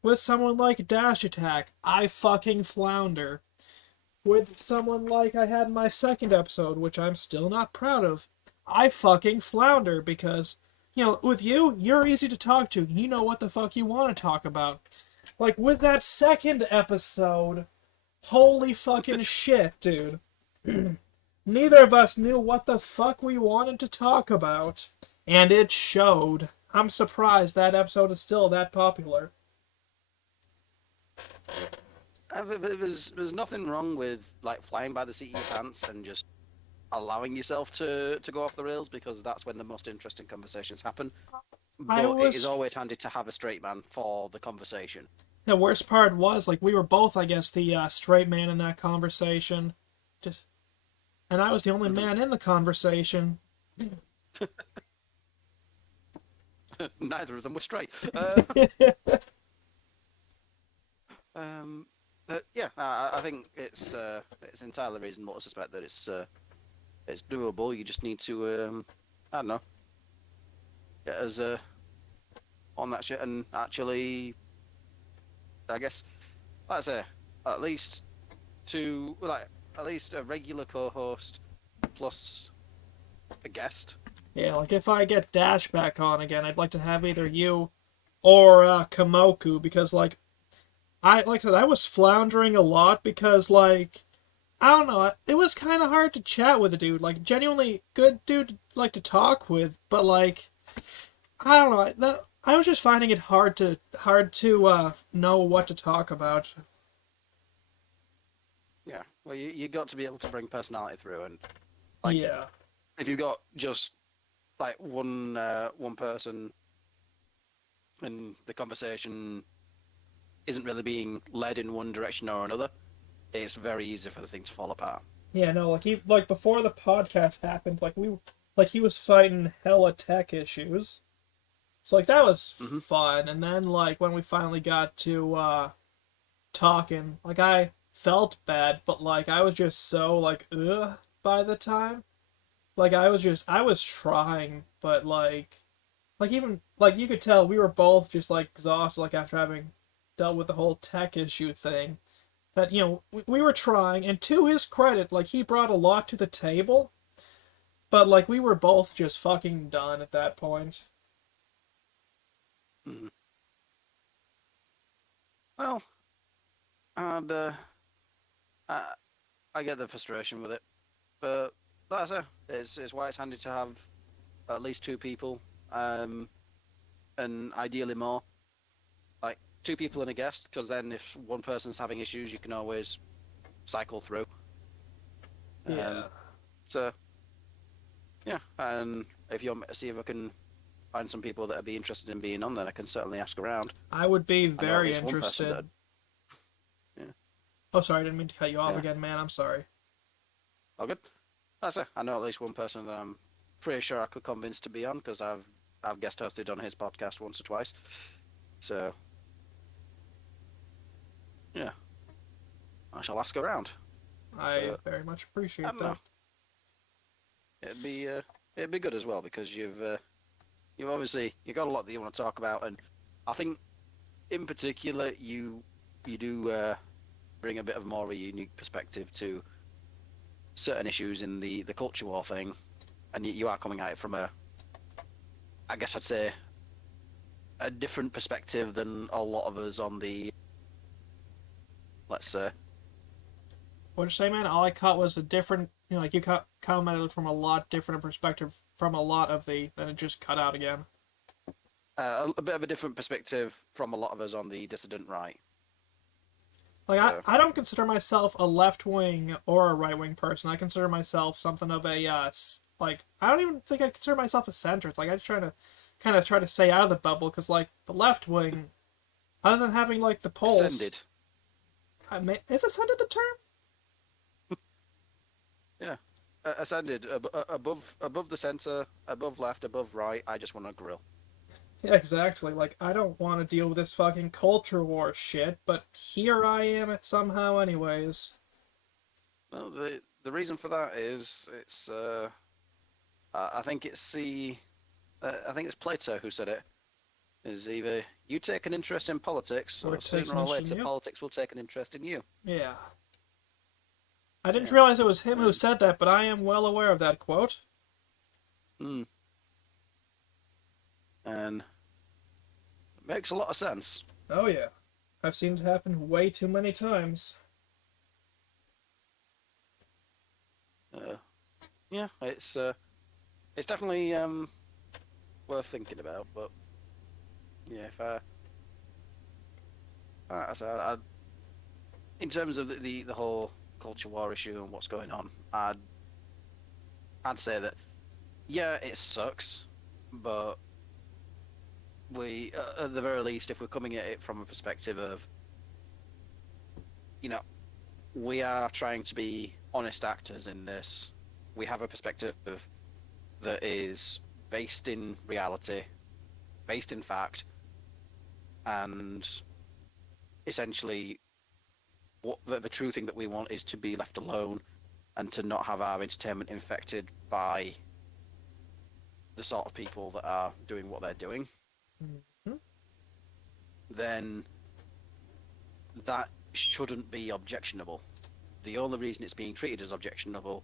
With someone like Dash Attack, I fucking flounder. With someone like I had in my second episode, which I'm still not proud of, I fucking flounder, because, with you, you're easy to talk to. You know what the fuck you want to talk about. Like, with that second episode, holy fucking shit, dude. Neither of us knew what the fuck we wanted to talk about, and it showed. I'm surprised that episode is still that popular. There's nothing wrong with like flying by the seat of your pants and just allowing yourself to go off the rails, because that's when the most interesting conversations happen. But it is always handy to have a straight man for the conversation. The worst part was, like, we were both, I guess, the straight man in that conversation. And I was the only man in the conversation. Neither of them were straight. Yeah, I think it's entirely reasonable to suspect that it's doable. You just need to, I don't know, get us on that shit, and actually, I guess, like I say, at least a regular co-host plus a guest. Yeah, like if I get Dash back on again, I'd like to have either you or Kamoku, because like I said, I was floundering a lot because, like, I don't know, it was kind of hard to chat with a dude, like, genuinely good dude like to talk with, but like, I don't know, I was just finding it hard to know what to talk about. Yeah, well, you got to be able to bring personality through, and like, yeah, if you've got just like one person, and the conversation isn't really being led in one direction or another, it's very easy for the thing to fall apart. Yeah, no, like before the podcast happened, like like he was fighting hella tech issues. So like that was Hmm. fun. And then like when we finally got to talking, like I felt bad, but like I was just so like ugh by the time. Like I was trying, but like even like you could tell we were both just like exhausted like after having dealt with the whole tech issue thing. That we were trying, and to his credit, like he brought a lot to the table, but like we were both just fucking done at that point. Hmm. Well, and I, I get the frustration with it, but that's it. It's why it's handy to have at least two people, and ideally more. Like two people and a guest, because then if one person's having issues, you can always cycle through. Um, Yeah, so yeah, and if you want me to see if I can find some people that would be interested in being on, then I can certainly ask around. I would be I know at very least one person that. interested. Yeah, Oh, sorry, I didn't mean to cut you off yeah, again, man. I'm sorry. all good. That's it. I know at least one person that I'm pretty sure I could convince to be on because I've guest hosted on his podcast once or twice. So yeah, I shall ask around. I But very much I appreciate don't know. that. It'd be good as well because you've obviously you got a lot that you want to talk about, and I think in particular you do bring a bit of more of a unique perspective to certain issues in the culture war thing, and you are coming at it from I guess I'd say a different perspective than a lot of us on the, let's say. What'd you say, man? All I caught was a different, like you commented from a lot different perspective from a lot of the, then it just cut out again. A bit of a different perspective from a lot of us on the dissident right. Like So I don't consider myself a left wing or a right wing person. I consider myself something of a like I don't even think I consider myself a centrist. Like I just try to kind of try to stay out of the bubble because like the left wing, other than having like the polls, ascended, is ascended the term? yeah, ascended above the center, above left, above right. I just want to grill. Yeah, exactly. Like I don't want to deal with this fucking culture war shit, but here I am somehow, anyways. Well, the reason for that is it's I think I think it's Plato who said it. Is either you take an interest in politics, Or or it takes sooner an or interest in later you. politics will take an interest in you. Yeah. I didn't Yeah. realize it was him who And said that, but I am well aware of that quote. mm, and it makes a lot of sense. Oh yeah. I've seen it happen way too many times. Uh, yeah, it's definitely worth thinking about. But yeah, if in terms of the whole culture war issue and what's going on, I'd say that yeah, it sucks, but we at the very least, if we're coming at it from a perspective of you know we are trying to be honest actors in this. We have a perspective that is based in reality, based in fact, and essentially, what the true thing that we want is to be left alone and to not have our entertainment infected by the sort of people that are doing what they're doing. Mm-hmm. Then that shouldn't be objectionable. The only reason it's being treated as objectionable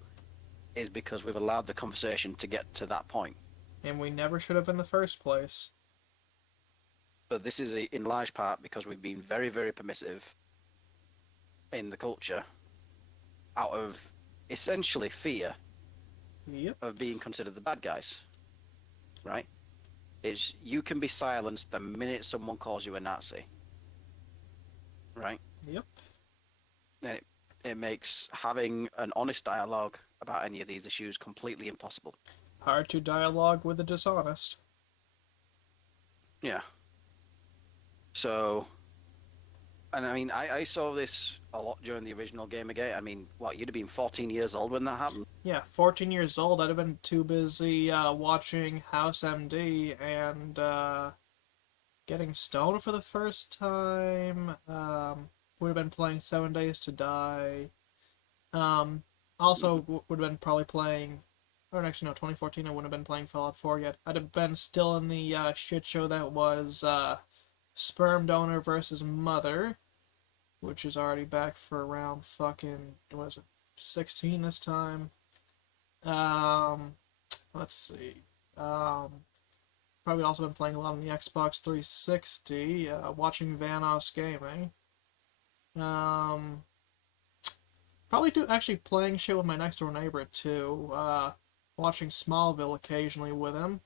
is because we've allowed the conversation to get to that point. And we never should have in the first place. But this is in large part because we've been very, very permissive in the culture out of essentially fear Yep. of being considered the bad guys, right? Is you can be silenced the minute someone calls you a Nazi, right? Yep. And it makes having an honest dialogue about any of these issues completely impossible. Hard to dialogue with the dishonest. Yeah. So And I mean, I saw this a lot during the original Gamergate. I mean, what, you'd have been 14 years old when that happened? Yeah, 14 years old. I'd have been too busy watching House MD and getting stoned for the first time. Would have been playing 7 Days to Die. Um, Hmm. also would have been probably playing, or actually no, 2014. I wouldn't have been playing Fallout 4 yet. I'd have been still in the shit show that was Sperm Donor versus Mother, which is already back for around fucking what is it, 16 this time. Um, let's see. Um, Probably also been playing a lot on the Xbox 360, watching Vanoss Gaming. Um, Probably do actually playing shit with my next door neighbor too. Watching Smallville occasionally with him.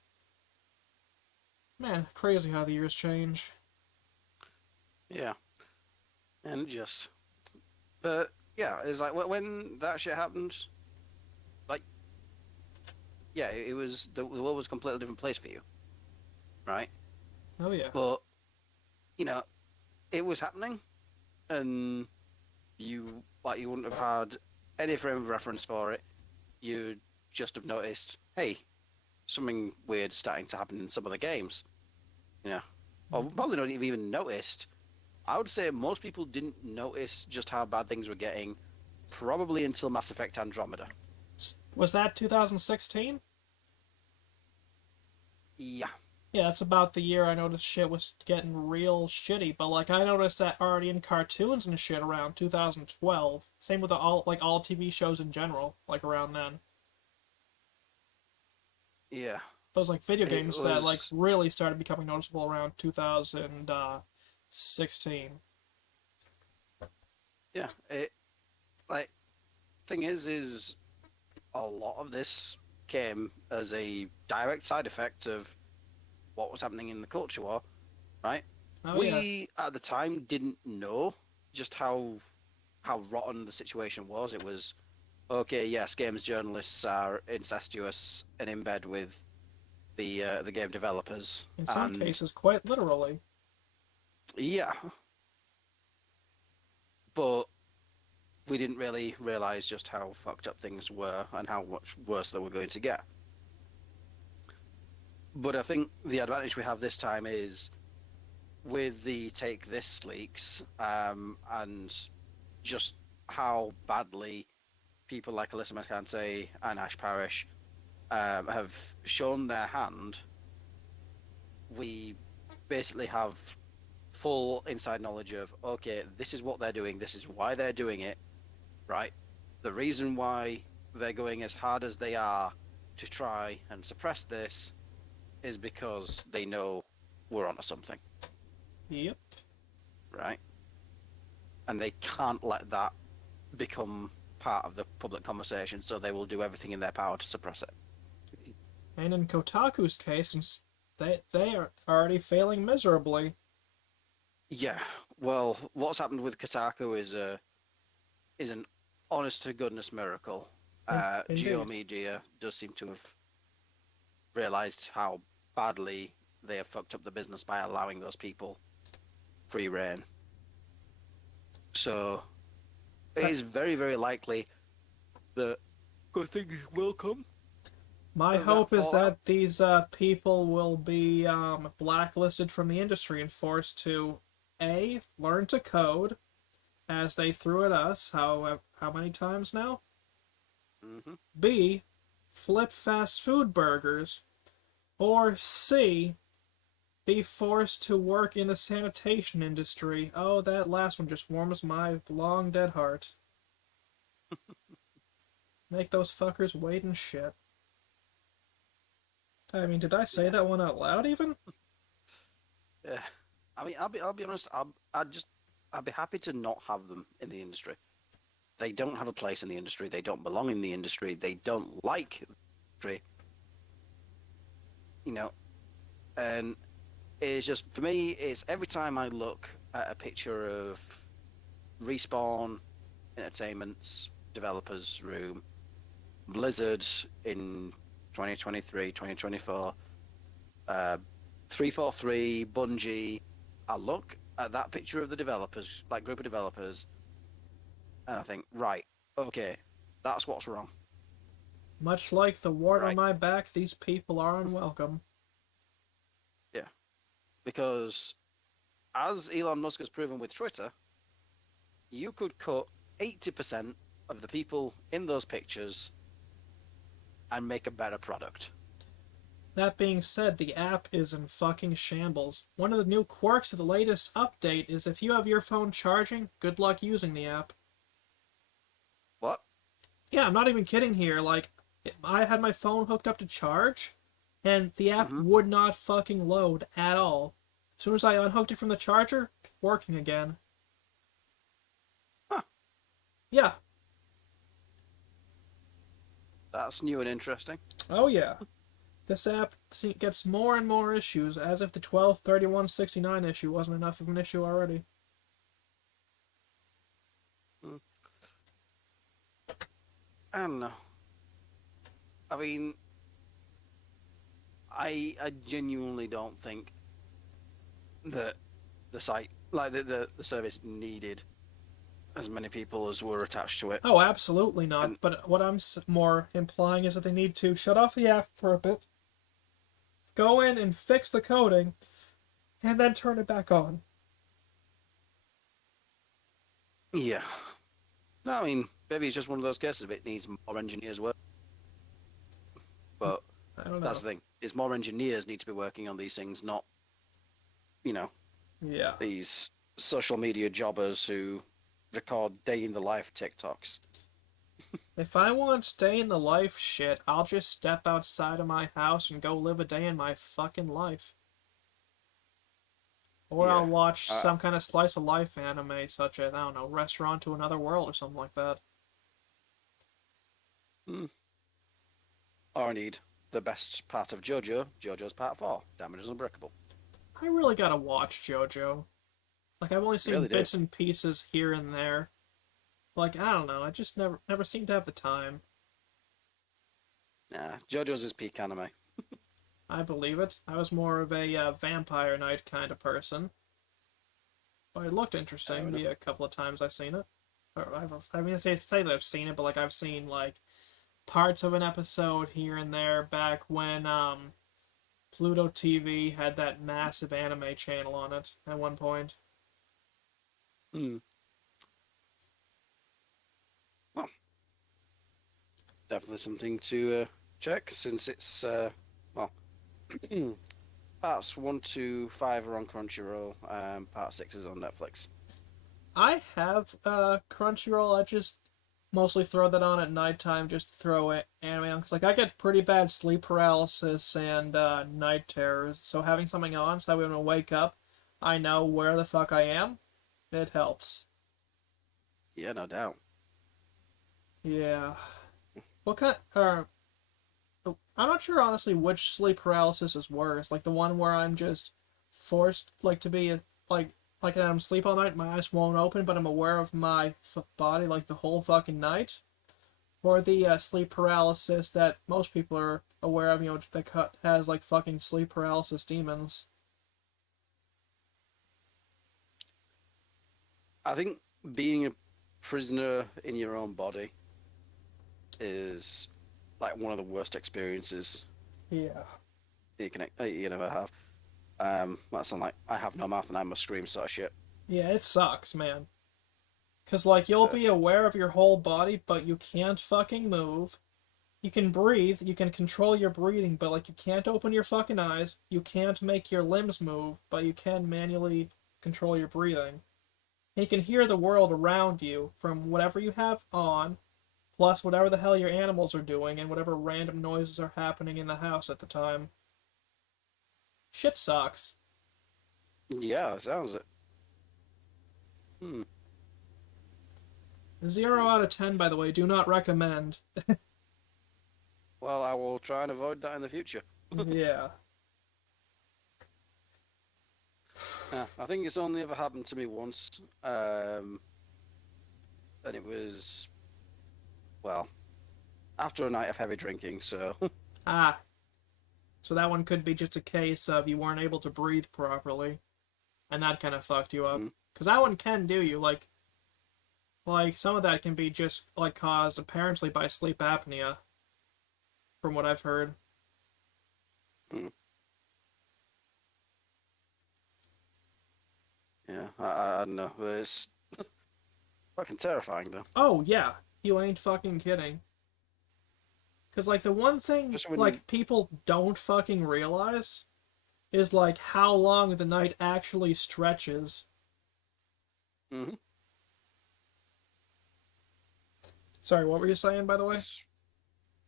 Man, crazy how the years change. Yeah, and just, but yeah, it's like when that shit happened, like, yeah, it was the world was a completely different place for you, right? Oh yeah. But you know, it was happening, and you wouldn't have had any frame of reference for it. You'd just have noticed, hey, something weird starting to happen in some of the games, you know, or Mm-hmm. probably not even noticed. I would say most people didn't notice just how bad things were getting, probably until Mass Effect Andromeda. Was that 2016? Yeah, Yeah, that's about the year I noticed shit was getting real shitty. But like I noticed that already in cartoons and shit around 2012. Same with all TV shows in general, like around then. yeah. Those like video It games that like was, really started becoming noticeable around 2016. yeah. It like thing is a lot of this came as a direct side effect of what was happening in the culture war, right? Oh yeah, We at the time didn't know just how rotten the situation was. It was okay, yes, games journalists are incestuous and in bed with the game developers, in some and cases quite literally. yeah, but we didn't really realize just how fucked up things were and how much worse they were going to get. But I think the advantage we have this time is with the Take This leaks, and just how badly people like Alyssa Mescante and Ash Parrish have shown their hand. We basically have full inside knowledge of, okay, this is what they're doing, this is why they're doing it, right? The reason why they're going as hard as they are to try and suppress this is because they know we're onto something, Yep. right? And they can't let that become part of the public conversation, so they will do everything in their power to suppress it. And in Kotaku's case, since they are already failing miserably. Yeah, well, what's happened with Kotaku is an honest to goodness miracle. Geo Indeed. Media does seem to have realized how badly they have fucked up the business by allowing those people free reign. So it But is very, very likely that good things will come my of that hope is fallout. that these people will be blacklisted from the industry and forced to A, learn to code, as they threw at us, how many times now? Hmm. B, flip fast food burgers, or C, be forced to work in the sanitation industry. Oh, that last one just warms my long dead heart. Make those fuckers wait and shit. I mean, did I say Yeah, that one out loud even? yeah. I mean, I'll be honest. I'd be happy to not have them in the industry. They don't have a place in the industry. They don't belong in the industry. They don't like the industry, you know. And it's just for me. It's every time I look at a picture of Respawn Entertainment's developers room, Blizzard in 2023, 2024, 343, Bungie. I look at that picture of the developers, like group of developers, and I think, right, okay, that's what's wrong. Much like the wart on Right. my back, these people are unwelcome. Yeah. Because as Elon Musk has proven with Twitter, you could cut 80% of the people in those pictures and make a better product. That being said, the app is in fucking shambles. One of the new quirks of the latest update is if you have your phone charging, good luck using the app. What? Yeah, I'm not even kidding here. Like, I had my phone hooked up to charge, and the app Mm-hmm. would not fucking load at all. As soon as I unhooked it from the charger, working again. Huh. Yeah. That's new and interesting. Oh yeah. This app gets more and more issues, as if the 123169 issue wasn't enough of an issue already. Mm. I don't know. I mean, I genuinely don't think that the site, like the service, needed as many people as were attached to it. Oh, absolutely not. And But what I'm more implying is that they need to shut off the app for a bit, go in and fix the coding, and then turn it back on. yeah, no, I mean, maybe it's just one of those cases of it needs more engineers work. But I don't that's know. the thing: is more engineers need to be working on these things, not you know Yeah. these social media jobbers who record day in the life TikToks. If I want day in the life shit, I'll just step outside of my house and go live a day in my fucking life. Or Yeah. I'll watch Uh, some kind of slice of life anime, such as, I don't know, Restaurant to Another World or something like that. hmm. Or I need the best part of JoJo's Part 4, Damage is Unbreakable. I really gotta watch JoJo. Like, I've only You seen really do. bits and pieces here and there. Like, I don't know, I just never seem to have the time. Nah, JoJo's is peak anime. I believe it. I was more of a Vampire Knight kind of person. But it looked Fair interesting enough. the couple of times I've seen it. Or I mean, say that I've seen it, but like I've seen like parts of an episode here and there back when Pluto TV had that massive anime channel on it at one point. Hmm. Well, definitely something to check since it's well, parts 1 to 5 are on Crunchyroll, part 6 is on Netflix. I have Crunchyroll. I just mostly throw that on at nighttime just to throw anime on because like I get pretty bad sleep paralysis and night terrors. So having something on so that when I wake up, I know where the fuck I am. It helps. Yeah, no doubt. Yeah. What kind? I'm not sure honestly which sleep paralysis is worse. Like the one where I'm just forced like to be like like I'm asleep all night, my eyes won't open, but I'm aware of my body like the whole fucking night, or the sleep paralysis that most people are aware of. You know, that has like fucking sleep paralysis demons. I think being a prisoner in your own body is like one of the worst experiences Yeah. you can ever have. That's like I have no mouth and I must scream sort of shit. Yeah, it sucks, man. Cause like you'll Uh, be aware of your whole body, but you can't fucking move. You can breathe, you can control your breathing, but like you can't open your fucking eyes, you can't make your limbs move, but you can manually control your breathing. And you can hear the world around you from whatever you have on, plus whatever the hell your animals are doing and whatever random noises are happening in the house at the time. Shit sucks. yeah, sounds it. Hmm. 0 out of 10, by the way, do not recommend. Well, I will try and avoid that in the future. Yeah. Yeah, I think it's only ever happened to me once, and it was well after a night of heavy drinking. So Ah, so that one could be just a case of you weren't able to breathe properly. and that kind of fucked you up. Mm. Because that one can do you, like some of that can be just, like, caused apparently by sleep apnea, from what I've heard. Mm. Yeah, I don't know. It's fucking terrifying, though. Oh, yeah, you ain't fucking kidding. Because, like, the one thing, Just when. like, people don't fucking realize is, like, how long the night actually stretches. Mm-hmm. Sorry, what were you saying, by the way?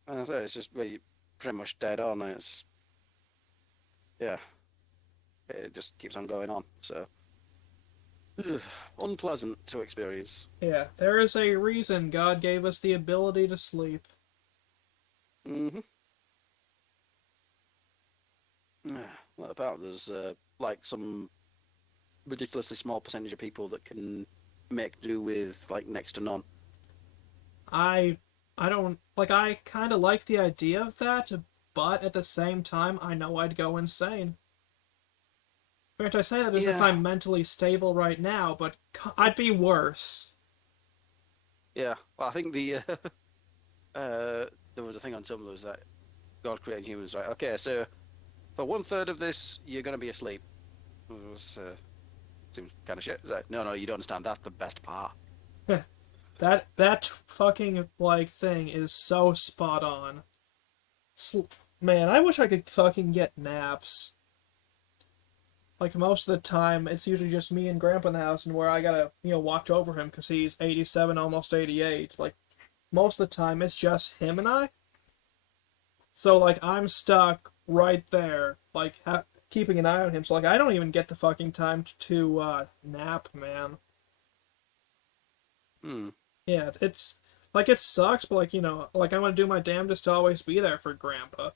I say it's just really pretty much dead on. It's yeah, it just keeps on going on. So unpleasant to experience. Yeah, there is a reason God gave us the ability to sleep. Mm-hmm. Well, apparently there's like some ridiculously small percentage of people that can make do with like next to none. I I don't like I kind of like the idea of that, but at the same time I know I'd go insane. Granted, I say that as if Yeah, I'm mentally stable right now, but I'd be worse. yeah. Well, I think the there was a thing on Tumblr that was that God created humans, right? Okay, so for 1/3 of this, you're gonna be asleep. It was, seems kind of shit. It's like, no, you don't understand. That's the best part. That fucking like thing is so spot on. Man, I wish I could fucking get naps. Like most of the time, it's usually just me and Grandpa in the house, and where I gotta watch over him because he's 87, almost 88. Like most of the time, it's just him and I. So like I'm stuck right there, like keeping an eye on him. So like I don't even get the fucking time to nap, man. Hmm. Yeah, it's like it sucks, but like like I'm gonna do my damnedest to always be there for Grandpa.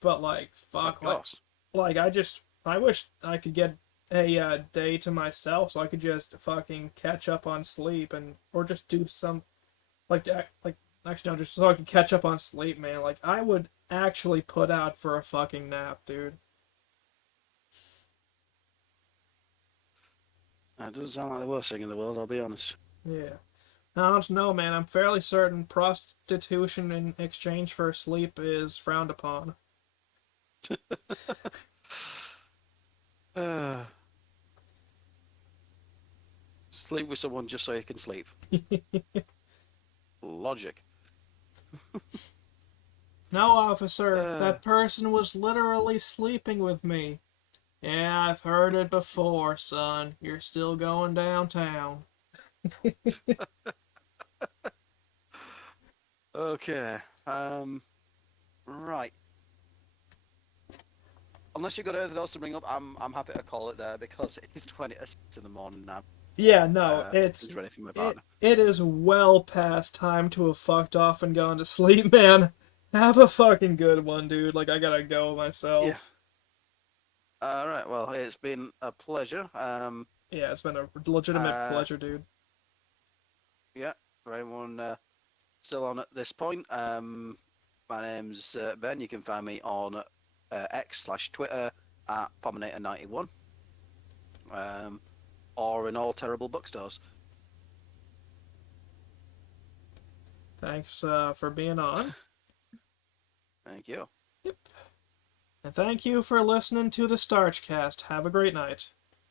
But like Of fuck, course. like I wish I could get a day to myself so I could just fucking catch up on sleep and or just do some like actually no, just so I could catch up on sleep, man. Like I would actually put out for a fucking nap, dude. That doesn't sound like the worst thing in the world, I'll be honest. Yeah. I don't know, man. I'm fairly certain prostitution in exchange for sleep is frowned upon. Uh, Sleep with someone just so you can sleep. Logic. No, officer, Uh, that person was literally sleeping with me. Yeah, I've heard it before, son. You're still going downtown. okay. Right. Unless you've got anything else to bring up, I'm happy to call it there because it's 20 to 6 in the morning now. Yeah, no, It's ready for my it partner. it is well past time to have fucked off and gone to sleep, man. Have a fucking good one, dude. Like I gotta go Yeah. myself. All right. Well, it's been a pleasure. Yeah, it's been a legitimate Uh, pleasure, dude. yeah. For anyone still on at this point, my name's Ben. You can find me on X/Twitter at Pominator91, or in all terrible bookstores. Thanks for being on. Thank you. Yep. And thank you for listening to the StarchCast. Have a great night.